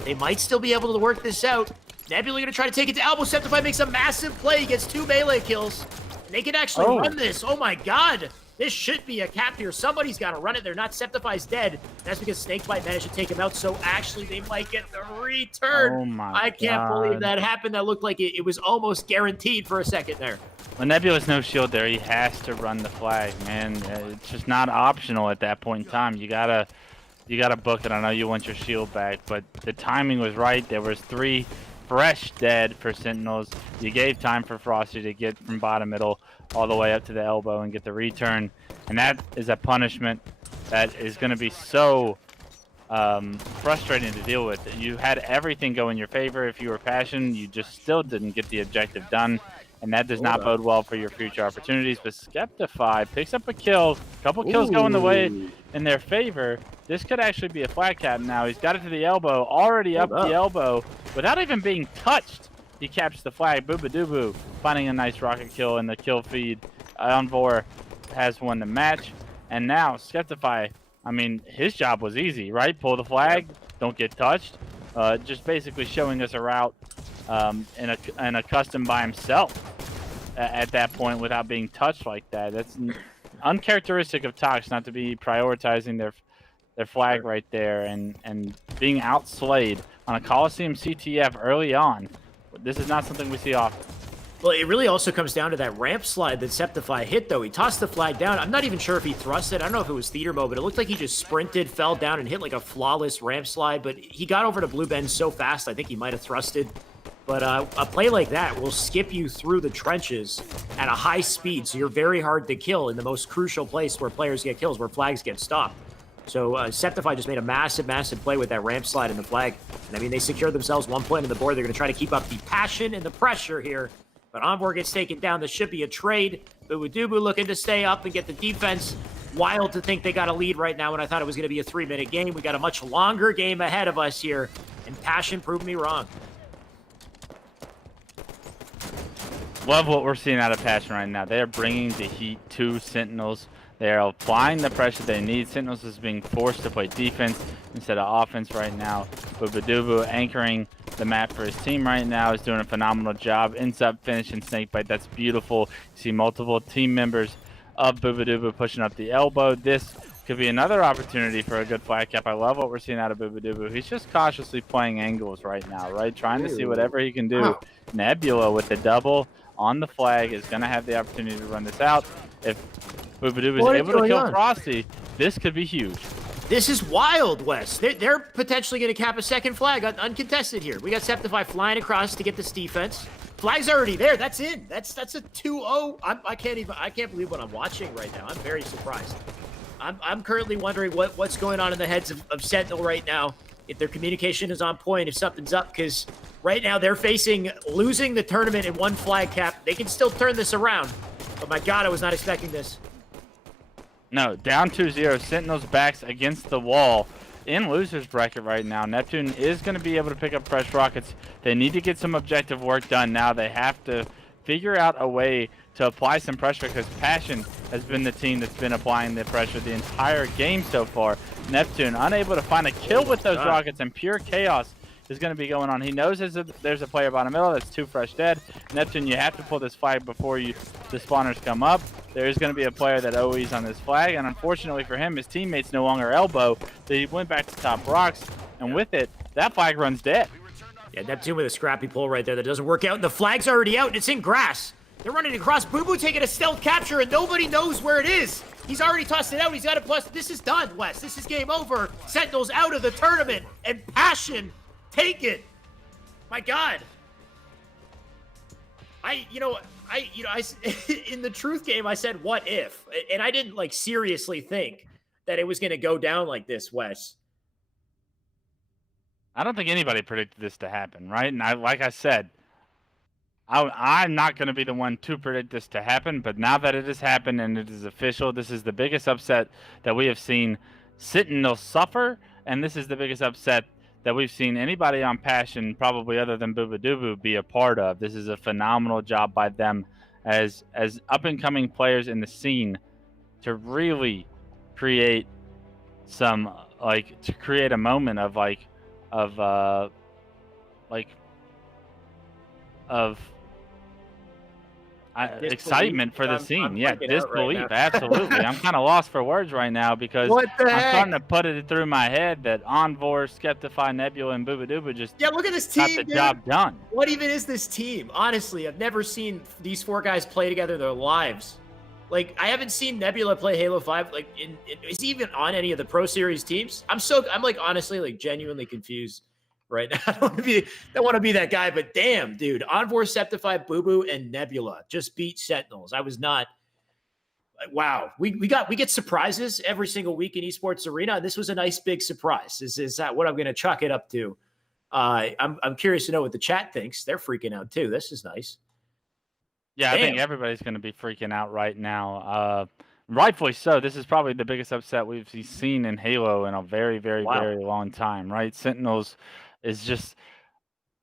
They might still be able to work this out. Nebula going to try to take it to elbow. Septify makes a massive play. He gets 2 melee kills. And they can actually run this. Oh my god. This should be a cap here. Somebody's got to run it. They're not. Septify's dead. That's because Snakebite managed to take him out. So actually, they might get the return. Oh my I can't believe that happened. That looked like it was almost guaranteed for a second there. When Nebula's no shield there, he has to run the flag, man. It's just not optional at that point in time. You gotta book it. I know you want your shield back, but the timing was right. There was 3 fresh dead for Sentinels. You gave time for Frosty to get from bottom middle all the way up to the elbow and get the return, and that is a punishment that is going to be so frustrating to deal with. You had everything go in your favor. If you were Passion, you just still didn't get the objective done, and that does not bode well for your future opportunities. But Skeptify picks up a kill, a couple kills going the way in their favor. This could actually be a flag cap now. He's got it to the elbow, already up the elbow, without even being touched. He captures the flag. Booba finding a nice rocket kill in the kill feed. Envor has won the match, and now Skeptify, I mean, his job was easy, right? Pull the flag, don't get touched. Just basically showing us a route in a custom by himself at that point without being touched like that. That's uncharacteristic of Tox not to be prioritizing their flag right there and being outslayed on a Coliseum CTF early on. This is not something we see often. Well, it really also comes down to that ramp slide that Septify hit, though. He tossed the flag down. I'm not even sure if he thrust it. I don't know if it was theater mode, but it looked like he just sprinted, fell down, and hit like a flawless ramp slide. But he got over to Blue Bend so fast, I think he might have thrusted. But a play like that will skip you through the trenches at a high speed, so you're very hard to kill in the most crucial place where players get kills, where flags get stopped. So Septify just made a massive play with that ramp slide and the flag. And I mean, they secured themselves 1 point on the board. They're going to try to keep up the passion and the pressure here. But Envor gets taken down. This should be a trade. Bubudubu looking to stay up and get the defense. Wild to think they got a lead right now when I thought it was going to be a 3-minute game. We got a much longer game ahead of us here. And Passion proved me wrong. Love what we're seeing out of Passion right now. They are bringing the heat to Sentinels. They are applying the pressure they need. Sentinels is being forced to play defense instead of offense right now. Bubudubu anchoring the map for his team right now is doing a phenomenal job. Ends up finishing Snakebite. That's beautiful. You see multiple team members of Bubudubu pushing up the elbow. This could be another opportunity for a good flag cap. I love what we're seeing out of Bubudubu. He's just cautiously playing angles right now, right? Trying to see whatever he can do. Nebula with the double on the flag is going to have the opportunity to run this out. If Bubudubu is able to kill Frosty, this could be huge. This is wild, Wes. They're potentially going to cap a second flag uncontested here. We got Septify flying across to get this defense. Flag's already there. That's in. That's a 2-0. I can't believe what I'm watching right now. I'm very surprised. I'm currently wondering what's going on in the heads of Sentinel right now. If their communication is on point, if something's up, because right now they're facing losing the tournament in one flag cap. They can still turn this around. But my God, I was not expecting this. No, down 2-0. Sentinel's backs against the wall in loser's bracket right now. Neptune is going to be able to pick up fresh rockets. They need to get some objective work done now. They have to figure out a way to apply some pressure because Passion has been the team that's been applying the pressure the entire game so far. Neptune unable to find a kill with those rockets, and pure chaos is going to be going on. He knows there's a player bottom middle. That's 2 fresh dead. Neptune, you have to pull this flag before the spawners come up. There is going to be a player that OEs on this flag, and unfortunately for him, his teammates no longer elbow. They went back to top rocks, and with it, that flag runs dead. Yeah, Neptune with a scrappy pull right there that doesn't work out, and the flag's already out, and it's in grass. They're running across. Bubu taking a stealth capture, and nobody knows where it is. He's already tossed it out. He's got a plus. This is done, Wes. This is game over. Sentinel's out of the tournament, and Passion take it. My God. In the truth game, I said, what if? And I didn't like seriously think that it was going to go down like this, Wes. I don't think anybody predicted this to happen, right? And like I said, I'm not going to be the one to predict this to happen, but now that it has happened and it is official, this is the biggest upset that we have seen Sentinel suffer, and this is the biggest upset that we've seen anybody on Passion, probably other than Bubudubu, be a part of. This is a phenomenal job by them as up-and-coming players in the scene to really create some, to create a moment of excitement for the scene. Yeah, disbelief. Right, absolutely. I'm kind of lost for words right now because I'm starting to put it through my head that Envor, Skeptify, Nebula, and Bubudubu just look at this team, got the job done. What even is this team? Honestly, I've never seen these 4 guys play together in their lives. Like, I haven't seen Nebula play Halo 5. Like, is he even on any of the Pro Series teams? I'm like honestly, like genuinely confused right now. I don't want to be that guy, but damn, dude, Envor, Septify, Bubu, and Nebula just beat Sentinels. I was not. Wow, we get surprises every single week in Esports Arena, and this was a nice big surprise. Is that what I'm going to chalk it up to? I'm curious to know what the chat thinks. They're freaking out too. This is nice. Yeah, I think everybody's going to be freaking out right now. Rightfully so. This is probably the biggest upset we've seen in Halo in a very, very, very long time, right? Sentinels is just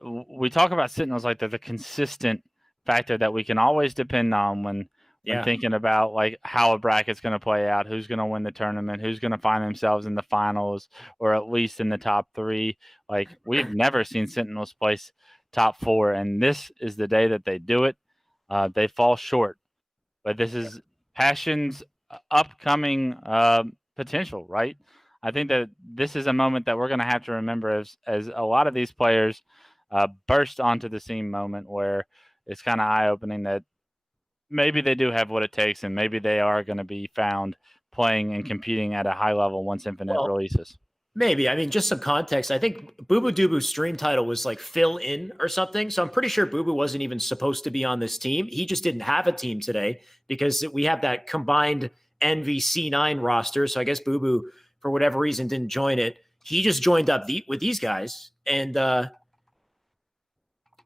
we talk about Sentinels like they're the consistent factor that we can always depend on when thinking about like how a bracket's going to play out, who's going to win the tournament, who's going to find themselves in the finals or at least in the top 3. Like we've never seen Sentinels place top 4, and this is the day that they do it. They fall short, but this is Passion's upcoming potential, right? I think that this is a moment that we're going to have to remember as a lot of these players burst onto the scene moment where it's kind of eye-opening that maybe they do have what it takes and maybe they are going to be found playing and competing at a high level once Infinite releases. Maybe. I mean, just some context. I think Boo Boo Doobu's stream title was like fill in or something. So I'm pretty sure Boo Boo wasn't even supposed to be on this team. He just didn't have a team today because we have that combined NVC9 roster. So I guess Boo Boo, for whatever reason, didn't join it. He just joined up with these guys. And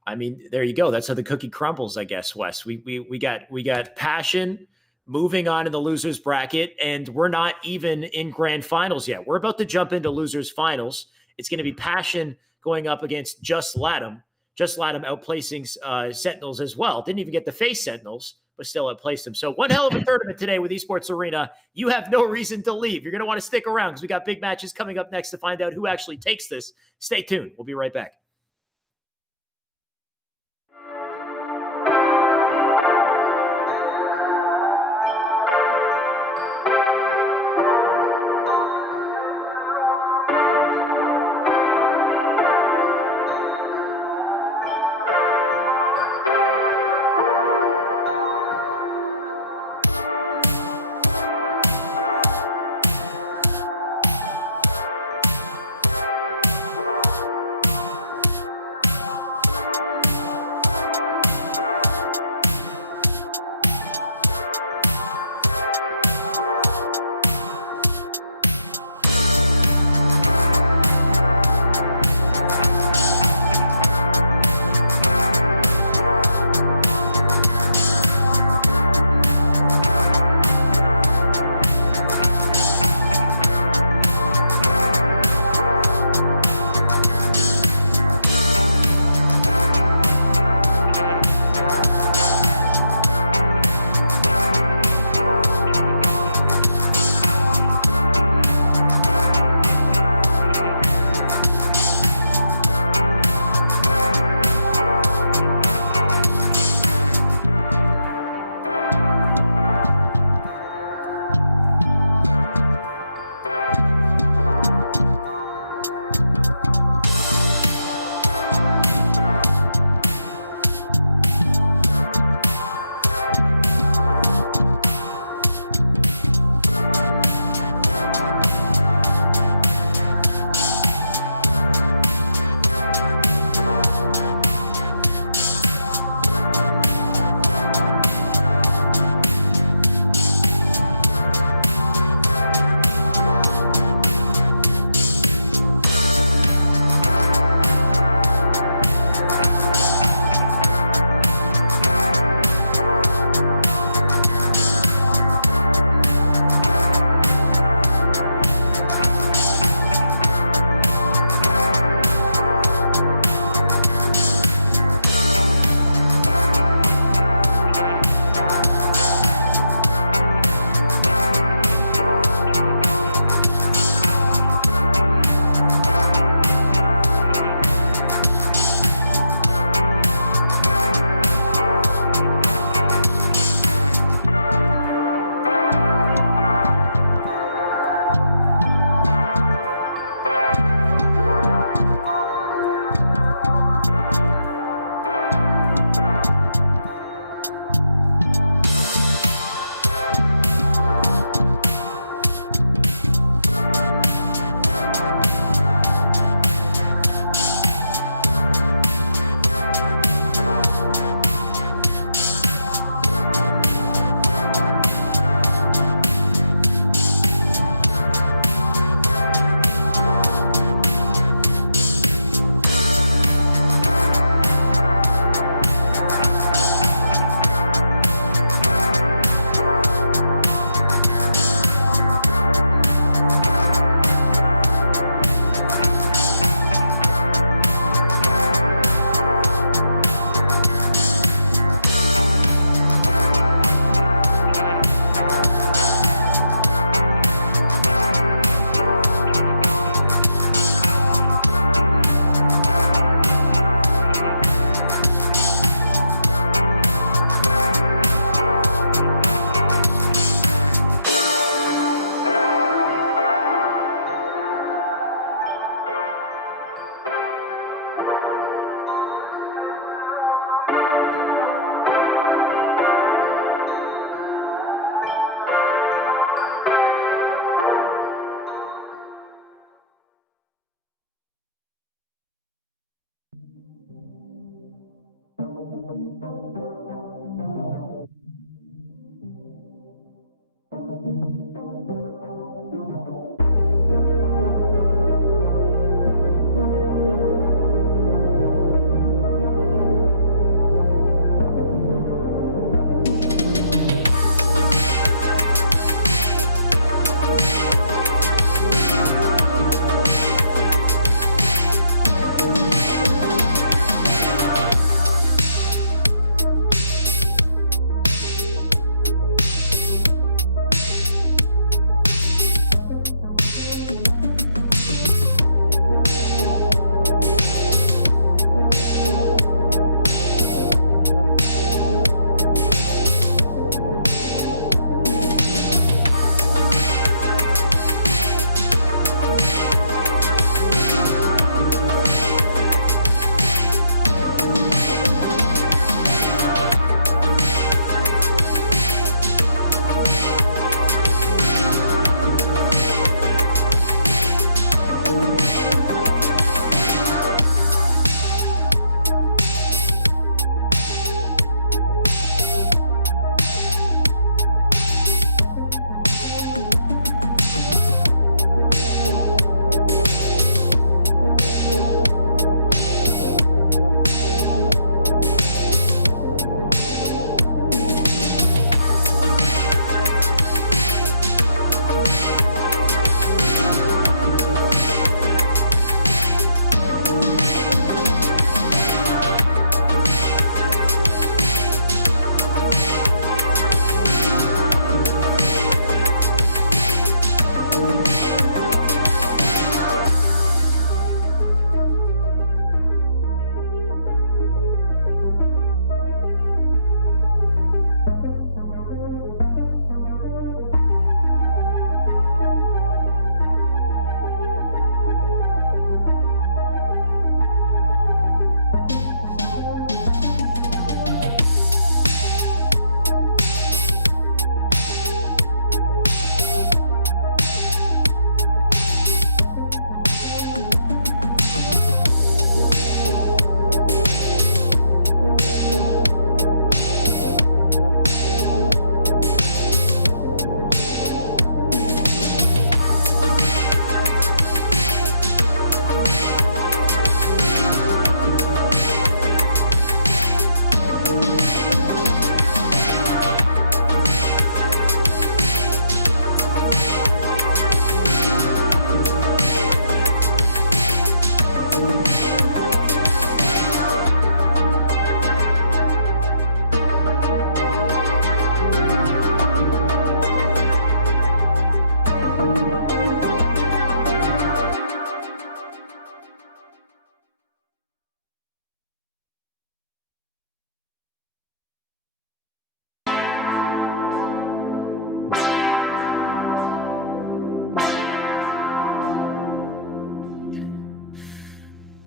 I mean, there you go. That's how the cookie crumbles, I guess, Wes. We got Passion moving on in the losers bracket, and we're not even in grand finals yet. We're about to jump into losers finals. It's going to be Passion going up against Just Latham. Just Latham outplacing Sentinels as well. Didn't even get to face Sentinels, but still outplaced them. So one hell of a tournament today with Esports Arena. You have no reason to leave. You're going to want to stick around because we got big matches coming up next to find out who actually takes this. Stay tuned. We'll be right back.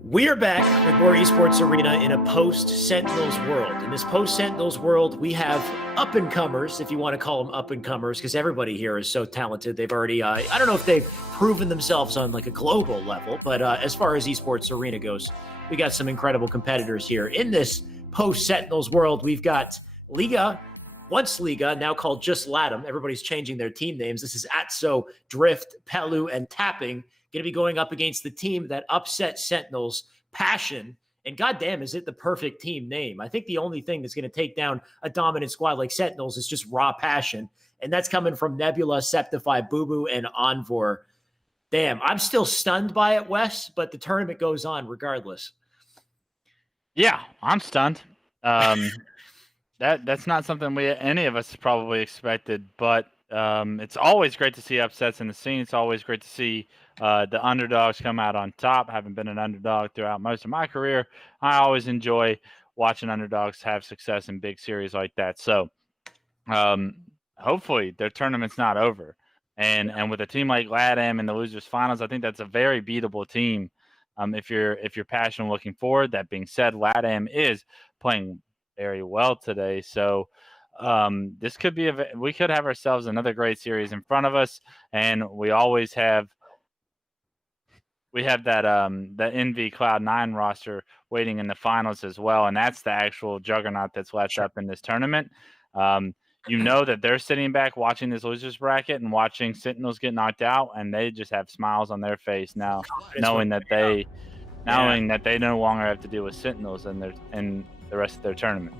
We are back with more Esports Arena in a post-Sentinels world. In this post-Sentinels world, we have up-and-comers, if you want to call them up-and-comers, because everybody here is so talented. They've already, I don't know if they've proven themselves on like a global level, but as far as Esports Arena goes, we got some incredible competitors here. In this post-Sentinels world, we've got Liga, once Liga, now called just Latam. Everybody's changing their team names. This is Atso, Drift, Pelu, and Tapping. Going to be going up against the team that upset Sentinels, Passion, and goddamn, is it the perfect team name? I think the only thing that's going to take down a dominant squad like Sentinels is just raw passion, and that's coming from Nebula, Septify, Boo Boo, and Envor. Damn, I'm still stunned by it, Wes, but the tournament goes on regardless. Yeah, I'm stunned. That's not something any of us probably expected, but it's always great to see upsets in the scene. It's always great to see the underdogs come out on top. Having been an underdog throughout most of my career, I always enjoy watching underdogs have success in big series like that. So hopefully their tournament's not over. And with a team like LATAM in the losers finals, I think that's a very beatable team. If you're passionate looking forward. That being said, LATAM is playing very well today. So this could be we could have ourselves another great series in front of us, and we always have that the NV Cloud9 roster waiting in the finals as well, and that's the actual juggernaut that's left up in this tournament. You know that they're sitting back watching this losers bracket and watching Sentinels get knocked out, and they just have smiles on their face now, knowing that they no longer have to deal with Sentinels in the rest of their tournament.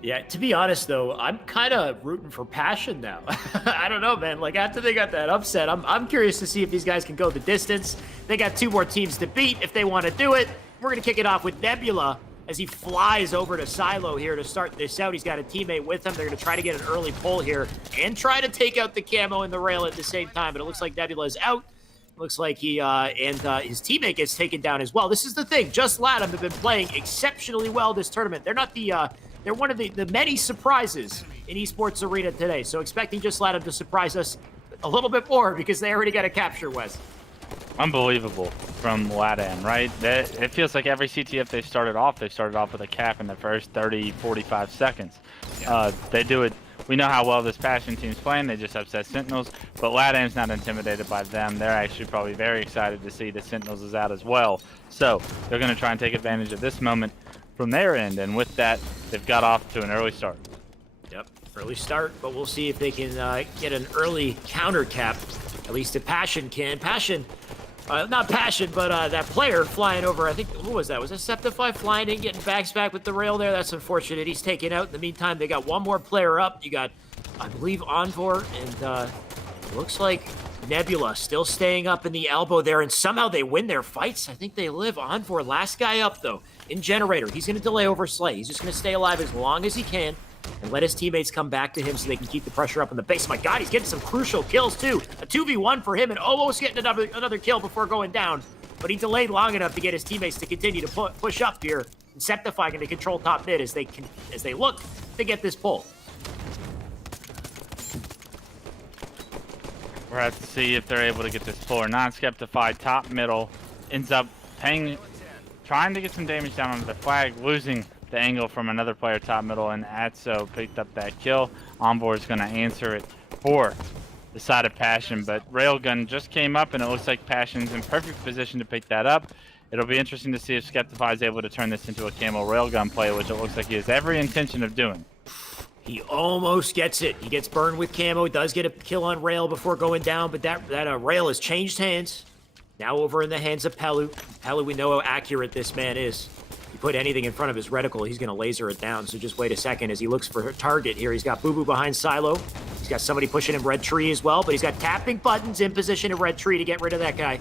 Yeah, to be honest, though, I'm kind of rooting for Passion now. I don't know, man. Like, after they got that upset, I'm curious to see if these guys can go the distance. They got two more teams to beat if they want to do it. We're going to kick it off with Nebula as he flies over to Silo here to start this out. He's got a teammate with him. They're going to try to get an early pull here and try to take out the camo and the rail at the same time, but it looks like Nebula is out. Looks like he and his teammate gets taken down as well. This is the thing. Just Latham have been playing exceptionally well this tournament. They're not they're one of the many surprises in esports arena today. So expecting Just Latham to surprise us a little bit more because they already got a capture, Wes. Unbelievable from LATAM, right? It feels like every CTF they started off with a cap in the first 30, 45 seconds. They do it. We know how well this Passion team's playing. They just upset Sentinels, but LATAM's not intimidated by them. They're actually probably very excited to see the Sentinels is out as well. So they're going to try and take advantage of this moment from their end, and with that, they've got off to an early start. Yep, early start, but we'll see if they can get an early counter cap. At least if Passion can. Passion, not Passion, but that player flying over, I think, who was that? Was that Septify flying in, getting back with the rail there? That's unfortunate. He's taken out. In the meantime, they got one more player up. You got, I believe, Envor, and looks like Nebula still staying up in the elbow there, and somehow they win their fights. I think they live. Envor, last guy up, though, in Generator. He's going to delay over Slay. He's just going to stay alive as long as he can and let his teammates come back to him so they can keep the pressure up on the base. My God, he's getting some crucial kills, too. A 2v1 for him and almost getting another kill before going down. But he delayed long enough to get his teammates to continue to push up here. And Septify going to control top mid as they look to get this pull. We're going to see if they're able to get this pull or not. Skeptify top middle ends up trying to get some damage down on the flag, losing the angle from another player top middle, and Atso picked up that kill. Envor is going to answer it for the side of Passion, but Railgun just came up, and it looks like Passion's in perfect position to pick that up. It'll be interesting to see if Skeptify is able to turn this into a camo Railgun play, which it looks like he has every intention of doing. He almost gets it. He gets burned with camo, does get a kill on Rail before going down, but that Rail has changed hands. Now over in the hands of Pelu. Pelu, we know how accurate this man is. You put anything in front of his reticle, he's going to laser it down. So just wait a second as he looks for a target here. He's got Boo Boo behind Silo. He's got somebody pushing him red tree as well, but he's got tapping buttons in position in red tree to get rid of that guy.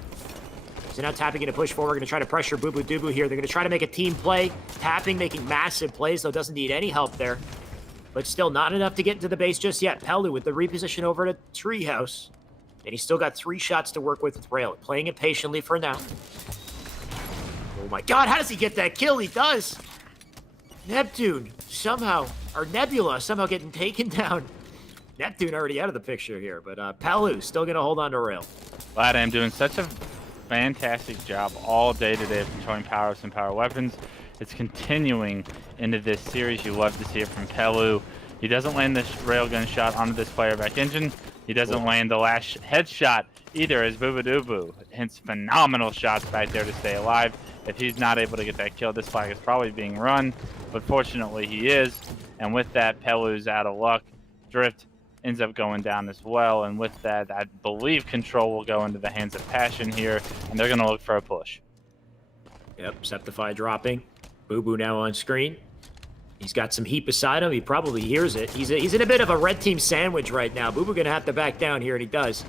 So now tapping going to push forward. Going to try to pressure Boo Boo Doo Boo here. They're going to try to make a team play. Tapping making massive plays, though doesn't need any help there. But still not enough to get into the base just yet. Pelu with the reposition over to Treehouse. And he's still got 3 shots to work with Rail. Playing it patiently for now. Oh my God, how does he get that kill? He does. Neptune somehow, or Nebula somehow getting taken down. Neptune already out of the picture here, but Pelu still going to hold on to Rail. LATAM doing such a fantastic job all day today of controlling power-ups and power weapons. It's continuing into this series. You love to see it from Pelu. He doesn't land this railgun shot onto this player back engine. He doesn't land the last headshot either as Boo. Hence phenomenal shots back there to stay alive. If he's not able to get that kill, this flag is probably being run, but fortunately he is. And with that, Pelu's out of luck. Drift ends up going down as well. And with that, I believe control will go into the hands of Passion here, and they're going to look for a push. Yep, Septify dropping. Boo Boo now on screen. He's got some heat beside him. He probably hears it. He's in a bit of a red team sandwich right now. Boo Boo gonna have to back down here, and he does.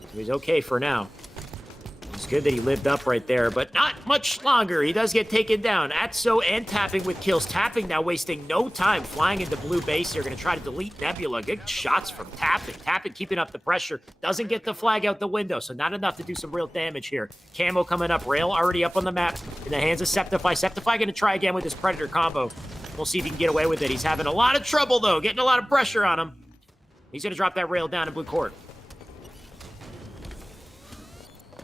So he's okay for now. It's good that he lived up right there, but not much longer. He does get taken down. Atso and Tapping with kills. Tapping now wasting no time flying into blue base here. Gonna try to delete Nebula. Good shots from Tapping. Tapping keeping up the pressure. Doesn't get the flag out the window, so not enough to do some real damage here. Camo coming up. Rail already up on the map in the hands of Septify. Septify gonna try again with his Predator combo. We'll see if he can get away with it. He's having a lot of trouble, though. Getting a lot of pressure on him. He's gonna drop that Rail down in blue court.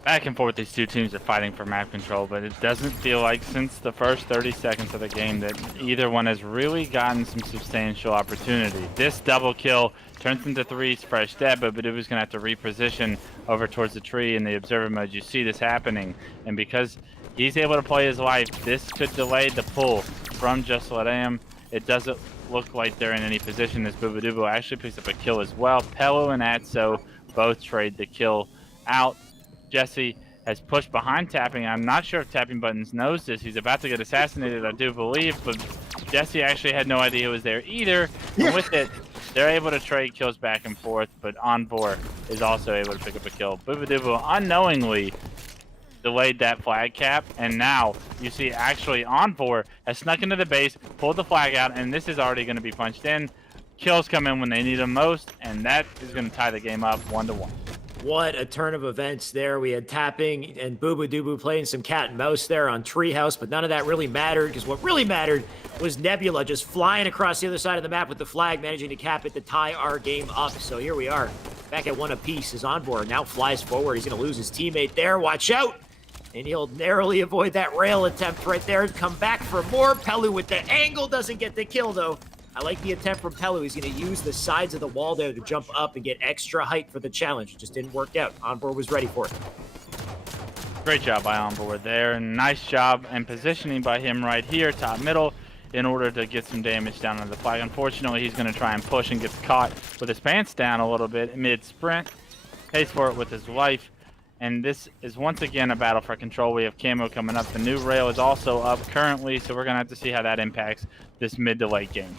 Back and forth, these two teams are fighting for map control, but it doesn't feel like since the first 30 seconds of the game that either one has really gotten some substantial opportunity. This double kill turns into 3's fresh dead, but Baduba's going to have to reposition over towards the tree in the observer mode. You see this happening, and because he's able to play his life, this could delay the pull from Just LATAM. It doesn't look like they're in any position as Boobadubo actually picks up a kill as well. Pelu and Atso both trade the kill out. Jesse has pushed behind Tapping. I'm not sure if Tapping Buttons knows this. He's about to get assassinated, I do believe, but Jesse actually had no idea it was there either. And with it, they're able to trade kills back and forth, but Envor is also able to pick up a kill. Boobadubo unknowingly delayed that flag cap, and now you see actually Envor has snuck into the base, pulled the flag out, and this is already going to be punched in. Kills come in when they need them most, and that is going to tie the game up 1-1. What a turn of events there. We had tapping and Boo Boo Doo Boo playing some cat and mouse there on Treehouse, but none of that really mattered because what really mattered was Nebula just flying across the other side of the map with the flag, managing to cap it to tie our game up. So here we are, back at 1 apiece. His Envoy now flies forward. He's going to lose his teammate there. Watch out! And he'll narrowly avoid that rail attempt right there. Come back for more. Pelu with the angle doesn't get the kill, though. I like the attempt from Pelu. He's going to use the sides of the wall there to jump up and get extra height for the challenge. It just didn't work out. Onboard was ready for it. Great job by Onboard there, and nice job and positioning by him right here, top middle, in order to get some damage down on the flag. Unfortunately, he's going to try and push and gets caught with his pants down a little bit mid-sprint. Pays for it with his life. And this is once again a battle for control. We have camo coming up. The new rail is also up currently, so we're going to have to see how that impacts this mid to late game.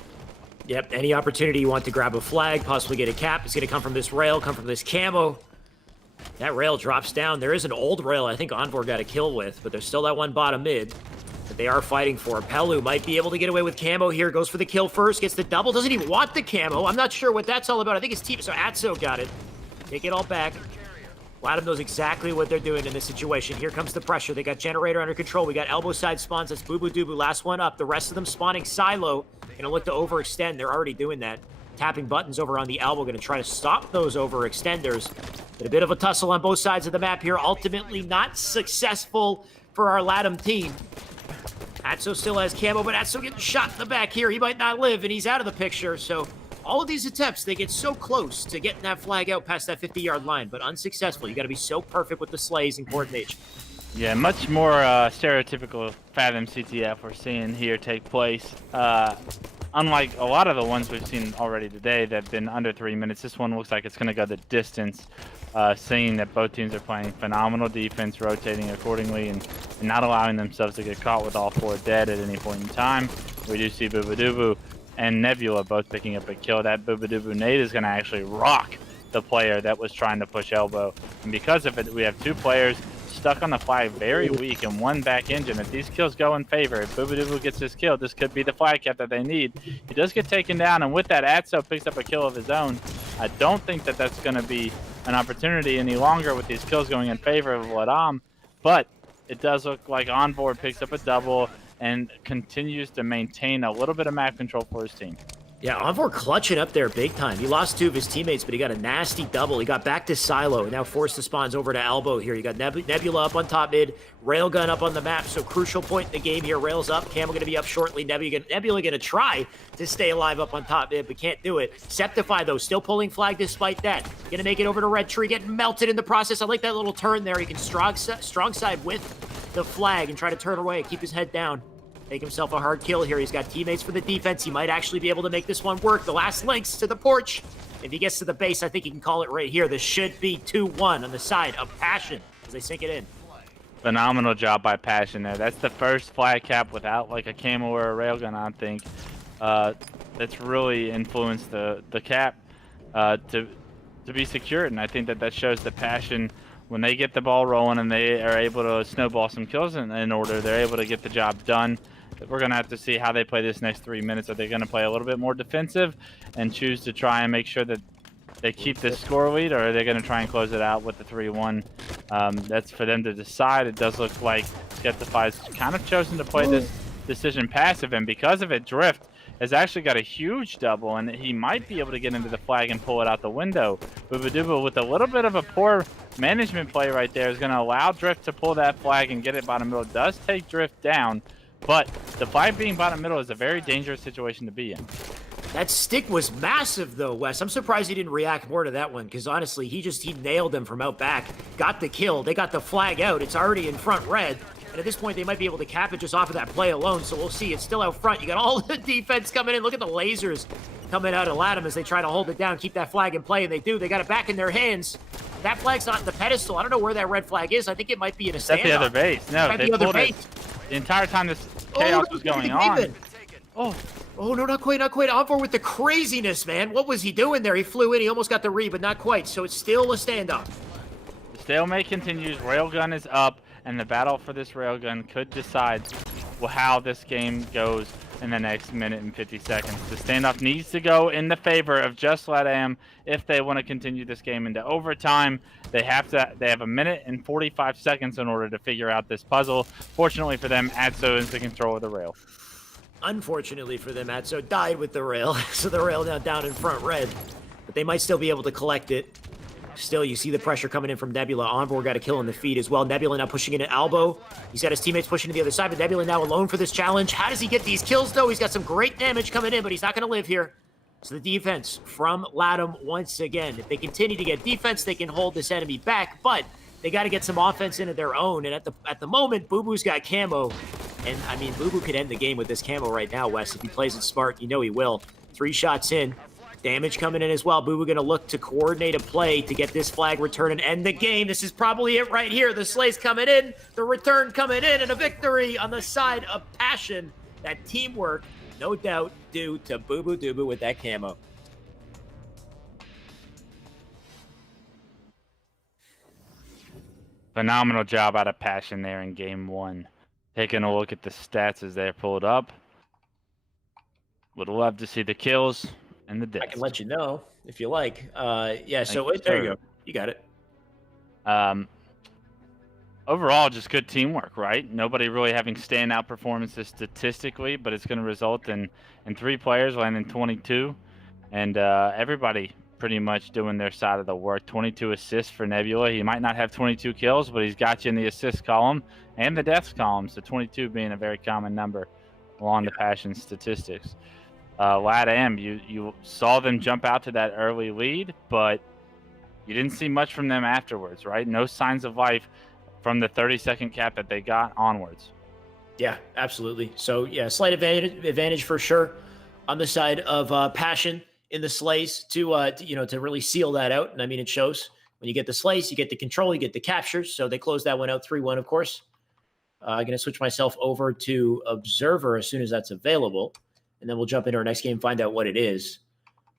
Yep, any opportunity you want to grab a flag, possibly get a cap, it's going to come from this rail, come from this camo. That rail drops down. There is an old rail I think Envor got a kill with, but there's still that one bottom mid that they are fighting for. Pelu might be able to get away with camo here. Goes for the kill first, gets the double, doesn't even want the camo. I'm not sure what that's all about. I think his team, so Atso got it. Take it all back. Ladum knows exactly what they're doing in this situation. Here comes the pressure. They got Generator under control. We got elbow side spawns. That's Boo Boo Doo Boo. Last one up. The rest of them spawning silo. Gonna look to overextend. They're already doing that. Tapping buttons over on the elbow. Gonna try to stop those overextenders. But a bit of a tussle on both sides of the map here. Ultimately not successful for our Ladum team. Atso still has camo, but Atso getting shot in the back here. He might not live, and he's out of the picture, so all of these attempts, they get so close to getting that flag out past that 50-yard line, but unsuccessful. You got to be so perfect with the slays and coordination. Yeah, much more stereotypical Fathom CTF we're seeing here take place. Unlike a lot of the ones we've seen already today that have been under 3 minutes, this one looks like it's going to go the distance, seeing that both teams are playing phenomenal defense, rotating accordingly, and not allowing themselves to get caught with all 4 dead at any point in time. We do see Boo Boo Doo Boo and Nebula both picking up a kill. That Boo Boo Doo Boo nade is going to actually rock the player that was trying to push elbow. And because of it, we have 2 players stuck on the flag, very weak, and 1 back engine. If these kills go in favor, if Boo Boo Doo Boo gets this kill, this could be the flag cap that they need. He does get taken down, and with that, Atso picks up a kill of his own. I don't think that that's going to be an opportunity any longer with these kills going in favor of Ladam, but it does look like Onboard picks up a double and continues to maintain a little bit of map control for his team. Yeah, Envor clutching up there big time. He lost 2 of his teammates, but he got a nasty double. He got back to silo, and now forced the spawns over to elbow here. You got Nebula up on top mid, Railgun up on the map, so crucial point in the game here. Rail's up, Camo going to be up shortly. Nebula going to try to stay alive up on top mid, but can't do it. Septify, though, still pulling flag despite that. Going to make it over to Red Tree, getting melted in the process. I like that little turn there. He can strong side with the flag and try to turn away, keep his head down. Make himself a hard kill here. He's got teammates for the defense. He might actually be able to make this one work. The last links to the porch. If he gets to the base, I think he can call it right here. This should be 2-1 on the side of Passion as they sink it in. Phenomenal job by Passion there. That's the first flag cap without like a camo or a railgun, I think. That's really influenced the cap to be secured. And I think that shows the Passion, when they get the ball rolling and they are able to snowball some kills in order, they're able to get the job done. We're going to have to see how they play this next 3 minutes. Are they going to play a little bit more defensive and choose to try and make sure that they keep this score lead, or are they going to try and close it out with the 3-1? That's for them to decide. It does look like Skeptify's kind of chosen to play this decision passive, and because of it, Drift has actually got a huge double, and he might be able to get into the flag and pull it out the window. Boo Boo Doo Boo, with a little bit of a poor management play right there, is going to allow Drift to pull that flag and get it bottom middle. It does take Drift down, but the flag being bottom middle is a very dangerous situation to be in. That stick was massive, though, Wes. I'm surprised he didn't react more to that one, because honestly, he nailed them from out back. Got the kill. They got the flag out. It's already in front red. And at this point, they might be able to cap it just off of that play alone, so we'll see. It's still out front. You got all the defense coming in. Look at the lasers coming out of Ladum as they try to hold it down, keep that flag in play, and they do. They got it back in their hands. That flag's not in the pedestal. I don't know where that red flag is. I think it might be in a standoff. That's the other base. No, they pulled it the entire time this chaos was going on. Oh, no, not quite. Envor with the craziness, man. What was he doing there? He flew in. He almost got the read, but not quite. So it's still a standoff. The stalemate continues. Railgun is up, and the battle for this railgun could decide how this game goes in the next minute and 50 seconds. The standoff needs to go in the favor of just LATAM if they want to continue this game into overtime. They have a minute and 45 seconds in order to figure out this puzzle. Fortunately for them, ADSO is in control of the rail. Unfortunately for them, ADSO died with the rail, so the rail now down in front red. But they might still be able to collect it. Still, you see the pressure coming in from Nebula. Envor got a kill in the feed as well. Nebula now pushing in at Albo. He's got his teammates pushing to the other side, but Nebula now alone for this challenge. How does he get these kills, though? He's got some great damage coming in, but he's not going to live here. So the defense from LATAM once again. If they continue to get defense, they can hold this enemy back, but they got to get some offense into their own. And at the moment, Boo-Boo's got camo. And, I mean, Boo-Boo could end the game with this camo right now, Wes. If he plays it smart, you know he will. 3 shots in. Damage coming in as well. Boo-Boo going to look to coordinate a play to get this flag return and end the game. This is probably it right here. The slay's coming in, the return coming in, and a victory on the side of Passion. That teamwork, no doubt, due to Boo-Boo Doo-Boo with that camo. Phenomenal job out of Passion there in game 1. Taking a look at the stats as they're pulled up. Would love to see the kills and the deaths. I can let you know if you like. Yeah, so there you go. You got it. Overall, just good teamwork, right? Nobody really having standout performances statistically, but it's going to result in 3 players landing 22, and everybody pretty much doing their side of the work. 22 assists for Nebula. He might not have 22 kills, but he's got you in the assist column and the deaths column, so 22 being a very common number along the Passion statistics. LATAM, you saw them jump out to that early lead, but you didn't see much from them afterwards, right? No signs of life from the 30-second cap that they got onwards. Yeah, absolutely. So, yeah, slight advantage for sure on the side of Passion in the slays to really seal that out. And I mean, it shows when you get the slays, you get the control, you get the captures. So they closed that one out 3-1, of course. I'm going to switch myself over to Observer as soon as that's available. And then we'll jump into our next game, find out what it is.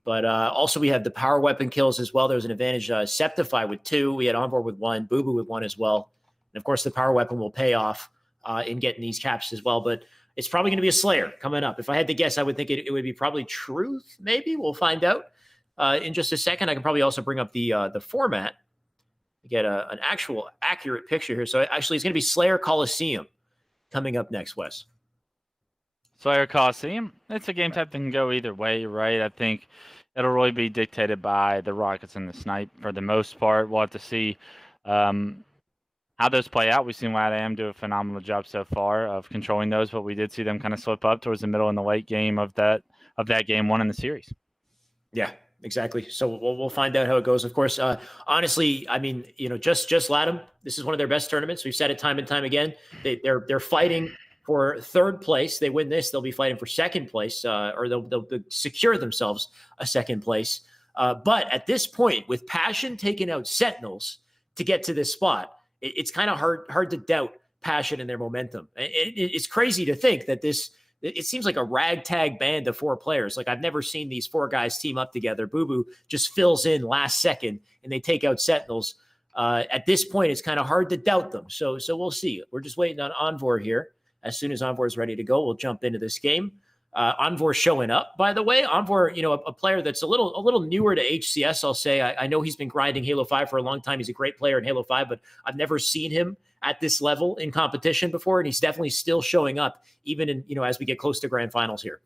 But also we have the power weapon kills as well. There was an advantage. Septify with 2. We had Envor with 1. Boo-Boo with 1 as well. And, of course, the power weapon will pay off in getting these caps as well. But it's probably going to be a Slayer coming up. If I had to guess, I would think it would be probably Truth, maybe. We'll find out in just a second. I can probably also bring up the format to get an actual accurate picture here. So, actually, it's going to be Slayer Coliseum coming up next, Wes. Slayer Coliseum, it's a game type that can go either way, right? I think it'll really be dictated by the Rockets and the Snipe for the most part. We'll have to see how those play out. We've seen LATAM do a phenomenal job so far of controlling those, but we did see them kind of slip up towards the middle and the late game of that game 1 in the series. Yeah, exactly. So we'll find out how it goes. Of course, honestly, I mean, just LATAM, this is one of their best tournaments. We've said it time and time again. They're fighting for 3rd place. They win this, they'll be fighting for 2nd place, or they'll secure themselves a 2nd place. But at this point, with Passion taking out Sentinels to get to this spot, it's kind of hard to doubt Passion and their momentum. It's crazy to think that it seems like a ragtag band of 4 players. Like, I've never seen these 4 guys team up together. Boo-Boo just fills in last second, and they take out Sentinels. At this point, it's kind of hard to doubt them. So we'll see. We're just waiting on Envor here. As soon as Envor is ready to go, we'll jump into this game. Envor showing up, by the way. Envor, a player that's a little newer to HCS, I'll say. I know he's been grinding Halo 5 for a long time. He's a great player in Halo 5, but I've never seen him at this level in competition before, and he's definitely still showing up, even in as we get close to grand finals here.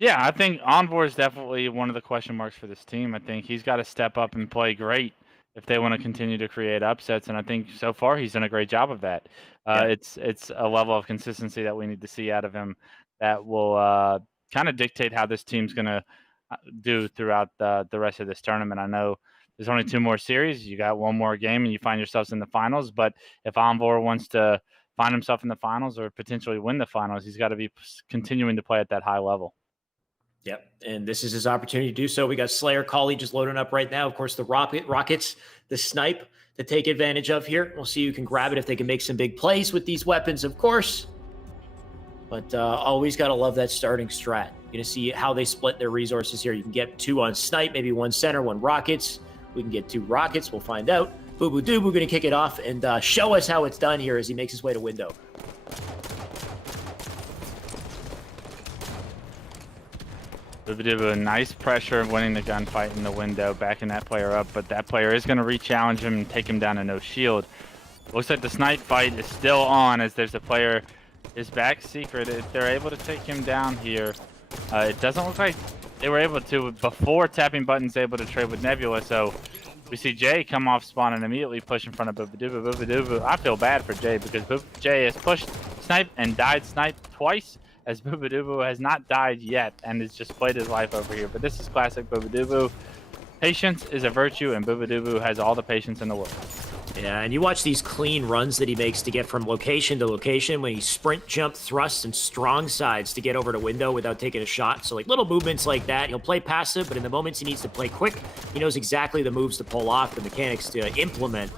Yeah, I think Envor is definitely one of the question marks for this team. I think he's got to step up and play great if they want to continue to create upsets, and I think so far he's done a great job of that. It's a level of consistency that we need to see out of him that will kind of dictate how this team's going to do throughout the rest of this tournament. I know there's only 2 more series. You got 1 more game, and you find yourselves in the finals. But if Envor wants to find himself in the finals or potentially win the finals, he's got to be continuing to play at that high level. Yep, and this is his opportunity to do so. We got Slayer Collie just loading up right now. Of course, the Rockets, the Snipe to take advantage of here. We'll see who can grab it if they can make some big plays with these weapons, of course. But always got to love that starting strat. You're going to see how they split their resources here. You can get 2 on Snipe, maybe 1 center, 1 Rockets. We can get 2 Rockets. We'll find out. Boo-Boo Doo-Boo going to kick it off and show us how it's done here as he makes his way to window. Bubidubu, nice pressure winning the gunfight in the window, backing that player up, but that player is going to re-challenge him and take him down to no shield. Looks like the snipe fight is still on as there's a player is back secret. If they're able to take him down here, it doesn't look like they were able to before tapping buttons able to trade with Nebula, so we see Jay come off spawn and immediately push in front of Bubidubu. Bubidubu, I feel bad for Jay because Jay has pushed snipe and died snipe twice, as Bubidubu has not died yet and has just played his life over here. But this is classic Bubidubu. Patience is a virtue, and Bubidubu has all the patience in the world. Yeah, and you watch these clean runs that he makes to get from location to location when he sprint, jump, thrusts, and strong sides to get over to window without taking a shot. So like little movements like that, he'll play passive, but in the moments he needs to play quick, he knows exactly the moves to pull off, the mechanics to implement.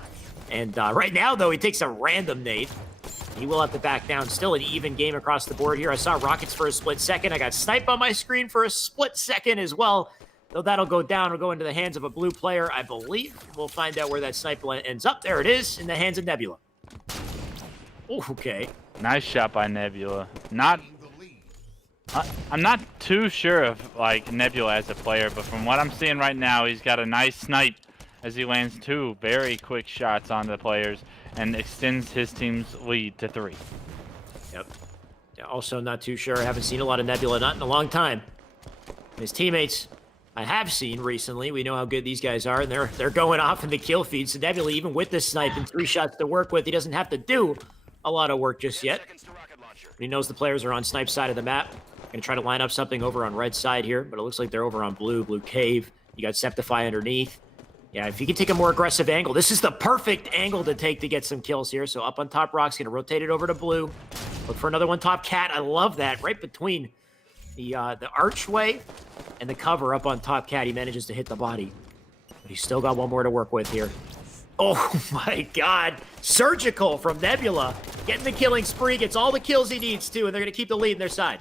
And right now, though, he takes a random nade. He will have to back down. Still an even game across the board here. I saw Rockets for a split second. I got Snipe on my screen for a split second as well. Though that'll go down or go into the hands of a blue player, I believe. We'll find out where that Snipe ends up. There it is, in the hands of Nebula. Ooh, okay. Nice shot by Nebula. I'm not too sure of like Nebula as a player, but from what I'm seeing right now, he's got a nice snipe as he lands 2 very quick shots on the players and extends his team's lead to 3. Yep. Yeah, also not too sure. I haven't seen a lot of Nebula, not in a long time. His teammates, I have seen recently. We know how good these guys are, and they're going off in the kill feed. So Nebula, even with this snipe and 3 shots to work with, he doesn't have to do a lot of work just yet. He knows the players are on snipe side of the map. Gonna try to line up something over on red side here, but it looks like they're over on blue cave. You got Septify underneath. Yeah, if you can take a more aggressive angle, this is the perfect angle to take to get some kills here. So up on top, Rock's gonna rotate it over to blue. Look for another one top cat. I love that. Right between the archway and the cover up on top cat, he manages to hit the body. But he's still got one more to work with here. Oh my god. Surgical from Nebula. Getting the killing spree, gets all the kills he needs to, and they're gonna keep the lead on their side.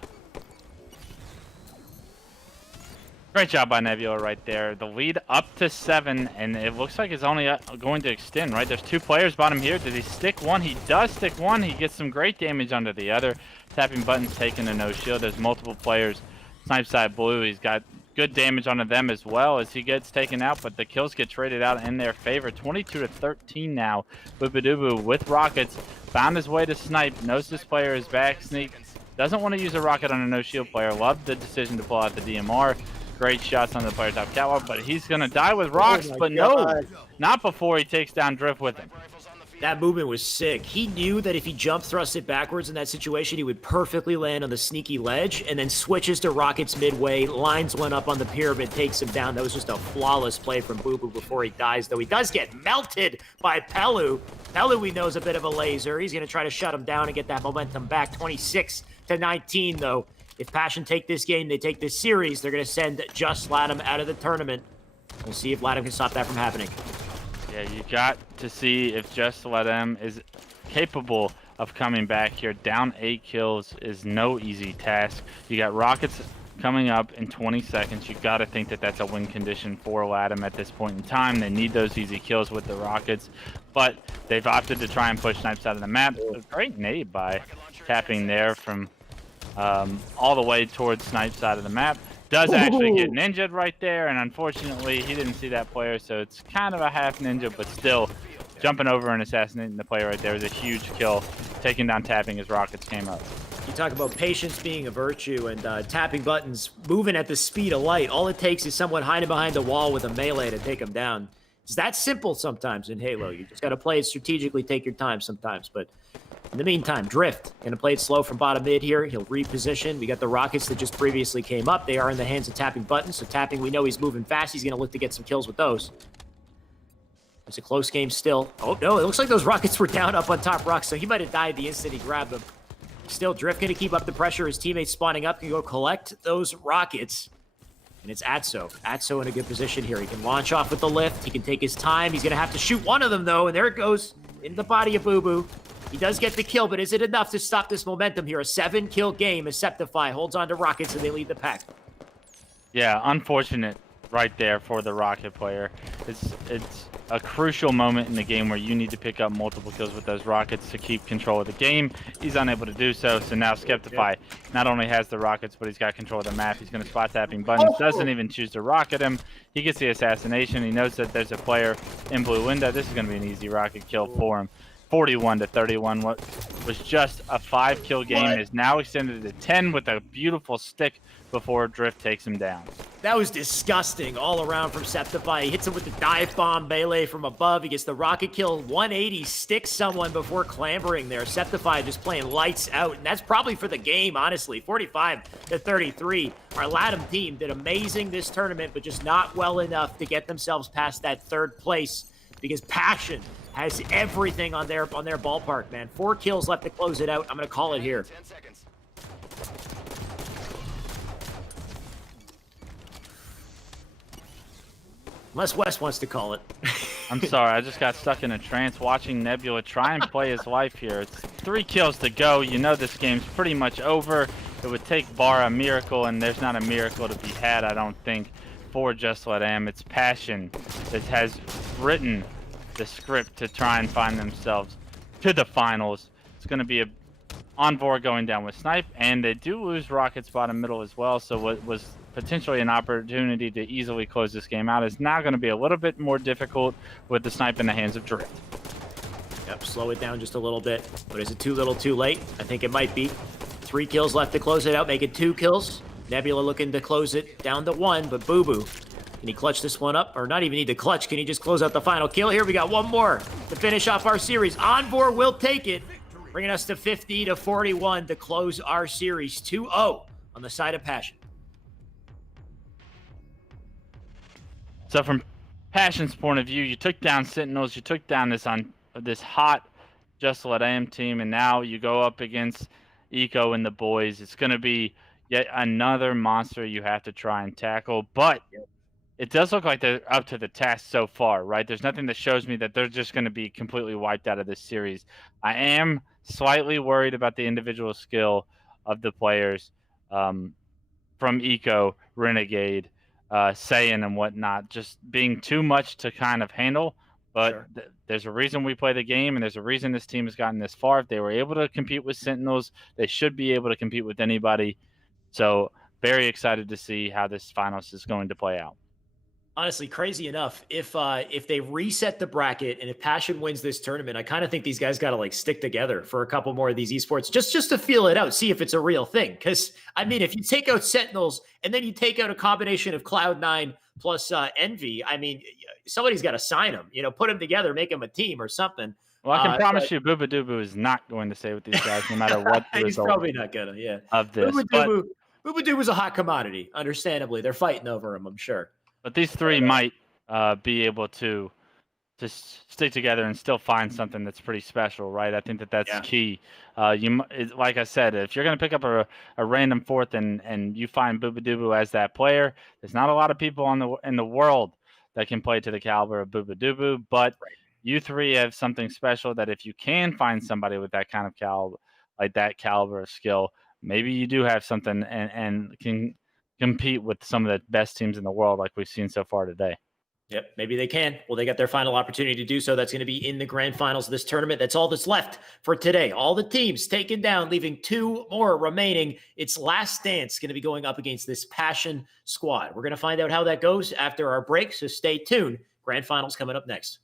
Great job by Nebula right there. The lead up to 7, and it looks like it's only going to extend, right? There's 2 players bottom here. Did he stick one? He does stick one. He gets some great damage onto the other. Tapping buttons taken to no shield. There's multiple players. Snipe side blue. He's got good damage onto them as well as he gets taken out, but the kills get traded out in their favor. 22-13 now. Bubidubu with rockets. Found his way to snipe. Knows this player is back. Sneak. Doesn't want to use a rocket on a no shield player. Loved the decision to pull out the DMR. Great shots on the player top catwalk, but he's going to die with rocks, but no, not before he takes down Drift with him. That movement was sick. He knew that if he jump thrusted backwards in that situation, he would perfectly land on the sneaky ledge, and then switches to rockets midway, lines one up on the pyramid, takes him down. That was just a flawless play from Boo Boo before he dies, though he does get melted by Pelu. Pelu, we know, is a bit of a laser. He's going to try to shut him down and get that momentum back. 26-19, though. If Passion take this game, they take this series, they're going to send just Latham out of the tournament. We'll see if Latham can stop that from happening. Yeah, you got to see if Just Latham is capable of coming back here. Down 8 kills is no easy task. You got rockets coming up in 20 seconds. You got to think that that's a win condition for Latham at this point in time. They need those easy kills with the rockets, but they've opted to try and push snipes out of the map. A great nade by tapping there from all the way towards snipe side of the map. Does actually get ninja'd right there, and unfortunately he didn't see that player, so it's kind of a half ninja, but still jumping over and assassinating the player right there was a huge kill, taking down tapping as rockets came up. You talk about patience being a virtue and tapping buttons, moving at the speed of light. All it takes is someone hiding behind a wall with a melee to take them down. It's that simple sometimes in Halo. You just got to play it strategically, take your time sometimes, but in the meantime, Drift, gonna play it slow from bottom mid here. He'll reposition. We got the rockets that just previously came up. They are in the hands of tapping buttons. So tapping, we know he's moving fast. He's gonna look to get some kills with those. It's a close game still. Oh no, it looks like those rockets were down up on top rock, so he might have died the instant he grabbed them. Still, Drift gonna keep up the pressure. His teammates spawning up can go collect those rockets. And it's Atso. Atso in a good position here. He can launch off with the lift. He can take his time. He's gonna have to shoot one of them though, and there it goes into the body of Boo Boo. He does get the kill, but is it enough to stop this momentum here? A 7-kill game as Septify holds on to rockets and they lead the pack. Yeah, unfortunate right there for the rocket player. It's a crucial moment in the game where you need to pick up multiple kills with those rockets to keep control of the game. He's unable to do so, so now Skeptify not only has the rockets, but he's got control of the map. He's going to spot tapping buttons, doesn't even choose to rocket him. He gets the assassination. He knows that there's a player in blue window. This is going to be an easy rocket kill for him. 41-31. What was just a 5-kill game is now extended to 10 with a beautiful stick before Drift takes him down. That was disgusting all around from Septify. He hits him with the dive bomb melee from above. He gets the rocket kill. 180 sticks someone before clambering there. Septify just playing lights out, and that's probably for the game, honestly. 45-33. Our LATAM team did amazing this tournament, but just not well enough to get themselves past that third place because Passion has everything on their ballpark, man. 4 kills left to close it out. I'm going to call it here. 10 seconds. Unless Wes wants to call it. I'm sorry, I just got stuck in a trance watching Nebula try and play his life here. It's 3 kills to go. You know this game's pretty much over. It would take Bar a miracle, and there's not a miracle to be had, I don't think, for Just Let Am. It's Passion that has written the script to try and find themselves to the finals. It's going to be a Envor going down with Snipe, and they do lose Rocket's bottom middle as well, so what was potentially an opportunity to easily close this game out is now going to be a little bit more difficult with the Snipe in the hands of Drift. Yep, slow it down just a little bit. But is it too little too late? I think it might be. 3 kills left to close it out, make it 2 kills. Nebula looking to close it down to 1, but Boo Boo, can he clutch this one up? Or not even need to clutch, can he just close out the final kill? Here we got one more to finish off our series. Envor will take it, bringing us to 50-41 to close our series 2-0 on the side of Passion. So from Passion's point of view, you took down Sentinels, you took down this hot Just Let Am team, and now you go up against Eco and the boys. It's going to be yet another monster you have to try and tackle, but it does look like they're up to the task so far, right? There's nothing that shows me that they're just going to be completely wiped out of this series. I am slightly worried about the individual skill of the players from Eco, Renegade, Saiyan and whatnot, just being too much to kind of handle. But Sure. There's a reason we play the game, and there's a reason this team has gotten this far. If they were able to compete with Sentinels, they should be able to compete with anybody. So very excited to see how this finals is going to play out. Honestly, crazy enough, if they reset the bracket and if Passion wins this tournament, I kind of think these guys got to like stick together for a couple more of these esports just to feel it out, see if it's a real thing. Because I mean, if you take out Sentinels and then you take out a combination of Cloud9 plus Envy, I mean, somebody's got to sign them. You know, put them together, make them a team or something. Well, I can promise you, Booba Doobu is not going to stay with these guys, no matter what the He's result probably not gonna. Yeah, of this. Booba Doobu was a hot commodity. Understandably, they're fighting over him, I'm sure. But these 3 might be able to stick together and still find something that's pretty special, right? I think that's key. Like I said, if you're going to pick up a random 4th and you find Booba Doobu as that player, there's not a lot of people in the world that can play to the caliber of Booba Doobu, but you 3 have something special that if you can find somebody with that kind of caliber of skill, maybe you do have something and can compete with some of the best teams in the world like we've seen so far today. Yep, maybe they can. Well, they got their final opportunity to do so. That's going to be in the grand finals of this tournament. That's all that's left for today. All the teams taken down, leaving 2 more remaining. It's last dance going to be going up against this Passion squad. We're going to find out how that goes after our break, so stay tuned. Grand finals coming up next.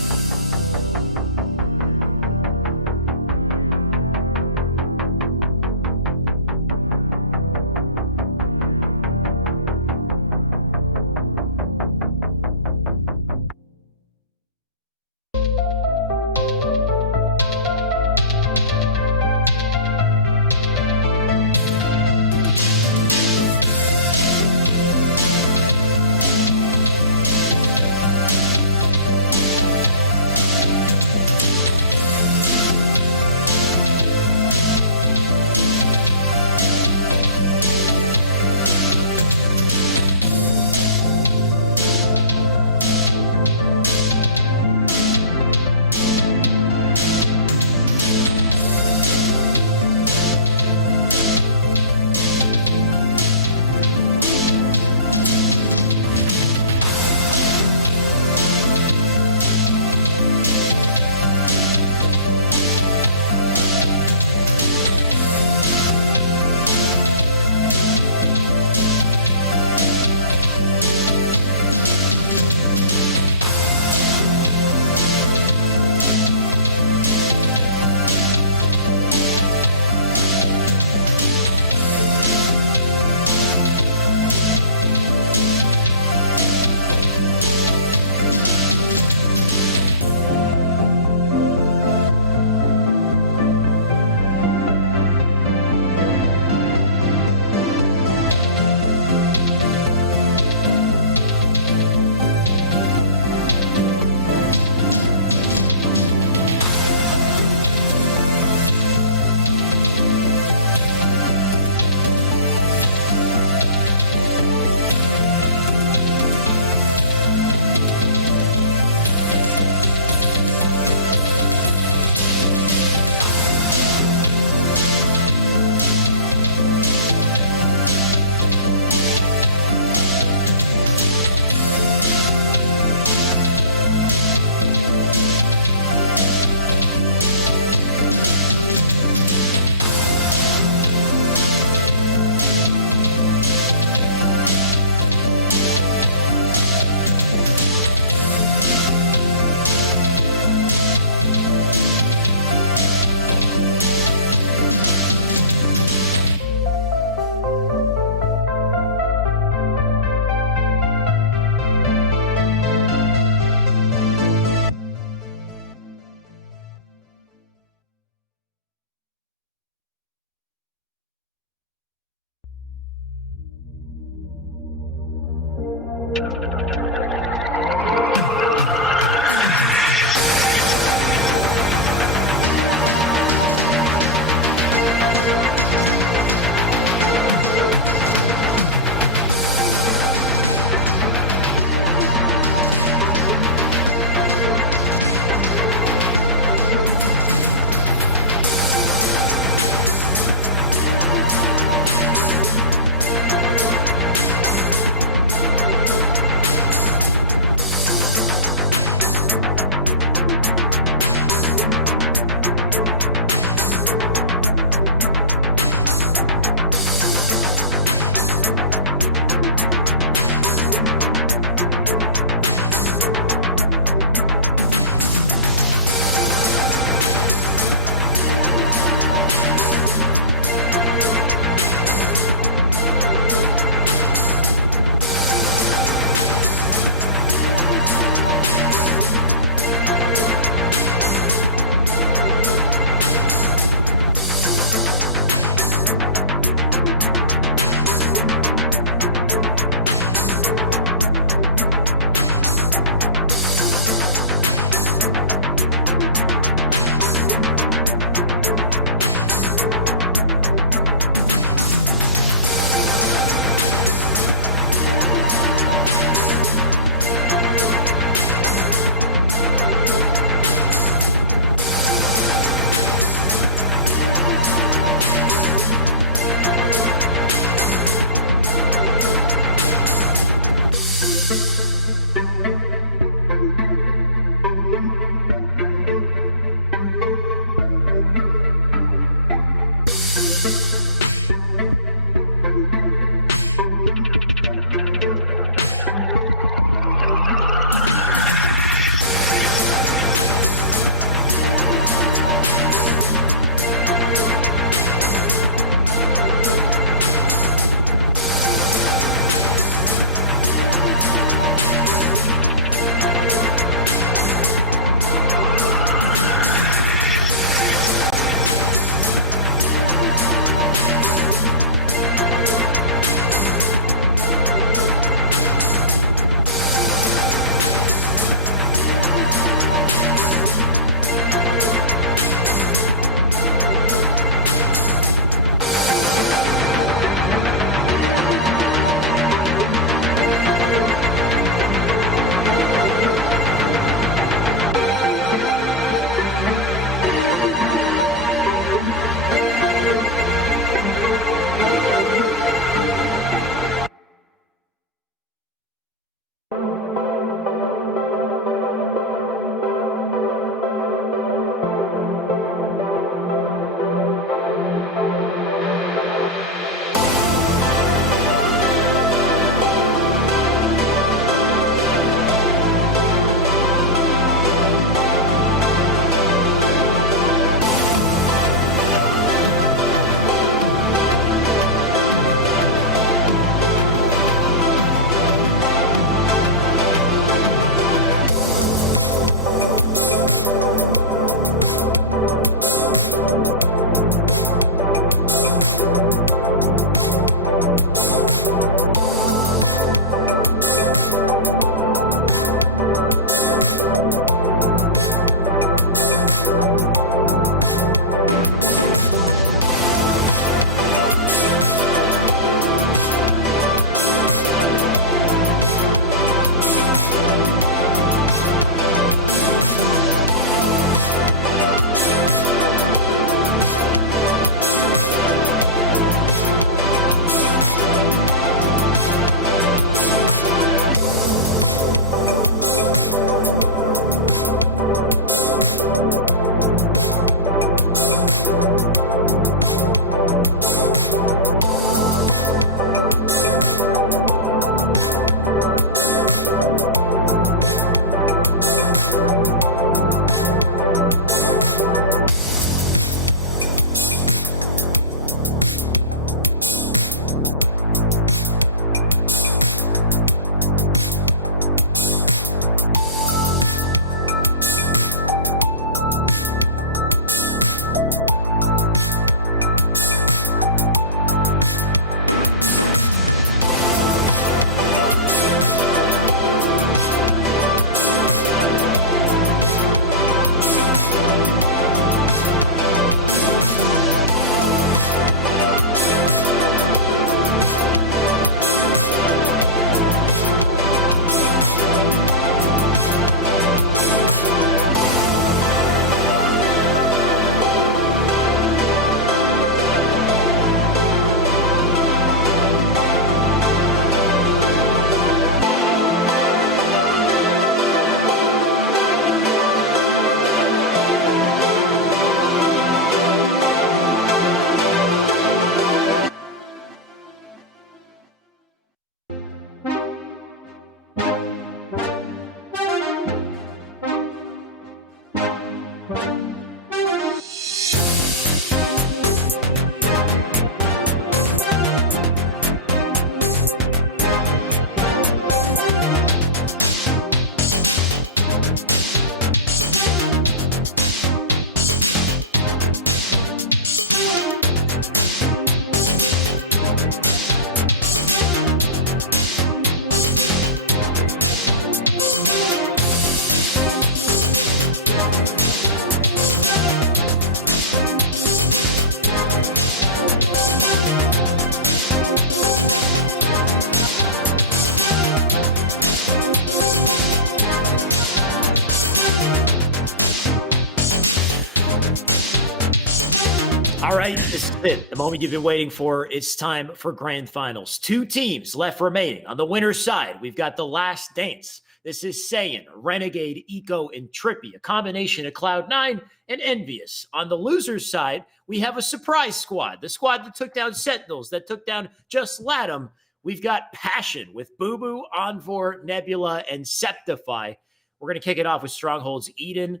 All right, this is it. The moment you've been waiting for. It's time for grand finals. 2 teams left remaining. On the winner's side, we've got The Last Dance. This is Saiyan, Renegade, Eco, and Trippy, a combination of Cloud9 and Envious. On the loser's side, we have a surprise squad, the squad that took down Sentinels, that took down Just Latham. We've got Passion with Boo Boo, Envor, Nebula, and Septify. We're going to kick it off with Strongholds Eden.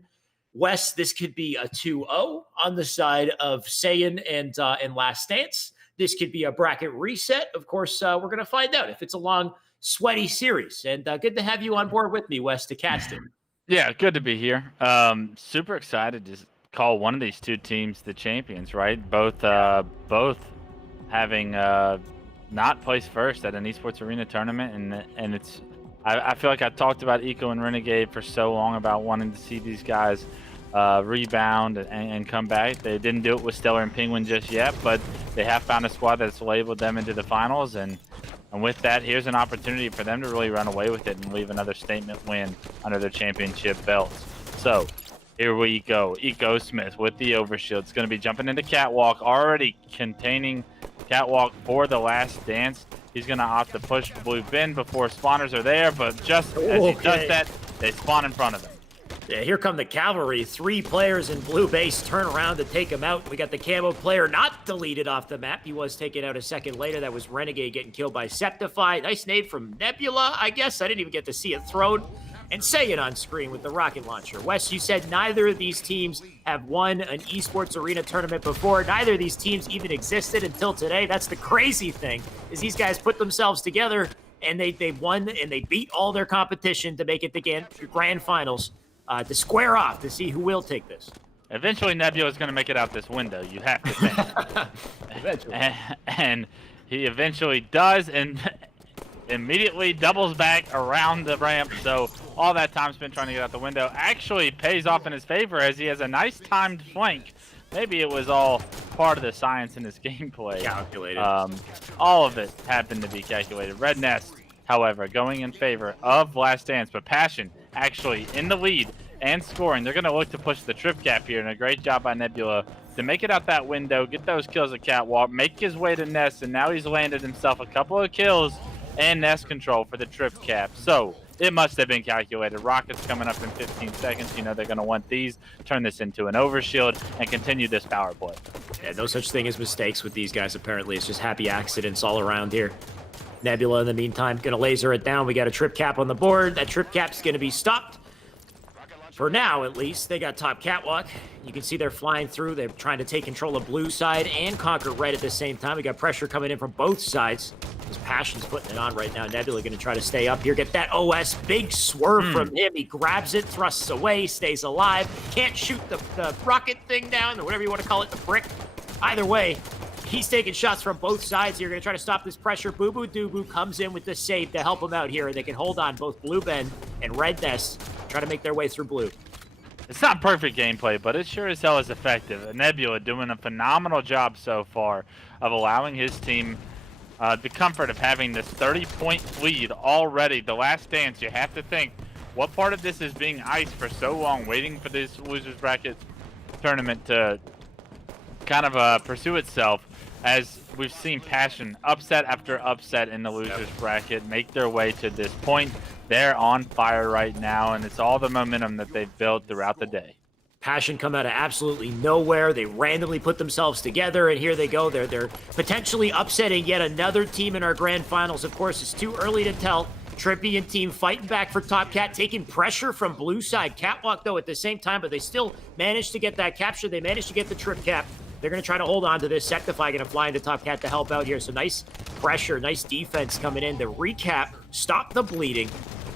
Wes, this could be a 2-0 on the side of Saiyan and Last Dance. This could be a bracket reset. Of course, we're going to find out if it's a long, sweaty series. And good to have you on board with me, Wes, to cast it. Yeah, good to be here. Super excited to call one of these 2 teams the champions, right? Both having not placed first at an esports arena tournament, and it's. I feel like I talked about Eco and Renegade for so long about wanting to see these guys rebound and come back. They didn't do it with Stellar and Penguin just yet, but they have found a squad that's labeled them into the finals, and with that, here's an opportunity for them to really run away with it and leave another statement win under their championship belts. So here we go. Eco Smith with the overshield. It's going to be jumping into Catwalk, already containing Catwalk for the Last Dance. He's going to opt to push Blue Bin before spawners are there, but just as he does that, they spawn in front of him. Yeah, here come the cavalry. 3 players in blue base turn around to take him out. We got the camo player not deleted off the map. He was taken out a second later. That was Renegade getting killed by Septify. Nice nade from Nebula, I guess. I didn't even get to see it thrown. And Saiyan on screen with the rocket launcher. Wes, you said neither of these teams have won an esports arena tournament before. Neither of these teams even existed until today. That's the crazy thing, is these guys put themselves together and they won and they beat all their competition to make it to grand finals, to square off to see who will take this. Eventually, Nebula is going to make it out this window, you have to think. Eventually. And he eventually does, and immediately doubles back around the ramp. So all that time spent trying to get out the window actually pays off in his favor, as he has a nice timed flank. Maybe it was all part of the science in his gameplay. Calculated. All of it happened to be calculated. Red Nest, however, going in favor of Last Dance, but Passion actually in the lead and scoring. They're going to look to push the trip cap here, and a great job by Nebula to make it out that window, get those kills at Catwalk, make his way to Nest, and now he's landed himself a couple of kills and Nest control for the trip cap. So it must have been calculated. Rockets coming up in 15 seconds. You know they're going to want these, turn this into an overshield, and continue this power play. Yeah, no such thing as mistakes with these guys, apparently. It's just happy accidents all around here. Nebula, in the meantime, going to laser it down. We got a trip cap on the board. That trip cap's going to be stopped. For now, at least. They got top Catwalk. You can see they're flying through. They're trying to take control of blue side and conquer red at the same time. We got pressure coming in from both sides. His Passion's putting it on right now. Nebula going to try to stay up here. Get that OS. Big swerve from him. He grabs it, thrusts away, stays alive. Can't shoot the rocket thing down, or whatever you want to call it, the brick. Either way, he's taking shots from both sides here. Going to try to stop this pressure. Boo Boo Doo comes in with the save to help him out here. They can hold on both Blue Ben and Red Nest. Try to make their way through blue. It's not perfect gameplay, but it sure as hell is effective. Nebula doing a phenomenal job so far of allowing his team the comfort of having this 30-point lead already. The Last Dance, you have to think, what part of this is being iced for so long, waiting for this losers bracket tournament to kind of pursue itself, as we've seen Passion upset after upset in the losers bracket make their way to this point. They're on fire right now, and it's all the momentum that they've built throughout the day. Passion come out of absolutely nowhere. They randomly put themselves together, and here they go. They're potentially upsetting yet another team in our grand finals. Of course, it's too early to tell. Trippy and team fighting back for Top Cat, taking pressure from blue side. Catwalk, though, at the same time, but they still managed to get that capture. They managed to get the trip cap. They're going to try to hold on to this. Sectify going to fly into Top Cat to help out here. So nice pressure, nice defense coming in. The recap, stop the bleeding.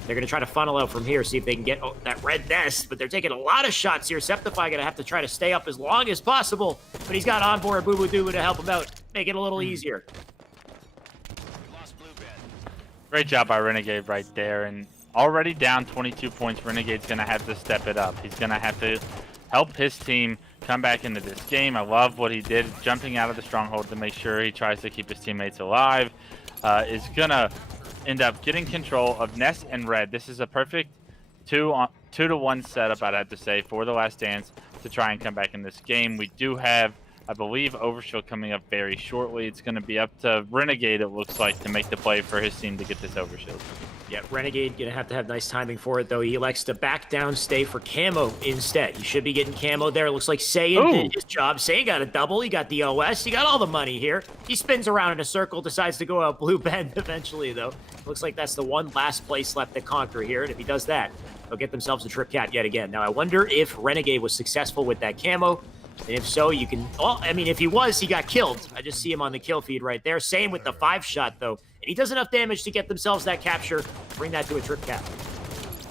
They're going to try to funnel out from here, see if they can get that red nest, but they're taking a lot of shots here. Septify going to have to try to stay up as long as possible, but he's got on board Boo Boo Doo to help him out, make it a little easier. Great job by Renegade right there. And already down 22 points, Renegade's going to have to step it up. He's going to have to help his team come back into this game. I love what he did, jumping out of the stronghold to make sure he tries to keep his teammates alive. Is going to end up getting control of Ness and Red. This is a perfect 2-to-1 setup, I'd have to say, for the Last Dance to try and come back in this game. We do have, I believe, Overshield coming up very shortly. It's going to be up to Renegade, it looks like, to make the play for his team to get this Overshield. Yeah, Renegade going to have nice timing for it, though. He elects to back down, stay for camo instead. He should be getting camo there. It looks like Saiyan did his job. Saiyan got a double. He got the OS. He got all the money here. He spins around in a circle, decides to go out Blue Bend eventually, though. Looks like that's the one last place left to conquer here, and if he does that, they'll get themselves a trip cat yet again. Now, I wonder if Renegade was successful with that camo. And if so, you can... Well, I mean, if he was, he got killed. I just see him on the kill feed right there. Same with the 5-shot, though. And he does enough damage to get themselves that capture, bring that to a trip cap.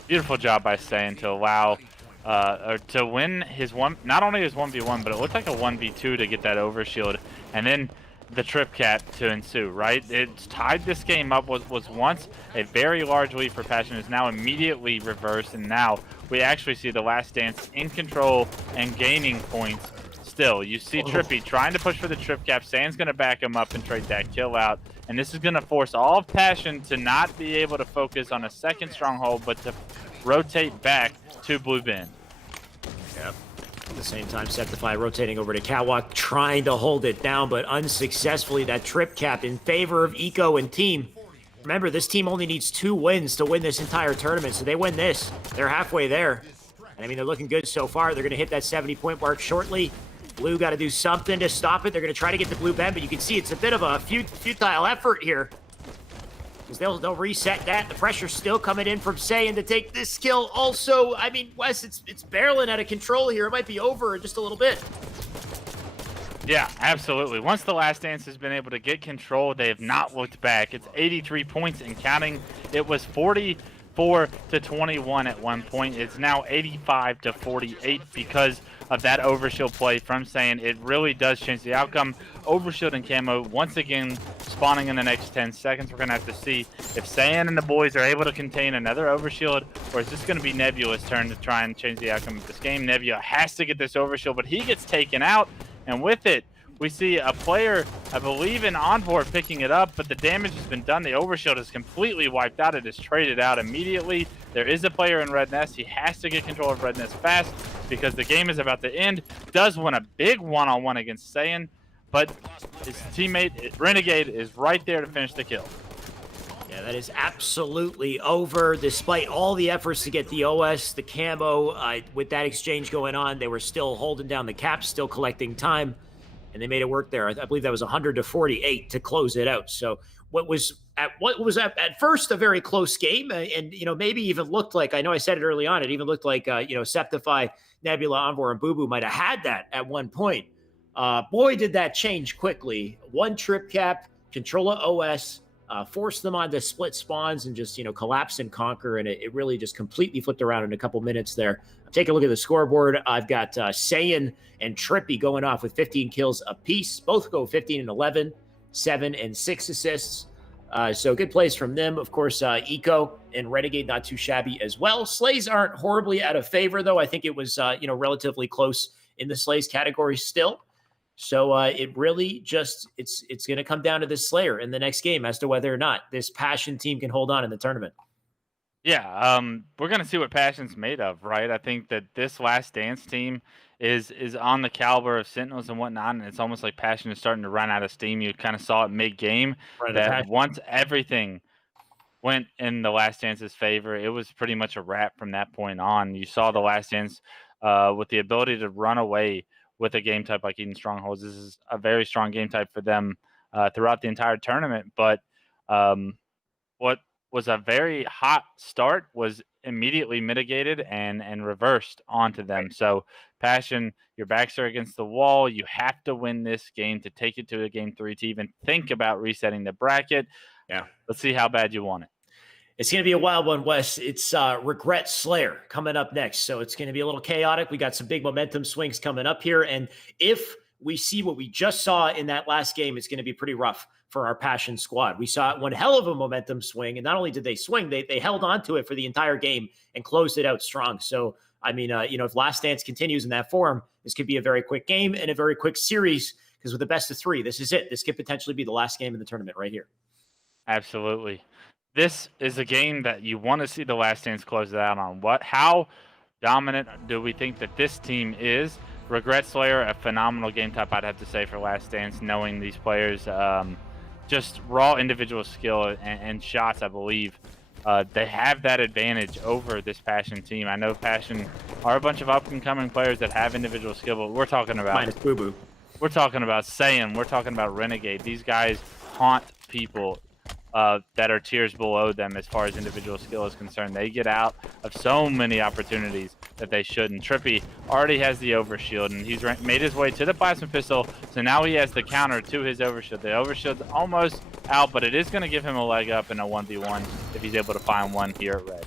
Beautiful job by Saiyan to allow... or to win his not only his 1v1, but it looked like a 1v2 to get that overshield. And then the trip cap to ensue, right? It's tied this game up. Was once a very large lead for Passion. Is now immediately reversed, and now we actually see the Last Dance in control and gaining points still. You see Trippy trying to push for the trip cap. Saiyan's going to back him up and trade that kill out, and this is going to force all of Passion to not be able to focus on a second stronghold, but to rotate back to Blue Bend. Yep. At the same time, Septify rotating over to Catwalk, trying to hold it down, but unsuccessfully. That trip cap in favor of Eco and team. Remember, this team only needs 2 wins to win this entire tournament, so they win this. They're halfway there. And I mean, they're looking good so far. They're going to hit that 70-point mark shortly. Blue got to do something to stop it. They're going to try to get the Blue Bend, but you can see it's a bit of a futile effort here. Because they'll reset that. The pressure's still coming in from Saiyan to take this kill. Also, I mean, Wes, it's barreling out of control here. It might be over in just a little bit. Yeah, absolutely. Once the Last Dance has been able to get control, they have not looked back. It's 83 points and counting. It was 44 to 21 at one point. It's now 85 to 48 because of that Overshield play from Saiyan. It really does change the outcome. Overshield and camo once again spawning in the next 10 seconds. We're going to have to see if Saiyan and the boys are able to contain another Overshield, or is this going to be Nebula's turn to try and change the outcome of this game. Nebula has to get this Overshield, but he gets taken out, and with it, we see a player, I believe in Envoy, picking it up, but the damage has been done. The Overshield is completely wiped out. It is traded out immediately. There is a player in Red Nest. He has to get control of Red Nest fast because the game is about to end. Does win a big one-on-one against Saiyan, but his teammate, Renegade, is right there to finish the kill. Yeah, that is absolutely over. Despite all the efforts to get the OS, the camo, with that exchange going on, they were still holding down the cap, still collecting time. And they made it work there. I believe that was 100 to 48 to close it out. So what was at first a very close game, and maybe even looked like, I know I said it early on, it even looked like Septify, Nebula, Envor, and Boo Boo might have had that at one point. Boy, did that change quickly. One trip cap, control of OS, forced them onto split spawns and just collapse and conquer, and it really just completely flipped around in a couple minutes there. Take a look at the scoreboard. I've got Saiyan and Trippy going off with 15 kills apiece. Both go 15 and 11, 7 and 6 assists. So good plays from them. Of course, Eco and Renegade not too shabby as well. Slays aren't horribly out of favor, though. I think it was relatively close in the Slays category still. So it really just it's going to come down to this Slayer in the next game as to whether or not this Passion team can hold on in the tournament. Yeah, we're going to see what Passion's made of, right? I think that this Last Dance team is on the caliber of Sentinels and whatnot, and it's almost like Passion is starting to run out of steam. You kind of saw it mid-game, that once everything went in the Last Dance's favor, it was pretty much a wrap from that point on. You saw the Last Dance with the ability to run away with a game type like Eden Strongholds. This is a very strong game type for them throughout the entire tournament, but what was a very hot start was immediately mitigated and reversed onto them. So Passion, your backs are against the wall. You have to win this game to take it to a game 3 to even think about resetting the bracket. Yeah. Let's see how bad you want it. It's going to be a wild one, Wes. It's Regret Slayer coming up next. So it's going to be a little chaotic. We got some big momentum swings coming up here. And if we see what we just saw in that last game, it's going to be pretty rough for our Passion squad. We saw one hell of a momentum swing, and not only did they swing, they held on to it for the entire game and closed it out strong. So, I mean, if Last Dance continues in that form, this could be a very quick game and a very quick series, because with the best of 3, this is it. This could potentially be the last game in the tournament right here. Absolutely. This is a game that you want to see the Last Dance close it out on. How dominant do we think that this team is? Regret Slayer, a phenomenal game type, I'd have to say, for Last Dance, knowing these players, just raw individual skill and shots, I believe. They have that advantage over this Passion team. I know Passion are a bunch of up-and-coming players that have individual skill, but we're talking about... Minus Boo Boo. We're talking about Saiyan. We're talking about Renegade. These guys haunt people that are tiers below them as far as individual skill is concerned. They get out of so many opportunities that they shouldn't. Trippy already has the overshield, and he's made his way to the plasma pistol, so now he has the counter to his overshield. The overshield's almost out, but it is going to give him a leg up in a 1v1 if he's able to find one here at red.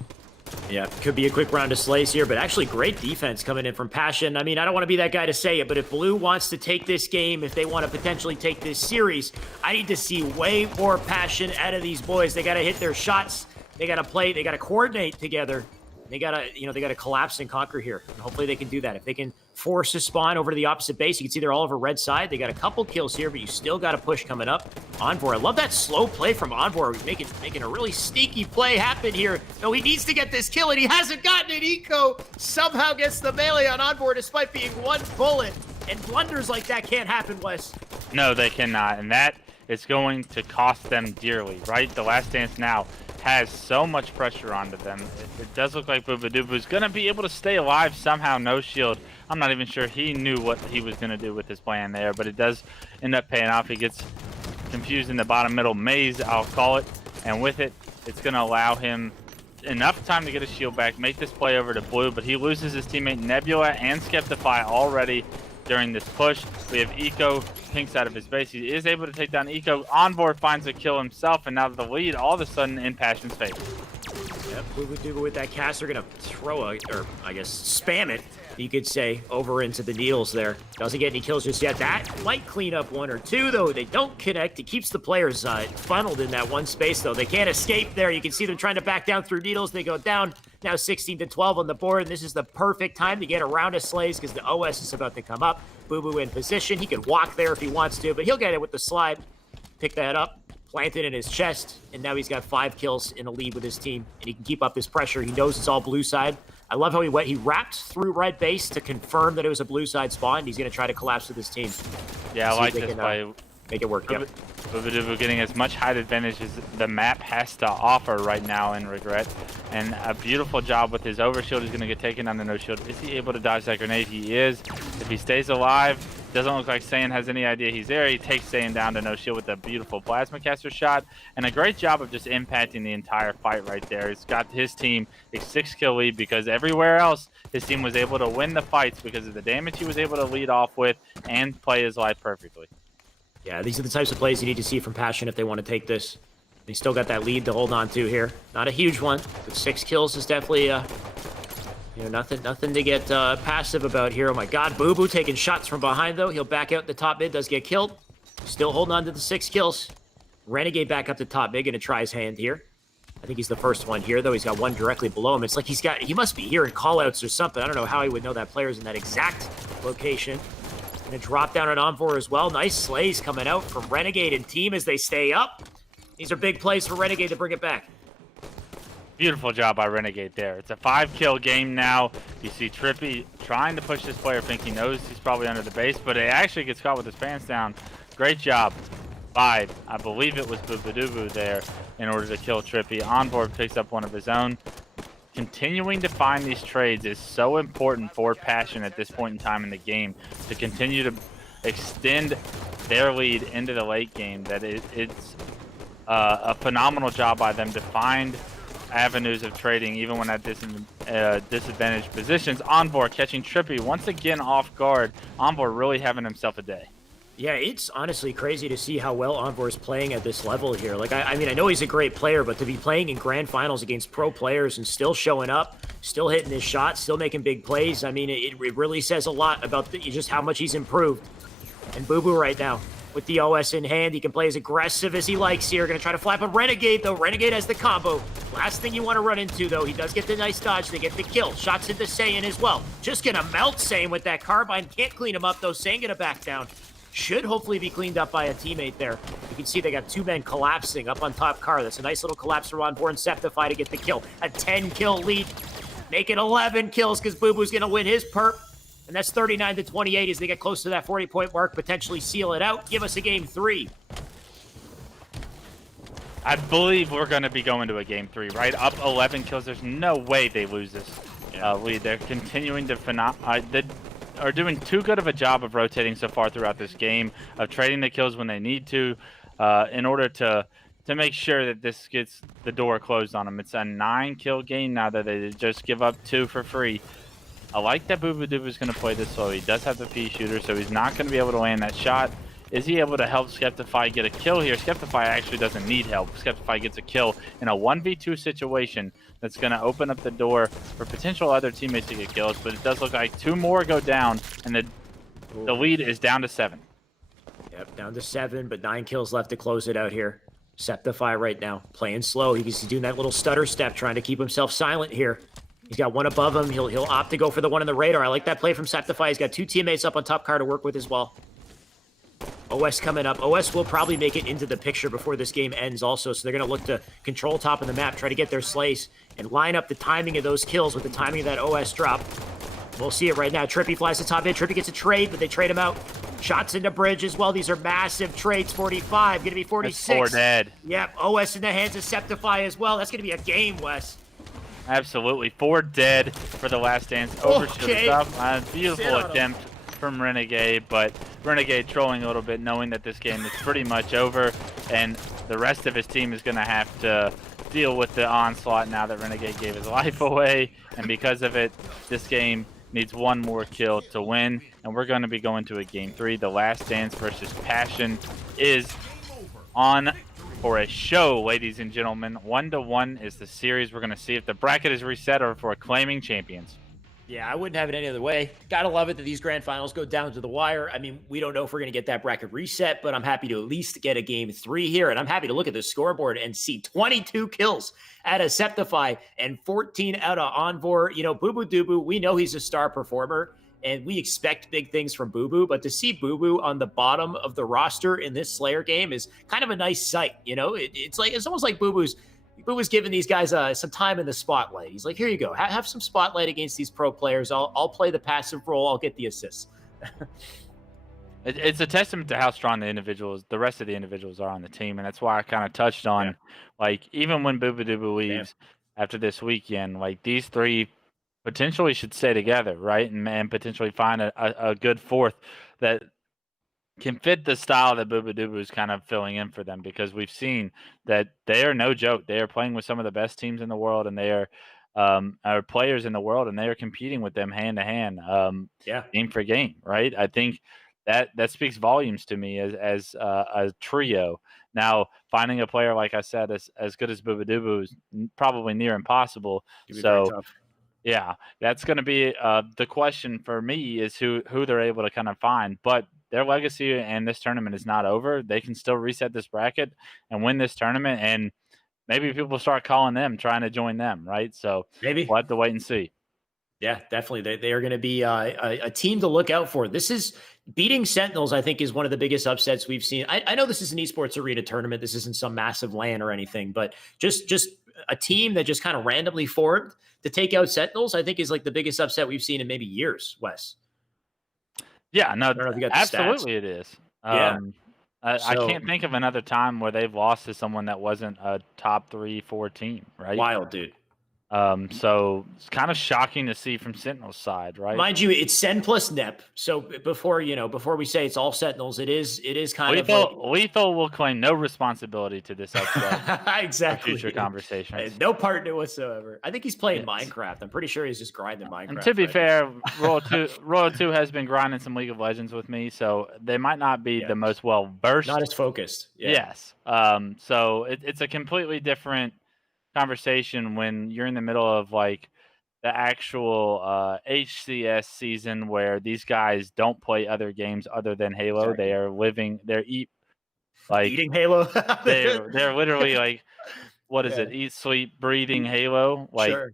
Yeah, could be a quick round of slays here, but actually great defense coming in from Passion. I mean, I don't want to be that guy to say it, but if Blue wants to take this game, if they want to potentially take this series, I need to see way more passion out of these boys. They got to hit their shots. They got to play. They got to coordinate together. They got to, they got to collapse and conquer here. And hopefully they can do that. If they can force a spawn over to the opposite base, you can see they're all over red side. They got a couple kills here, but you still got a push coming up. Envor, I love that slow play from Envor, making a really sneaky play happen here. No, he needs to get this kill, and he hasn't gotten it. Eco somehow gets the melee on Envor despite being one bullet. And blunders like that can't happen, Wes. No, they cannot, and that is going to cost them dearly, right? The Last Dance now has so much pressure onto them. It does look like Boobadooboo's going to be able to stay alive somehow, no shield. I'm not even sure he knew what he was going to do with his plan there, but it does end up paying off. He gets confused in the bottom middle maze, I'll call it, and with it, it's going to allow him enough time to get his shield back, make this play over to Blue, but he loses his teammate Nebula and Skeptify already during this push. We have Eco pinks out of his base. He is able to take down Eco. Envor finds a kill himself, and now the lead all of a sudden in Passion's favor. Yep, Booba with that caster gonna throw or I guess spam it, you could say, over into the needles there. Doesn't get any kills just yet. That might clean up 1 or 2, though. They don't connect. It keeps the players funneled in that one space, though. They can't escape there. You can see them trying to back down through needles. They go down. Now 16-12 on the board, and this is the perfect time to get around a Slays because the OS is about to come up. Boo Boo in position. He could walk there if he wants to, but he'll get it with the slide. Pick that up, plant it in his chest, and now he's got 5 kills in a lead with his team, and he can keep up this pressure. He knows it's all blue side. I love how he wrapped through red base to confirm that it was a blue side spawn. He's going to try to collapse with his team. Yeah, I like this play. Make it work, yeah. Boobadooboo getting as much height advantage as the map has to offer right now in Regret. And a beautiful job with his overshield. He's going to get taken on the no shield. Is he able to dodge that grenade? He is. If he stays alive, doesn't look like Saiyan has any idea he's there. He takes Saiyan down to no shield with a beautiful plasma caster shot. And a great job of just impacting the entire fight right there. He's got his team a 6-kill lead because everywhere else his team was able to win the fights because of the damage he was able to lead off with and play his life perfectly. Yeah, these are the types of plays you need to see from Passion if they want to take this. They still got that lead to hold on to here. Not a huge one, but 6 kills is definitely, nothing to get passive about here. Oh my God, Boo Boo taking shots from behind though. He'll back out in the top mid, does get killed. Still holding on to the 6 kills. Renegade back up the top mid, gonna try his hand here. I think he's the first one here though. He's got one directly below him. It's like he must be hearing callouts or something. I don't know how he would know that player's in that exact location. Gonna drop down on Envor as well. Nice slays coming out from Renegade and team as they stay up. These are big plays for Renegade to bring it back. Beautiful job by Renegade there. It's a 5-kill game now. You see Trippy trying to push this player. Think he knows he's probably under the base, but it actually gets caught with his pants down. Great job by, I believe it was Boobadooboo there in order to kill Trippy. Envor picks up one of his own. Continuing to find these trades is so important for Passion at this point in time in the game to continue to extend their lead into the late game. That it's a phenomenal job by them to find avenues of trading even when at disadvantaged positions. Envor catching Trippy once again off guard. Envor really having himself a day. Yeah, it's honestly crazy to see how well Envor is playing at this level here. Like, I mean, I know he's a great player, but to be playing in grand finals against pro players and still showing up, still hitting his shots, still making big plays, I mean, it really says a lot about just how much he's improved. And Boo Boo right now, with the OS in hand. He can play as aggressive as he likes here. Going to try to flap a Renegade, though. Renegade has the combo. Last thing you want to run into, though. He does get the nice dodge. They get the kill. Shots into Saiyan as well. Just going to melt Saiyan with that carbine. Can't clean him up, though. Saiyan going to back down. Should hopefully be cleaned up by a teammate there. You can see they got 2 men collapsing up on top car. That's a nice little collapse for Onboard and Septify to get the kill. A 10-kill lead. Make it 11 kills because Boo Boo's going to win his perp. And that's 39-28 as they get close to that 40-point mark, potentially seal it out. Give us a game 3. I believe we're going to be going to a game 3, right? Up 11 kills. There's no way they lose this lead. They're continuing to they are doing too good of a job of rotating so far throughout this game, of trading the kills when they need to, in order to make sure that this gets the door closed on them. It's a 9-kill game now that they just give up 2 for free. I like that Boo Boo Doo is going to play this slow. He does have the P shooter, so he's not going to be able to land that shot. Is he able to help Skeptify get a kill here? Skeptify actually doesn't need help. Skeptify gets a kill in a 1v2 situation that's going to open up the door for potential other teammates to get kills, but it does look like 2 more go down, and the lead is down to 7. Yep, down to 7, but 9 kills left to close it out here. Septify right now, playing slow. He's doing that little stutter step, trying to keep himself silent here. He's got 1 above him. He'll opt to go for the 1 on the radar. I like that play from Septify. He's got 2 teammates up on top car to work with as well. OS coming up. OS will probably make it into the picture before this game ends also, so they're going to look to control top of the map, try to get their slays, and line up the timing of those kills with the timing of that OS drop. We'll see it right now. Trippy flies to top mid. Trippy gets a trade, but they trade him out. Shots into bridge as well. These are massive trades. 45, going to be 46. That's 4 dead. Yep, OS in the hands of Septify as well. That's going to be a game, Wes. Absolutely. 4 dead for the last dance. Overshield stuff. Beautiful attempt from Renegade, but Renegade trolling a little bit, knowing that this game is pretty much over, and the rest of his team is going to have to deal with the onslaught now that Renegade gave his life away, and because of it, this game needs 1 more kill to win, and we're going to be going to a game 3. The Last Dance versus Passion is on for a show, ladies and gentlemen. 1-1 is the series. We're going to see if the bracket is reset or if we're claiming champions. Yeah, I wouldn't have it any other way. Gotta love it that these grand finals go down to the wire. I mean, we don't know if we're going to get that bracket reset, but I'm happy to at least get a game 3 here, and I'm happy to look at the scoreboard and see 22 kills out of Septify and 14 out of Envor. You know, Boo Boo Doo Boo, we know he's a star performer, and we expect big things from Boo Boo, but to see Boo Boo on the bottom of the roster in this Slayer game is kind of a nice sight. You know, it's almost like Boo Boo's giving these guys some time in the spotlight. He's like, here you go, have some spotlight against these pro players. I'll play the passive role. I'll get the assists. It's a testament to how strong the rest of the individuals are on the team, and that's why I kind of touched on, like, even when Boo Boo Doo Boo leaves after this weekend, like, these 3 potentially should stay together, right, and potentially find a good 4th that can fit the style that Boo Boo Doo Boo is kind of filling in for them, because we've seen that they are no joke. They are playing with some of the best teams in the world, and they are players in the world, and they are competing with them hand to hand, game for game, right? I think that speaks volumes to me as a trio. Now, finding a player, like I said, as good as Boo Boo Doo Boo is probably near impossible. So, yeah, that's going to be the question for me, is who they're able to kind of find. But their legacy and this tournament is not over. They can still reset this bracket and win this tournament, and maybe people start calling them, trying to join them, right? So maybe we'll have to wait and see. Yeah, definitely. They are going to be a team to look out for. This is beating Sentinels, I think, is one of the biggest upsets we've seen. I know this is an esports arena tournament. This isn't some massive LAN or anything, but just a team that just kind of randomly formed to take out Sentinels, I think, is like the biggest upset we've seen in maybe years, Wes. Yeah, no, absolutely it is. I can't think of another time where they've lost to someone that wasn't a top 3-4 team, right? Wild, dude. So it's kind of shocking to see from Sentinel's side, right? Mind you, it's Sen plus Nep. So before we say it's all Sentinels, it is kind of like... Lethal will claim no responsibility to this upset. Exactly. Future conversations. No part in it whatsoever. I think he's playing Minecraft. I'm pretty sure he's just grinding Minecraft. And to be fair, Royal 2 has been grinding some League of Legends with me, so they might not be the most well versed. Not as focused. Yeah. Yes. So it's a completely different conversation when you're in the middle of like the actual HCS season where these guys don't play other games other than Halo. They Exactly. are living, they're like Eating Halo. they're literally like, what is Yeah, it? Eat, sleep, breathing Halo. Like sure.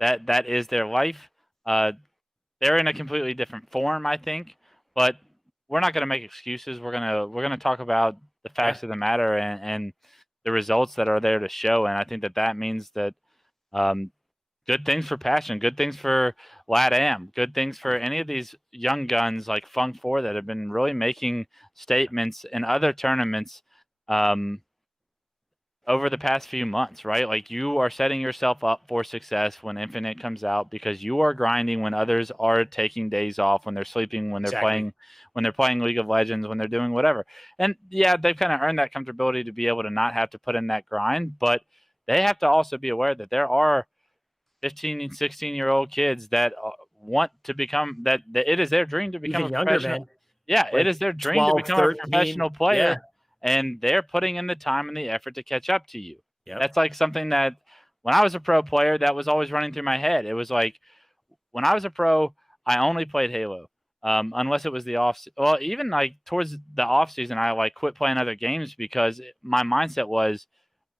that is their life. Uh, they're in a completely different form, I think, but we're not gonna make excuses. We're gonna talk about the Yeah, facts of the matter and the results that are there to show. And I think that means that um, good things for Passion, good things for LatAm, good things for any of these young guns like Funk 4 that have been really making statements in other tournaments um, over the past few months, right? Like you are setting yourself up for success when Infinite comes out because you are grinding when others are taking days off, when they're sleeping, exactly. when they're playing League of Legends, when they're doing whatever. And yeah, they've kind of earned that comfortability to be able to not have to put in that grind, but they have to also be aware that there are 15 and 16-year-old kids that want to become that it is their dream to become a Even younger, professional. man, Yeah, it like is their dream to 12, become a 13. professional Yeah. player, and they're putting in the time and the effort to catch up to you. Yep. That's like something that when I was a pro player, that was always running through my head. It was like when I was a pro, I only played Halo. Unless it was the well, even like towards the off season, I like quit playing other games because my mindset was,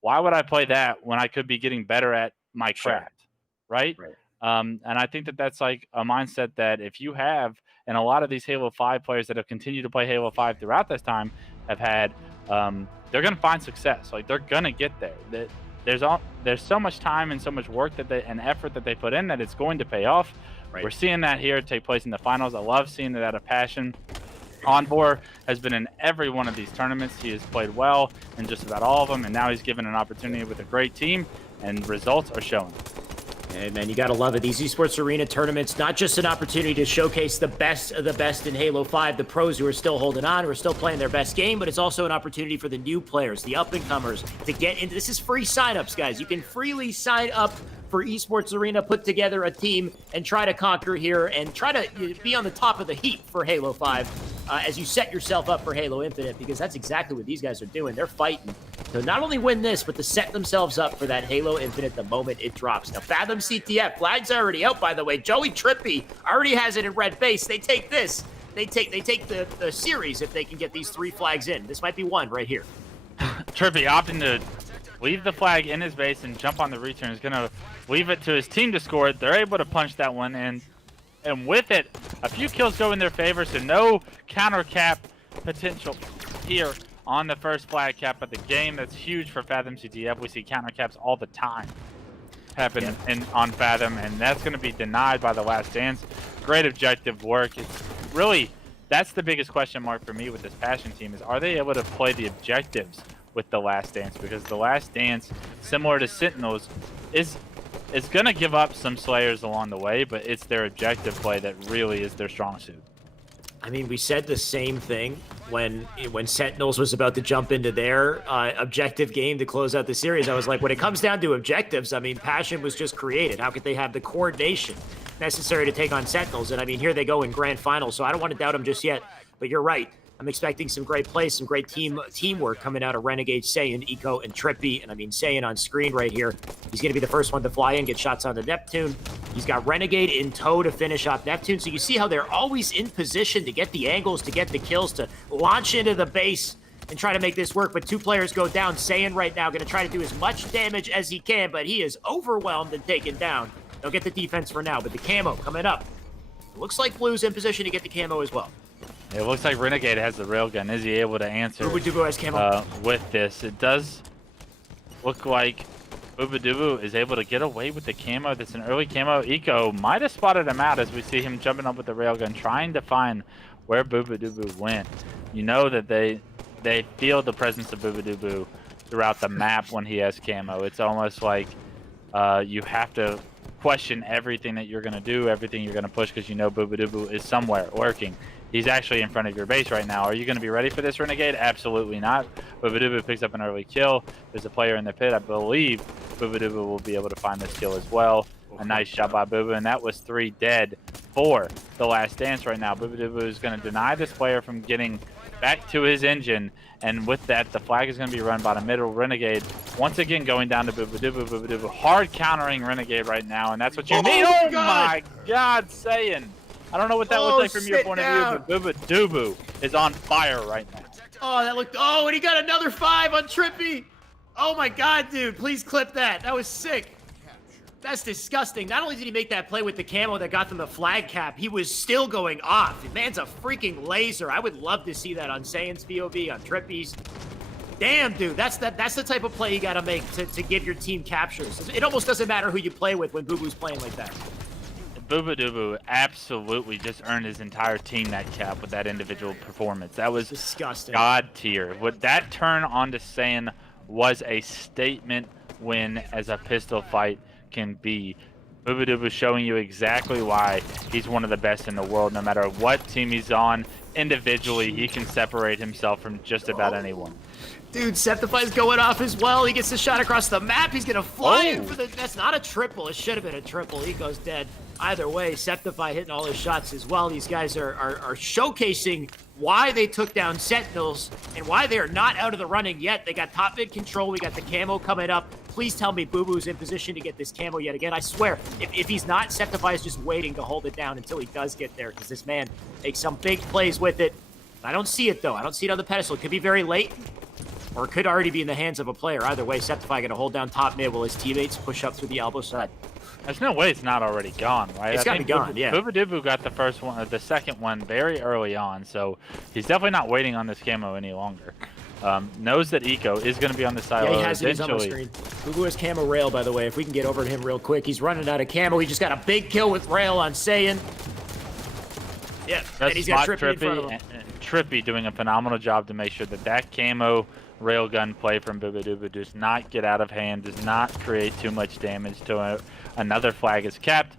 why would I play that when I could be getting better at my Sure. craft, right? Right. And I think that that's like a mindset that if you have, and a lot of these Halo 5 players that have continued to play Halo 5 throughout this time have had, they're going to find success. Like they're going to get there. There's so much time and so much work and effort that they put in that it's going to pay off. Right. We're seeing that here take place in the finals. I love seeing that out of Passion. Onvor has been in every one of these tournaments. He has played well in just about all of them, and now he's given an opportunity with a great team, and results are showing. Hey, man, you got to love it. These esports arena tournaments, not just an opportunity to showcase the best of the best in Halo 5, the pros who are still holding on, who are still playing their best game, but it's also an opportunity for the new players, the up-and-comers, to get into this. Is free signups, guys. You can freely sign up for esports arena, put together a team, and try to conquer here and try to be on the top of the heap for Halo 5 as you set yourself up for Halo Infinite, because that's exactly what these guys are doing. They're fighting to not only win this, but to set themselves up for that Halo Infinite the moment it drops. Now, Fathom CTF, flag's already out, by the way. Joey Trippy already has it in red base. They take this. They take the series if they can get these 3 flags in. This might be one right here. Trippy opting to leave the flag in his base and jump on the return. He's going to leave it to his team to score it. They're able to punch that one in. And with it, a few kills go in their favor, so no counter cap potential here on the first flag cap of the game. That's huge for Fathom CTF. We see counter caps all the time happen on Fathom, and that's going to be denied by the Last Dance. Great objective work. It's really, that's the biggest question mark for me with this Passion team is, are they able to play the objectives with the Last Dance? Because the Last Dance, similar to Sentinels, is going to give up some Slayers along the way, but it's their objective play that really is their strong suit. I mean, we said the same thing when Sentinels was about to jump into their objective game to close out the series. I was like, when it comes down to objectives, I mean, Passion was just created. How could they have the coordination necessary to take on Sentinels? And I mean, here they go in grand finals, so I don't want to doubt them just yet. But you're right. I'm expecting some great play, some great teamwork coming out of Renegade, Saiyan, Eco, and Trippy. And I mean, Saiyan on screen right here. He's going to be the first one to fly in, get shots on the Neptune. He's got Renegade in tow to finish off Neptune. So you see how they're always in position to get the angles, to get the kills, to launch into the base and try to make this work. But 2 players go down. Saiyan right now going to try to do as much damage as he can, but he is overwhelmed and taken down. They'll get the defense for now, but the camo coming up. It looks like Blue's in position to get the camo as well. It looks like Renegade has the railgun. Is he able to answer has camo. with this? It does look like Boobadooboo is able to get away with the camo. That's an early camo. Eco might have spotted him out as we see him jumping up with the railgun, trying to find where Boobadooboo went. You know that they feel the presence of Boobadooboo throughout the map when he has camo. It's almost like you have to question everything that you're going to do, everything you're going to push, because you know Boobadooboo is somewhere lurking. He's actually in front of your base right now. Are you going to be ready for this, Renegade? Absolutely not. Boobadooboo picks up an early kill. There's a player in the pit. I believe Boobadooboo will be able to find this kill as well. A nice shot by Booba, and that was 3 dead for the last dance right now. Boobadooboo is going to deny this player from getting back to his engine, and with that, the flag is going to be run by the middle Renegade. Once again, going down to Boobadooboo. Boobadooboo hard countering Renegade right now, and that's what you need. Oh my God, Saiyan. I don't know what that looks like from your point of view, but Boobadooboo is on fire right now. Oh, that looked. Oh, and he got another 5 on Trippy. Oh my God, dude! Please clip that. That was sick. That's disgusting. Not only did he make that play with the camo that got them the flag cap, he was still going off. The man's a freaking laser. I would love to see that on Saiyan's POV, on Trippy's. Damn, dude, that's the type of play you gotta make to give your team captures. It almost doesn't matter who you play with when Boo Boo's playing like that. Boobadooboo absolutely just earned his entire team that cap with that individual performance. That was disgusting. God tier. What that turn onto Saiyan was a statement win as a pistol fight can be. Boobadooboo showing you exactly why he's one of the best in the world. No matter what team he's on, individually, he can separate himself from just about anyone. Dude, Septify's going off as well. He gets the shot across the map. He's going to fly in for the... That's not a triple. It should have been a triple. He goes dead. Either way, Septify hitting all his shots as well. These guys are showcasing why they took down Sentinels and why they are not out of the running yet. They got top mid control. We got the camo coming up. Please tell me Boo Boo's in position to get this camo yet again. I swear, if he's not, Septify is just waiting to hold it down until he does get there, because this man makes some big plays with it. I don't see it, though. I don't see it on the pedestal. It could be very late, or it could already be in the hands of a player. Either way, Septify going to hold down top mid while his teammates push up through the elbow side. There's no way it's not already gone, right? It's got to be gone, yeah. Boobadooboo got the first one, the second one very early on, so he's definitely not waiting on this camo any longer. Knows that Eco is going to be on the silo. Yeah, he has it. He's on the screen. Boo Boo has camo rail, by the way. If we can get over to him real quick. He's running out of camo. He just got a big kill with rail on Saiyan. Yeah, and he's got Trippy in front of him. And Trippy doing a phenomenal job to make sure that that camo railgun play from Boobadooboo does not get out of hand, does not create too much damage to another flag is capped.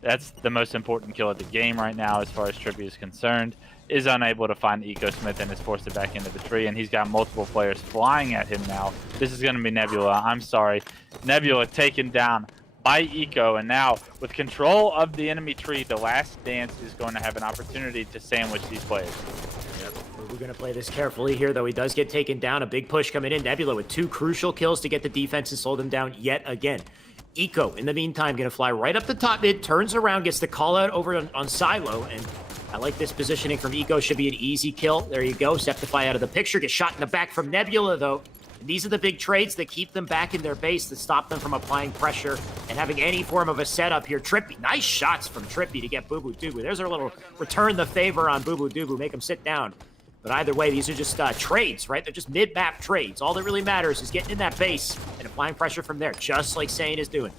That's the most important kill of the game right now as far as Trippy is concerned. Is unable to find Eco Smith and is forced it back into the tree, and he's got multiple players flying at him now. This is going to be Nebula. I'm sorry. Nebula taken down by Eco, and now with control of the enemy tree, the last dance is going to have an opportunity to sandwich these players. Yep. We're going to play this carefully here, though. He does get taken down. A big push coming in. Nebula with 2 crucial kills to get the defense and slow them down yet again. Eco, in the meantime, going to fly right up the top mid, turns around, gets the call out over on Silo, and I like this positioning from Eco. Should be an easy kill. There you go. Septify out of the picture. Gets shot in the back from Nebula, though. And these are the big trades that keep them back in their base, that stop them from applying pressure and having any form of a setup here. Trippy, nice shots from Trippy to get Boobadooboo. There's our little return the favor on Boobadooboo. Make him sit down. But either way, these are just trades, right? They're just mid-map trades. All that really matters is getting in that base and applying pressure from there, just like Saiyan is doing.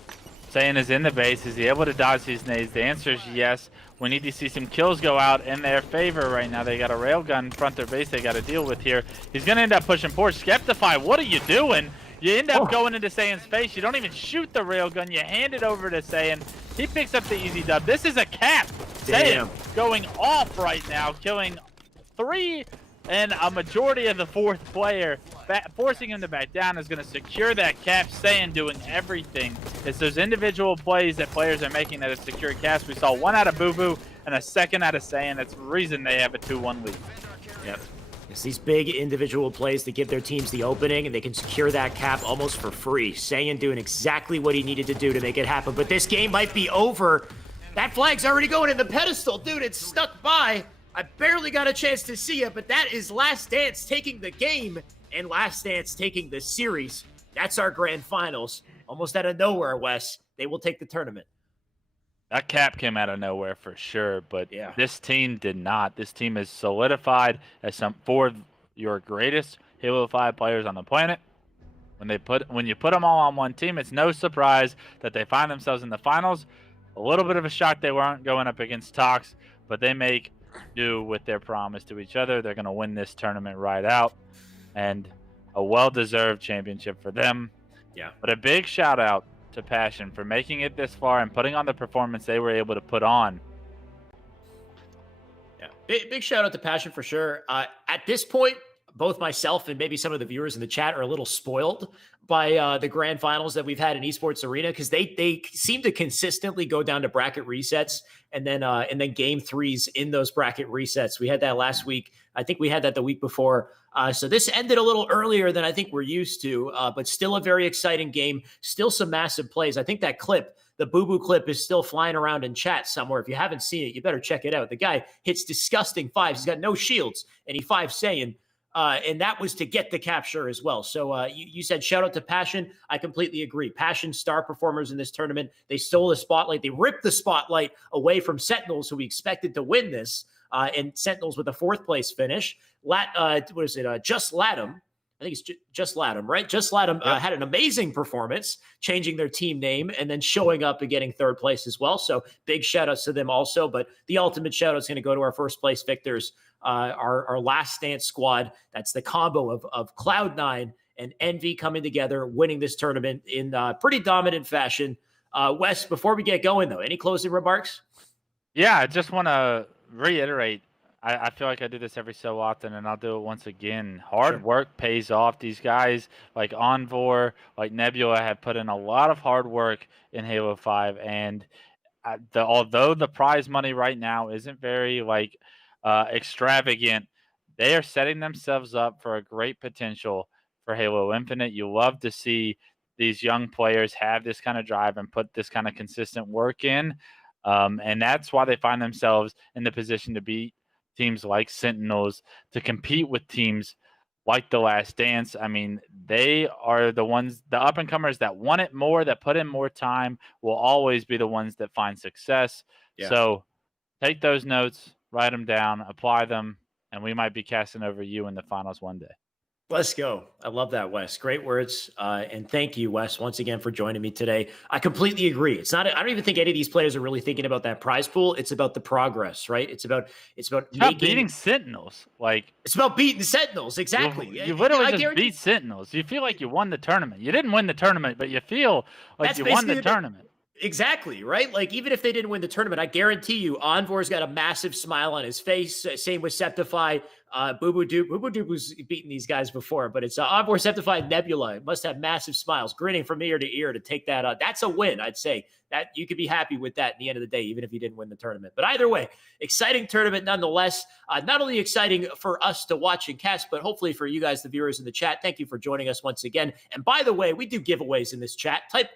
Saiyan is in the base. Is he able to dodge these nades? The answer is yes. We need to see some kills go out in their favor right now. They got a railgun in front of their base they got to deal with here. He's going to end up pushing forward. Skeptify, what are you doing? You end up going into Saiyan's face. You don't even shoot the railgun. You hand it over to Saiyan. He picks up the easy dub. This is a cap. Saiyan going off right now, killing 3 and a majority of the 4th player. Forcing him to back down is going to secure that cap. Saiyan doing everything. It's those individual plays that players are making that have secured caps. We saw 1 out of Boo Boo and a 2nd out of Saiyan. That's the reason they have a 2-1 lead. Yep. It's these big individual plays that give their teams the opening, and they can secure that cap almost for free. Saiyan doing exactly what he needed to do to make it happen. But this game might be over. That flag's already going in the pedestal. Dude, it's stuck by. I barely got a chance to see it, but that is Last Dance taking the game and Last Dance taking the series. That's our grand finals. Almost out of nowhere, Wes. They will take the tournament. That cap came out of nowhere for sure, but this team did not. This team is solidified as 4 of your greatest Halo 5 players on the planet. When you put them all on one team, it's no surprise that they find themselves in the finals. A little bit of a shock they weren't going up against Tox, but they make do with their promise to each other. They're going to win this tournament right out, and a well-deserved championship for them. Yeah. But a big shout out to Passion for making it this far and putting on the performance they were able to put on. Yeah. Big shout out to Passion for sure. At this point, both myself and maybe some of the viewers in the chat are a little spoiled by the grand finals that we've had in Esports Arena, because they seem to consistently go down to bracket resets and then game threes in those bracket resets. We had that last week. I think we had that the week before. So this ended a little earlier than I think we're used to, but still a very exciting game. Still some massive plays. I think that clip, the Boo Boo clip, is still flying around in chat somewhere. If you haven't seen it, you better check it out. The guy hits disgusting fives. He's got no shields, and he five saying, and that was to get the capture as well. So you said shout out to Passion. I completely agree. Passion, star performers in this tournament. They stole the spotlight. They ripped the spotlight away from Sentinels, who we expected to win this. And Sentinels with a 4th place finish. Just Latham. I think it's Just Latham, right? Just Latham had an amazing performance, changing their team name and then showing up and getting 3rd place as well. So big shout outs to them also. But the ultimate shout out is going to go to our 1st place victors, our Last Dance squad. That's the combo of Cloud9 and Envy coming together, winning this tournament in pretty dominant fashion. Wes, before we get going, though, any closing remarks? Yeah, I just want to reiterate. I feel like I do this every so often, and I'll do it once again. Hard work pays off. These guys like Envor, like Nebula, have put in a lot of hard work in Halo 5, and although the prize money right now isn't very extravagant, they are setting themselves up for a great potential for Halo Infinite. You love to see these young players have this kind of drive and put this kind of consistent work in, and that's why they find themselves in the position to beat teams like Sentinels, to compete with teams like The Last Dance. I mean, they are the ones, the up-and-comers that want it more, that put in more time, will always be the ones that find success. Yeah. So take those notes, write them down, apply them, and we might be casting over you in the finals one day. Let's go. I love that, Wes. Great words. And thank you, Wes, once again for joining me today. I completely agree. I don't even think any of these players are really thinking about that prize pool. It's about the progress, right? It's about beating Sentinels. It's about beating Sentinels. Exactly. You literally just beat Sentinels. You feel like you won the tournament. You didn't win the tournament, but you feel like you won the tournament. Exactly, right? Like, even if they didn't win the tournament, I guarantee you Envor's got a massive smile on his face. Same with Septify. Boo Boo Doop was beating these guys before, but it's Envor, Septify, Nebula. Must have massive smiles, grinning from ear to ear to take that. That's a win, I'd say. That you could be happy with that at the end of the day, even if you didn't win the tournament. But either way, exciting tournament nonetheless. Not only exciting for us to watch and cast, but hopefully for you guys, the viewers in the chat. Thank you for joining us once again. And by the way, we do giveaways in this chat. Type !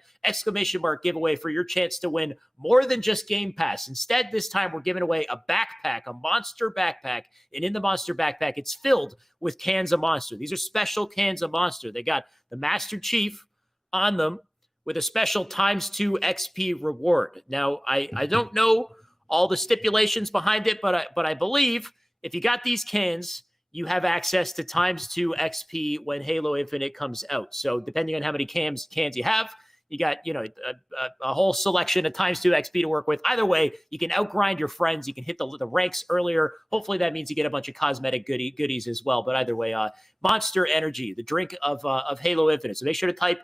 giveaway for your chance to win more than just Game Pass. Instead, this time we're giving away a backpack, a monster backpack. And in the monster backpack, it's filled with cans of Monster. These are special cans of Monster. They got the Master Chief on them with a special ×2 XP reward. Now, I don't know all the stipulations behind it, but I believe if you got these cans, you have access to ×2 XP when Halo Infinite comes out. So depending on how many cans you have, you got a whole selection of ×2 XP to work with. Either way, you can outgrind your friends. You can hit the ranks earlier. Hopefully that means you get a bunch of cosmetic goodies as well. But either way, Monster Energy, the drink of Halo Infinite. So make sure to type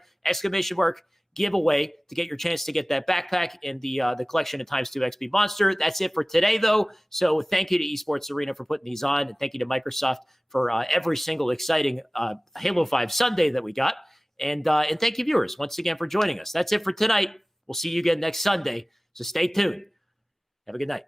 !giveaway to get your chance to get that backpack and the collection of ×2 XP Monster. That's it for today, though. So thank you to Esports Arena for putting these on, and thank you to Microsoft for every single exciting Halo 5 Sunday that we got. And thank you, viewers, once again for joining us. That's it for tonight. We'll see you again next Sunday. So stay tuned. Have a good night.